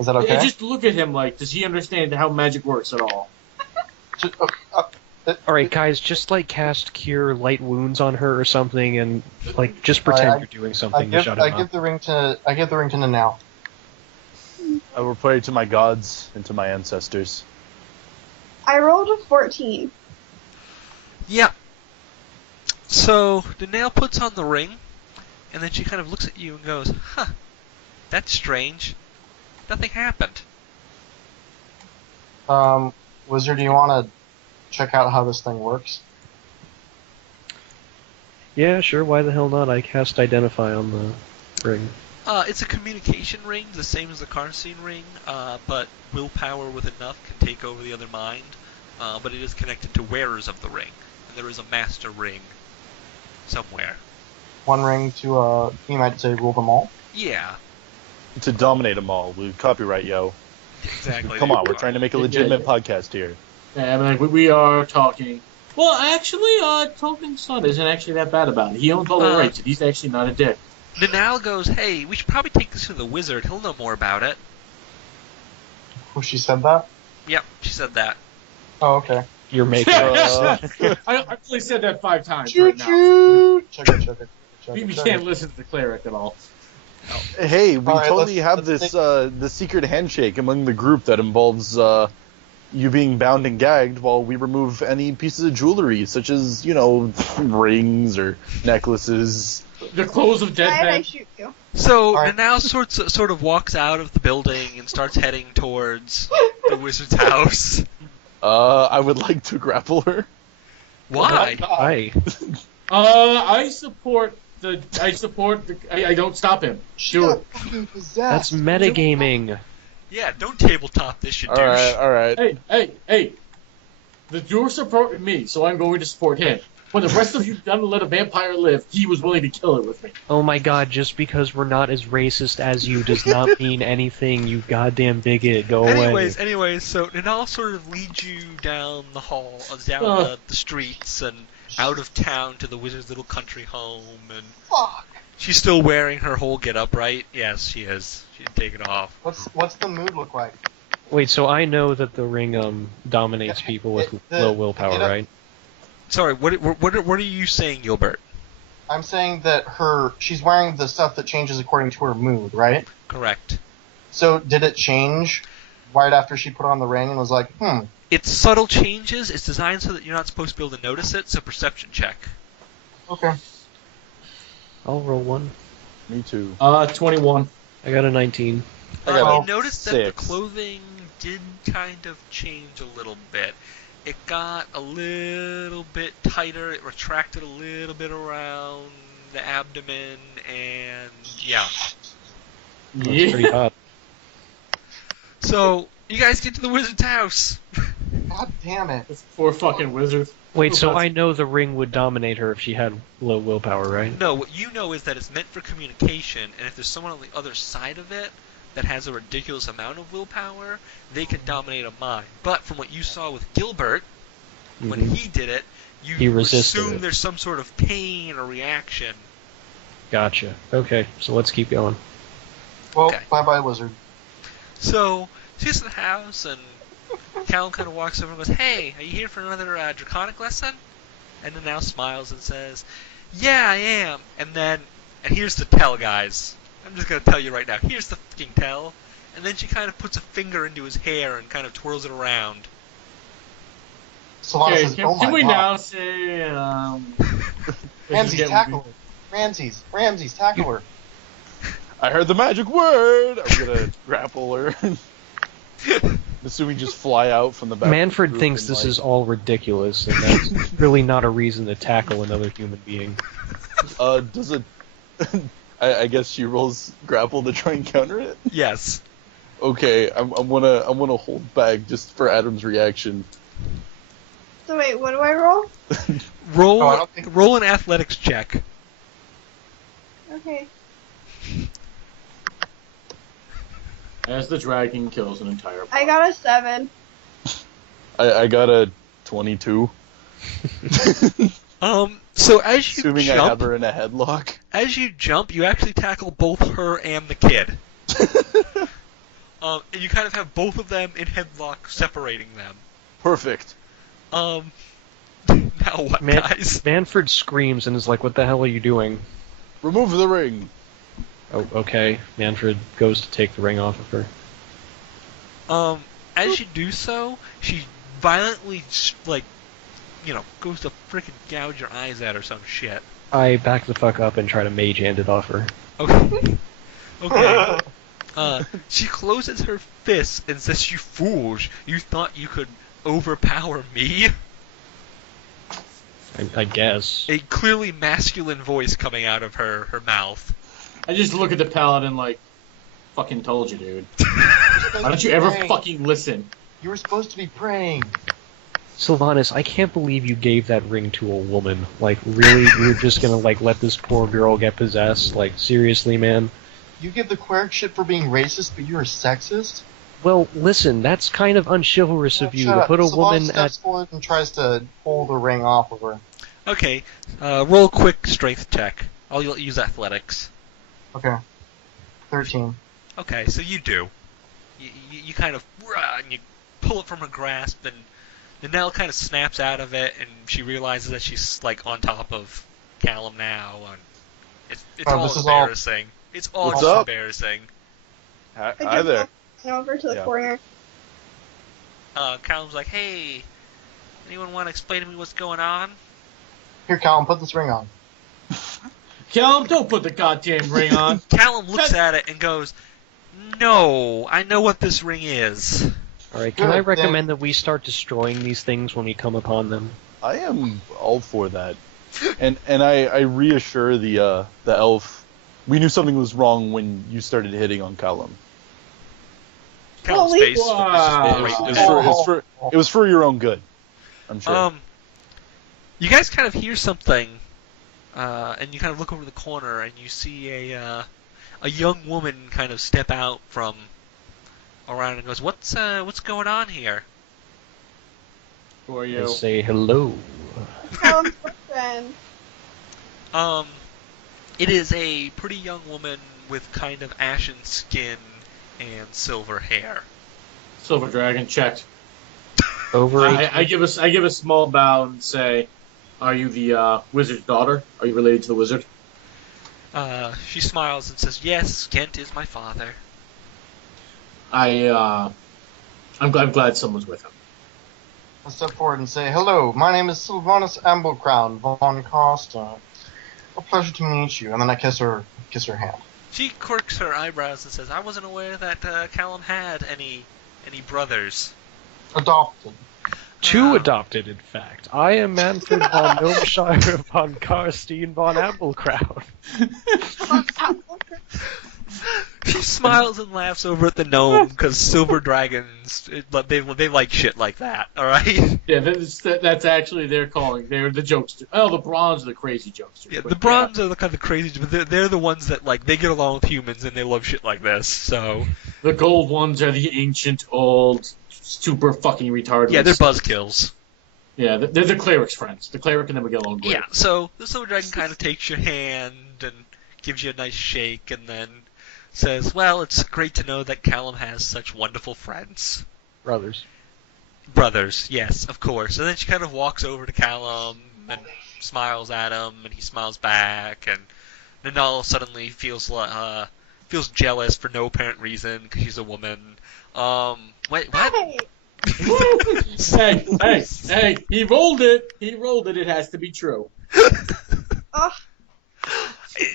Is that okay? Just look at him like, does he understand how magic works at all? Just- Alright guys, just like cast Cure Light Wounds on her or something and like just pretend Alright, you're doing I something to give shut him up. the ring to Ninael. I will pray to my gods and to my ancestors. I rolled a 14. Yeah. So Ninael puts on the ring, and then she kind of looks at you and goes, "Huh, that's strange. Nothing happened." Wizard, do you want to check out how this thing works? Yeah, sure, why the hell not? I cast Identify on the ring. It's a communication ring, the same as the Karnoth ring, but willpower with enough can take over the other mind. But it is connected to wearers of the ring, and there is a master ring somewhere. One ring to you might say rule them all. Yeah, To dominate them all with copyright, yo. exactly. Come on, we're trying to make a legitimate podcast here. Yeah, I mean, like, we are talking. Well, actually, Tolkien's son isn't actually that bad about it. He owns all the rights, and he's actually not a dick. Ninael goes, "Hey, we should probably take this to the wizard. He'll know more about it." Oh, she said that? Yep, she said that. Oh, okay. You're making I actually said that 5 times Choo right now. choo! Check it. We can't listen to the cleric at all. Hey, we Alright, totally let's- have let's this the secret handshake among the group that involves you being bound and gagged while we remove any pieces of jewelry, such as, you know, rings or necklaces. The clothes of dead Why did I men. shoot you? So Alright. Ninael sort of walks out of the building and starts heading towards the wizard's house. I would like to grapple her. Why? Hi. I support the. I don't stop him. She Do got it. fucking possessed. That's metagaming. Yeah, don't tabletop this, you douche. Alright. Hey. The dwarf supported me, so I'm going to support him. When the rest of you done let a vampire live, he was willing to kill it with me. Oh my god, just because we're not as racist as you does not mean anything, you goddamn bigot. Go away. Anyways, so Ninael sort of leads you down the hall, down the streets, and out of town to the wizard's little country home, and Fuck. she's still wearing her whole get-up, right? Yes, she is. She didn't take it off. What's the mood look like? Wait, so I know that the ring dominates people with low willpower, right? Sorry, what are you saying, Gilbert? I'm saying that she's wearing the stuff that changes according to her mood, right? Correct. So did it change right after she put on the ring and was like, It's subtle changes. It's designed so that you're not supposed to be able to notice it, so perception check. okay. I'll roll one. Me too. 21. I got a 19. I got You noticed that the 6. clothing did kind of change a little bit. It got a little bit tighter. It retracted a little bit around the abdomen, and yeah. That's pretty hot. So you guys get to the wizard's house. God damn it. This poor fucking wizard. Wait, so I know the ring would dominate her if she had low willpower, right? No, what you know is that it's meant for communication, and if there's someone on the other side of it that has a ridiculous amount of willpower, they can dominate a mind. But from what you saw with Gilbert, when Mhm. he did it, He you resisted assume it. there's some sort of pain or reaction. Gotcha. Okay, so let's keep going. Well, Okay. bye-bye, wizard. So she's in the house, and Callum kind of walks over and goes, "Hey, are you here for another draconic lesson?" And then now smiles and says, "Yeah, I am." And here's the tell, guys. I'm just gonna tell you right now. Here's the fucking tell. And then she kind of puts a finger into his hair and kind of twirls it around. Silvanus Okay, says, "Oh my can we God. now say Ramses, tackle her. Ramses, tackle her." I heard the magic word. I'm gonna grapple her. Assuming just fly out from the back. Manfred of the group thinks and, this like, is all ridiculous, and that's really not a reason to tackle another human being. Does it? I guess she rolls grapple to try and counter it. Yes. Okay, I'm gonna hold back just for Adam's reaction. So wait, what do I roll? Roll Oh, I don't think- roll an athletics check. Okay. as the dragon kills an entire I got a 7. I got a 22. So as you Assuming I have jump, her in a headlock. you actually tackle both her and the kid. And you kind of have both of them in headlock, separating them. Perfect. Now what, guys? Manfred screams and is like, "What the hell are you doing?" Remove the ring. Oh, okay. Manfred goes to take the ring off of her. As you do so, she violently, goes to freaking gouge your eyes out or some shit. I back the fuck up and try to mage hand it off her. Okay. Okay. She closes her fists and says, "You fools! You thought you could overpower me?" I guess. A clearly masculine voice coming out of her mouth. I just look at the paladin like, fucking told you, dude. Why don't you ever fucking listen? You were supposed to be praying. Silvanus, I can't believe you gave that ring to a woman. Like, really? You're just gonna, let this poor girl get possessed? Like, seriously, man? You give the cleric shit for being racist, but you're a sexist? Well, listen, that's kind of unchivalrous of you Shut to up. put a Silvanus woman steps forward and tries to pull the ring off of her. Okay, roll a quick strength check. I'll use athletics. Okay. 13. Okay, so you do. You kind of and you pull it from her grasp, and Ninael kind of snaps out of it, and she realizes that she's on top of Callum now, and it's all this is embarrassing. It's all What's just up? embarrassing. Hi there. Over to the Yeah. corner. Callum's like, "Hey, anyone want to explain to me what's going on?" Here, Callum, put this ring on. Callum, don't put the goddamn ring on. Callum looks at it and goes, "No, I know what this ring is." Alright, can I Good, recommend that we start destroying these things when we come upon them? I am all for that. And I reassure the elf. We knew something was wrong when you started hitting on Callum. Callum's Holy face. Wow. It was for your own good. I'm sure. You guys kind of hear something, and you kind of look over the corner, and you see a young woman kind of step out from around and goes, "What's going on here?" Who are I you? say hello. Callum's boyfriend. It is a pretty young woman with kind of ashen skin and silver hair. Silver Dragon checked. Over I give a small bow and say, "Are you the wizard's daughter? Are you related to the wizard?" She smiles and says, "Yes, Kent is my father." I'm glad someone's with him. I step forward and say, "Hello, my name is Silvanus Amblecrown von Costa. A pleasure to meet you." And then I kiss her hand. She quirks her eyebrows and says, "I wasn't aware that Callum had any brothers." Adopted. Two adopted, in fact. I am Manfred von Gnomeshire von Karstein von Amblecrown. She smiles and laughs over at the gnome because silver dragons, they like shit like that. All right. Yeah, that's actually their calling. They're the jokesters. Oh, the bronze are the crazy jokesters. Yeah, but the bronze are the kind of crazy, but they're the ones that they get along with humans and they love shit like this. So the gold ones are the ancient, old, super fucking retarded. yeah, they're buzzkills. Yeah, they're the cleric's friends. The cleric and them would get along great. Yeah. So the silver dragon kind of takes your hand and gives you a nice shake, and then says, "Well, it's great to know that Callum has such wonderful friends." Brothers. Brothers, yes, of course. And then she kind of walks over to Callum and smiles at him, and he smiles back, and Ninael suddenly feels jealous for no apparent reason because she's a woman. Wait, what? Hey, Hey, he rolled it. He rolled it. It has to be true. Ugh.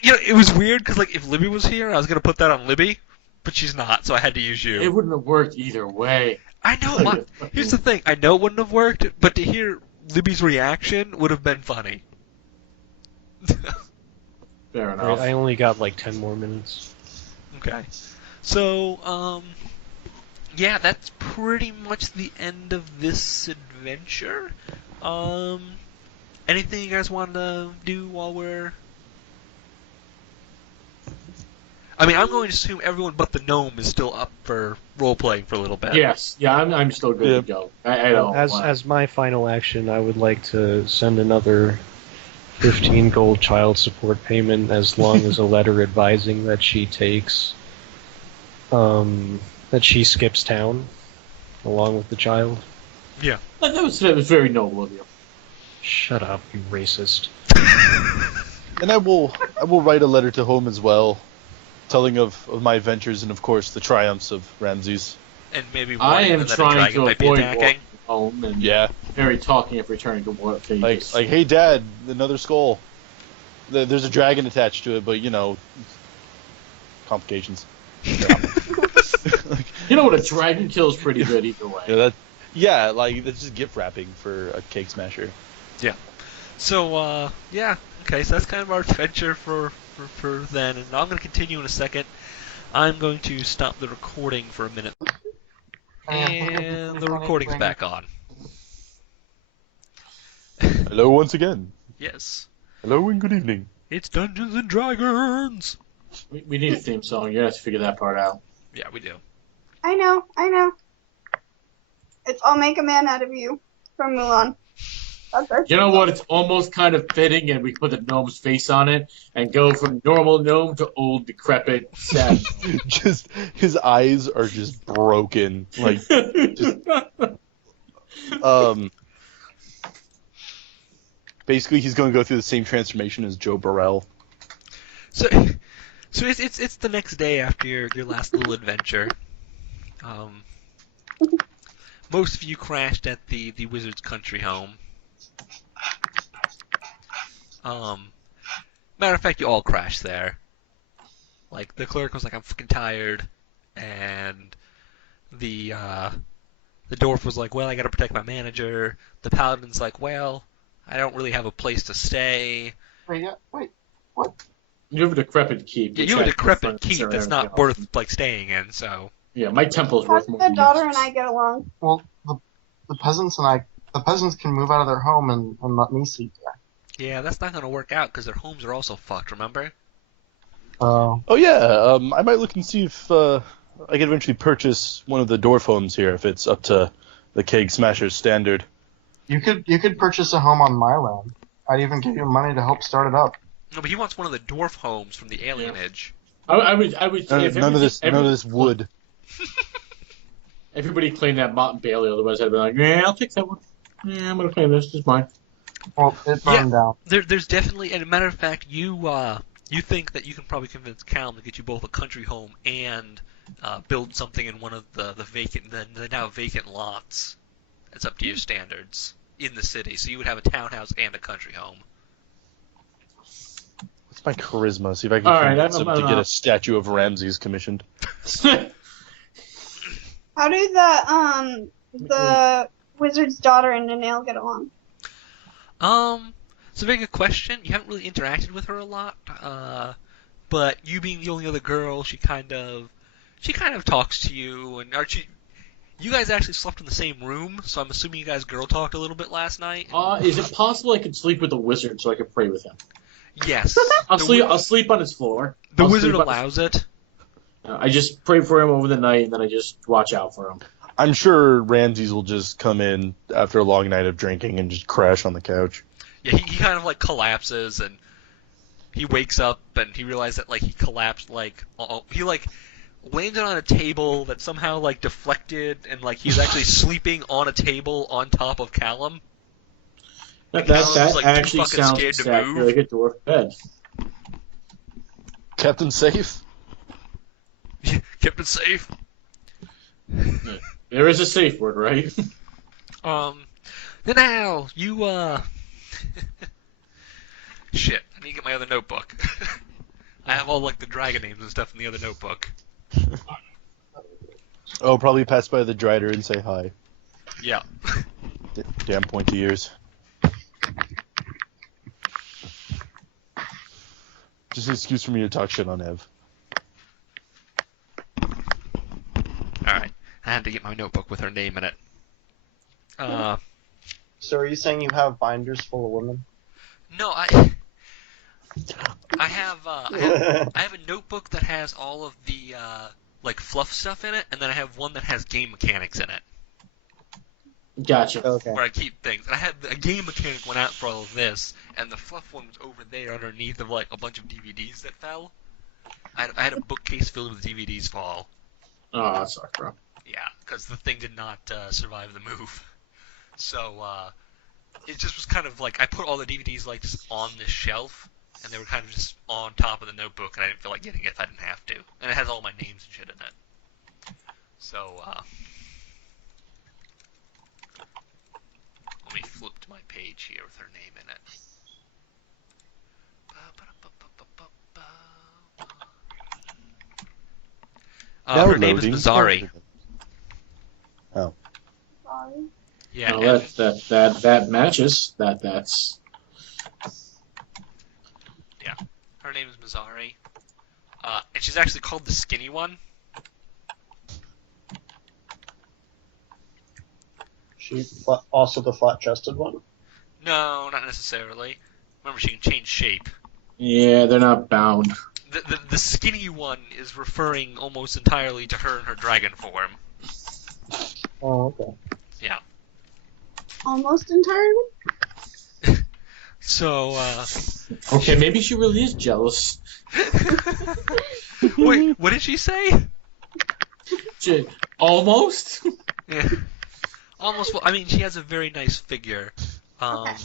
You know, it was weird because like if Libby was here, I was gonna put that on Libby, but she's not, so I had to use you. It wouldn't have worked either way. I know. Here's the thing. I know it wouldn't have worked, but to hear Libby's reaction would have been funny. Fair enough. I only got like 10 more minutes. Okay. So, yeah, that's pretty much the end of this adventure. Anything you guys want to do while we're... I mean, I'm going to assume everyone but the gnome is still up for role-playing for a little bit. Yes. Yeah, I'm still good to go. I don't As my final action, I would like to send another 15 gold child support payment as long as a letter advising that she takes... that she skips town along with the child. Yeah. That was very noble of you. Shut up, you racist. And I will write a letter to home as well, telling of my adventures and of course the triumphs of Ramses. And maybe I am that a trying dragon to might be avoid attacking. walking home and very talking of returning to war pages. Like, hey Dad, another skull. There's a dragon attached to it, but you know, complications. You know what? A dragon kills pretty good either way. Like that's just gift wrapping for a Kegsmasher. Yeah. So, yeah. Okay, so that's kind of our adventure for then, and I'm going to continue in a second. I'm going to stop the recording for a minute. And the recording's back on. Hello once again. Yes. Hello and good evening. It's Dungeons and Dragons! We need a theme song. You're going to have to figure that part out. Yeah, we do. I know. It's I'll Make a Man Out of You from Mulan. That's our You know what? It's almost kind of fitting, and we put the gnome's face on it and go from normal gnome to old, decrepit, sad. Just his eyes are just broken. Like, basically, he's going to go through the same transformation as Joe Burrell. So it's the next day after your last little adventure. Most of you crashed at the wizard's country home. Matter of fact, you all crashed there. Like, the cleric was like, I'm fucking tired, and the dwarf was like, well, I gotta protect my manager. The paladin's like, well, I don't really have a place to stay. Wait, what? You have a decrepit keep. Yeah, you have a decrepit keep that's not worth, like, staying in, so... Yeah, my temple's How worth did more the than daughter yours. and I get along? Well, the peasants can move out of their home and let me sleep there. Yeah, that's not gonna work out, because their homes are also fucked, remember? Oh yeah, I might look and see if I can eventually purchase one of the dwarf homes here if it's up to the Kegsmasher's standard. You could purchase a home on my land. I'd even give you money to help start it up. No, but he wants one of the dwarf homes from the alienage. I would say None of this wood. Everybody claimed that Mott and Bailey, otherwise I'd be like, yeah, I'll take that one. Yeah, I'm gonna claim this. This is mine. Well, it burned down. There's definitely, and as a matter of fact, you think that you can probably convince Callum to get you both a country home and build something in one of the now vacant lots. It's up to your standards in the city, so you would have a townhouse and a country home. What's my charisma? See if I can All right, convince him I'm to get a statue of Ramses commissioned. How do the wizard's daughter and Ninael get along? It's a very good question. You haven't really interacted with her a lot, but you being the only other girl, she kind of talks to you, and you guys actually slept in the same room, so I'm assuming you guys girl talked a little bit last night. Is it possible I could sleep with the wizard so I could pray with him? Yes. I'll sleep on his floor. The wizard allows it. I just pray for him over the night, and then I just watch out for him. I'm sure Ramses will just come in after a long night of drinking and just crash on the couch. Yeah, he kind of like collapses, and he wakes up, and he realizes that like he collapsed, like he like landed on a table that somehow like deflected, and like he's actually sleeping on a table on top of Callum. That like, actually too fucking sounds scared to exactly move. like a dwarf bed. Kept him safe. Kept it safe. There is a safe word, right? Ninael, you, Shit, I need to get my other notebook. I have all, like, the dragon names and stuff in the other notebook. Oh, probably pass by the Drider and say hi. Yeah. Damn pointy ears. Just an excuse for me to talk shit on Ev. Alright, I had to get my notebook with her name in it. So are you saying you have binders full of women? No, I have a notebook that has all of the, like, fluff stuff in it, and then I have one that has game mechanics in it. Gotcha. Okay. Where I keep things. And I had a game mechanic went out for all of this, and the fluff one was over there underneath of, like, a bunch of DVDs that fell. I had a bookcase filled with DVDs fall. Oh, that sucks, bro. Yeah, because the thing did not survive the move. So, it just was kind of like, I put all the DVDs, like, just on this shelf, and they were kind of just on top of the notebook, and I didn't feel like getting it if I didn't have to. And it has all my names and shit in it. So, let me flip to my page here with her name in it. Her name is Mazzari. Oh. Sorry. Yeah, Well, that matches. That's. Yeah, her name is Mazzari. And she's actually called the skinny one. Also the flat-chested one? No, not necessarily. Remember, she can change shape. Yeah, they're not bound. The skinny one is referring almost entirely to her in her dragon form. Oh, okay. Yeah. Almost entirely? So, Okay, maybe she really is jealous. Wait, what did she say? Almost? Yeah. Almost, well, I mean, she has a very nice figure. I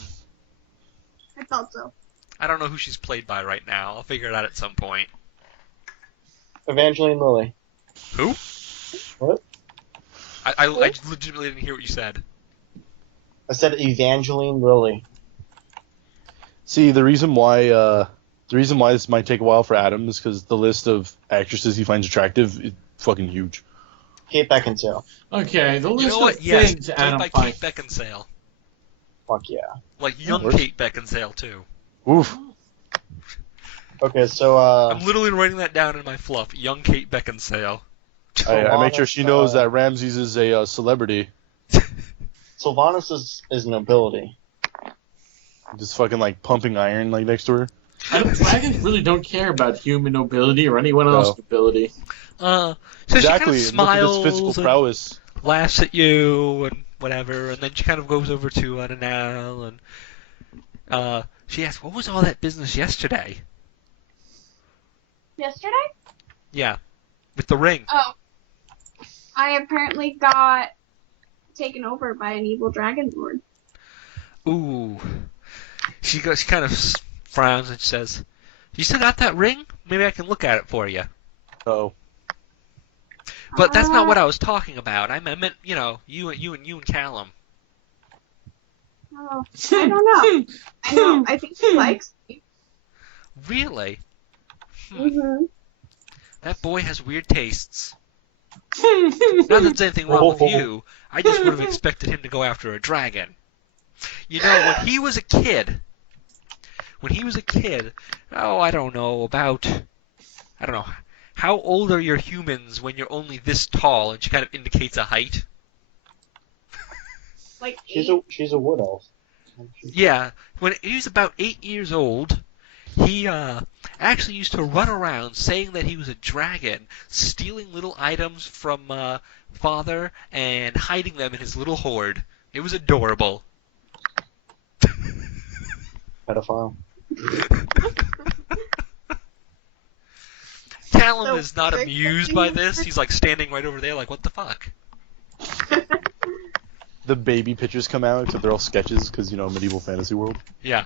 thought so. I don't know who she's played by right now. I'll figure it out at some point. Evangeline Lilly. Who? What? I legitimately didn't hear what you said. I said Evangeline Lilly. See, the reason why this might take a while for Adam is because the list of actresses he finds attractive is fucking huge. Kate Beckinsale. Okay, the list You know what? of Yes, things played Adam by finds. Kate Beckinsale. Fuck yeah. Like young works. Kate Beckinsale, too. Oof. Okay, so, I'm literally writing that down in my fluff. Young Kate Beckinsale. I make sure she knows that Ramses is a celebrity. Silvanus is nobility. Just fucking like pumping iron like next to her. Dragons really don't care about human nobility or anyone else's nobility. So Exactly. she kind of Look at its physical smiles and prowess. laughs at you and whatever, and then she kind of goes over to Ninael and she asks, "What was all that business yesterday?" Yesterday? Yeah, with the ring. Oh. I apparently got taken over by an evil dragon lord. Ooh. She kind of frowns and says, "You still got that ring? Maybe I can look at it for you." Oh. But that's not what I was talking about. I meant, you know, you and Callum. Oh, I don't know. I know. I think he likes me. Really? Mm-hmm. That boy has weird tastes. Not that there's anything wrong with you. I just would have expected him to go after a dragon. You know, when he was a kid, oh, I don't know, how old are your humans when you're only this tall? And she kind of indicates a height. Like She's a wood elf. Yeah, when he was about 8 years old, he actually used to run around saying that he was a dragon, stealing little items from father and hiding them in his little hoard. It was adorable. Pedophile. Callum So is not we're amused by expecting- this. He's like standing right over there like, what the fuck? The baby pictures come out, except they're all sketches, because, you know, medieval fantasy world. Yeah.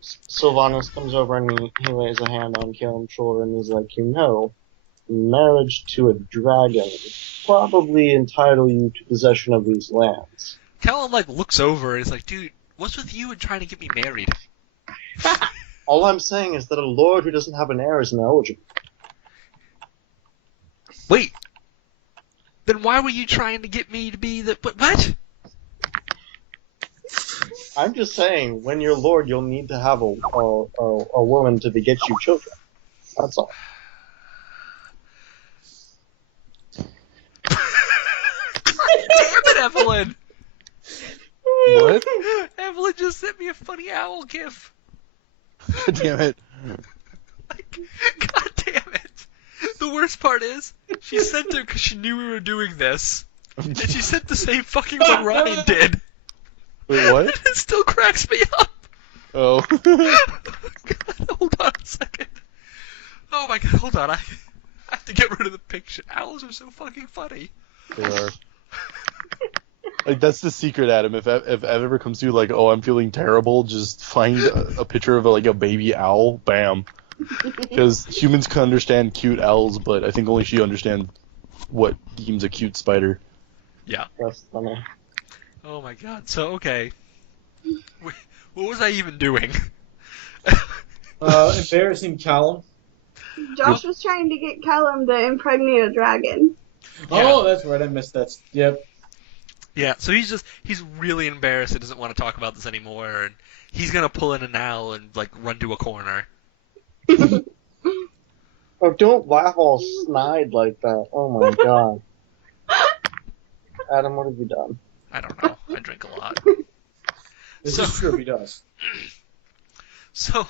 Silvanus comes over and he lays a hand on Callum's shoulder and he's like, you know, marriage to a dragon would probably entitle you to possession of these lands. Callum, like, looks over and is like, dude, what's with you and trying to get me married? All I'm saying is that a lord who doesn't have an heir is ineligible. Wait. Then why were you trying to get me to be the... What? I'm just saying, when you're lord, you'll need to have a woman to beget you children. That's all. Damn it, Evelyn! What? Evelyn just sent me a funny owl gif. God damn it. God damn it. The worst part is, she sent it because she knew we were doing this. And she sent the same fucking one Ryan did. Wait, what? It still cracks me up. Oh. God, hold on a second. Oh my god, hold on. I have to get rid of the picture. Owls are so fucking funny. They are. Like, that's the secret, Adam. If Ev ever comes to you like, oh, I'm feeling terrible, just find a picture of a baby owl. Bam. Because humans can understand cute owls, but I think only she understands what deems a cute spider. Yeah. That's funny. Oh my god. So, okay. What was I even doing? Embarrassing Callum. Josh was trying to get Callum to impregnate a dragon. Yeah. Oh, that's right. I missed that. Yep. Yeah, so he's really embarrassed and doesn't want to talk about this anymore, and he's gonna pull in an owl and, like, run to a corner. Oh, don't laugh all snide like that. Oh my god. Adam, what have you done? I don't know. I drink a lot. This So- is true. He does. So,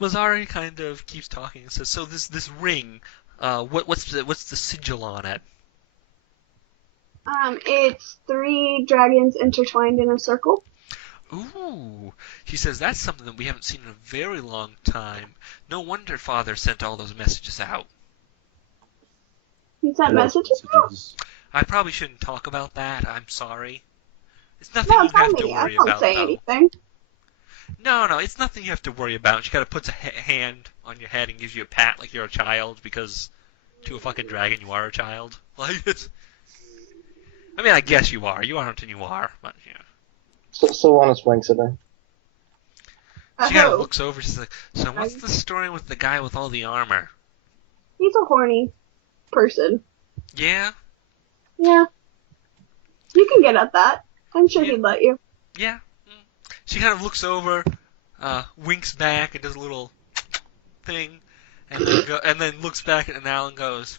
Mazzari kind of keeps talking and says, so this ring, what's the sigil on it? It's 3 dragons intertwined in a circle. Ooh, she says that's something that we haven't seen in a very long time. No wonder Father sent all those messages out. He sent messages out? I probably shouldn't talk about that. I'm sorry. It's nothing No, you tell have to me. I worry won't about, say though. anything. No, it's nothing you have to worry about. She kind of puts a hand on your head and gives you a pat like you're a child, because to a fucking dragon you are a child. Like, I mean, I guess you are. You aren't and you are, but yeah. Silvanus winks at her. She kind of Oh, looks over. She's like, "So what's the story with the guy with all the armor?" he's a horny person. Yeah, Yeah. You can get at that. I'm sure Yeah. he'd let you. yeah. She kind of looks over, winks back, and does a little thing, and then looks back at Ninael and goes,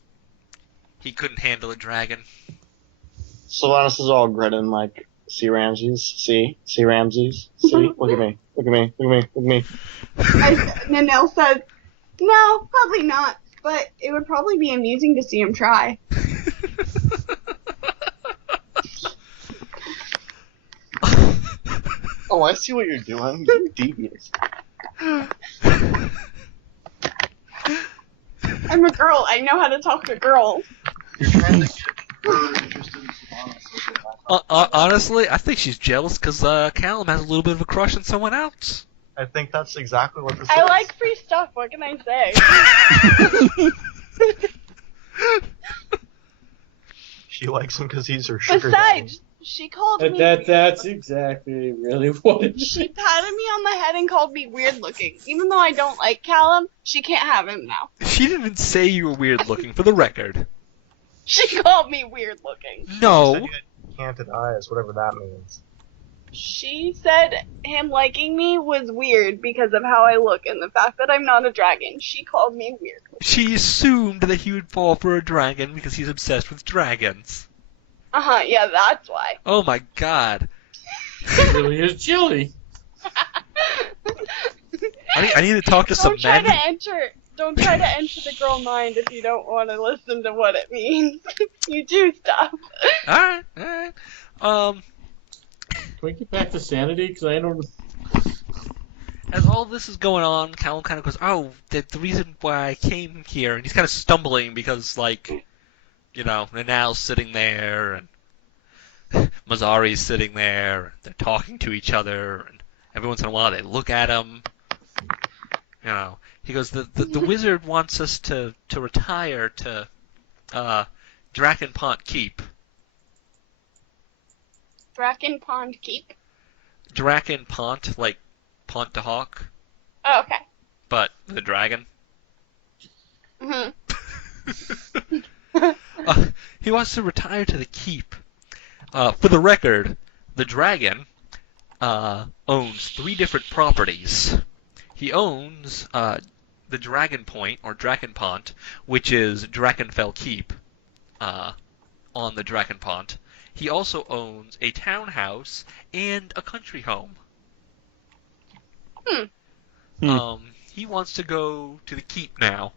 "He couldn't handle a dragon." Silvanus is all grinning like, see Ramses? See Ramses? See? Look at me. Look at me. Look at me. Look at me. Ninael said, no, probably not. But it would probably be amusing to see him try. Oh, I see what you're doing. You're devious. I'm a girl. I know how to talk to girls. You're trying to get her interested in Silvanus. Honestly, I think she's jealous because Callum has a little bit of a crush on someone else. I think that's exactly what this is. I like free stuff. What can I say? She likes him because he's her sugar Besides, she called me. That's exactly really what it is. She patted me on the head and called me weird looking. Even though I don't like Callum, she can't have him now. She didn't say you were weird looking, for the record. She called me weird looking. No. You had canted eyes, whatever that means. She said him liking me was weird because of how I look and the fact that I'm not a dragon. She called me weird. She assumed that he would fall for a dragon because he's obsessed with dragons. Uh-huh, yeah, that's why. Oh my god. It really is chilly. I need to talk to some men. Don't try to enter the girl mind if you don't want to listen to what it means. You do stuff. Alright. Can we get back to sanity? Because I don't. As all this is going on, Callum kind of goes, oh, the reason why I came here, and he's kind of stumbling because, like, you know, Ninael's sitting there, and Mazzari's sitting there, and they're talking to each other, and every once in a while they look at him. You know, he goes, the wizard wants us to retire to Drakenpont Keep. Drakenpont Keep? Drakenpont, like Pont de Hawk, Oh, okay. but the dragon. Mm-hmm. He wants to retire to the keep. For the record, the dragon owns 3 different properties. He owns the Dragon Point, or Drakenpont, which is Drakenfell Keep on the Drakenpont. He also owns a townhouse and a country home. He wants to go to the keep now.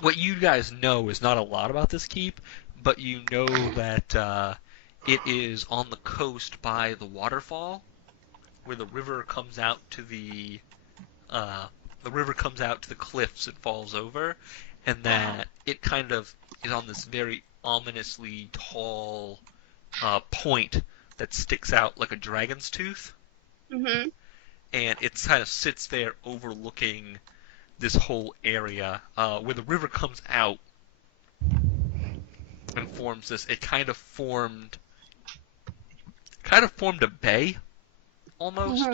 What you guys know is not a lot about this keep, but you know that it is on the coast by the waterfall, where the river comes out to the cliffs and falls over, and that it kind of is on this very ominously tall point that sticks out like a dragon's tooth. Mm-hmm. And it kind of sits there overlooking this whole area where the river comes out and forms this. It kind of formed a bay almost,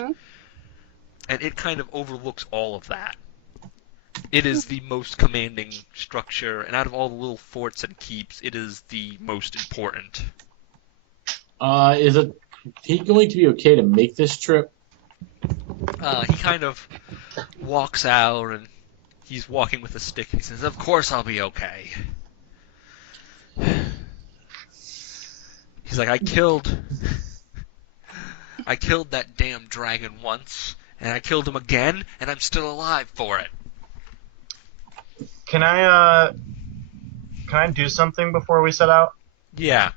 and it kind of overlooks all of that. It is the most commanding structure, and out of all the little forts and keeps, it is the most important. Is he going to be okay to make this trip? He kind of walks out, and he's walking with a stick. He says, "Of course I'll be okay." He's like, I killed that damn dragon once, and I killed him again, and I'm still alive for it. Can I do something before we set out? Yeah.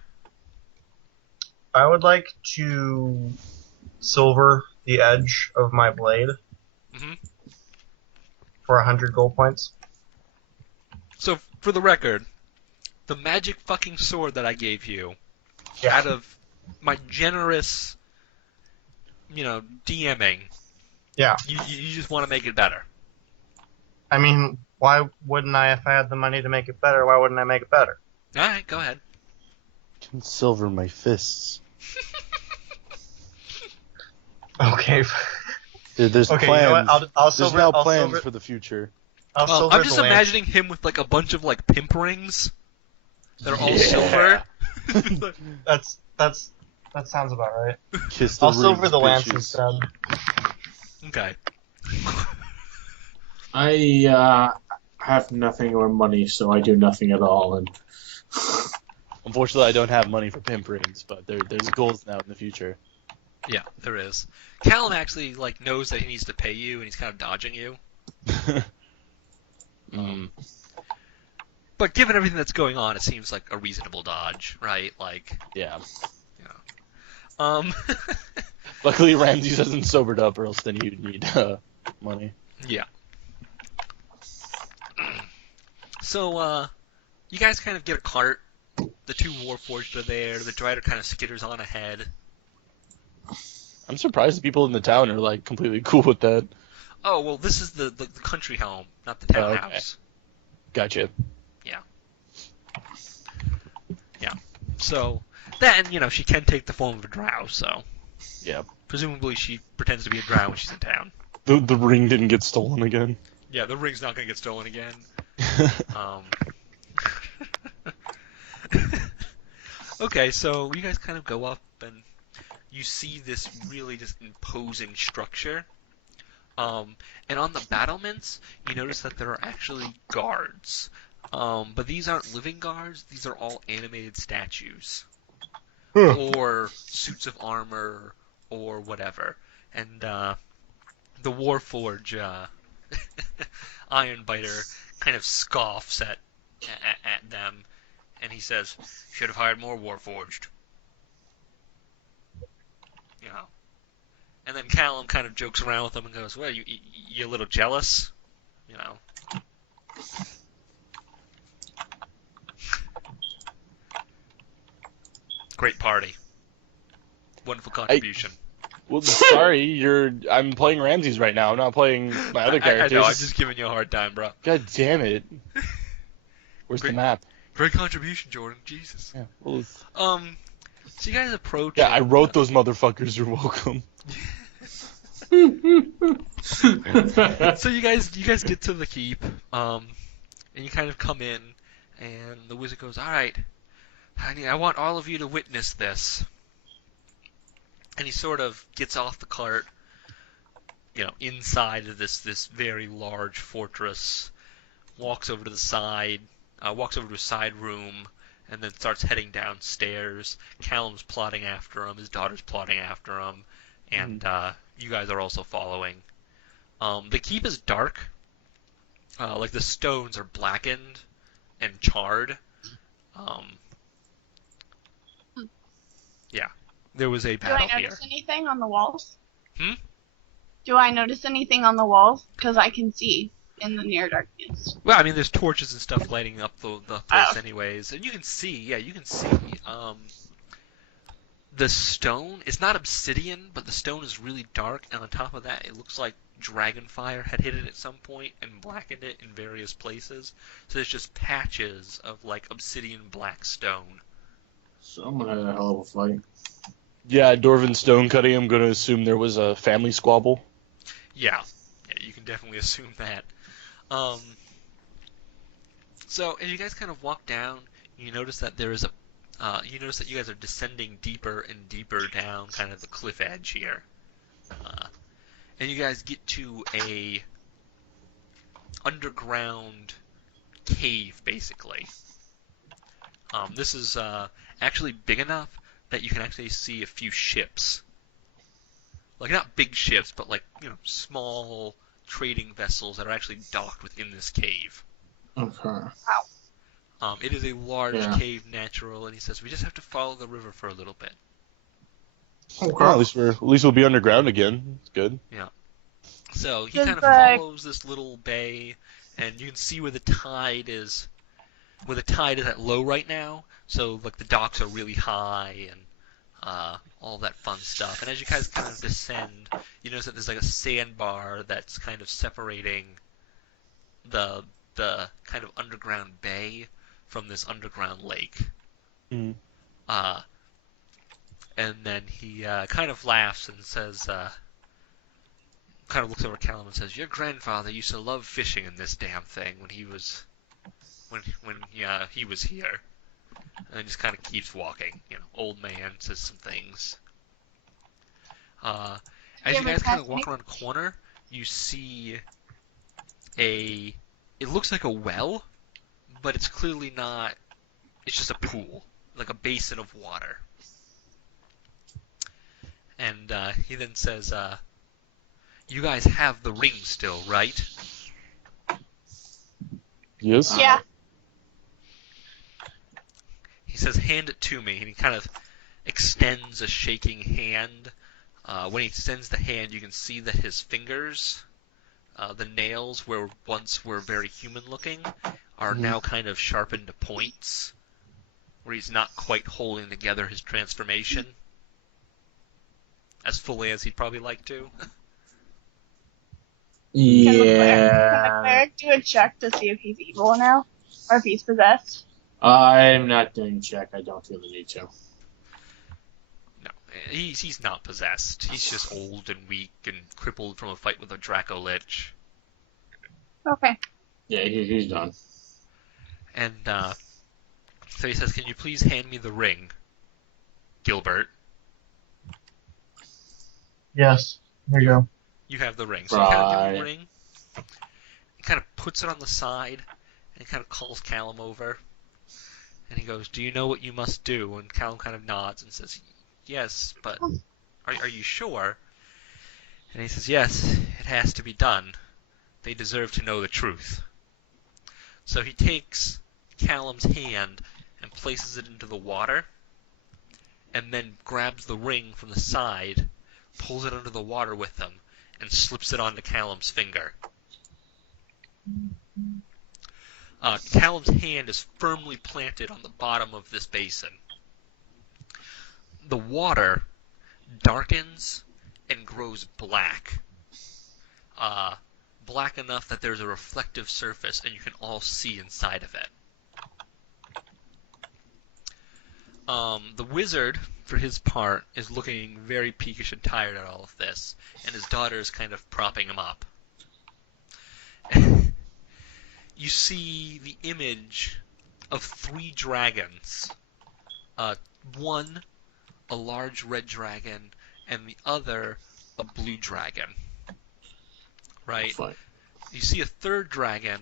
I would like to silver the edge of my blade for 100 gold points. So, for the record, the magic fucking sword that I gave you, out of my generous, DMing, you just want to make it better. I mean, why wouldn't I if I had the money to make it better? Why wouldn't I make it better? Alright, go ahead. I can silver my fists. Okay. Dude, there's plans. You know what? I'll there's silver, now I'll plans silver, for the future. I'll silver I'm just the lance. imagining him with like a bunch of like pimp rings that are all silver. That sounds about right. Kiss the I'll silver rings, the lance bitches. instead. Okay. I have nothing or money, so I do nothing at all. And Unfortunately, I don't have money for pimp rings, but there's goals now in the future. Yeah, there is. Callum actually knows that he needs to pay you, and he's kind of dodging you. But given everything that's going on, it seems like a reasonable dodge, right? Yeah. Luckily, Ramses hasn't sobered up, or else then you'd need money. Yeah. So, you guys kind of get a cart. The 2 Warforged are there. The Drider kind of skitters on ahead. I'm surprised the people in the town are completely cool with that. Oh, well, this is the country home, not the townhouse. Gotcha. Yeah. So, then, she can take the form of a drow, so. Yeah. Presumably she pretends to be a drow when she's in town. The ring didn't get stolen again. Yeah, the ring's not going to get stolen again. Okay, so you guys kind of go up and you see this really just imposing structure. And on the battlements, you notice that there are actually guards. But these aren't living guards, these are all animated statues. Or suits of armor, or whatever. And the Warforge Ironbiter kind of scoffs at them, and he says, "Should have hired more Warforged." And then Callum kind of jokes around with him and goes, "Well, you a little jealous?" Great party. Wonderful contribution. Well, sorry, I'm playing Ramses right now. I'm not playing my other characters. I know, I'm just giving you a hard time, bro. God damn it. Where's the map? Great contribution, Jordan. Jesus. Yeah, well, So you guys approach. I wrote those motherfuckers. You're welcome. So you guys get to the keep, and you kind of come in, and the wizard goes, "All right, I want all of you to witness this." And he sort of gets off the cart, inside of this very large fortress, walks over to the side, walks over to a side room, and then starts heading downstairs. Callum's plodding after him, his daughter's plodding after him, and you guys are also following. The keep is dark. Like the stones are blackened and charred. Yeah, there was a Do battle I here. notice anything on the walls? Hmm? Do I notice anything on the walls? Because I can see in the near darkness. Well, I mean, there's torches and stuff lighting up the place anyways, and you can see, the stone. It's not obsidian, but the stone is really dark, and on top of that, it looks like dragonfire had hit it at some point and blackened it in various places. So there's just patches of, like, obsidian black stone. Someone had a hell of a fight. Yeah, Dwarven stone cutting. I'm going to assume there was a family squabble. Yeah, you can definitely assume that. So as you guys kind of walk down, you notice that there is you notice that you guys are descending deeper and deeper down kind of the cliff edge here. And you guys get to a underground cave, basically. This is actually big enough that you can actually see a few ships. Like, not big ships, but like, small trading vessels that are actually docked within this cave. Okay. It is a large cave natural, and he says, we just have to follow the river for a little bit. Okay. Well, at least we'll be underground again. It's good. Yeah. So he Does kind of the- follows this little bay, and you can see where the tide is. Where the tide is at low right now, so like the docks are really high and all that fun stuff. And as you guys kind of descend, you notice that there's like a sandbar that's kind of separating the kind of underground bay from this underground lake. Mm. And then he kind of laughs and says, kind of looks over at Callum and says, "Your grandfather used to love fishing in this damn thing when he was here." And then just kind of keeps walking. Old man says some things. As you guys kind of walk around a corner, you see it looks like a well, but it's clearly not. It's just a pool, like a basin of water. And he then says, "You guys have the ring still, right?" Yes? Yeah. He says, "Hand it to me," and he kind of extends a shaking hand. When he extends the hand, you can see that his fingers, the nails where once were very human-looking, are now kind of sharpened to points, where he's not quite holding together his transformation as fully as he'd probably like to. Can the Yeah. cleric do a check to see if he's evil now? Or if he's possessed? I'm not doing check. I don't feel the need to. No, he's not possessed. He's just old and weak and crippled from a fight with a Draco Lich. Okay. Yeah, he's done. And so he says, "Can you please hand me the ring, Gilbert?" Yes. Here you go. You have the ring. So you kind of give him the Right. ring. He kind of puts it on the side, and he kind of calls Callum over. And he goes, "Do you know what you must do?" And Callum kind of nods and says, "Yes, but are you sure?" And he says, "Yes, it has to be done. They deserve to know the truth." So he takes Callum's hand and places it into the water, and then grabs the ring from the side, pulls it under the water with him, and slips it onto Callum's finger. Callum's hand is firmly planted on the bottom of this basin. The water darkens and grows black. Black enough that there's a reflective surface and you can all see inside of it. The wizard, for his part, is looking very peakish and tired at all of this, and his daughter is kind of propping him up. You see the image of 3 dragons. One, a large red dragon, and the other, a blue dragon. Right? Fine. You see a 3rd dragon,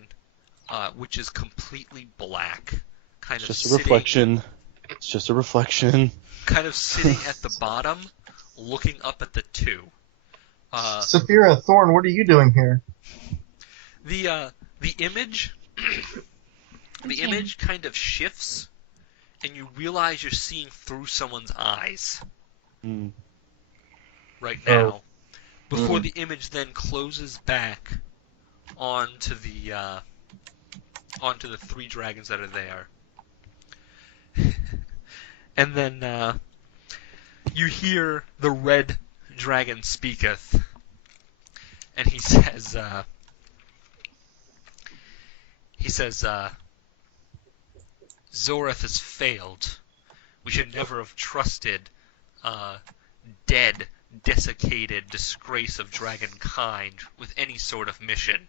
which is completely black. Kind of Just a sitting, reflection. It's just a reflection. kind of sitting at the bottom, looking up at the 2. Saphira Thorn, what are you doing here? The image, the image kind of shifts, and you realize you're seeing through someone's eyes Mm. right now. Before the image then closes back onto the 3 dragons that are there. And then you hear the red dragon speaketh, and he says, Zoreth has failed. We should never have trusted dead, desiccated disgrace of dragonkind with any sort of mission.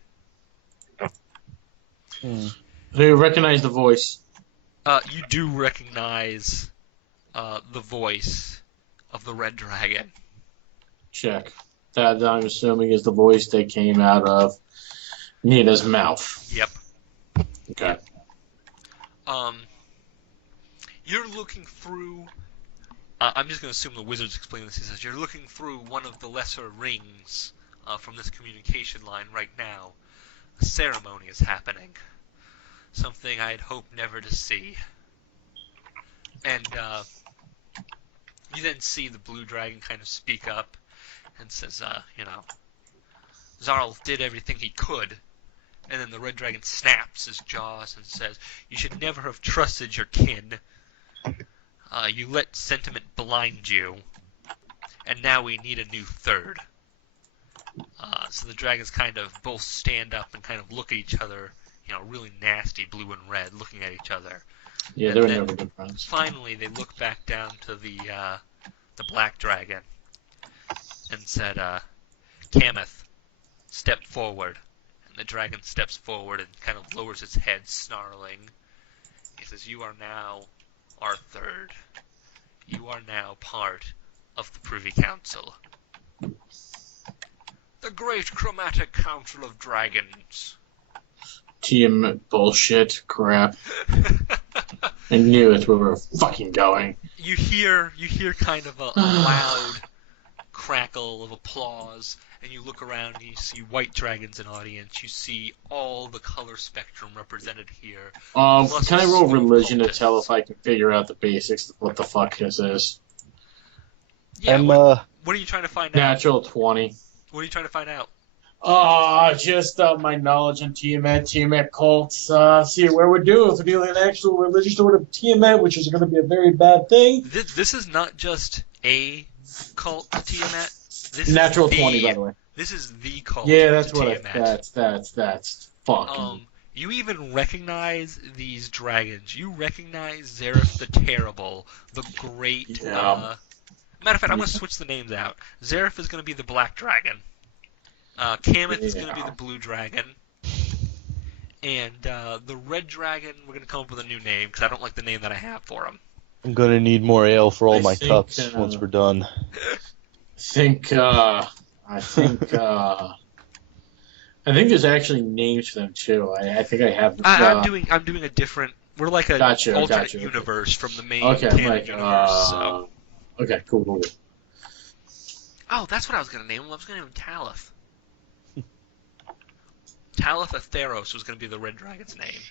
Mm. Do you recognize the voice? You do recognize the voice of the red dragon. Check. That I'm assuming is the voice that came out of Nina's mouth. Yep. Okay. You're looking through... I'm just going to assume the wizard's explaining this. He says, you're looking through one of the lesser rings from this communication line right now. A ceremony is happening. Something I'd hoped never to see. And you then see the blue dragon kind of speak up and says, Zarl did everything he could. And then the red dragon snaps his jaws and says, you should never have trusted your kin. You let sentiment blind you. And now we need a new 3rd. So the dragons kind of both stand up and kind of look at each other, really nasty blue and red, looking at each other. Yeah, And they were then never good friends. Finally, they look back down to the black dragon and said, Kameth, step forward. And the dragon steps forward and kind of lowers its head, snarling. He says, you are now our 3rd. You are now part of the Privy Council. The Great Chromatic Council of Dragons. Tiamat bullshit crap. I knew it's where we were fucking going. You hear kind of a loud crackle of applause, and you look around and you see white dragons in audience. You see all the color spectrum represented here. Plus Can I roll smooth religion to compass. tell if I can figure out the basics of what the fuck this is? Yeah, what are you trying to find out? Natural 20. What are you trying to find out? Just my knowledge on Tiamat cults. See where we're doing. If we're dealing with an actual religious sort of Tiamat, which is going to be a very bad thing. This is not just a cult to Tiamat. This Natural is 20, by the way. This is the cult Yeah, that's to what Tiamat. that's fucking. You even recognize these dragons. You recognize Zareth the Terrible, the Great... Yeah. Matter of fact, I'm going to switch the names out. Zareth is going to be the Black Dragon. Kameth is going to be the Blue Dragon. And the Red Dragon, we're going to come up with a new name, because I don't like the name that I have for him. I'm gonna need more ale for all I my think, cups once we're done. I think there's actually names for them too. I think I have. I'm doing a different... We're like a Gotcha, alternate gotcha. universe from the main Okay, canon like universe. So. Okay, cool. Oh, that's what I was going to name him. I was going to name him Talith. Talith of Theros was going to be the Red Dragon's name.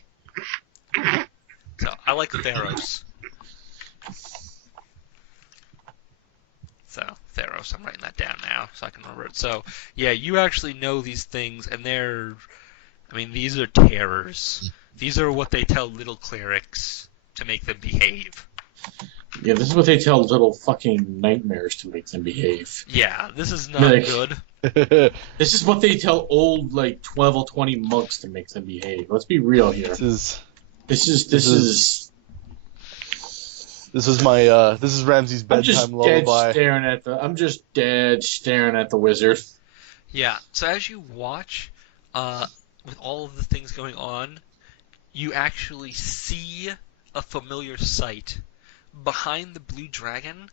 So, I like Theros. So, Theros, I'm writing that down now so I can remember it. So, yeah, you actually know these things, and these are terrors. These are what they tell little clerics to make them behave. Yeah, this is what they tell little fucking nightmares to make them behave. Yeah, this is not Like- good. This is what they tell old, like, 12 or 20 monks to make them behave. Let's be real here. This is Ramsey's I'm just bedtime dead lullaby. staring at the. I'm just dead staring at the wizard. Yeah, so as you watch, with all of the things going on, you actually see a familiar sight. Behind the blue dragon,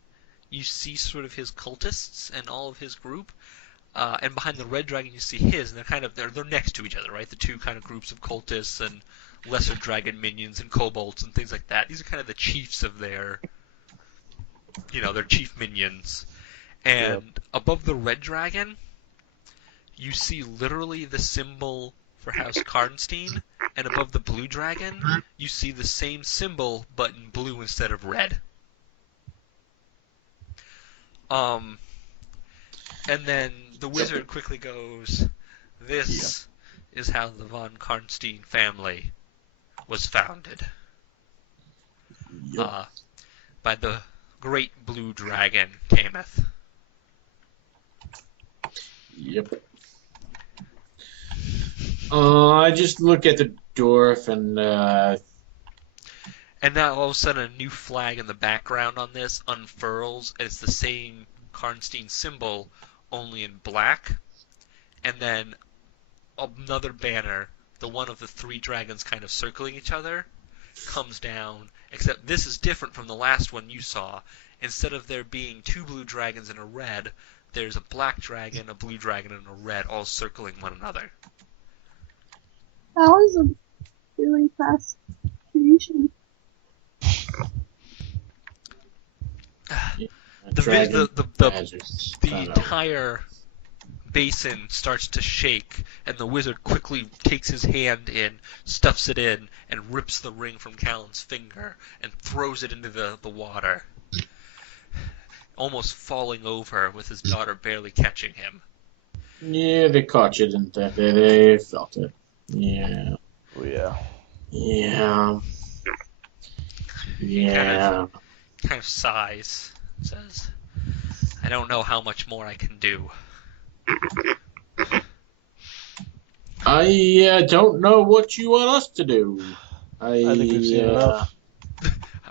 you see sort of his cultists and all of his group, and behind the red dragon you see his, and they're next to each other, right? The two kind of groups of cultists and lesser dragon minions and kobolds and things like that. These are kind of the chiefs of their chief minions. And above the red dragon, you see literally the symbol for House Karnstein, and above the blue dragon, you see the same symbol, but in blue instead of red. And then the wizard quickly goes, "This is how the von Karnstein family was founded. By the great blue dragon, Kameth." Yep. I just look at the dwarf and now all of a sudden a new flag in the background on this unfurls, and it's the same Karnstein symbol, only in black. And then another banner, the one of the three dragons kind of circling each other, comes down, except this is different from the last one you saw. Instead of there being two blue dragons and a red, there's a black dragon, a blue dragon, and a red all circling one another. That was a really fast creation. The entire basin starts to shake, and the wizard quickly takes his hand in, stuffs it in, and rips the ring from Callan's finger and throws it into the water, almost falling over with his daughter barely catching him. Yeah, they caught you, didn't they? They felt it. Yeah. Oh, yeah. Yeah. Yeah. Kind of sighs, says, "I don't know how much more I can do." I don't know what you want us to do. I think we've seen enough.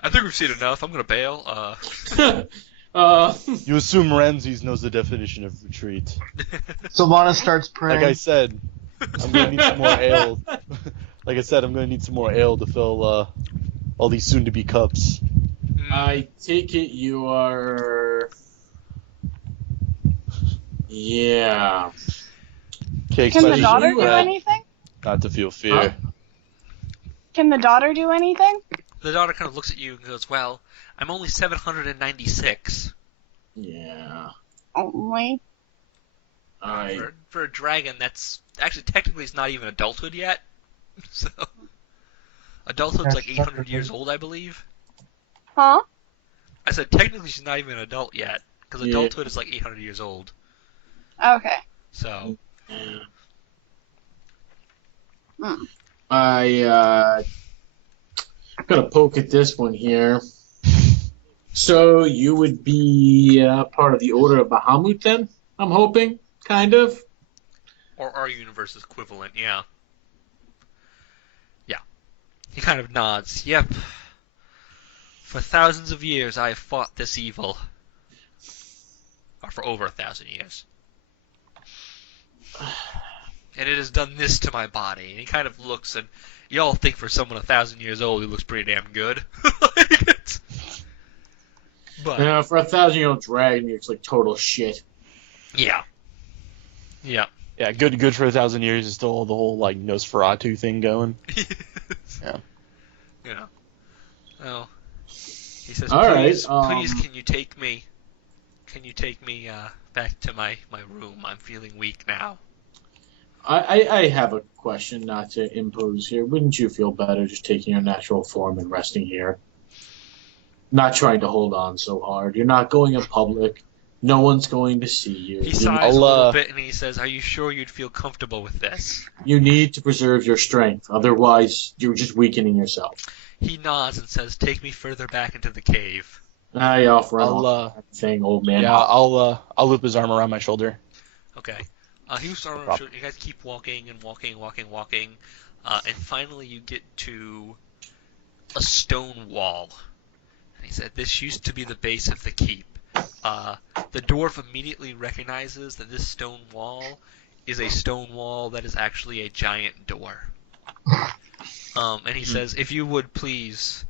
I think we've seen enough. I'm gonna bail. You assume Ramses knows the definition of retreat. Silvanus starts praying. Like I said, I'm gonna need some more ale. Like I said, I'm gonna need some more ale to fill all these soon-to-be cups. I take it you are. Yeah. Can the daughter do anything? Not to feel fear. Can the daughter do anything? The daughter kind of looks at you and goes, "Well, I'm only 796. Yeah. Only? For a dragon, that's... Actually, technically, it's not even adulthood yet. So... Adulthood's like 800 years old, I believe. Huh? I said, technically, she's not even an adult yet. Because adulthood is like 800 years old. Okay. So... I'm gonna poke at this one here. So you would be part of the Order of Bahamut then? I'm hoping, kind of. Or our universe's equivalent, yeah. Yeah. He kind of nods. Yep. For thousands of years I have fought this evil. Or for over 1,000 years. And it has done this to my body. And he kind of looks, and y'all think for someone 1,000 years old, he looks pretty damn good. But For a 1,000-year-old dragon, it's like total shit. yeah. Yeah. Yeah, good for 1,000 years is still the whole like Nosferatu thing going. Yeah. Yeah. Oh. He says, All please, right, please, can you take me back to my room? I'm feeling weak now. I have a question, not to impose here. Wouldn't you feel better just taking your natural form and resting here? Not trying to hold on so hard. You're not going in public. No one's going to see you. He sighs a little bit and he says, "Are you sure you'd feel comfortable with this?" You need to preserve your strength. Otherwise, you're just weakening yourself. He nods and says, "Take me further back into the cave." I offer an I'll thing, old man. yeah, I'll loop his arm around my shoulder. Okay. He was starting. You guys keep walking and walking, and finally you get to a stone wall. And he said, "This used to be the base of the keep." The dwarf immediately recognizes that this stone wall is a stone wall that is actually a giant door. And he says, "If you would please,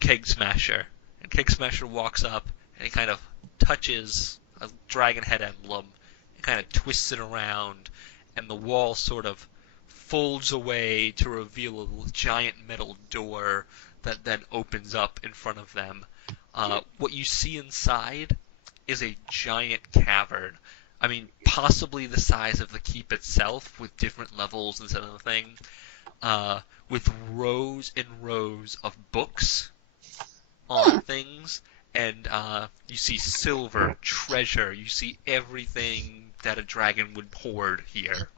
Kegsmasher." And Kegsmasher walks up and he kind of touches a dragon head emblem and kind of twists it around, and the wall sort of folds away to reveal a giant metal door that then opens up in front of them. What you see inside is a giant cavern. I mean, possibly the size of the keep itself, with different levels and sort of thing, with rows and rows of books on things, and you see silver, treasure, you see everything that a dragon would hoard here.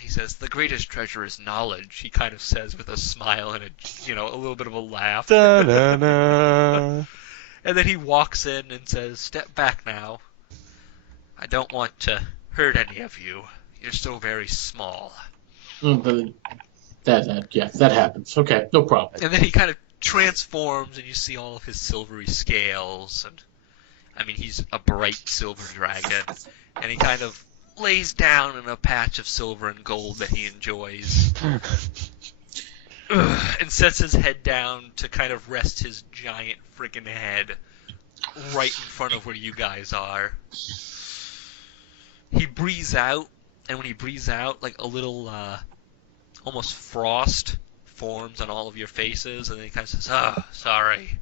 He says, "The greatest treasure is knowledge," he kind of says with a smile and a little bit of a laugh. Da-na-na. And then he walks in and says, "Step back now. I don't want to hurt any of you. You're so very small." That happens. Okay, no problem. And then he kind of transforms, and you see all of his silvery scales, and I mean, he's a bright silver dragon, and he kind of lays down in a patch of silver and gold that he enjoys, and sets his head down to kind of rest his giant friggin' head right in front of where you guys are. He breathes out, and when he breathes out, like a little, almost frost forms on all of your faces, and then he kind of says, sorry.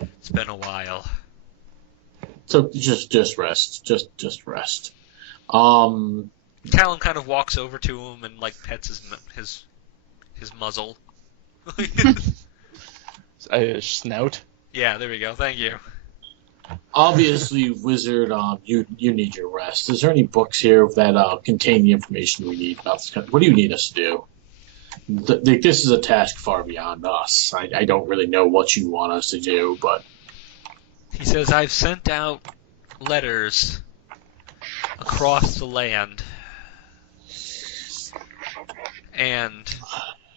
It's been a while." So just rest. Just rest. Callan kind of walks over to him and like pets his muzzle. Snout. Yeah, there we go. Thank you. Obviously, wizard, you need your rest. Is there any books here that contain the information we need about this country? What do you need us to do? This is a task far beyond us. I don't really know what you want us to do, but... He says, "I've sent out letters across the land, and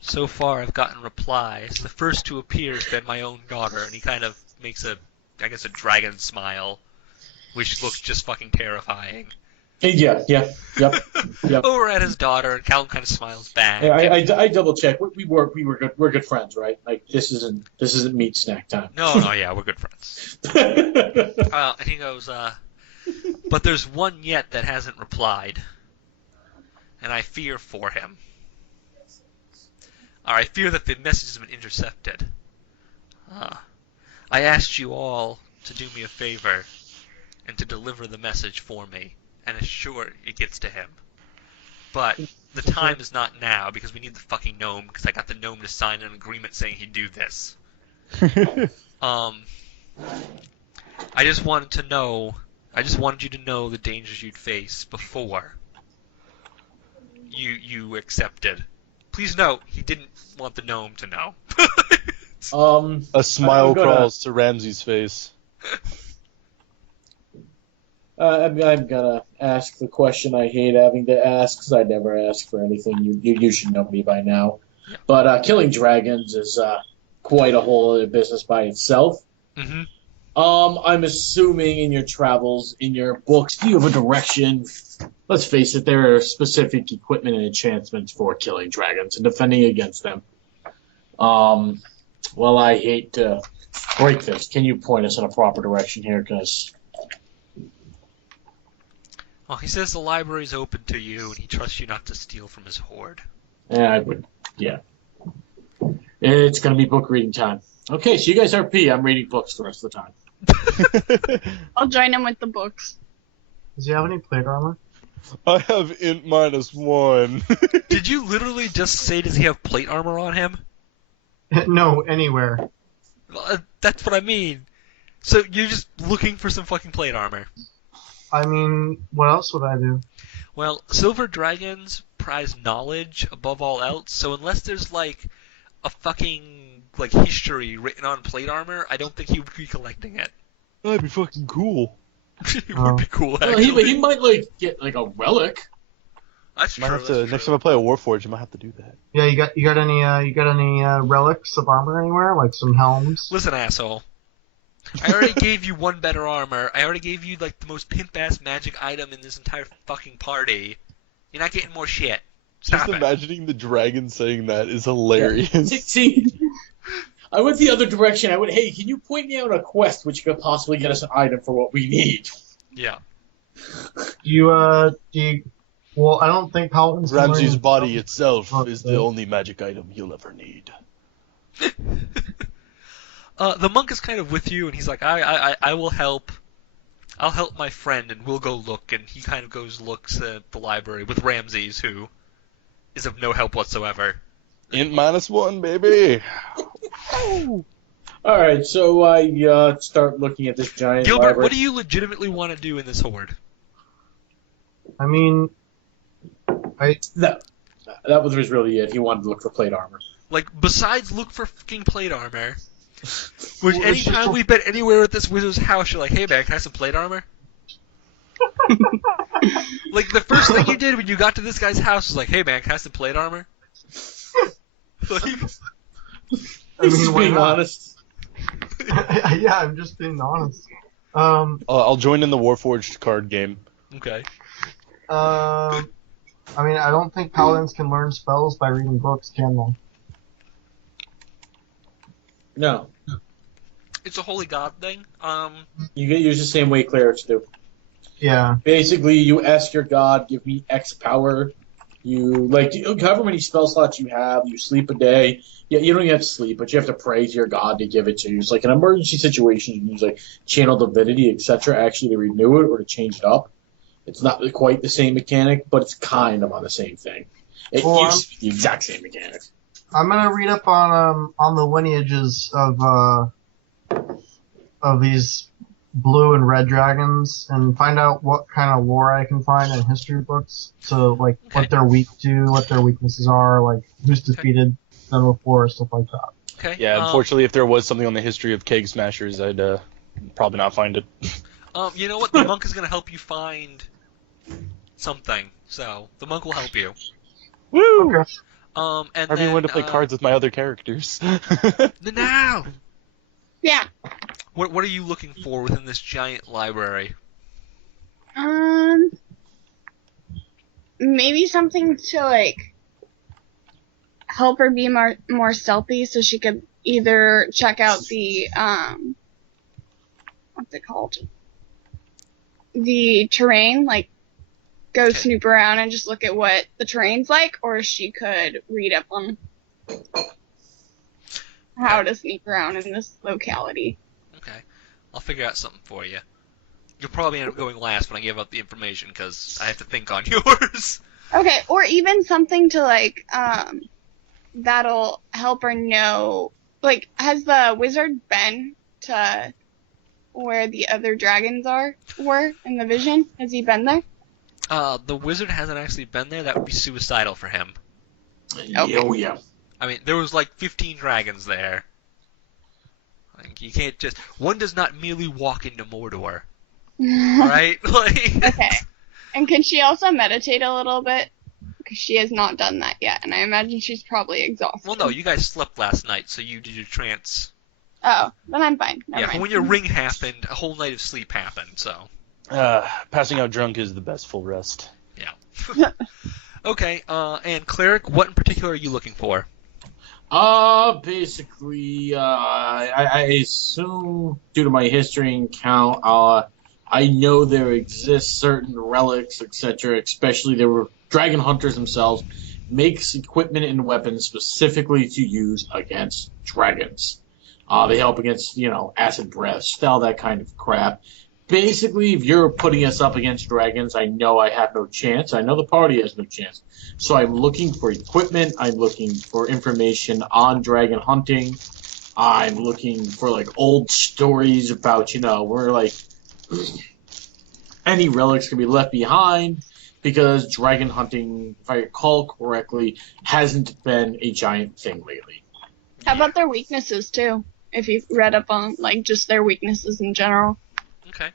so far I've gotten replies. The first to appear has been my own daughter," and he kind of makes a dragon smile, which looks just fucking terrifying. Yep. Over at his daughter, and Callan kind of smiles back. Yeah, I double check. We're good friends, right? Like this isn't meat snack time. No, yeah, we're good friends. And he goes, "But there's one yet that hasn't replied, and I fear for him. Or I fear that the message has been intercepted. I asked you all to do me a favor and to deliver the message for me and assure it gets to him. But the time is not now because we need the fucking gnome, because I got the gnome to sign an agreement saying he'd do this. I just wanted you to know the dangers you'd face before you accepted. Please note, he didn't want the gnome to know." A smile crawls to Ramsey's face. I'm gonna ask the question I hate having to ask, because I never ask for anything. You should know me by now. Yeah. But killing dragons is quite a whole other business by itself. Mm-hmm. I'm assuming in your travels, in your books, do you have a direction? Let's face it, there are specific equipment and enchantments for killing dragons and defending against them. Well, I hate to break this. Can you point us in a proper direction here? Because... Well, he says the library's open to you, and he trusts you not to steal from his hoard. I would, yeah. It's going to be book reading time. Okay, so you guys are P. I'm reading books the rest of the time. I'll join him with the books. Does he have any plate armor? I have int -1. Did you literally just say, does he have plate armor on him? No, anywhere. Well, that's what I mean. So you're just looking for some fucking plate armor. I mean, what else would I do? Well, silver dragons prize knowledge above all else, so unless there's like a fucking like history written on plate armor, I don't think he would be collecting it. That'd be fucking cool. It would be cool. Well, Actually. he might like get like a relic. That's Might true. have to, That's next true. time I play a Warforged, I might have to do that. Yeah, you got any relics of armor anywhere, like some helms? Listen, asshole. I already gave you one better armor. I already gave you like the most pimp-ass magic item in this entire fucking party. You're not getting more shit. Stop Just it. imagining the dragon saying that is hilarious. See, I went the other direction. I went, hey, can you point me out a quest which could possibly get us an item for what we need? Yeah. Well, I don't think Paladins can Ramses' learn- body itself Oh, is the only magic item you'll ever need. The monk is kind of with you, and he's like, I will help. I'll help my friend, and we'll go look. And he kind of looks at the library with Ramses, who is of no help whatsoever. Int -1, baby! All right, so I start looking at this giant Gilbert, library. what do you legitimately want to do in this horde? I mean, No, that was really it. He wanted to look for plate armor. Like, besides look for fucking plate armor, which anytime we've been anywhere at this wizard's house, you're like, hey man, can I have some plate armor? Like, the first thing you did when you got to this guy's house was like, hey man, can I have some plate armor? Like, I mean, Just why being not? honest. Yeah, I'm just being honest. I'll join in the Warforged card game. okay. I mean, I don't think paladins can learn spells by reading books, can they? No, It's a holy god thing. you get used the same way clerics do. Yeah. Basically, you ask your god, give me X power. You however many spell slots you have. You sleep a day. Yeah, you don't even have to sleep, but you have to pray to your god to give it to you. It's like an emergency situation. You can use like channel divinity, etc. Actually, to renew it or to change it up. It's not quite the same mechanic, but it's kind of on the same thing. It Well, used to be the exact same mechanic. I'm gonna read up on the lineages of these blue and red dragons and find out what kind of lore I can find in history books. So like Okay. what they're weak to, what their weaknesses are, like who's defeated them before, stuff like that. Okay. Yeah, unfortunately, if there was something on the history of Kegsmashers, I'd probably not find it. You know what? The monk is gonna help you find something. So the monk will help you. Woo! Okay. And I've been then, wanting to play cards with my other characters. Now, Yeah. what are you looking for within this giant library? Maybe something to like help her be more stealthy, so she could either check out the what's it called? The terrain, like go Okay. snoop around and just look at what the terrain's like, or she could read up on how to sneak around in this locality. Okay, I'll figure out something for you. You'll probably end up going last when I give out the information because I have to think on yours. Okay, or even something to like that'll help her know. Like, has the wizard been to where the other dragons were in the vision? Has he been there? The wizard hasn't actually been there. That would be suicidal for him. Okay. Oh yeah. I mean, there was like 15 dragons there. Like, you can't just... One does not merely walk into Mordor, right? Like... Okay. And can she also meditate a little bit? Because she has not done that yet, and I imagine she's probably exhausted. Well, no, you guys slept last night, so you did your trance. Oh, then I'm fine. Never Yeah, mind. but when your ring happened, a whole night of sleep happened, so... Passing out drunk is the best full rest. Yeah. Okay, and Cleric, what in particular are you looking for? Basically, I assume due to my history and count, I know there exist certain relics, etc. Especially there were dragon hunters themselves makes equipment and weapons specifically to use against dragons. They help against, acid breath, all that kind of crap. Basically, if you're putting us up against dragons, I know I have no chance. I know the party has no chance. So I'm looking for equipment. I'm looking for information on dragon hunting. I'm looking for, old stories about, where, any relics can be left behind. Because dragon hunting, if I recall correctly, hasn't been a giant thing lately. How about their weaknesses too? If you've read up on like just their weaknesses in general. Okay.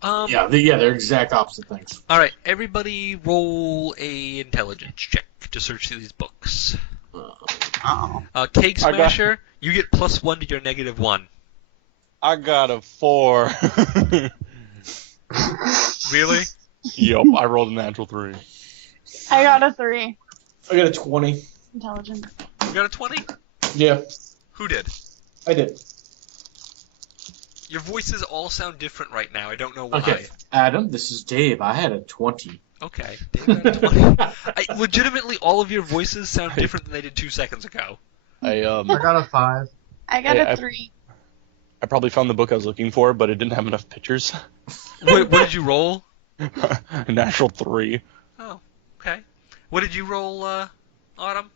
They're exact opposite things. All right, everybody, roll a intelligence check to search through these books. Oh. Kegsmasher, you get +1 to your -1. I got a 4. Really? Yup, I rolled a natural 3. I got a 3. I got a 20. Intelligence. You got a 20? Yeah, Who did? I did. Your voices all sound different right now. I don't know why. Okay, Adam, this is Dave. I had a 20. Okay. Dave got a 20. Legitimately, all of your voices sound different than they did 2 seconds ago. I got a 5. I got Hey, a I- 3. I probably found the book I was looking for, but it didn't have enough pictures. What did you roll? A natural 3. Oh, okay. What did you roll, Autumn?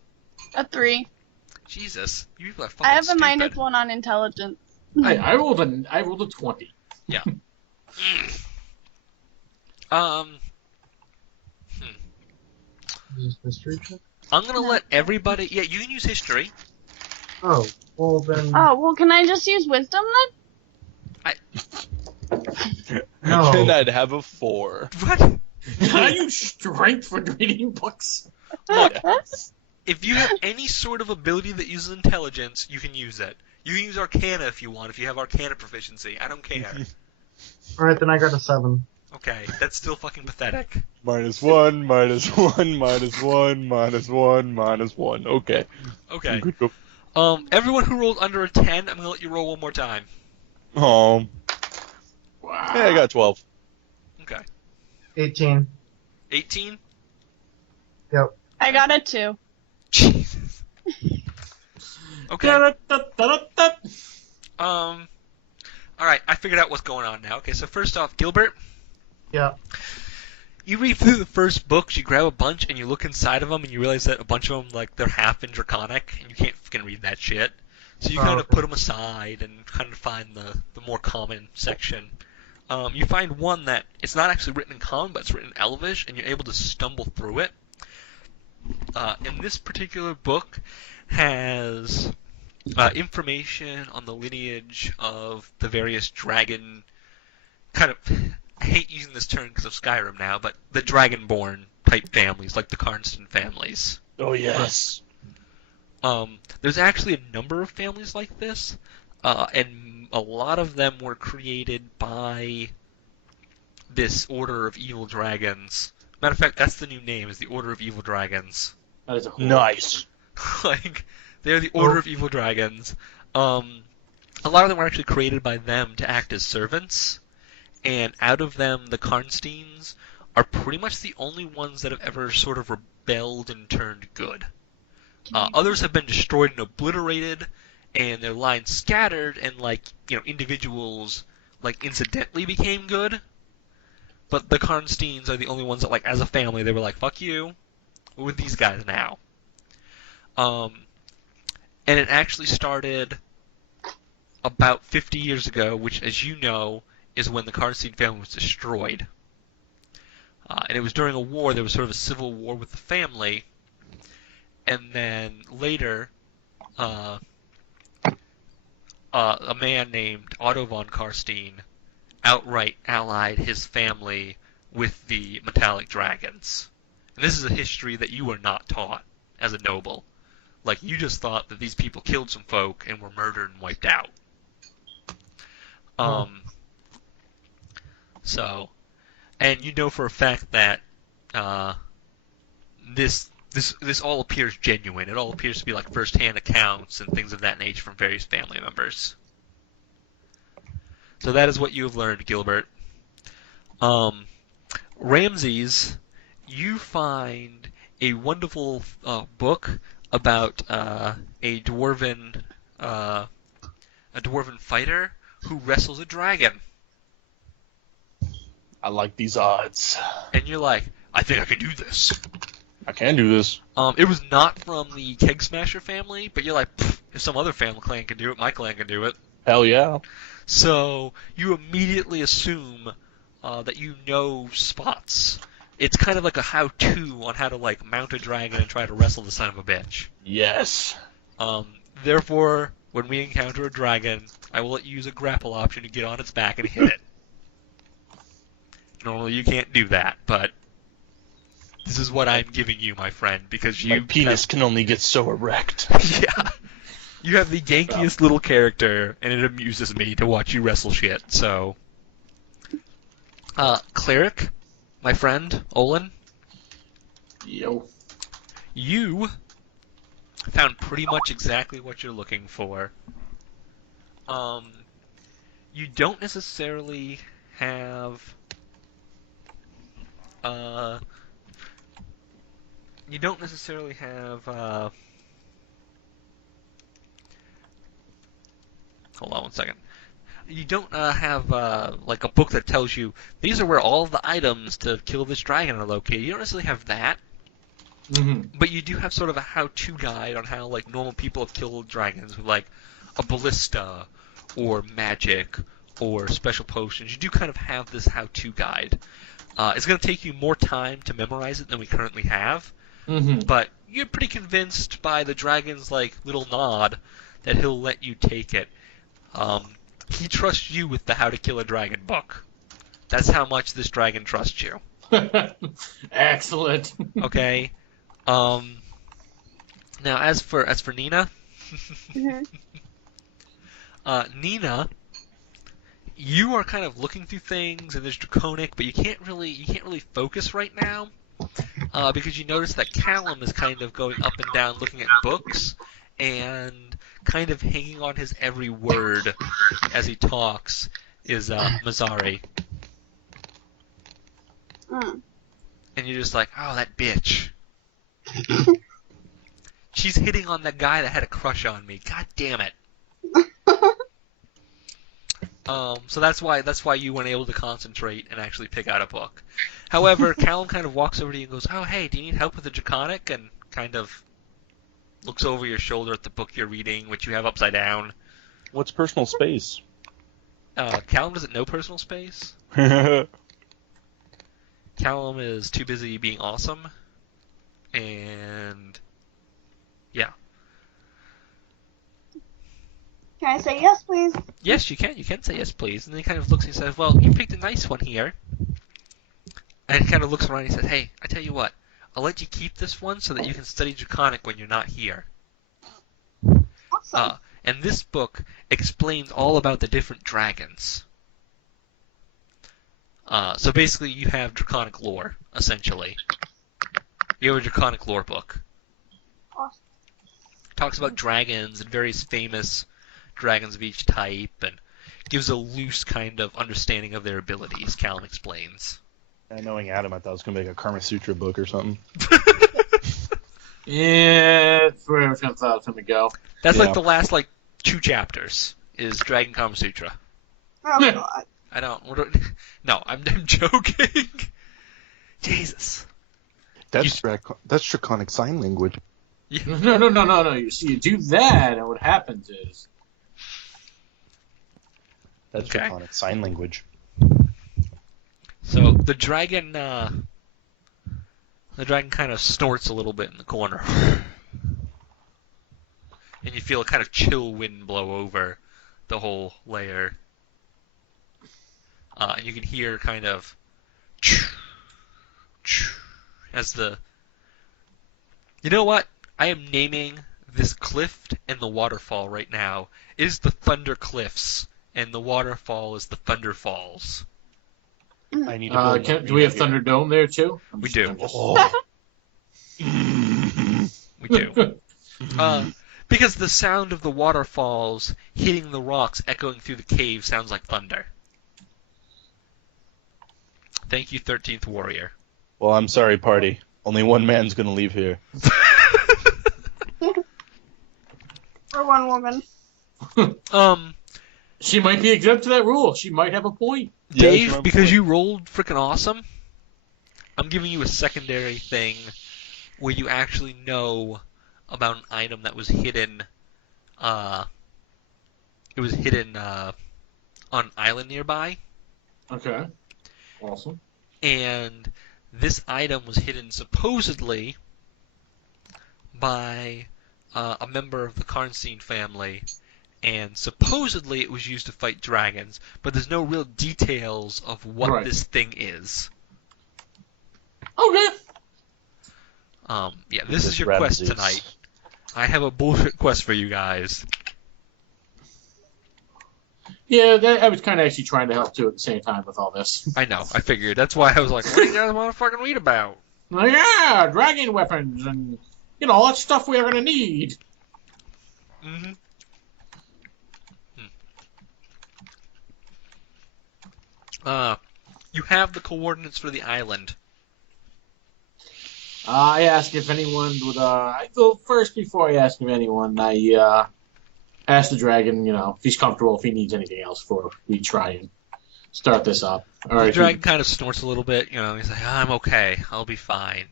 A 3. Jesus, you people are fucking I have a stupid. -1 on intelligence. I rolled a 20. Yeah. Is this history check? I'm gonna let everybody. Yeah, you can use history. Oh, well then. Oh, well, can I just use wisdom then? No. Then I'd have a 4. What? Can I use strength for reading books? Look, if you have any sort of ability that uses intelligence, you can use it. You can use Arcana if you want, if you have Arcana proficiency. I don't care. Alright, then I got a 7. Okay, that's still fucking pathetic. -1, -1, -1, -1, -1. Okay. Okay. Good go. Everyone who rolled under a 10, I'm gonna let you roll one more time. Oh. Wow. Hey, I got 12. Okay. 18. 18? Yep. I got a 2. Jesus. Okay. Da-da-da-da-da-da. Alright, I figured out what's going on now. Okay, so first off, Gilbert, Yeah. you read through the first books, you grab a bunch, and you look inside of them, and you realize that a bunch of them, like, they're half in Draconic, and you can't fucking read that shit. So you kind of okay. put them aside and kind of find the more common section. You find one that it's not actually written in Common, but it's written in Elvish, and you're able to stumble through it. And this particular book has information on the lineage of the various dragon kind of. I hate using this term because of Skyrim now, but the Dragonborn type families, like the Karnston families. Oh, yes. There's actually a number of families like this, and a lot of them were created by this Order of Evil Dragons. Matter of fact, that's the new name, is the Order of Evil Dragons. That is a horrible Nice. Like, they're the Order of Evil Dragons. A lot of them were actually created by them to act as servants, and out of them, the Karnsteins are pretty much the only ones that have ever sort of rebelled and turned good. Others have been destroyed and obliterated, and their lines scattered, and, like, you know, individuals, like, incidentally became good. But the Karnsteins are the only ones that, like, as a family, they were like, fuck you, we're with these guys now. And it actually started about 50 years ago, which, as you know, is when the Karnstein family was destroyed. And it was during a war, there was sort of a civil war with the family, and then later, a man named Otto von Karstein outright allied his family with the metallic dragons. And this is a history that you were not taught as a noble. Like, you just thought that these people killed some folk and were murdered and wiped out. So, and you know for a fact that this all appears genuine. It all appears to be like first-hand accounts and things of that nature from various family members. So that is what you have learned, Gilbert. Ramses, you find a wonderful book about a dwarven fighter who wrestles a dragon. I like these odds. And you're like, I think I can do this. I can do this. It was not from the Kegsmasher family, but you're like, if some other family clan can do it, my clan can do it. Hell yeah. So you immediately assume that you know spots. It's kind of like a how-to on how to, like, mount a dragon and try to wrestle the son of a bitch. Yes. Therefore, when we encounter a dragon, I will let you use a grapple option to get on its back and hit it. Normally you can't do that, but this is what I'm giving you, my friend, because you... My penis can only get so erect. Yeah. You have the gankiest little character, and it amuses me to watch you wrestle shit, so... Cleric, my friend, Olin. Yo. You found pretty much exactly what you're looking for. You don't necessarily have... You don't necessarily have, Hold on one second. You don't have, like, a book that tells you, these are where all of the items to kill this dragon are located. You don't necessarily have that. Mm-hmm. But you do have sort of a how-to guide on how, like, normal people have killed dragons with, like, a ballista, or magic, or special potions. You do kind of have this how-to guide. It's going to take you more time to memorize it than we currently have. Mm-hmm. But you're pretty convinced by the dragon's, like, little nod that he'll let you take it. He trusts you with the How to Kill a Dragon book. That's how much this dragon trusts you. Excellent. Okay? Now, as for Nina... Mm-hmm. Nina, you are kind of looking through things, and there's Draconic, but you can't really focus right now. Because you notice that Callum is kind of going up and down looking at books and kind of hanging on his every word as he talks is Mazzari. Mm. And you're just like, oh, that bitch. She's hitting on that guy that had a crush on me. God damn it. So that's why you weren't able to concentrate and actually pick out a book. However, Callum kind of walks over to you and goes, "Oh, hey, do you need help with the Draconic?" And kind of looks over your shoulder at the book you're reading, which you have upside down. What's personal space? Callum doesn't know personal space. Callum is too busy being awesome. And yeah. Can I say yes, please? Yes, you can. You can say yes, please. And then he kind of looks and he says, "Well, you picked a nice one here." And he kind of looks around and he says, "Hey, I tell you what. I'll let you keep this one so that you can study Draconic when you're not here." Awesome. And this book explains all about the different dragons. So basically, you have Draconic lore, essentially. You have a Draconic lore book. Awesome. It talks about dragons and various famous dragons of each type, and gives a loose kind of understanding of their abilities, Callum explains. Knowing Adam, I thought it was going to be like a Karma Sutra book or something. Yeah, that's where I was going to go. That's Yeah. like the last, 2 chapters, is Dragon Karma Sutra. Oh, God. I don't... No, I'm joking. Jesus. That's Draconic Sign Language. No. You see, you do that, and what happens is... That's Okay. Draconic Sign Language. So, the dragon kind of snorts a little bit in the corner. And you feel a kind of chill wind blow over the whole layer. And you can hear kind of... as the... You know what? I am naming this cliff and the waterfall right now. It is the Thunder Cliffs, and the waterfall is the Thunder Falls. I need to do we have Thunderdome there, too? We do. Oh. We do. Because the sound of the waterfalls hitting the rocks echoing through the cave sounds like thunder. Thank you, 13th Warrior. Well, I'm sorry, party. Only one man's going to leave here. For one woman. She might be exempt to that rule. She might have a point. Dave, because you rolled freaking awesome, I'm giving you a secondary thing where you actually know about an item that was hidden. It was hidden on an island nearby. Okay. Awesome. And this item was hidden supposedly by a member of the Karnstein family, and supposedly it was used to fight dragons, but there's no real details of what this thing is. Okay. Yeah, this is your Ramses. quest tonight. I have a bullshit quest for you guys. Yeah, I was kind of actually trying to help too at the same time with all this. I know, I figured. That's why I was like, what do you guys want to fucking read about? Like, yeah, dragon weapons and, all that stuff we are going to need. Mm-hmm. You have the coordinates for the island. I asked if anyone would, first, before I ask if anyone, I asked the dragon, if he's comfortable, if he needs anything else before we try and start this up. The dragon kind of snorts a little bit, he's like, I'm okay, I'll be fine.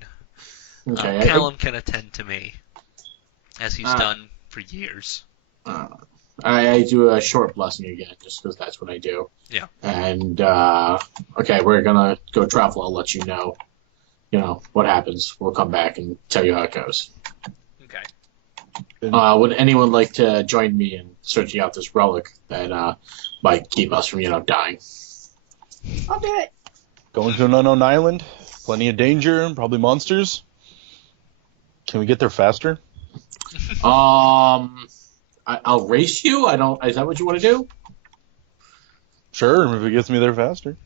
Okay. Callum can attend to me, as he's done for years. I do a short blessing again, just because that's what I do. Yeah. And, okay, we're gonna go travel, I'll let you know. What happens. We'll come back and tell you how it goes. Okay. Would anyone like to join me in searching out this relic that might keep us from, dying? I'll do it. Going to an unknown island, plenty of danger, probably monsters. Can we get there faster? I'll race you. Is that what you want to do? Sure, if it gets me there faster.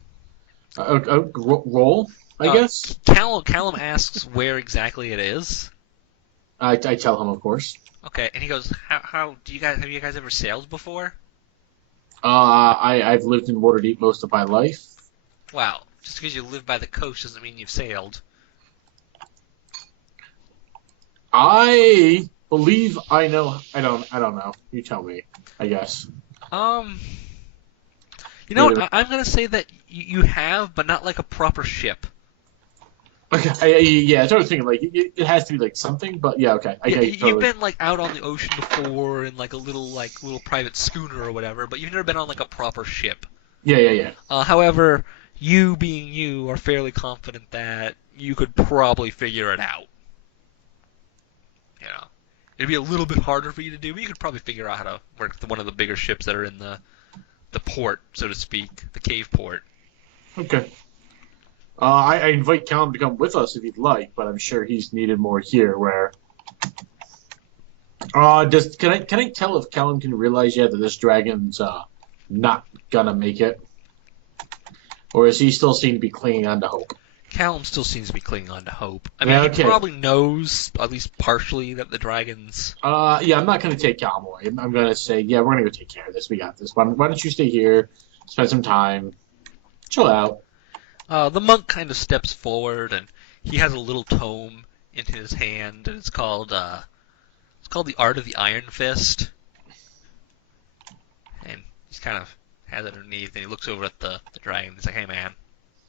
Roll, I guess. Callum asks where exactly it is. I tell him, of course. Okay, and he goes, "How do you guys have you guys ever sailed before?" I've lived in Waterdeep most of my life. Wow, just because you live by the coast doesn't mean you've sailed. I believe I know. I don't know. You tell me. I guess. You know what? I'm gonna say that you have, but not like a proper ship. Okay. Yeah, that's what I was thinking. Like, it has to be like something, but yeah, okay. You've been like out on the ocean before in like a little private schooner or whatever, but you've never been on like a proper ship. Yeah. However, you being you are fairly confident that you could probably figure it out. It'd be a little bit harder for you to do, but you could probably figure out how to work one of the bigger ships that are in the port, so to speak, the cave port. Okay. I invite Callum to come with us if he'd like, but I'm sure he's needed more here. Where? Can I tell if Callum can realize yet that this dragon's not gonna make it, or is he still seen to be clinging on to hope? Callum still seems to be clinging on to hope. I mean, he probably knows, at least partially, that the dragons... Yeah, I'm not going to take Callum away. I'm going to say, yeah, we're going to go take care of this. We got this. Why don't you stay here, spend some time, chill out. The monk kind of steps forward, and he has a little tome in his hand, and it's called The Art of the Iron Fist. And he's kind of has it underneath, and he looks over at the dragon. He's like, hey, man.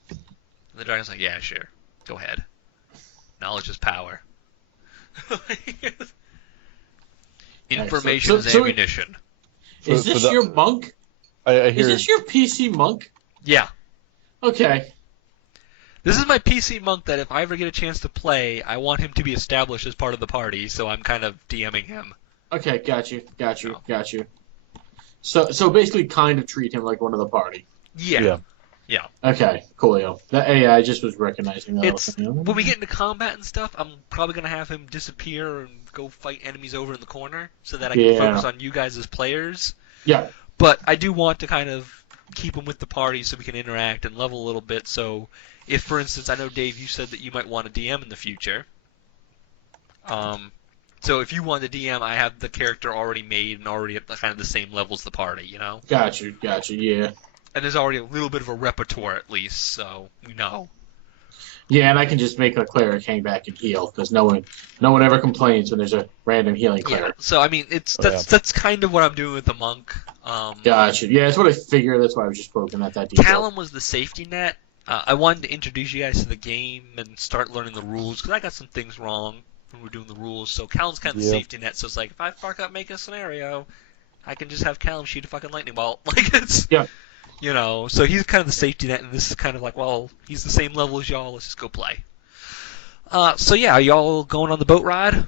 And the dragon's like, yeah, sure. Go ahead. Knowledge is power. Information is ammunition. Is this your monk? I hear... Is this your PC monk? Yeah. Okay. This is my PC monk that if I ever get a chance to play, I want him to be established as part of the party, so I'm kind of DMing him. Okay, got you. So basically kind of treat him like one of the party. Yeah. Okay, coolio. I just was recognizing that. When we get into combat and stuff, I'm probably going to have him disappear and go fight enemies over in the corner so that I can focus on you guys as players. Yeah. But I do want to kind of keep him with the party so we can interact and level a little bit. So if, for instance, I know, Dave, you said that you might want a DM in the future. So if you want a DM, I have the character already made and already at kind of the same level as the party, you know? Got you, yeah. And there's already a little bit of a repertoire, at least, so you know. Yeah, and I can just make a cleric hang back and heal, because no one ever complains when there's a random healing cleric. Yeah, so I mean, that's kind of what I'm doing with the monk. Gotcha. Yeah, that's what I figured. That's why I was just poking at that detail. Callum was the safety net. I wanted to introduce you guys to the game and start learning the rules, because I got some things wrong when we're doing the rules. So Callum's kind of the safety net, so it's like, if I fuck up making a scenario, I can just have Callum shoot a fucking lightning bolt. Like, it's... Yeah. You know, so he's kind of the safety net, and this is kind of like, well, he's the same level as y'all, let's just go play. So yeah, are y'all going on the boat ride?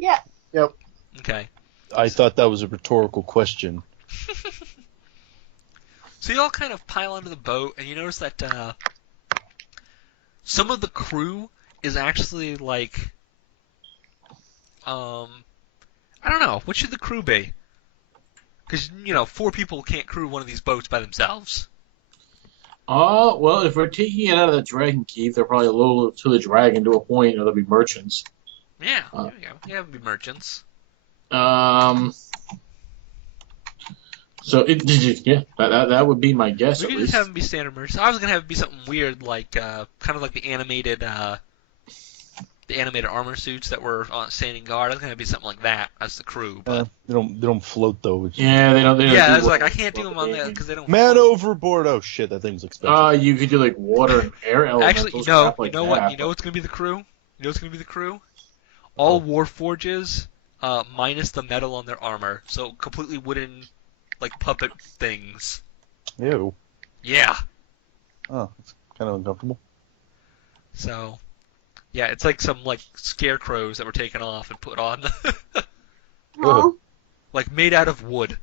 Yes. Yep. Okay. I thought that was a rhetorical question. So you all kind of pile onto the boat, and you notice that some of the crew is actually like, I don't know, what should the crew be? Because, 4 people can't crew one of these boats by themselves. Well, if we're taking it out of the Dragon Keep, they're probably loyal to the dragon to a point, or they'll be merchants. Yeah, there we go. Yeah, be merchants. So that would be my guess. We At could least. just have them be standard merchants. I was gonna have it be something weird, like kind of like the animated armor suits that were standing guard. I was gonna be something like that as the crew. But They don't float though. Which... Yeah, they don't. yeah, do I was like, well- I can't do them on that because they don't. Man float. overboard! Oh shit, that thing's expensive. You could do like water and air elementals. Actually, crap like you know what? that, You know what's gonna be the crew? You know what's gonna be the crew? All Warforges, minus the metal on their armor, so completely wooden, like puppet things. Ew. Yeah. Oh, it's kind of uncomfortable. So, yeah, it's like some like scarecrows that were taken off and put on, Aw. like made out of wood.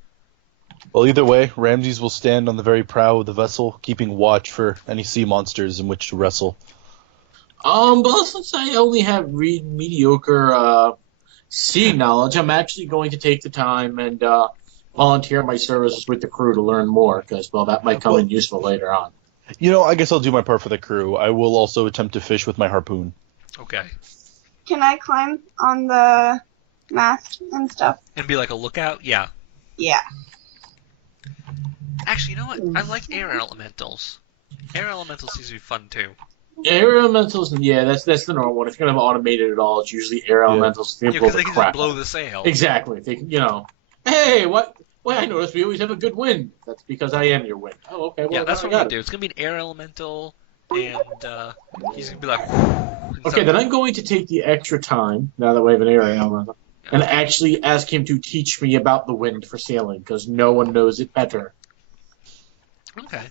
Well, either way, Ramses will stand on the very prow of the vessel, keeping watch for any sea monsters in which to wrestle. But since I only have mediocre sea knowledge, I'm actually going to take the time and volunteer my services with the crew to learn more, because, well, that might come in useful later on. I guess I'll do my part for the crew. I will also attempt to fish with my harpoon. Okay. Can I climb on the mast and stuff? And be like a lookout? Yeah. Yeah. Actually, you know what? I like air elementals. Air elementals seems to be fun too. Air elementals, yeah, that's the normal one. If you're gonna have automated at all, it's usually air elementals. They Yeah, blow because the they can crap just blow out. the sail. Exactly. They, hey, what? Well, I noticed we always have a good wind. That's because I am your wind. Oh, okay. Well, Yeah, that's I what we're got gonna it. do. It's gonna be an air elemental, and he's gonna be like. Okay, then I'm going to take the extra time, now that we have an air elemental, and actually ask him to teach me about the wind for sailing, because no one knows it better. Okay.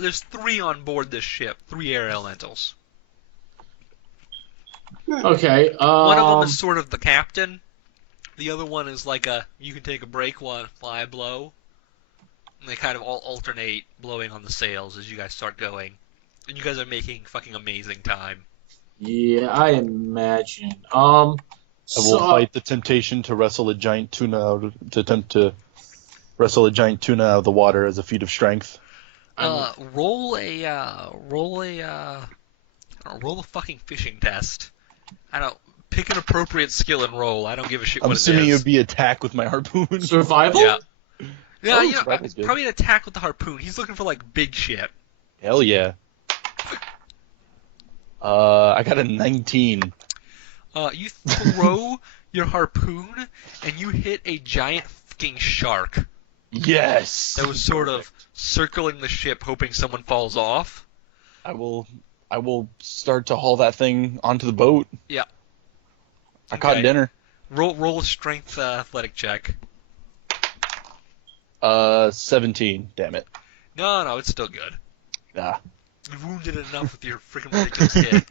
There's 3 on board this ship. 3 air elementals. Okay. One of them is sort of the captain. The other one is like you can take a break while I blow. And they kind of all alternate blowing on the sails as you guys start going. And you guys are making fucking amazing time. Yeah, I imagine. I will fight the temptation to wrestle a giant tuna to attempt to wrestle a giant tuna out of the water as a feat of strength. Roll a fucking fishing test. I don't pick an appropriate skill and roll. I don't give a shit I'm what it assuming it is. would be attack with my harpoon. Survival? Yeah. Yeah, Oh, survival's good. probably an attack with the harpoon. He's looking for like big shit. Hell yeah. I got a 19. You throw your harpoon and you hit a giant fucking shark Yes. that was sort of circling the ship, hoping someone falls off. I will start to haul that thing onto the boat. Yeah. I caught Okay. dinner. Roll a strength athletic check. 17. Damn it. No, it's still good. Ah. You wounded it enough with your freaking ridiculous hit.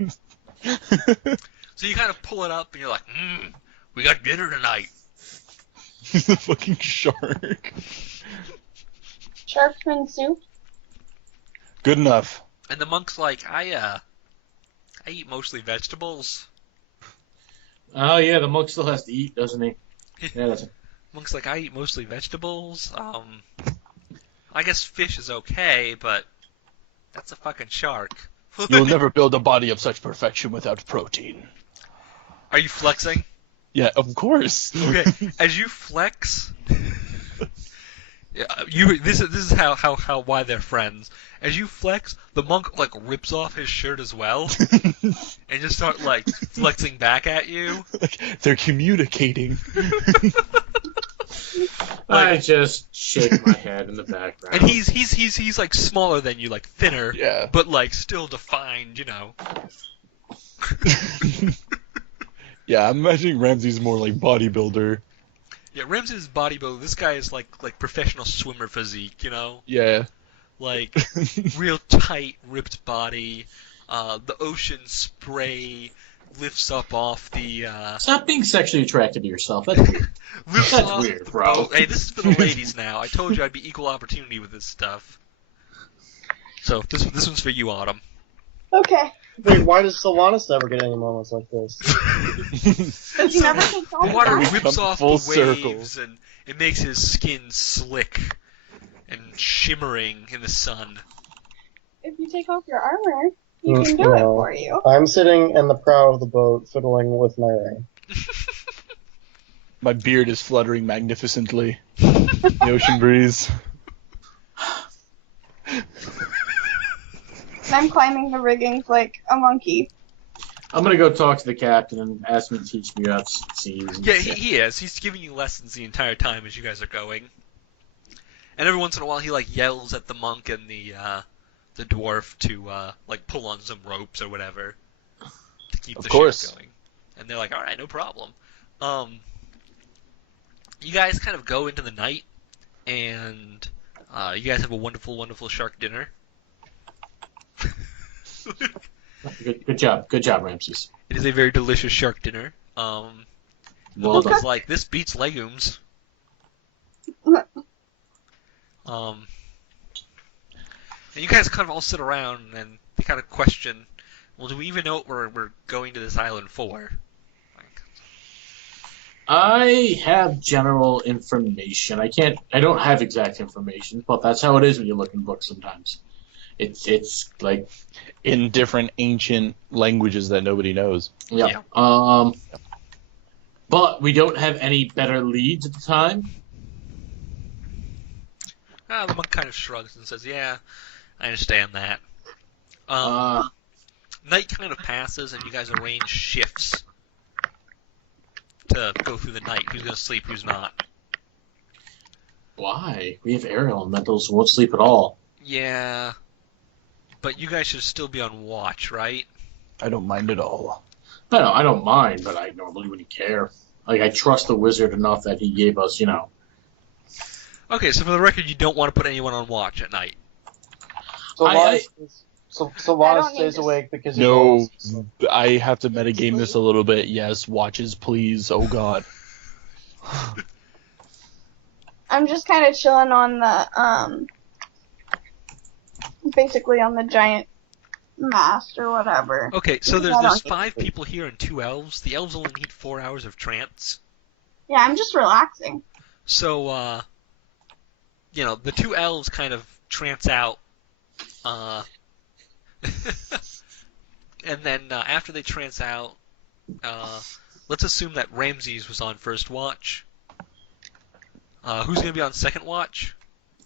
So you kind of pull it up and you're like, we got dinner tonight. He's a fucking shark. Sharkman soup? Good enough. And the monk's like, I eat mostly vegetables. Oh, yeah, the monk still has to eat, doesn't he? Yeah, that's it. Monk's like, I eat mostly vegetables. I guess fish is okay, but that's a fucking shark. You'll never build a body of such perfection without protein. Are you flexing? Yeah, of course. Okay, as you flex, yeah, this is how why they're friends. As you flex, the monk like rips off his shirt as well, and just start like flexing back at you. They're communicating. I just shake my head in the background. And he's like smaller than you, like thinner, Yeah. but like still defined, you know. Yeah, I'm imagining Ramses more like bodybuilder. Yeah, Ramses is bodybuilder. This guy is like professional swimmer physique, you know, Yeah. like real tight, ripped body, the ocean spray, lifts up off the Stop being sexually attracted to yourself. That's weird. lifts That's off weird, the bro. boat. Hey, this is for the ladies now. I told you I'd be equal opportunity with this stuff. So this one's for you, Autumn. Okay. Wait, why does Silvanus never get any moments like this? Because he never takes The off water his we whips come off full the circle. waves, and it makes his skin slick and shimmering in the sun. If you take off your armor, he can do it for you. I'm sitting in the prow of the boat, fiddling with my ring. My beard is fluttering magnificently. The ocean breeze. And I'm climbing the riggings like a monkey. I'm gonna go talk to the captain and ask him to teach me about seas. Yeah, he is. He's giving you lessons the entire time as you guys are going. And every once in a while, he like yells at the monk and the dwarf to like pull on some ropes or whatever to keep the ship going. And they're like, "All right, no problem." You guys kind of go into the night, and you guys have a wonderful, wonderful shark dinner. Good job, Ramses. It is a very delicious shark dinner. The Well monk done. is like, "This beats legumes." And you guys kind of all sit around and they kind of question, well, do we even know what we're going to this island for? Like, I have general information. I don't have exact information, but that's how it is when you look in books sometimes. It's like In different ancient languages that nobody knows. yeah. But we don't have any better leads at the time. the monk kind of shrugs and says, "Yeah, I understand that." Night kind of passes and you guys arrange shifts to go through the night. Who's going to sleep, who's not. Why? We have air elementals who won't sleep at all. Yeah, but you guys should still be on watch, right? I don't mind at all. I don't mind, but I normally wouldn't care. Like, I trust the wizard enough that he gave us, Okay, so for the record, you don't want to put anyone on watch at night. Silvanus stays awake because he's No, always- I have to metagame this a little bit. Yes, watches, please. Oh God. I'm just kind of chilling on the, basically on the giant mast or whatever. Okay, so Yeah, there's I don't- 5 people here and 2 elves. The elves only need 4 hours of trance. Yeah, I'm just relaxing. So, the 2 elves kind of trance out. And then after they trance out, let's assume that Ramses was on first watch. Who's going to be on second watch?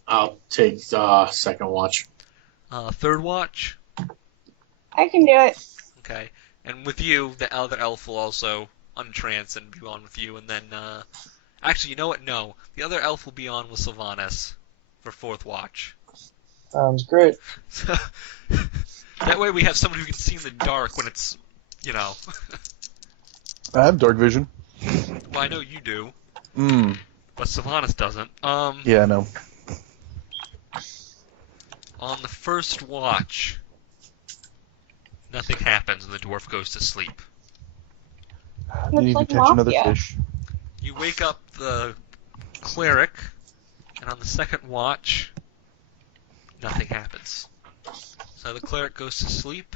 I'll take second watch. Third watch? I can do it. Okay. And with you, the other elf will also untrance and be on with you. And then, actually, you know what? No. The other elf will be on with Silvanus for fourth watch. Sounds great. So, that way we have someone who can see in the dark when it's, I have dark vision. Well, I know you do, Mm. but Silvanus doesn't. Yeah, I know. On the first watch, nothing happens and the dwarf goes to sleep. I Looks need like to catch another mafia. fish. You wake up the cleric, and on the second watch, nothing happens. So the cleric goes to sleep,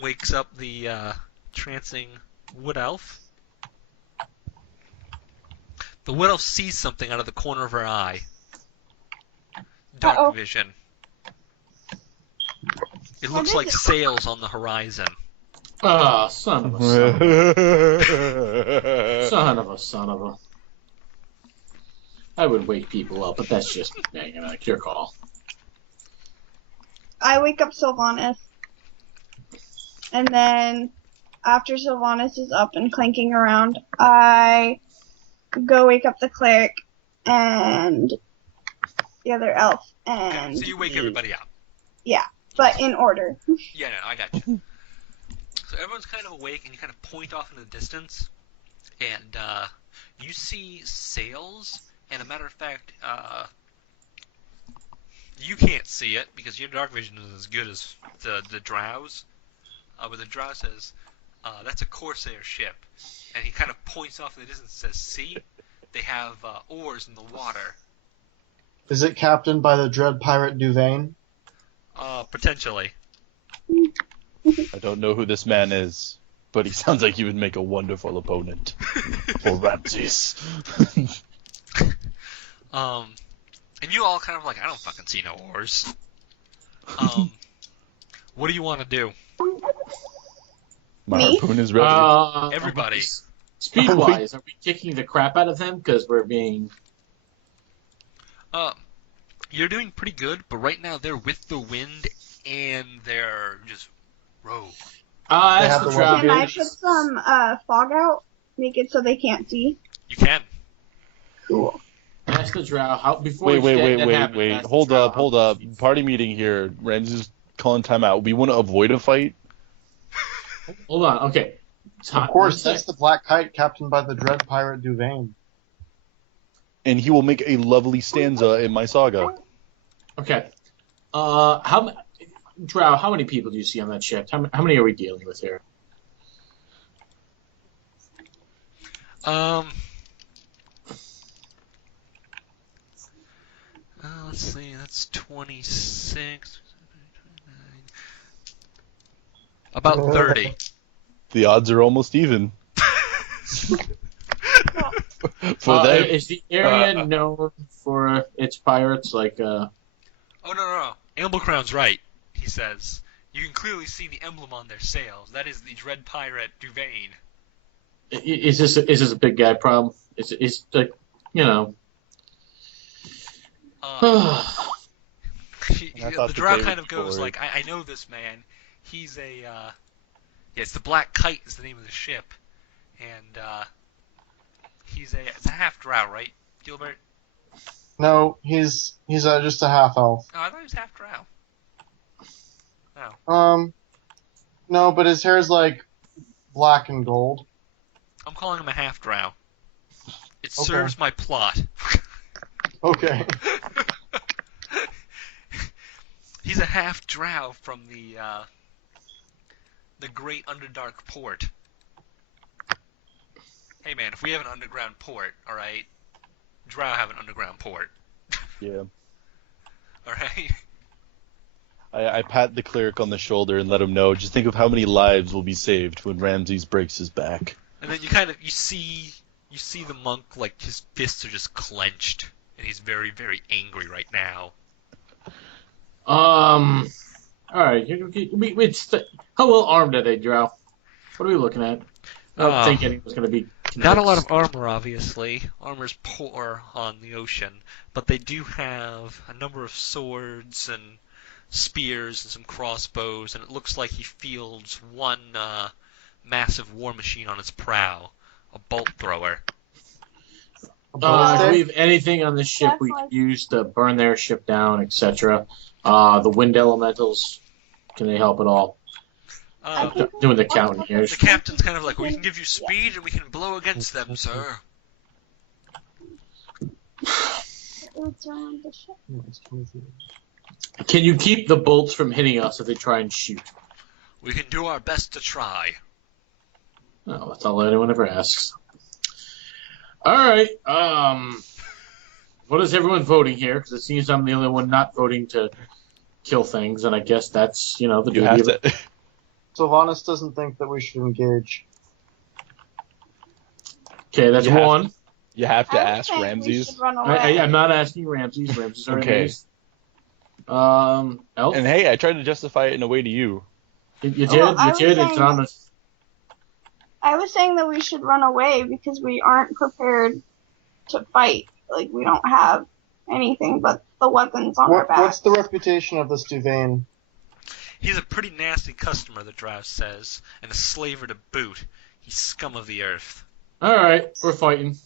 wakes up the trancing wood elf. The wood elf sees something out of the corner of her eye. Dark Uh-oh. vision. It What looks is like it? sails on the horizon. Ah, son of a son of a. I would wake people up, but that's just your call. I wake up Silvanus. And then, after Silvanus is up and clanking around, I go wake up the cleric and the other elf. And So you wake everybody up. but in order. Yeah, no, I got you. So everyone's kind of awake, and you kind of point off in the distance, and you see sails, and a matter of fact, you can't see it, because your dark vision is as good as the drow's, but the drow says, That's a Corsair ship. And he kind of points off in the distance and says, see? They have oars in the water. Is it captained by the dread pirate Duvain? Potentially. I don't know who this man is, but he sounds like he would make a wonderful opponent for Ramses. And you all kind of like, I don't fucking see no oars. What do you want to do? My Me? harpoon is ready. Everybody. Speed-wise, are we kicking the crap out of them because we're being... You're doing pretty good, but right now they're with the wind and they're just rogue. That's have the the drow. Can I put some fog out? Make it so they can't see? You can. Cool. Ask the drow. How, before Wait. that happens, ask the Hold drow up. how- Party meeting here. Ramses is calling time out. We want to avoid a fight. Hold on, okay. Of course, that's the black kite captained by the dread pirate Duvain. And he will make a lovely stanza in my saga. Okay. Drow, how many people do you see on that ship? How many are we dealing with here? Let's see, that's 26, 29, about 30. The odds are almost even. For them. Is the area known for its pirates? Like, Oh, no. Amblecrown's right, he says. You can clearly see the emblem on their sails. That is the dread pirate Duvain. is this a big guy problem? Is like, you know? I thought The the drow day kind was of goes forward. like, I know this man. He's a, it's the Black Kite is the name of the ship. And, it's a half drow, right, Gilbert? No, he's just a half elf. Oh, I thought he was half drow. Oh. No, but his hair's like black and gold. I'm calling him a half drow. It Okay. serves my plot. Okay. He's a half drow from the Great Underdark Port. Hey man, if we have an underground port, alright? Drow have an underground port. Yeah. Alright? I pat the cleric on the shoulder and let him know. Just think of how many lives will be saved when Ramses breaks his back. And then you see the monk, like, his fists are just clenched. And he's very, very angry right now. All right. How well armed are they, drow? What are we looking at? I don't think anyone's going to be. Not a lot of armor, obviously. Armor's poor on the ocean, but they do have a number of swords and spears and some crossbows, and it looks like he fields one massive war machine on his prow, a bolt thrower. Do we have anything on the ship we could use to burn their ship down, etc.? The wind elementals, can they help at all? Doing the counting here. The captain's kind of like, we can give you speed and we can blow against them, sir. What's around the ship? Can you keep the bolts from hitting us if they try and shoot? We can do our best to try. No, that's all anyone ever asks. All right. What is everyone voting here? Because it seems I'm the only one not voting to kill things, and I guess that's, the You duty have of it. to. Silvanus doesn't think that we should engage. Okay, that's You have one. You have to I was ask saying we Ramses. should run away. I'm not asking Ramses. Ramses already Okay. is. Elf? And hey, I tried to justify it in a way to you. You did? Well, I You was did? saying- It's on the... I was saying that we should run away because we aren't prepared to fight. Like, we don't have anything but the weapons on our back. What's the reputation of this Duvain? He's a pretty nasty customer, the drow says, and a slaver to boot. He's scum of the earth. All right, we're fighting.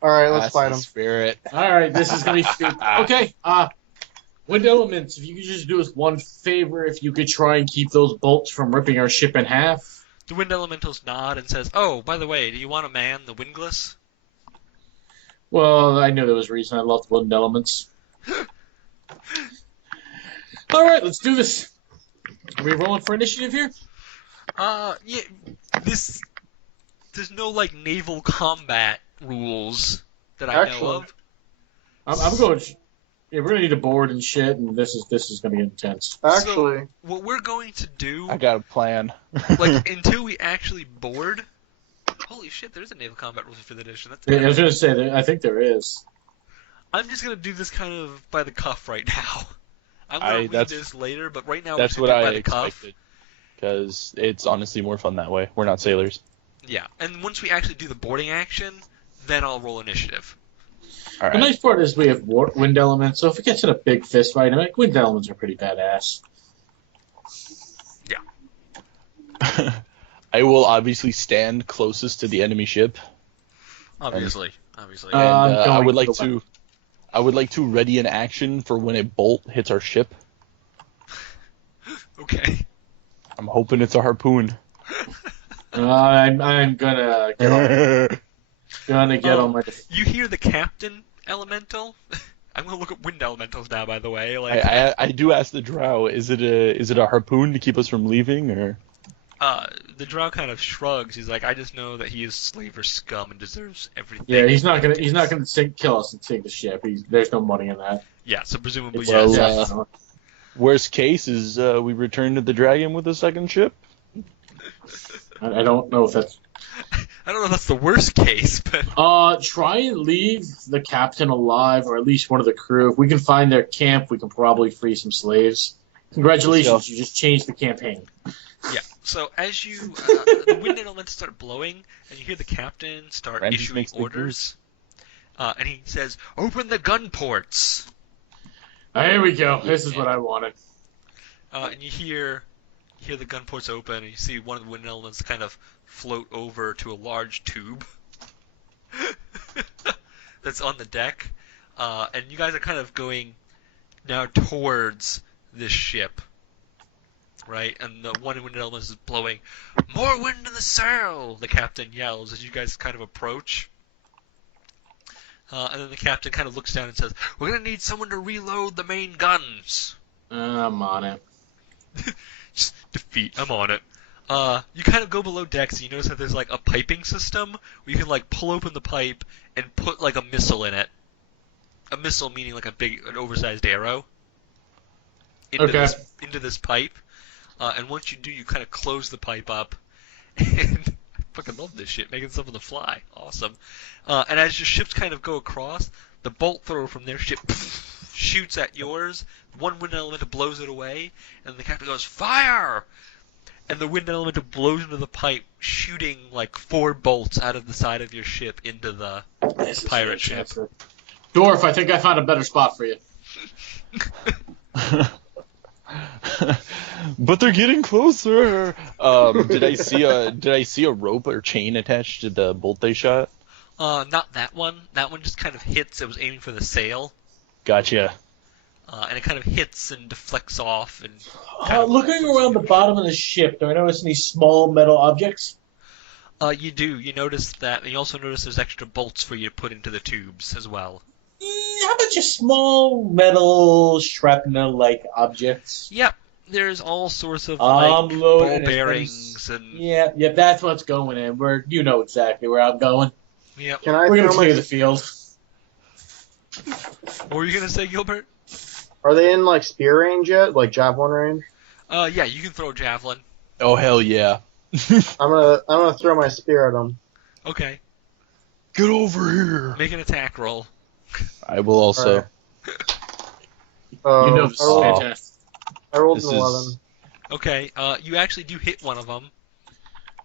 All right, let's That's fight the him. Spirit. All right, this is going to be stupid. Okay, Wind Elements, if you could just do us one favor, if you could try and keep those bolts from ripping our ship in half. The wind elementals nod and says, "Oh, by the way, do you want to man the windlass?" Well, I knew there was a reason I loved Wind Elements. All right, let's do this. Are we rolling for initiative here? Yeah. There's no like naval combat rules that I know of. I'm going. Yeah, we're gonna need a board and shit, and this is gonna get intense. Actually, So, what we're going to do, I got a plan. like until we actually board. Holy shit! There's a naval combat rules for the edition. That's Yeah, I was gonna say that I think there is. I'm just gonna do this kind of by the cuff right now. I'm gonna read this later, but right now That's we're what gonna do it I by the cuff. expected. Because it's honestly more fun that way. We're not sailors. Yeah, and once we actually do the boarding action, then I'll roll initiative. All The right. nice part is we have wind elements, so if it gets in a big fist fight, I mean, wind elements are pretty badass. I will obviously stand closest to the enemy ship. Obviously. And I'm I going would to like go to. I would like to ready an action for when a bolt hits our ship. Okay. I'm hoping it's a harpoon. I'm gonna get on my. You hear the captain elemental? I'm gonna look up wind elementals now. By the way, like I do ask the drow, is it a harpoon to keep us from leaving, or? the drow kind of shrugs. He's like, I just know that he is slaver scum and deserves everything. Yeah, he's not gonna kill us and sink the ship. There's no money in that. Yeah, so presumably Well, yes. Worst case is we return to the dragon with a second ship. I don't know if that's. I don't know if that's the worst case, but Try and leave the captain alive, or at least one of the crew. If we can find their camp, we can probably free some slaves. Congratulations, you just changed the campaign. yeah. So as you the wind elements start blowing, and you hear the captain start Ramses issuing makes big orders, and he says, "Open the gun ports." Here we go. This is what I wanted. And you hear the gun ports open, and you see one of the wind elements kind of float over to a large tube that's on the deck, and you guys are kind of going now towards this ship, right? And the one wind element is blowing, "More wind in the sail!" the captain yells as you guys kind of approach. And then the captain kind of looks down and says, "We're going to need someone to reload the main guns." I'm on it. Just defeat. I'm on it. You kind of go below decks and you notice that there's like a piping system where you can like pull open the pipe and put like a missile in it. A missile meaning like an oversized arrow. Into this pipe. And once you do, you kind of close the pipe up. And I fucking love this shit, making stuff on the fly. Awesome. And as your ships kind of go across, the bolt thrower from their ship shoots at yours. One wind element blows it away, and the captain goes, "Fire!" And the wind element blows into the pipe, shooting like 4 bolts out of the side of your ship into the pirate ship. Dwarf, I think I found a better spot for you. But they're getting closer. Did I see a rope or chain attached to the bolt they shot? Not that one. That one just kind of hits. It was aiming for the sail. Gotcha. And it kind of hits and deflects off. And Looking around the bottom of the ship, do I notice any small metal objects? You do. You notice that. And you also notice there's extra bolts for you to put into the tubes as well. How about just small metal shrapnel-like objects? Yep. There's all sorts of like ball bearings and. Yeah, that's what's going in. You know exactly where I'm going. Yep. We're gonna clear the field. What were you gonna say, Gilbert? Are they in like spear range yet? Like javelin range? Yeah, you can throw a javelin. Oh hell yeah! I'm gonna throw my spear at them. Okay. Get over here! Make an attack roll. I will also. Right. You know this is fantastic. I rolled This an 11. Okay. You actually do hit one of them.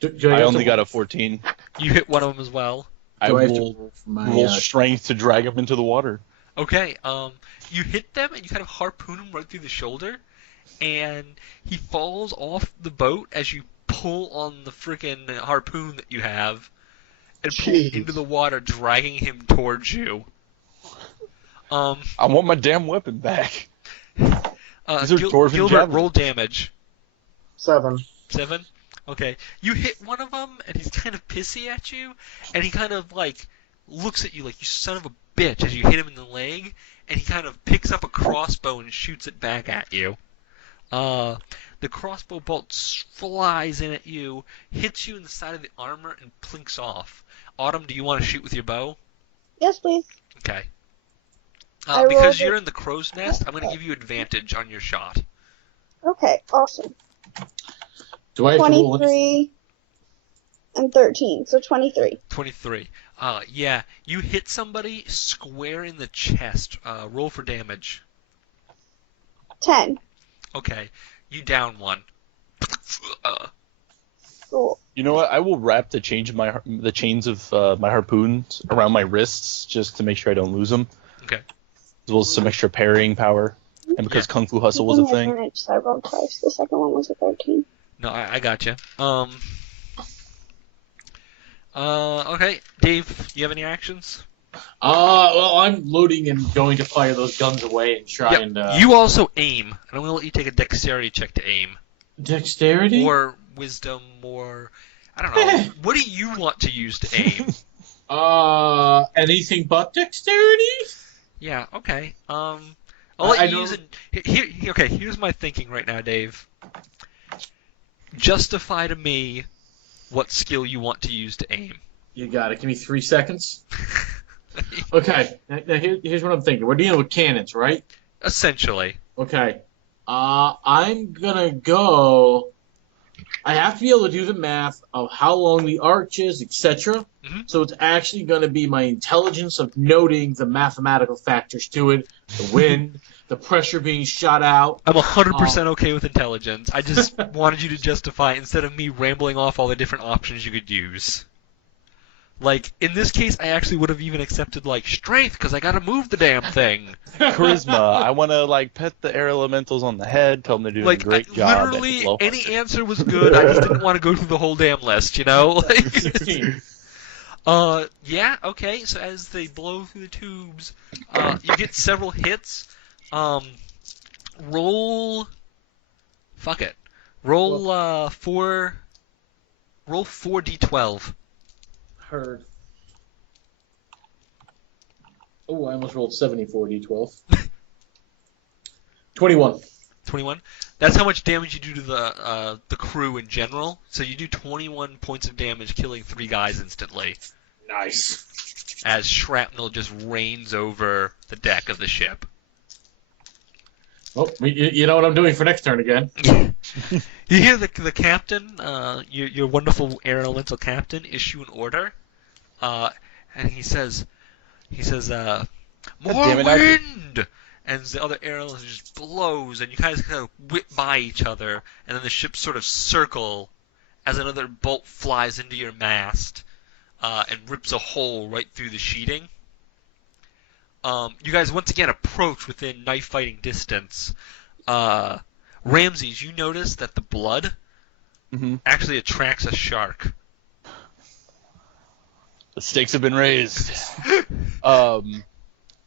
I only got a 14. You hit one of them as well. I will roll strength to drag him into the water. Okay. You hit them and you kind of harpoon him right through the shoulder, and he falls off the boat as you pull on the freaking harpoon that you have, and pull into the water, dragging him towards you. I want my damn weapon back. Gilbert, roll damage. 7. 7? Okay. You hit one of them, and he's kind of pissy at you, and he kind of, like, looks at you like, "You son of a bitch," as you hit him in the leg, and he kind of picks up a crossbow and shoots it back at you. The crossbow bolt flies in at you, hits you in the side of the armor, and plinks off. Autumn, do you want to shoot with your bow? Yes, please. Okay. I Because rolled you're it. in the crow's nest, I'm going to give you advantage on your shot. Okay, awesome. Do I have to roll anything? 23 and 13, so 23. 23. Yeah, you hit somebody square in the chest. Roll for damage. 10. Okay, you down one. Cool. You know what? I will wrap the chains of my harpoons around my wrists just to make sure I don't lose them. Okay. As well as some extra parrying power. And because Kung Fu Hustle was a thing. Advantage, so I rolled twice. The second one was a 13. No, I gotcha. Okay, Dave, you have any actions? Well, I'm loading and going to fire those guns away and try and. You also aim, and I'm going to let you take a dexterity check to aim. Dexterity? Or wisdom, or... I don't know. What do you want to use to aim? Anything but dexterity? Yeah, okay. I'll let you use it. Okay, here's my thinking right now, Dave. Justify to me what skill you want to use to aim. You got it. Give me 3 seconds. Okay, now here's what I'm thinking. We're dealing with cannons, right? Essentially. Okay. I'm gonna go... I have to be able to do the math of how long the arch is, etc. Mm-hmm. So it's actually going to be my intelligence of noting the mathematical factors to it, the wind, the pressure being shot out. I'm 100% okay with intelligence. I just wanted you to justify instead of me rambling off all the different options you could use. Like, in this case, I actually would have even accepted, like, strength, because I gotta move the damn thing. Charisma. I want to, pet the air elementals on the head, tell them they're doing a great job. Literally, any answer was good. I just didn't want to go through the whole damn list, you know? Like, 16. Yeah, okay, so as they blow through the tubes, you get several hits. Roll... Fuck it. Roll 4d12. Heard. Oh, I almost rolled 74 d12. 21. 21. That's how much damage you do to the crew in general. So you do 21 points of damage, killing 3 guys instantly. Nice. As shrapnel just rains over the deck of the ship. Oh, you know what I'm doing for next turn again. You hear the captain, your wonderful air elemental captain, issue an order, and he says, "More wind!" And the other air elemental just blows, and you guys kind of whip by each other, and then the ships sort of circle as another bolt flies into your mast and rips a hole right through the sheeting. You guys once again approach within knife fighting distance. Ramses, you notice that the blood actually attracts a shark. The stakes have been raised. I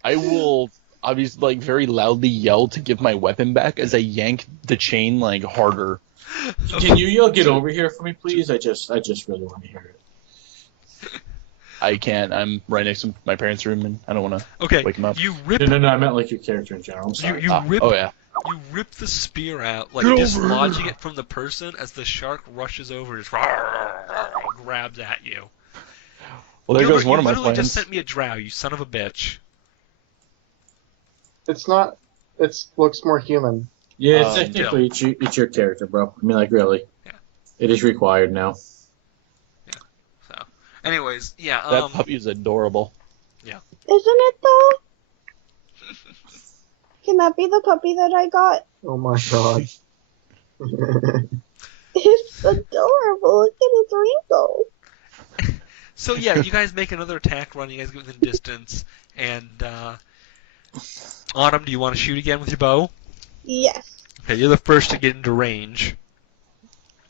will obviously very loudly yell to give my weapon back as I yank the chain harder. Can you get over here for me, please? I just really want to hear it. I can't. I'm right next to my parents' room, and I don't want to wake them up. You rip. No, I meant like your character in general. I'm sorry. You rip. Oh yeah. You rip the spear out, dislodging it from the person as the shark rushes over, just grabs at you. Well, there goes one of my plans. You literally plans. just sent me a drow, you son of a bitch. It's not. It looks more human. Yeah, technically, it's your character, bro. I mean, really. Yeah. It is required now. Yeah. So, anyways, yeah. That puppy is adorable. Isn't it though? Can that be the puppy that I got? Oh my god. It's adorable. Look at its wrinkle. So yeah, you guys make another attack run. You guys get within distance, and Autumn, do you want to shoot again with your bow? Yes. Okay, you're the first to get into range.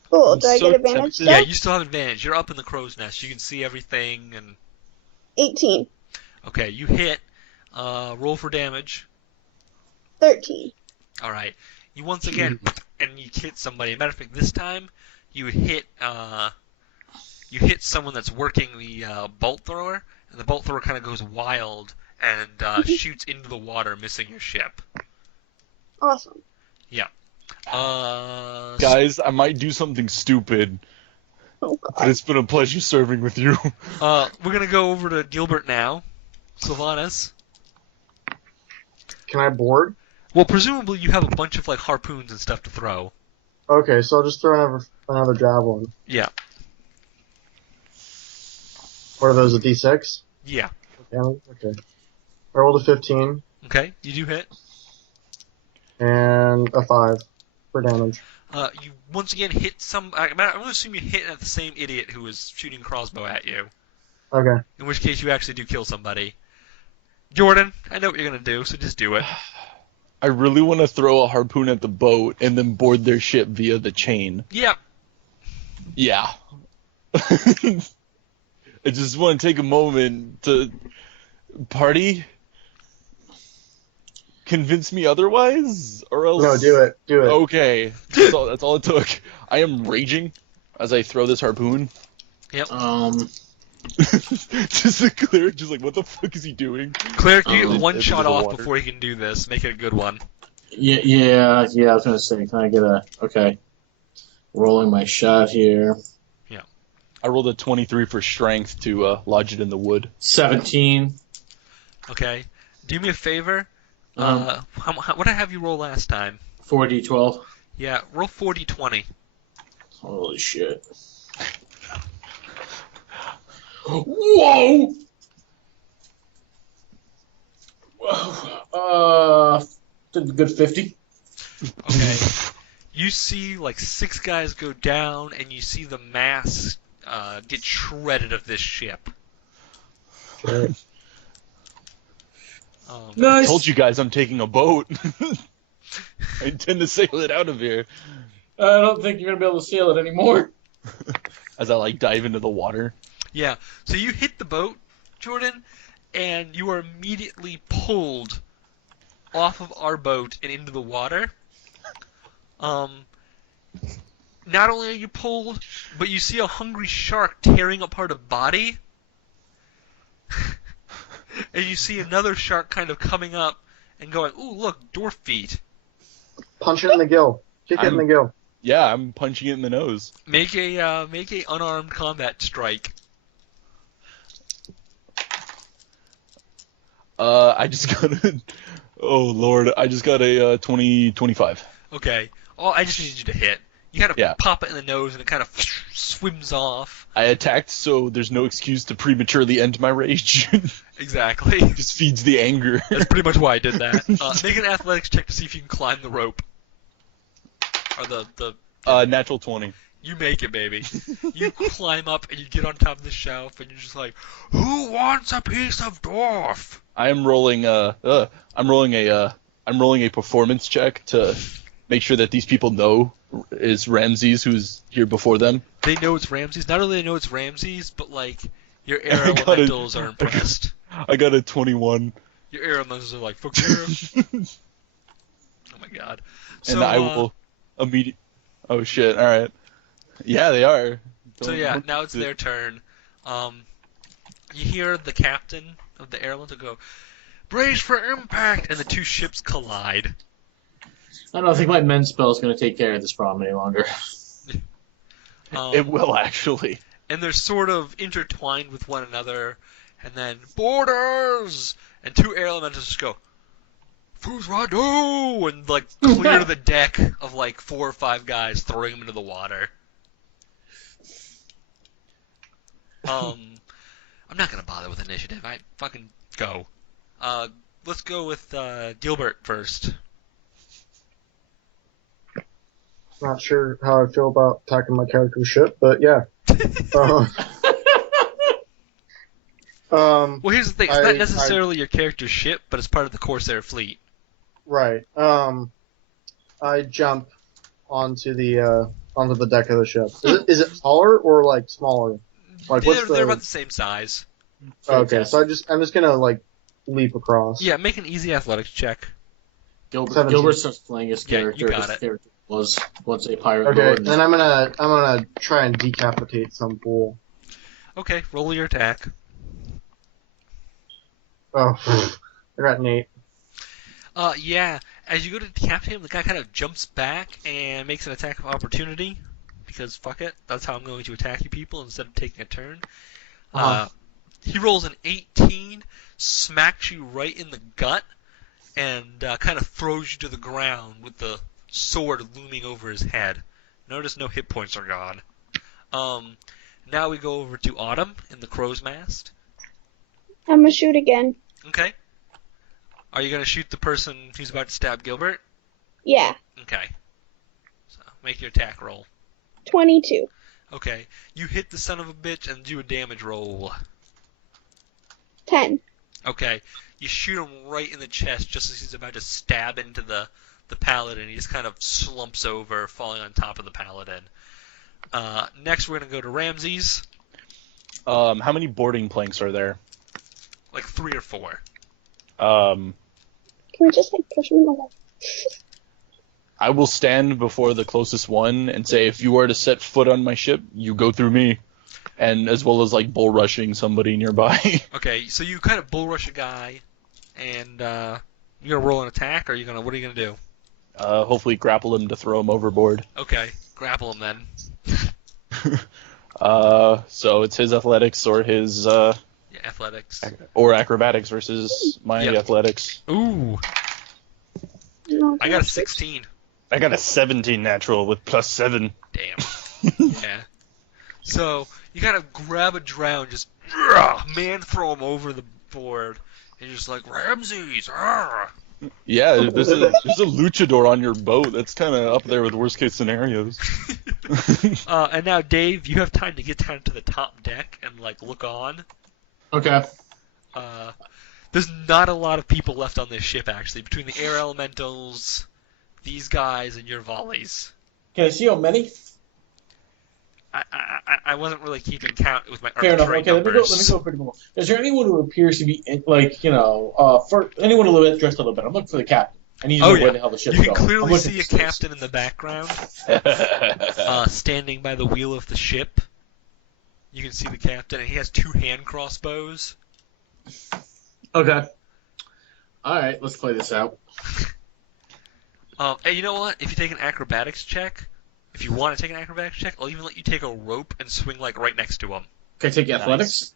Cool. Do I get advantage tempted. still? Yeah, you still have advantage. You're up in the crow's nest. You can see everything, and 18. okay, you hit. Roll for damage. 13. All right. You once again, and you hit somebody. Matter of fact, this time you hit someone that's working the bolt thrower, and the bolt thrower kind of goes wild and shoots into the water, missing your ship. Awesome. Yeah. Guys, I might do something stupid, but it's been a pleasure serving with you. We're gonna go over to Gilbert now. Silvanus. Can I board? Well, presumably you have a bunch of like harpoons and stuff to throw. Okay, so I'll just throw another javelin. Yeah. What are those, a d6? Yeah. Okay. I rolled a 15. Okay, you do hit. And a 5 for damage. You once again hit some. I'm gonna assume you hit at the same idiot who was shooting a crossbow at you. Okay. In which case you actually do kill somebody. Jordan, I know what you're gonna do, so just do it. I really want to throw a harpoon at the boat and then board their ship via the chain. Yep. Yeah. I just want to take a moment to party. Convince me otherwise, or else. No, do it. Do it. Okay, that's all it took. I am raging as I throw this harpoon. Yep. Just the cleric, just like, what the fuck is he doing? Cleric, you get one into shot the off water. before he can do this. Make it a good one. Yeah. I was gonna say, can I get a? Okay. Rolling my shot here. I rolled a 23 for strength to lodge it in the wood. 17. Okay. Do me a favor. Uh-huh. What did I have you roll last time? 4d12. Yeah, roll 40-20. Holy shit. Whoa! Did a good 50. Okay. You see like 6 guys go down, and you see the mass get shredded of this ship. I Nice. told you guys I'm taking a boat. I intend to sail it out of here. I don't think you're gonna be able to sail it anymore. As I like dive into the water. Yeah. So you hit the boat, Jordan, and you are immediately pulled off of our boat and into the water. Not only are you pulled, but you see a hungry shark tearing apart a body. And you see another shark kind of coming up and going, ooh, look, dwarf feet. Punch it in the gill. Kick it in the gill. Yeah, I'm punching it in the nose. Make a unarmed combat strike. I just got a... Oh, Lord. I just got a 25. Okay. Oh, I just need you to hit. You kind of Yeah. pop it in the nose and it kind of swims off. I attacked, so there's no excuse to prematurely end my rage. Exactly. Just feeds the anger. That's pretty much why I did that. Make an athletics check to see if you can climb the rope. Or the Natural 20. You make it, baby. You climb up and you get on top of the shelf and you're just like, who wants a piece of dwarf? I'm rolling a performance check to make sure that these people know is Ramses who's here before them. They know it's Ramses. Not only they know it's Ramses, but like your air elementals are impressed. I got a 21. Your air elementals are like, fuck you. Oh my god. And So, I will immediately... Oh shit, alright. Yeah, they are. So yeah, now it's their turn. You hear the captain of the air elemental go, brace for impact, and the two ships collide. I don't think my men spell is going to take care of this problem any longer. It will, actually. And they're sort of intertwined with one another, and then, borders! And two air elementals just go, Fus Radu! And, like, clear the deck of, like, 4 or 5 guys, throwing them into the water. I'm not gonna bother with initiative. I fucking go. Let's go with Gilbert first. Not sure how I feel about attacking my character's ship, but yeah. Well, here's the thing. It's not necessarily your character's ship, but it's part of the Corsair fleet. Right. I jump onto the deck of the ship. Is it taller or like smaller? Like They're about the same size. Okay, so I'm just gonna like leap across. Yeah, make an easy athletics check. Gilbert starts playing his character. you got his it. character was once a pirate Okay, lord. then I'm gonna try and decapitate some fool. Okay, roll your attack. Oh, I got an 8. Yeah. As you go to decapitate him, the guy kind of jumps back and makes an attack of opportunity. Because fuck it, that's how I'm going to attack you people instead of taking a turn. He rolls an 18, smacks you right in the gut, and kind of throws you to the ground with the sword looming over his head. Notice no hit points are gone. Now we go over to Autumn in the crow's mast. I'm gonna shoot again. Okay. Are you going to shoot the person who's about to stab Gilbert? Yeah. Okay. So make your attack roll. 22. Okay. You hit the son of a bitch and do a damage roll. 10. Okay. You shoot him right in the chest just as he's about to stab into the Paladin. He just kind of slumps over, falling on top of the Paladin. Next, we're going to go to Ramses. How many boarding planks are there? Like 3 or 4. Can we just push him away? I will stand before the closest one and say, if you are to set foot on my ship, you go through me. And as well as bull rushing somebody nearby. Okay, so you kind of bull rush a guy, and you're gonna roll an attack, or what are you gonna do? Hopefully grapple him to throw him overboard. Okay, grapple him then. So it's his athletics or his Athletics. or acrobatics versus my athletics. Ooh. No, I got a 16. I got a 17 natural with +7. Damn. Yeah. So you gotta grab a drow and just man throw him over the board, and you're just like Ramses. Yeah, there's a luchador on your boat. That's kind of up there with worst case scenarios. And now, Dave, you have time to get down to the top deck and look on. Okay. There's not a lot of people left on this ship, actually, between the air elementals, these guys, and your volleys. Can I see how many? I wasn't really keeping count with my Fair enough. arbitrary Okay, numbers. let me go pretty more. Is there anyone who appears to be for anyone a little bit dressed a little bit? I'm looking for the captain. I need to know where the hell the ship's You can going. clearly see a captain in the background, standing by the wheel of the ship. You can see the captain, and he has 2 hand crossbows. Okay. All right, let's play this out. And you know what? If you take an acrobatics check, if you want to take an acrobatics check, I'll even let you take a rope and swing right next to him. Can I take athletics?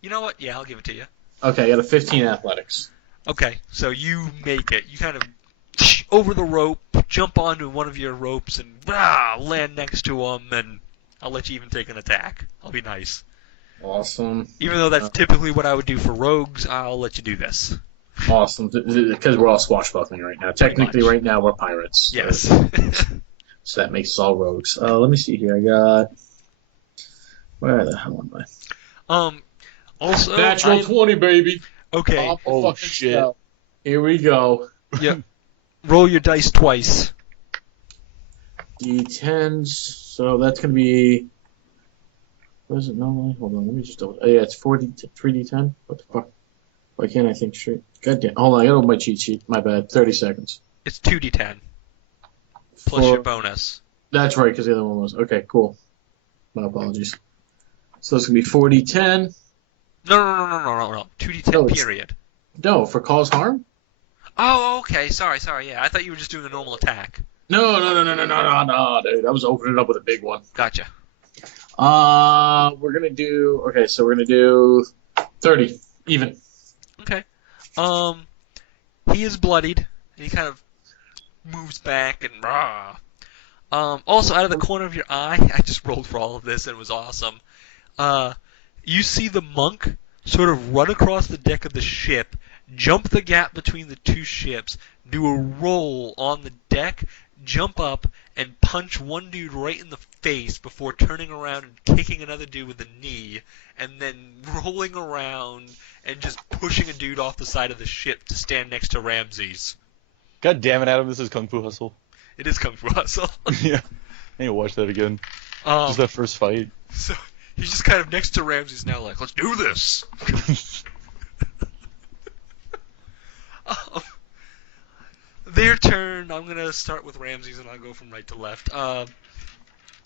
You know what? Yeah, I'll give it to you. Okay, I got a 15 athletics. Okay, so you make it. You kind of over the rope, jump onto one of your ropes, and land next to him, and I'll let you even take an attack. I'll be nice. Awesome. Even though that's typically what I would do for rogues, I'll let you do this. Awesome, because we're all swashbuckling right now. Technically, right now, we're pirates. Yes. So that makes us all rogues. Let me see here. I got... Where the hell am I? Also... Natural 20, baby! Okay. Oh, shit. Spell. Here we go. Yep. Roll your dice twice. D10s. So that's going to be... What is it normally? Hold on, let me just double... Oh, yeah, it's 3D10? What the fuck? Why can't I think straight? God damn. Hold on, I got to open my cheat sheet. My bad. 30 seconds. It's 2d10. Plus your bonus. That's right, because the other one was... Okay, cool. My apologies. So it's going to be 4D10. No. 2d10 period. No, for cause harm? Oh, okay. Sorry. Yeah, I thought you were just doing a normal attack. No, dude. I was opening it up with a big one. Gotcha. We're going to do... Okay, so we're going to do 30. Even. Okay. He is bloodied. He kind of moves back and also, out of the corner of your eye, I just rolled for all of this and it was awesome. You see the monk sort of run across the deck of the ship, jump the gap between the 2 ships, do a roll on the deck, jump up, and punch one dude right in the face before turning around and kicking another dude with a knee, and then rolling around and just pushing a dude off the side of the ship to stand next to Ramses. God damn it, Adam, this is Kung Fu Hustle. It is Kung Fu Hustle. Yeah. I need to watch that again. Just that first fight. So he's just kind of next to Ramses now, let's do this. Their turn. I'm gonna start with Ramses, and I'll go from right to left.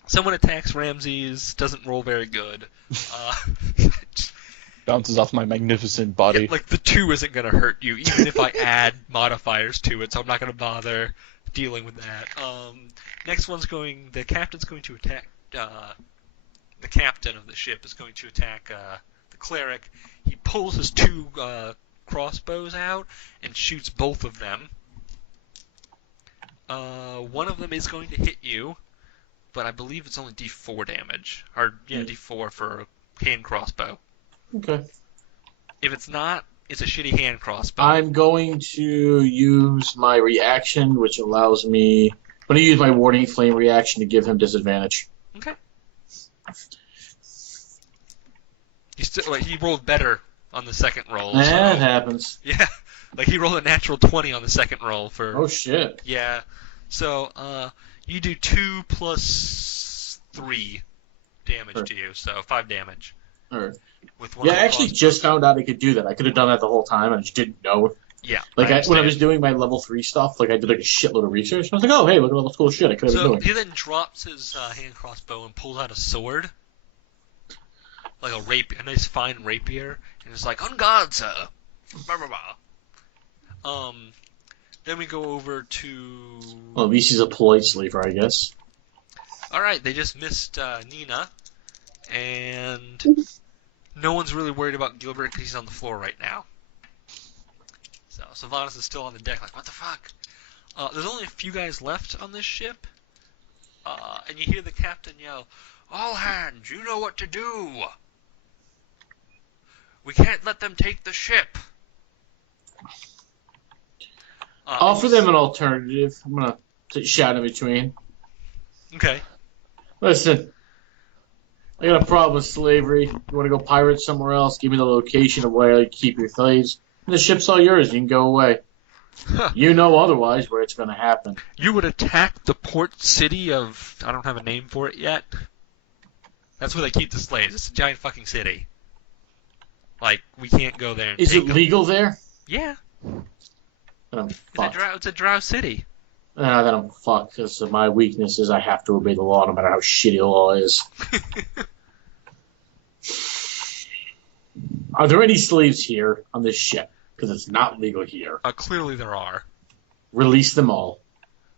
Someone attacks Ramses, doesn't roll very good. bounces off my magnificent body. Yeah, like, the 2 isn't going to hurt you, even if I add modifiers to it, so I'm not going to bother dealing with that. Next one's the captain's going to attack, the captain of the ship is going to attack the cleric. He pulls his 2 crossbows out and shoots both of them. One of them is going to hit you, but I believe it's only D4 damage. Or, D4 for a hand crossbow. Okay. If it's not, it's a shitty hand crossbow. I'm going to use my reaction, which allows me... I'm going to use my Warding Flame reaction to give him disadvantage. Okay. He rolled better on the second roll. That happens. Yeah, like he rolled a natural 20 on the second roll for... Oh, shit. Yeah. So, you do 2 plus 3 damage to you, so 5 damage. Alright. With one Yeah, of I the actually crossbows. just found out I could do that. I could have done that the whole time, and I just didn't know. Yeah. Like, when I understand. was doing my level 3 stuff, like, I did, like, a shitload of research. And I was like, oh, hey, look at all this cool shit I could have been So doing. he then drops his hand crossbow and pulls out a sword. Like a nice fine rapier. And it's like, on guard, sir! Blah, blah, blah. Then we go over to... Well, at least he's a polite slaver, I guess. Alright, they just missed Nina. And no one's really worried about Gilbert because he's on the floor right now. So Silvanus is still on the deck like, what the fuck? There's only a few guys left on this ship. And you hear the captain yell, all hands, you know what to do! We can't let them take the ship! Offer them an alternative. I'm going to shout in between. Okay. Listen, I got a problem with slavery. You want to go pirate somewhere else? Give me the location of where you keep your slaves. And the ship's all yours. You can go away. Huh. You know otherwise where it's going to happen. You would attack the port city of... I don't have a name for it yet. That's where they keep the slaves. It's a giant fucking city. Like, we can't go there and Is take it them. legal there? Yeah. Then I'm fucked. It's a drow city. Then I'm fucked because my weakness is I have to obey the law no matter how shitty the law is. Are there any slaves here on this ship? Because it's not legal here. Clearly there are. Release them all.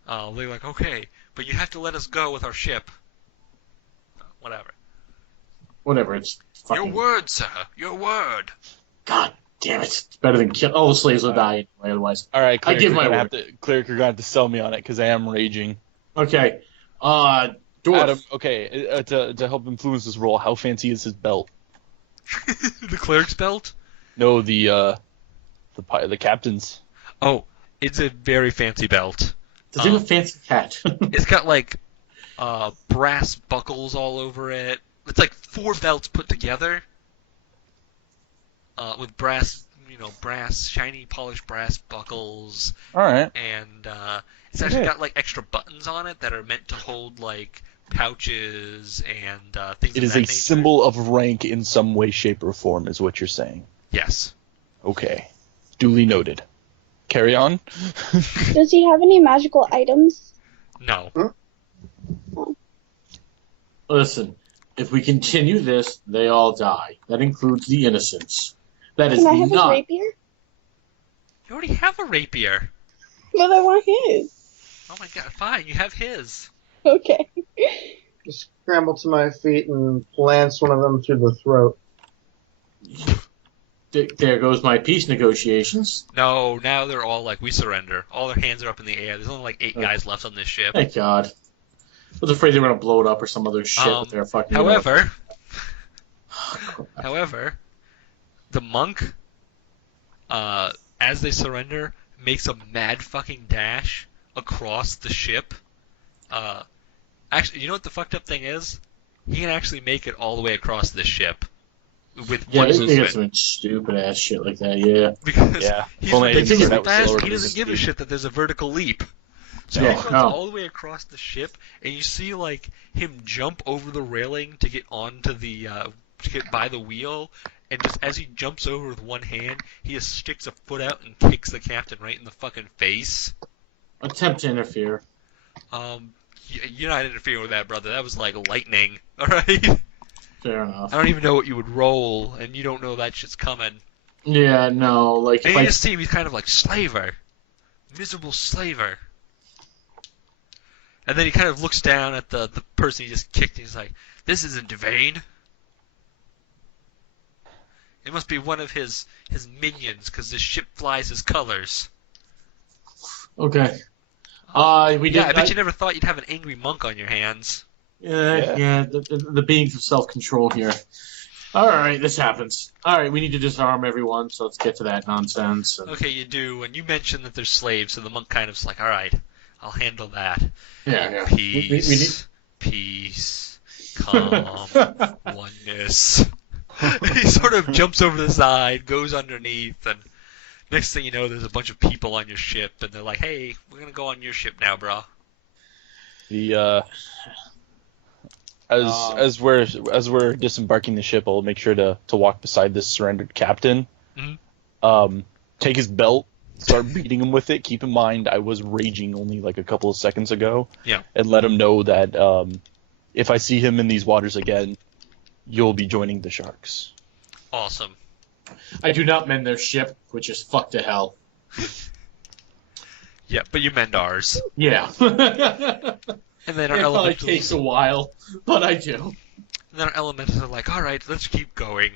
They're like, okay, but you have to let us go with our ship. Whatever. Whatever, it's fucking... Your word, sir. Your word. God damn it. It's better than kill... All the slaves will die anyway, otherwise. Alright, I give my word. Cleric, you're going to have to sell me on it, because I am raging. Okay. Dwarf. Adam, okay, to help influence this role, how fancy is his belt? The cleric's belt? No, the captain's. Oh, it's a very fancy belt. Does he have a fancy hat? It's got, like, brass buckles all over it. It's like 4 belts put together. With brass, shiny polished brass buckles. Alright. And it's actually got like extra buttons on it that are meant to hold like pouches and things. It is a symbol of rank in some way, shape, or form, is what you're saying. Yes. Okay. Duly noted. Carry on. Does he have any magical items? No. Listen, if we continue this, they all die. That includes the innocents. That is Can I have his not... rapier? You already have a rapier. But I want his. Oh my god, fine, you have his. Okay. Just scramble to my feet and lance one of them through the throat. There goes my peace negotiations. No, now they're all like, we surrender. All their hands are up in the air. There's only like 8 guys left on this ship. Thank God. I was afraid they were going to blow it up or some other shit with their fucking... However, Oh, the monk, as they surrender, makes a mad fucking dash across the ship. Actually, you know what the fucked up thing is? He can actually make it all the way across this ship with yeah, one they got movement. some stupid ass shit like that, yeah. Because Yeah. he's Well, like, maybe so that was fast, slower he than doesn't the give a speed. shit that there's a vertical leap. So Yeah, he runs no. all the way across the ship, and you see like him jump over the railing to get onto the to get by the wheel, and just as he jumps over with one hand, he just sticks a foot out and kicks the captain right in the fucking face. Attempt to interfere. You're not interfering with that, brother. That was like lightning. All right. Fair enough. I don't even know what you would roll, and you don't know that shit's coming. Yeah, no, like And if you I just see him, he's kind of like, slaver. Miserable slaver. And then he kind of looks down at the person he just kicked, and he's like, this isn't Devane. It must be one of his minions, because this ship flies his colors. okay. I bet you never thought you'd have an angry monk on your hands. Yeah, the beings of self-control here. All right, this happens. All right, we need to disarm everyone, so let's get to that nonsense. Okay, you do, and you mentioned that they're slaves, so the monk kind of's like, all right, I'll handle that. Yeah. Peace, peace, calm, oneness. He sort of jumps over the side, goes underneath, and next thing you know, there's a bunch of people on your ship, and they're like, hey, we're gonna go on your ship now, bro. As we're disembarking the ship, I'll make sure to walk beside this surrendered captain. Mm-hmm. Take his belt, start beating him with it. Keep in mind, I was raging only like a couple of seconds ago. Yeah. And let him know that if I see him in these waters again, you'll be joining the sharks. Awesome. I do not mend their ship, which is fucked to hell. Yeah, but you mend ours. Yeah. And then our It probably elementals takes a while, but I do. And then our elementals are like, all right, let's keep going.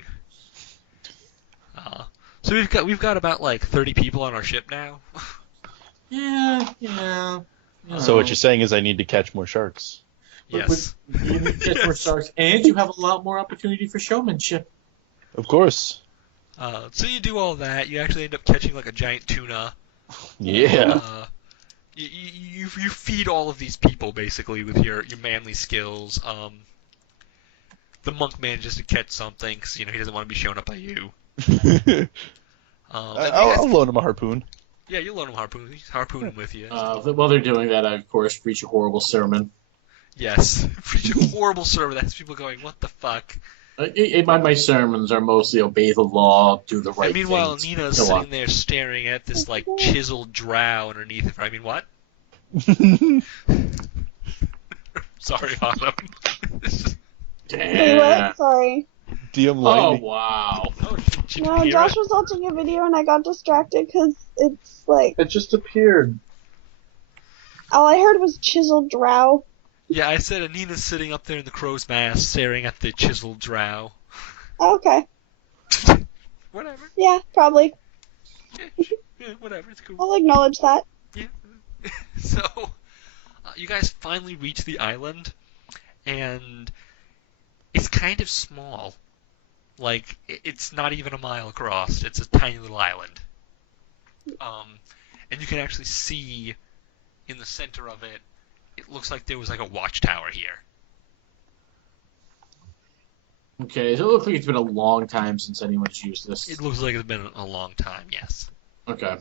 So we've got about like 30 people on our ship now. Yeah. So what you're saying is I need to catch more sharks. Yes. You need to catch more sharks, and you have a lot more opportunity for showmanship. Of course. So you do all that. You actually end up catching like a giant tuna. Yeah. You feed all of these people basically with your manly skills. The monk manages to catch something because he doesn't want to be shown up by you. I'll loan him a harpoon. Yeah, you'll loan him harpoon. He's harpooning with you. While they're doing that, I of course preach a horrible sermon. Yes, preach a horrible sermon. That's people going, what the fuck? My sermons are mostly obey the law, do the right And meanwhile, things. Nina's sitting there staring at this like chiseled drow underneath her. I mean, what? Sorry, Autumn. Wait, what? Sorry. DM Oh, lightning. wow. Oh, she No, didn't hear Josh it? was watching a video and I got distracted because it's like It just appeared. all I heard was chiseled drow. Yeah, I said Nina's sitting up there in the crow's mask, staring at the chiseled drow. Okay. Whatever. Yeah, probably. Yeah, whatever. It's cool. I'll acknowledge that. Yeah. So, you guys finally reach the island, and it's kind of small. Like, it's not even a mile across. It's a tiny little island. And you can actually see in the center of it, it looks like there was like a watchtower here. Okay, so it looks like it's been a long time since anyone's used this. It looks like it's been a long time, yes. Okay.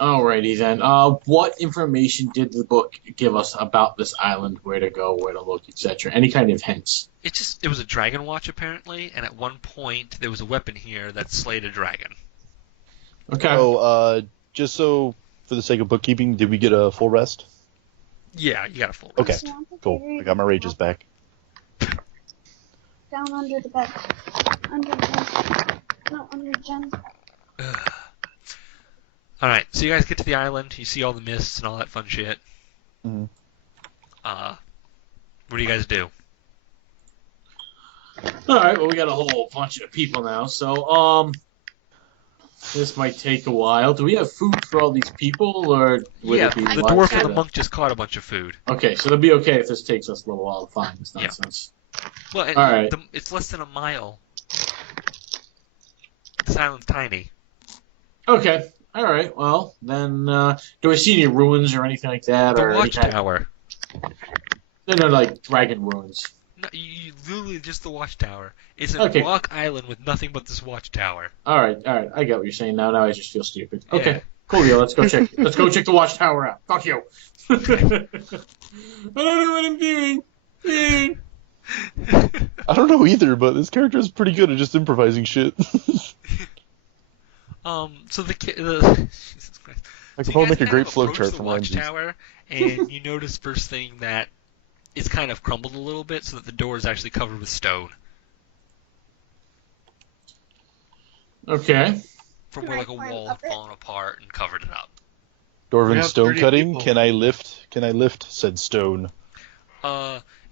Alrighty then. What information did the book give us about this island? Where to go, where to look, etc.? Any kind of hints? It was a dragon watch apparently, and at one point there was a weapon here that slayed a dragon. Okay. Oh, just so for the sake of bookkeeping, did we get a full rest? Yeah, you got a full Okay, rest. cool. I got my rages back. Down under the bed. Under Jen. No, under Jen. Alright, so you guys get to the island, you see all the mists and all that fun shit. Mhm. What do you guys do? Alright, well we got a whole bunch of people now, so this might take a while. Do we have food for all these people, or would Yeah, it be the wise dwarf to- and the monk just caught a bunch of food. Okay, so it'll be okay if this takes us a little while to find this Yeah. nonsense. Well, and All right. it's less than a mile. This island's tiny. Okay, alright, well, then, do I see any ruins or anything like that? The or any kind watchtower. No, like dragon ruins. No, you literally just the watchtower. It's an Okay. rock island with nothing but this watchtower. Alright, I get what you're saying now. Now I just feel stupid. Yeah. Okay, cool, yeah, let's go check. Let's go check the watchtower out. Fuck you. I don't know what I'm doing. I don't know either, but this character is pretty good at just improvising shit. So Jesus Christ. I could So you probably guys make a kind great of flow approach chart the from Ramses. watchtower, and you notice first thing that it's kind of crumbled a little bit, so that the door is actually covered with stone. Okay. From Can where I like a climb wall up had it? fallen apart and covered it up. We Dwarven have stone 30 cutting. people. Can I lift? Can I lift said stone?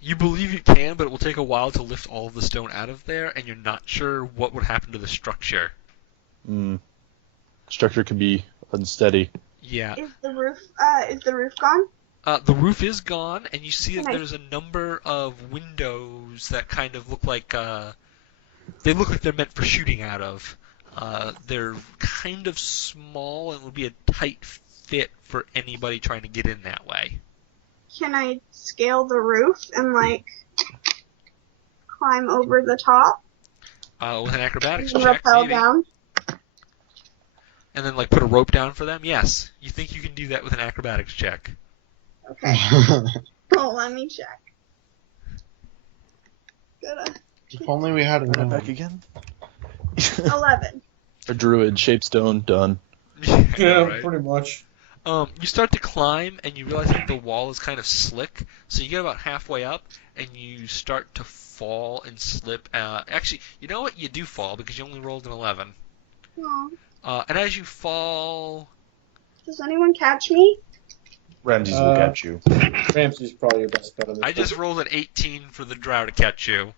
You believe you can, but it will take a while to lift all of the stone out of there, and you're not sure what would happen to the structure. Structure could be unsteady. Yeah. Is the roof gone? The roof is gone, and you see that Nice. there's a number of windows that kind of look like they look like they're meant for shooting out of. They're kind of small and would be a tight fit for anybody trying to get in that way. Can I scale the roof and like climb over the top With an acrobatics and check, rappel maybe. down? And then like put a rope down for them? Yes. You think you can do that with an acrobatics check. Okay. Oh, let me check. Gotta If only we had a Run it gnome. back again. 11. A druid, shape stone, done. Yeah, Right. pretty much. You start to climb, and you realize that the wall is kind of slick, so you get about halfway up, and you start to fall and slip. Actually, you know what? You do fall, because you only rolled an 11. Aw. And as you fall... Does anyone catch me? Ramses will catch you. Ramsey's probably your best bet on this. I just rolled an 18 for the drow to catch you.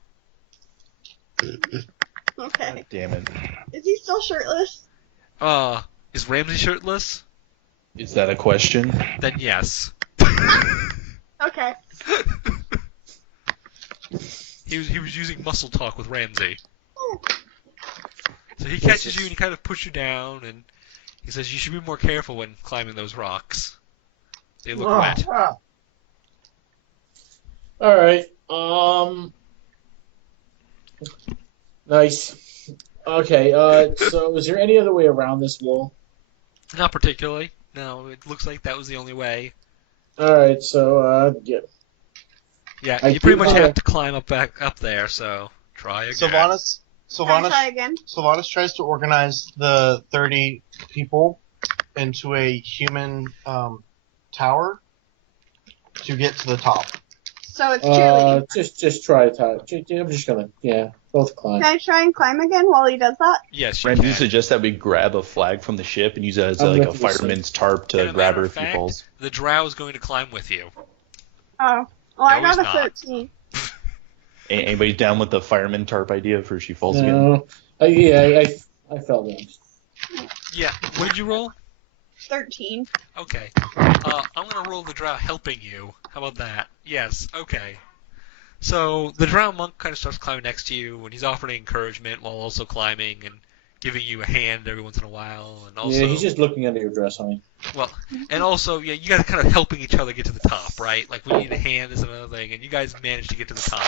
Okay. Damn it. Is he still shirtless? Is Ramsey shirtless? Is that a question? Then yes. Okay. He was using muscle talk with Ramsey. Oh. So he catches you and he kind of pushes you down, and he says you should be more careful when climbing those rocks. They look wet. Alright, nice. Okay, so is there any other way around this wall? Not particularly. No, it looks like that was the only way. Alright, so, yeah. Yeah, I you pretty do much have- have to climb up there, so try again. Silvanus, Can I try Silvanus, again? Silvanus tries to organize the 30 people into a human tower to get to the top. So it's cheerleading. Just try it out. I'm just gonna, both climb. Can I try and climb again while he does that? Yes, you Ramses can. suggests that we grab a flag from the ship and use it as I'm like a looking to see. fireman's tarp And to a grab matter her of if she fact, falls. the drow is going to climb with you. Oh. Well, I No, he's got a not. 13. Anybody down with the fireman tarp idea for she falls again? No. I fell down. Yeah, what did you roll? 13. Okay. I'm gonna roll the drow helping you. How about that? Yes, okay. So, the drow monk kind of starts climbing next to you, and he's offering encouragement while also climbing and giving you a hand every once in a while, and also... Yeah, he's just looking under your dress, honey. Well, and also, yeah, you guys are kind of helping each other get to the top, right? Like, we need a hand is another thing, and you guys managed to get to the top.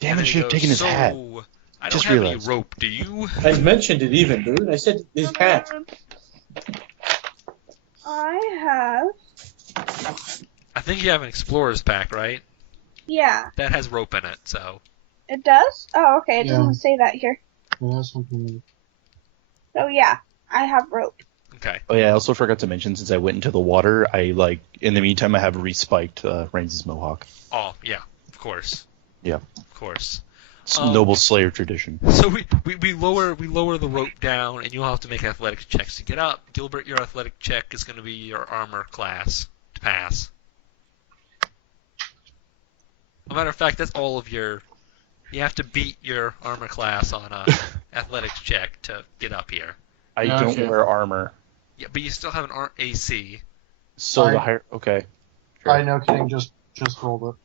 Damn And it, then he should have goes, taken his hat. "So, I don't Just have realized. any rope, do you? I mentioned it even, dude. I said his hat. I have... I think you have an explorer's pack, right? Yeah. That has rope in it, so... It does? Oh, okay. It Yeah. doesn't say that here. Yeah, something. So, yeah. I have rope. Okay. Oh yeah, I also forgot to mention since I went into the water, in the meantime I have respiked Ramses' mohawk. Oh, yeah, of course. Yeah. Of course. It's noble slayer tradition. So we lower the rope down, and you'll have to make athletics checks to get up. Gilbert, your athletic check is going to be your armor class to pass. As a matter of fact, that's all of your... You have to beat your armor class on a athletics check to get up here. I don't Okay. wear armor. Yeah, but you still have an AC. So Fine. the higher... Okay. Sure. I know, kidding. Just rolled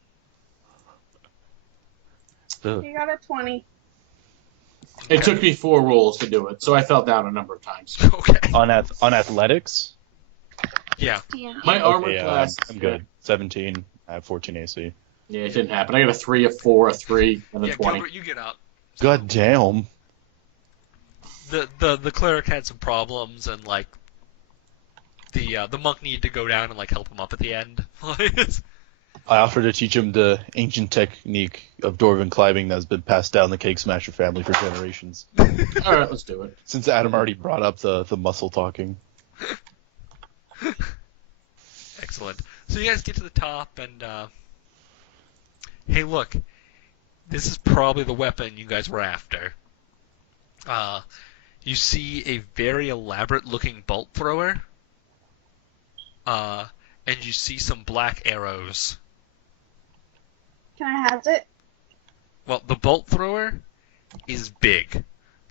Ugh. You got a 20. It took me 4 rolls to do it, so I fell down a number of times. Okay. On athletics? Yeah. Yeah. My armor Okay, class. I'm good. 17. I have 14 AC. Yeah, it didn't happen. I got a 3, a 4, a 3, and a Yeah, 20. Gilbert, you get up. God damn. The cleric had some problems, and like the monk needed to go down and like help him up at the end. I offered to teach him the ancient technique of dwarven climbing that's been passed down the Kegsmasher family for generations. All right, let's do it. Since Adam already brought up the muscle talking. Excellent. So you guys get to the top, and hey, look, this is probably the weapon you guys were after. You see a very elaborate-looking bolt thrower, and you see some black arrows. Can I have it? Well, the bolt thrower is big.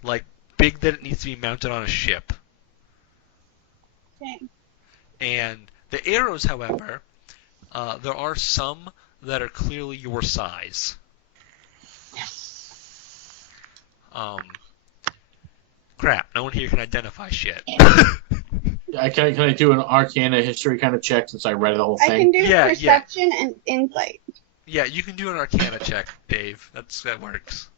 Like, big that it needs to be mounted on a ship. Dang. And the arrows, however, there are some that are clearly your size. Crap, no one here can identify shit. Can I do an Arcana history kind of check since I read the whole I thing? can do perception and insight. Yeah, you can do an Arcana check, Dave. That works.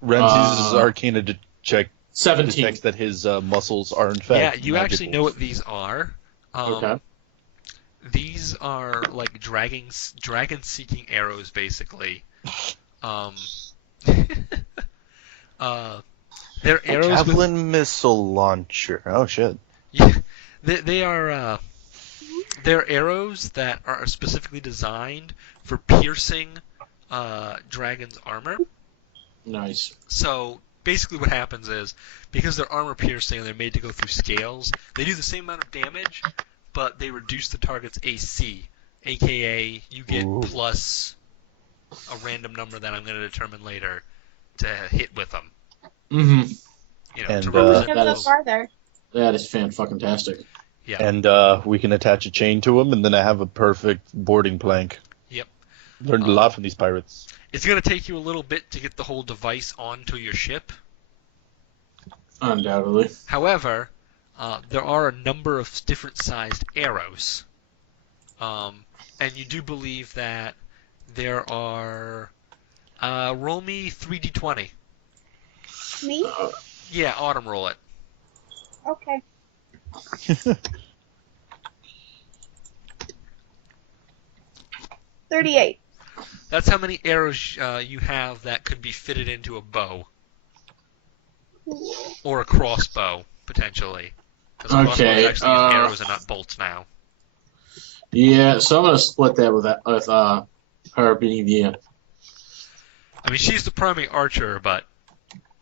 Ramses' Arcana check 17. detects that his muscles are in fact Yeah, you magical. actually know what these are. Okay. These are like dragon-seeking arrows, basically. They're arrows Javelin missile launcher. Oh shit. Yeah, they are. They're arrows that are specifically designed for piercing dragon's armor. Nice. So basically, what happens is because they're armor piercing and they're made to go through scales, they do the same amount of damage, but they reduce the target's AC, aka you get plus a random number that I'm going to determine later to hit with them. Mm-hmm. You know, And, to represent Go those. farther. That is fantastic. Yeah. And we can attach a chain to him, and then I have a perfect boarding plank. Yep. Learned a lot from these pirates. It's going to take you a little bit to get the whole device onto your ship. Undoubtedly. However, there are a number of different sized arrows. And you do believe that there are... roll me 3d20. Me? Yeah, Autumn roll it. Okay. 38. That's how many arrows you have that could be fitted into a bow. Or a crossbow, potentially. Because crossbows actually use arrows and not bolts now. Yeah, so I'm going to split that with her being the... I mean, she's the primary archer, but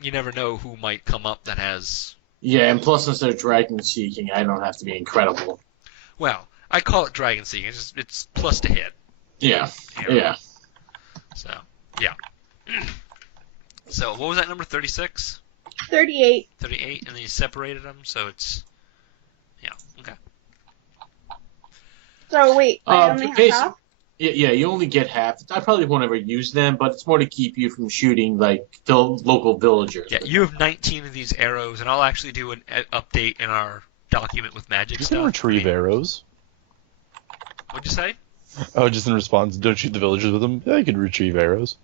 you never know who might come up that has... Yeah, and plus since they're dragon seeking, I don't have to be incredible. Well, I call it dragon seeking. It's plus to hit. Yeah, Arrow. yeah. So, yeah. So, what was that number? 36? 38. 38, and then you separated them, so it's... Yeah, okay. So wait, I only have half? Yeah, you only get half. I probably won't ever use them, but it's more to keep you from shooting, like, the local villagers. Yeah, you have 19 of these arrows, and I'll actually do an update in our document with magic You stuff. can retrieve arrows. What'd you say? Oh, just in response, don't shoot the villagers with them. Yeah, you can retrieve arrows.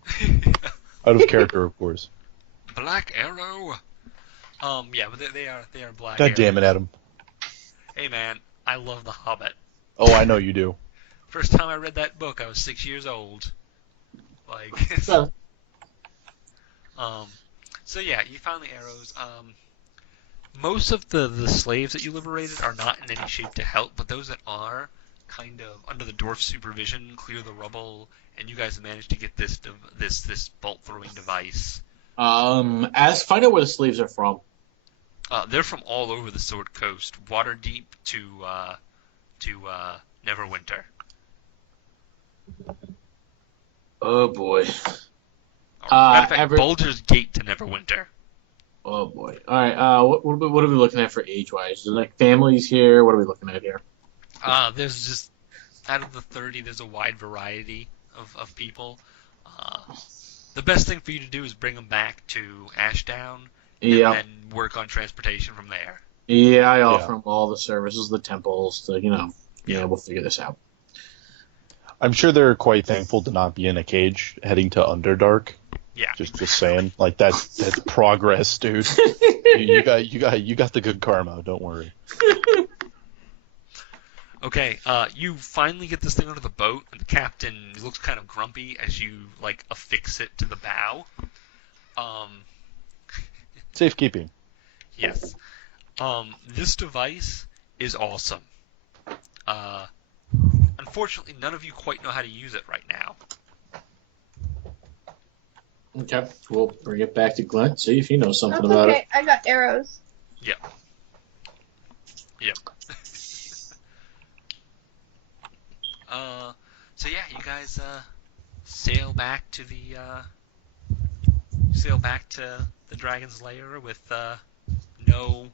Out of character, of course. Black arrow. Yeah, but they are black. God arrows. damn it, Adam. Hey man, I love The Hobbit. Oh, I know you do. First time I read that book, I was 6 years old. Like, So, so yeah, you found the arrows. Most of the slaves that you liberated are not in any shape to help, but those that are, kind of under the dwarf supervision, clear the rubble, and you guys managed to get this bolt throwing device. find out where the slaves are from. They're from all over the Sword Coast, Waterdeep to Neverwinter. Oh boy. Matter of fact, Baldur's Gate to Neverwinter. Oh boy. All right. What are we looking at for age-wise? Is there, like, families here? What are we looking at here? There's just, out of the 30, there's a wide variety of people. The best thing for you to do is bring them back to Ashdown and then work on transportation from there. Yeah, I offer them all the services, the temples, we'll figure this out. I'm sure they're quite thankful to not be in a cage heading to Underdark. Yeah. Just saying, like that's progress, dude. you got the good karma. Don't worry. Okay, you finally get this thing onto the boat, and the captain looks kind of grumpy as you, like, affix it to the bow. Safekeeping. Yes. This device is awesome. Unfortunately, none of you quite know how to use it right now. Okay, we'll bring it back to Glenn. See if he knows something That's about okay. it. I got arrows. Yep. So yeah, you guys sail back to the dragon's lair with no,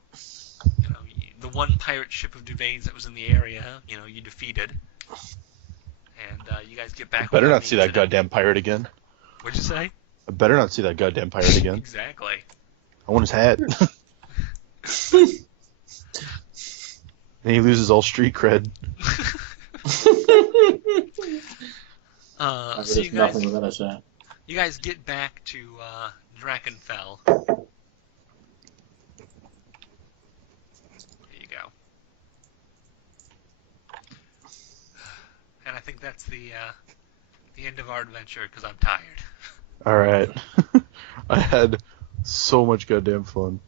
the one pirate ship of Duvane's that was in the area. You defeated, and you guys get back. Better without not any see that incident. goddamn pirate again. What'd you say? I better not see that goddamn pirate again. Exactly. I want his hat. Then he loses all street cred. So you guys, nothing without us that. you guys get back to Drakenfell. There you go. And I think that's the end of our adventure because I'm tired. Alright. I had so much goddamn fun.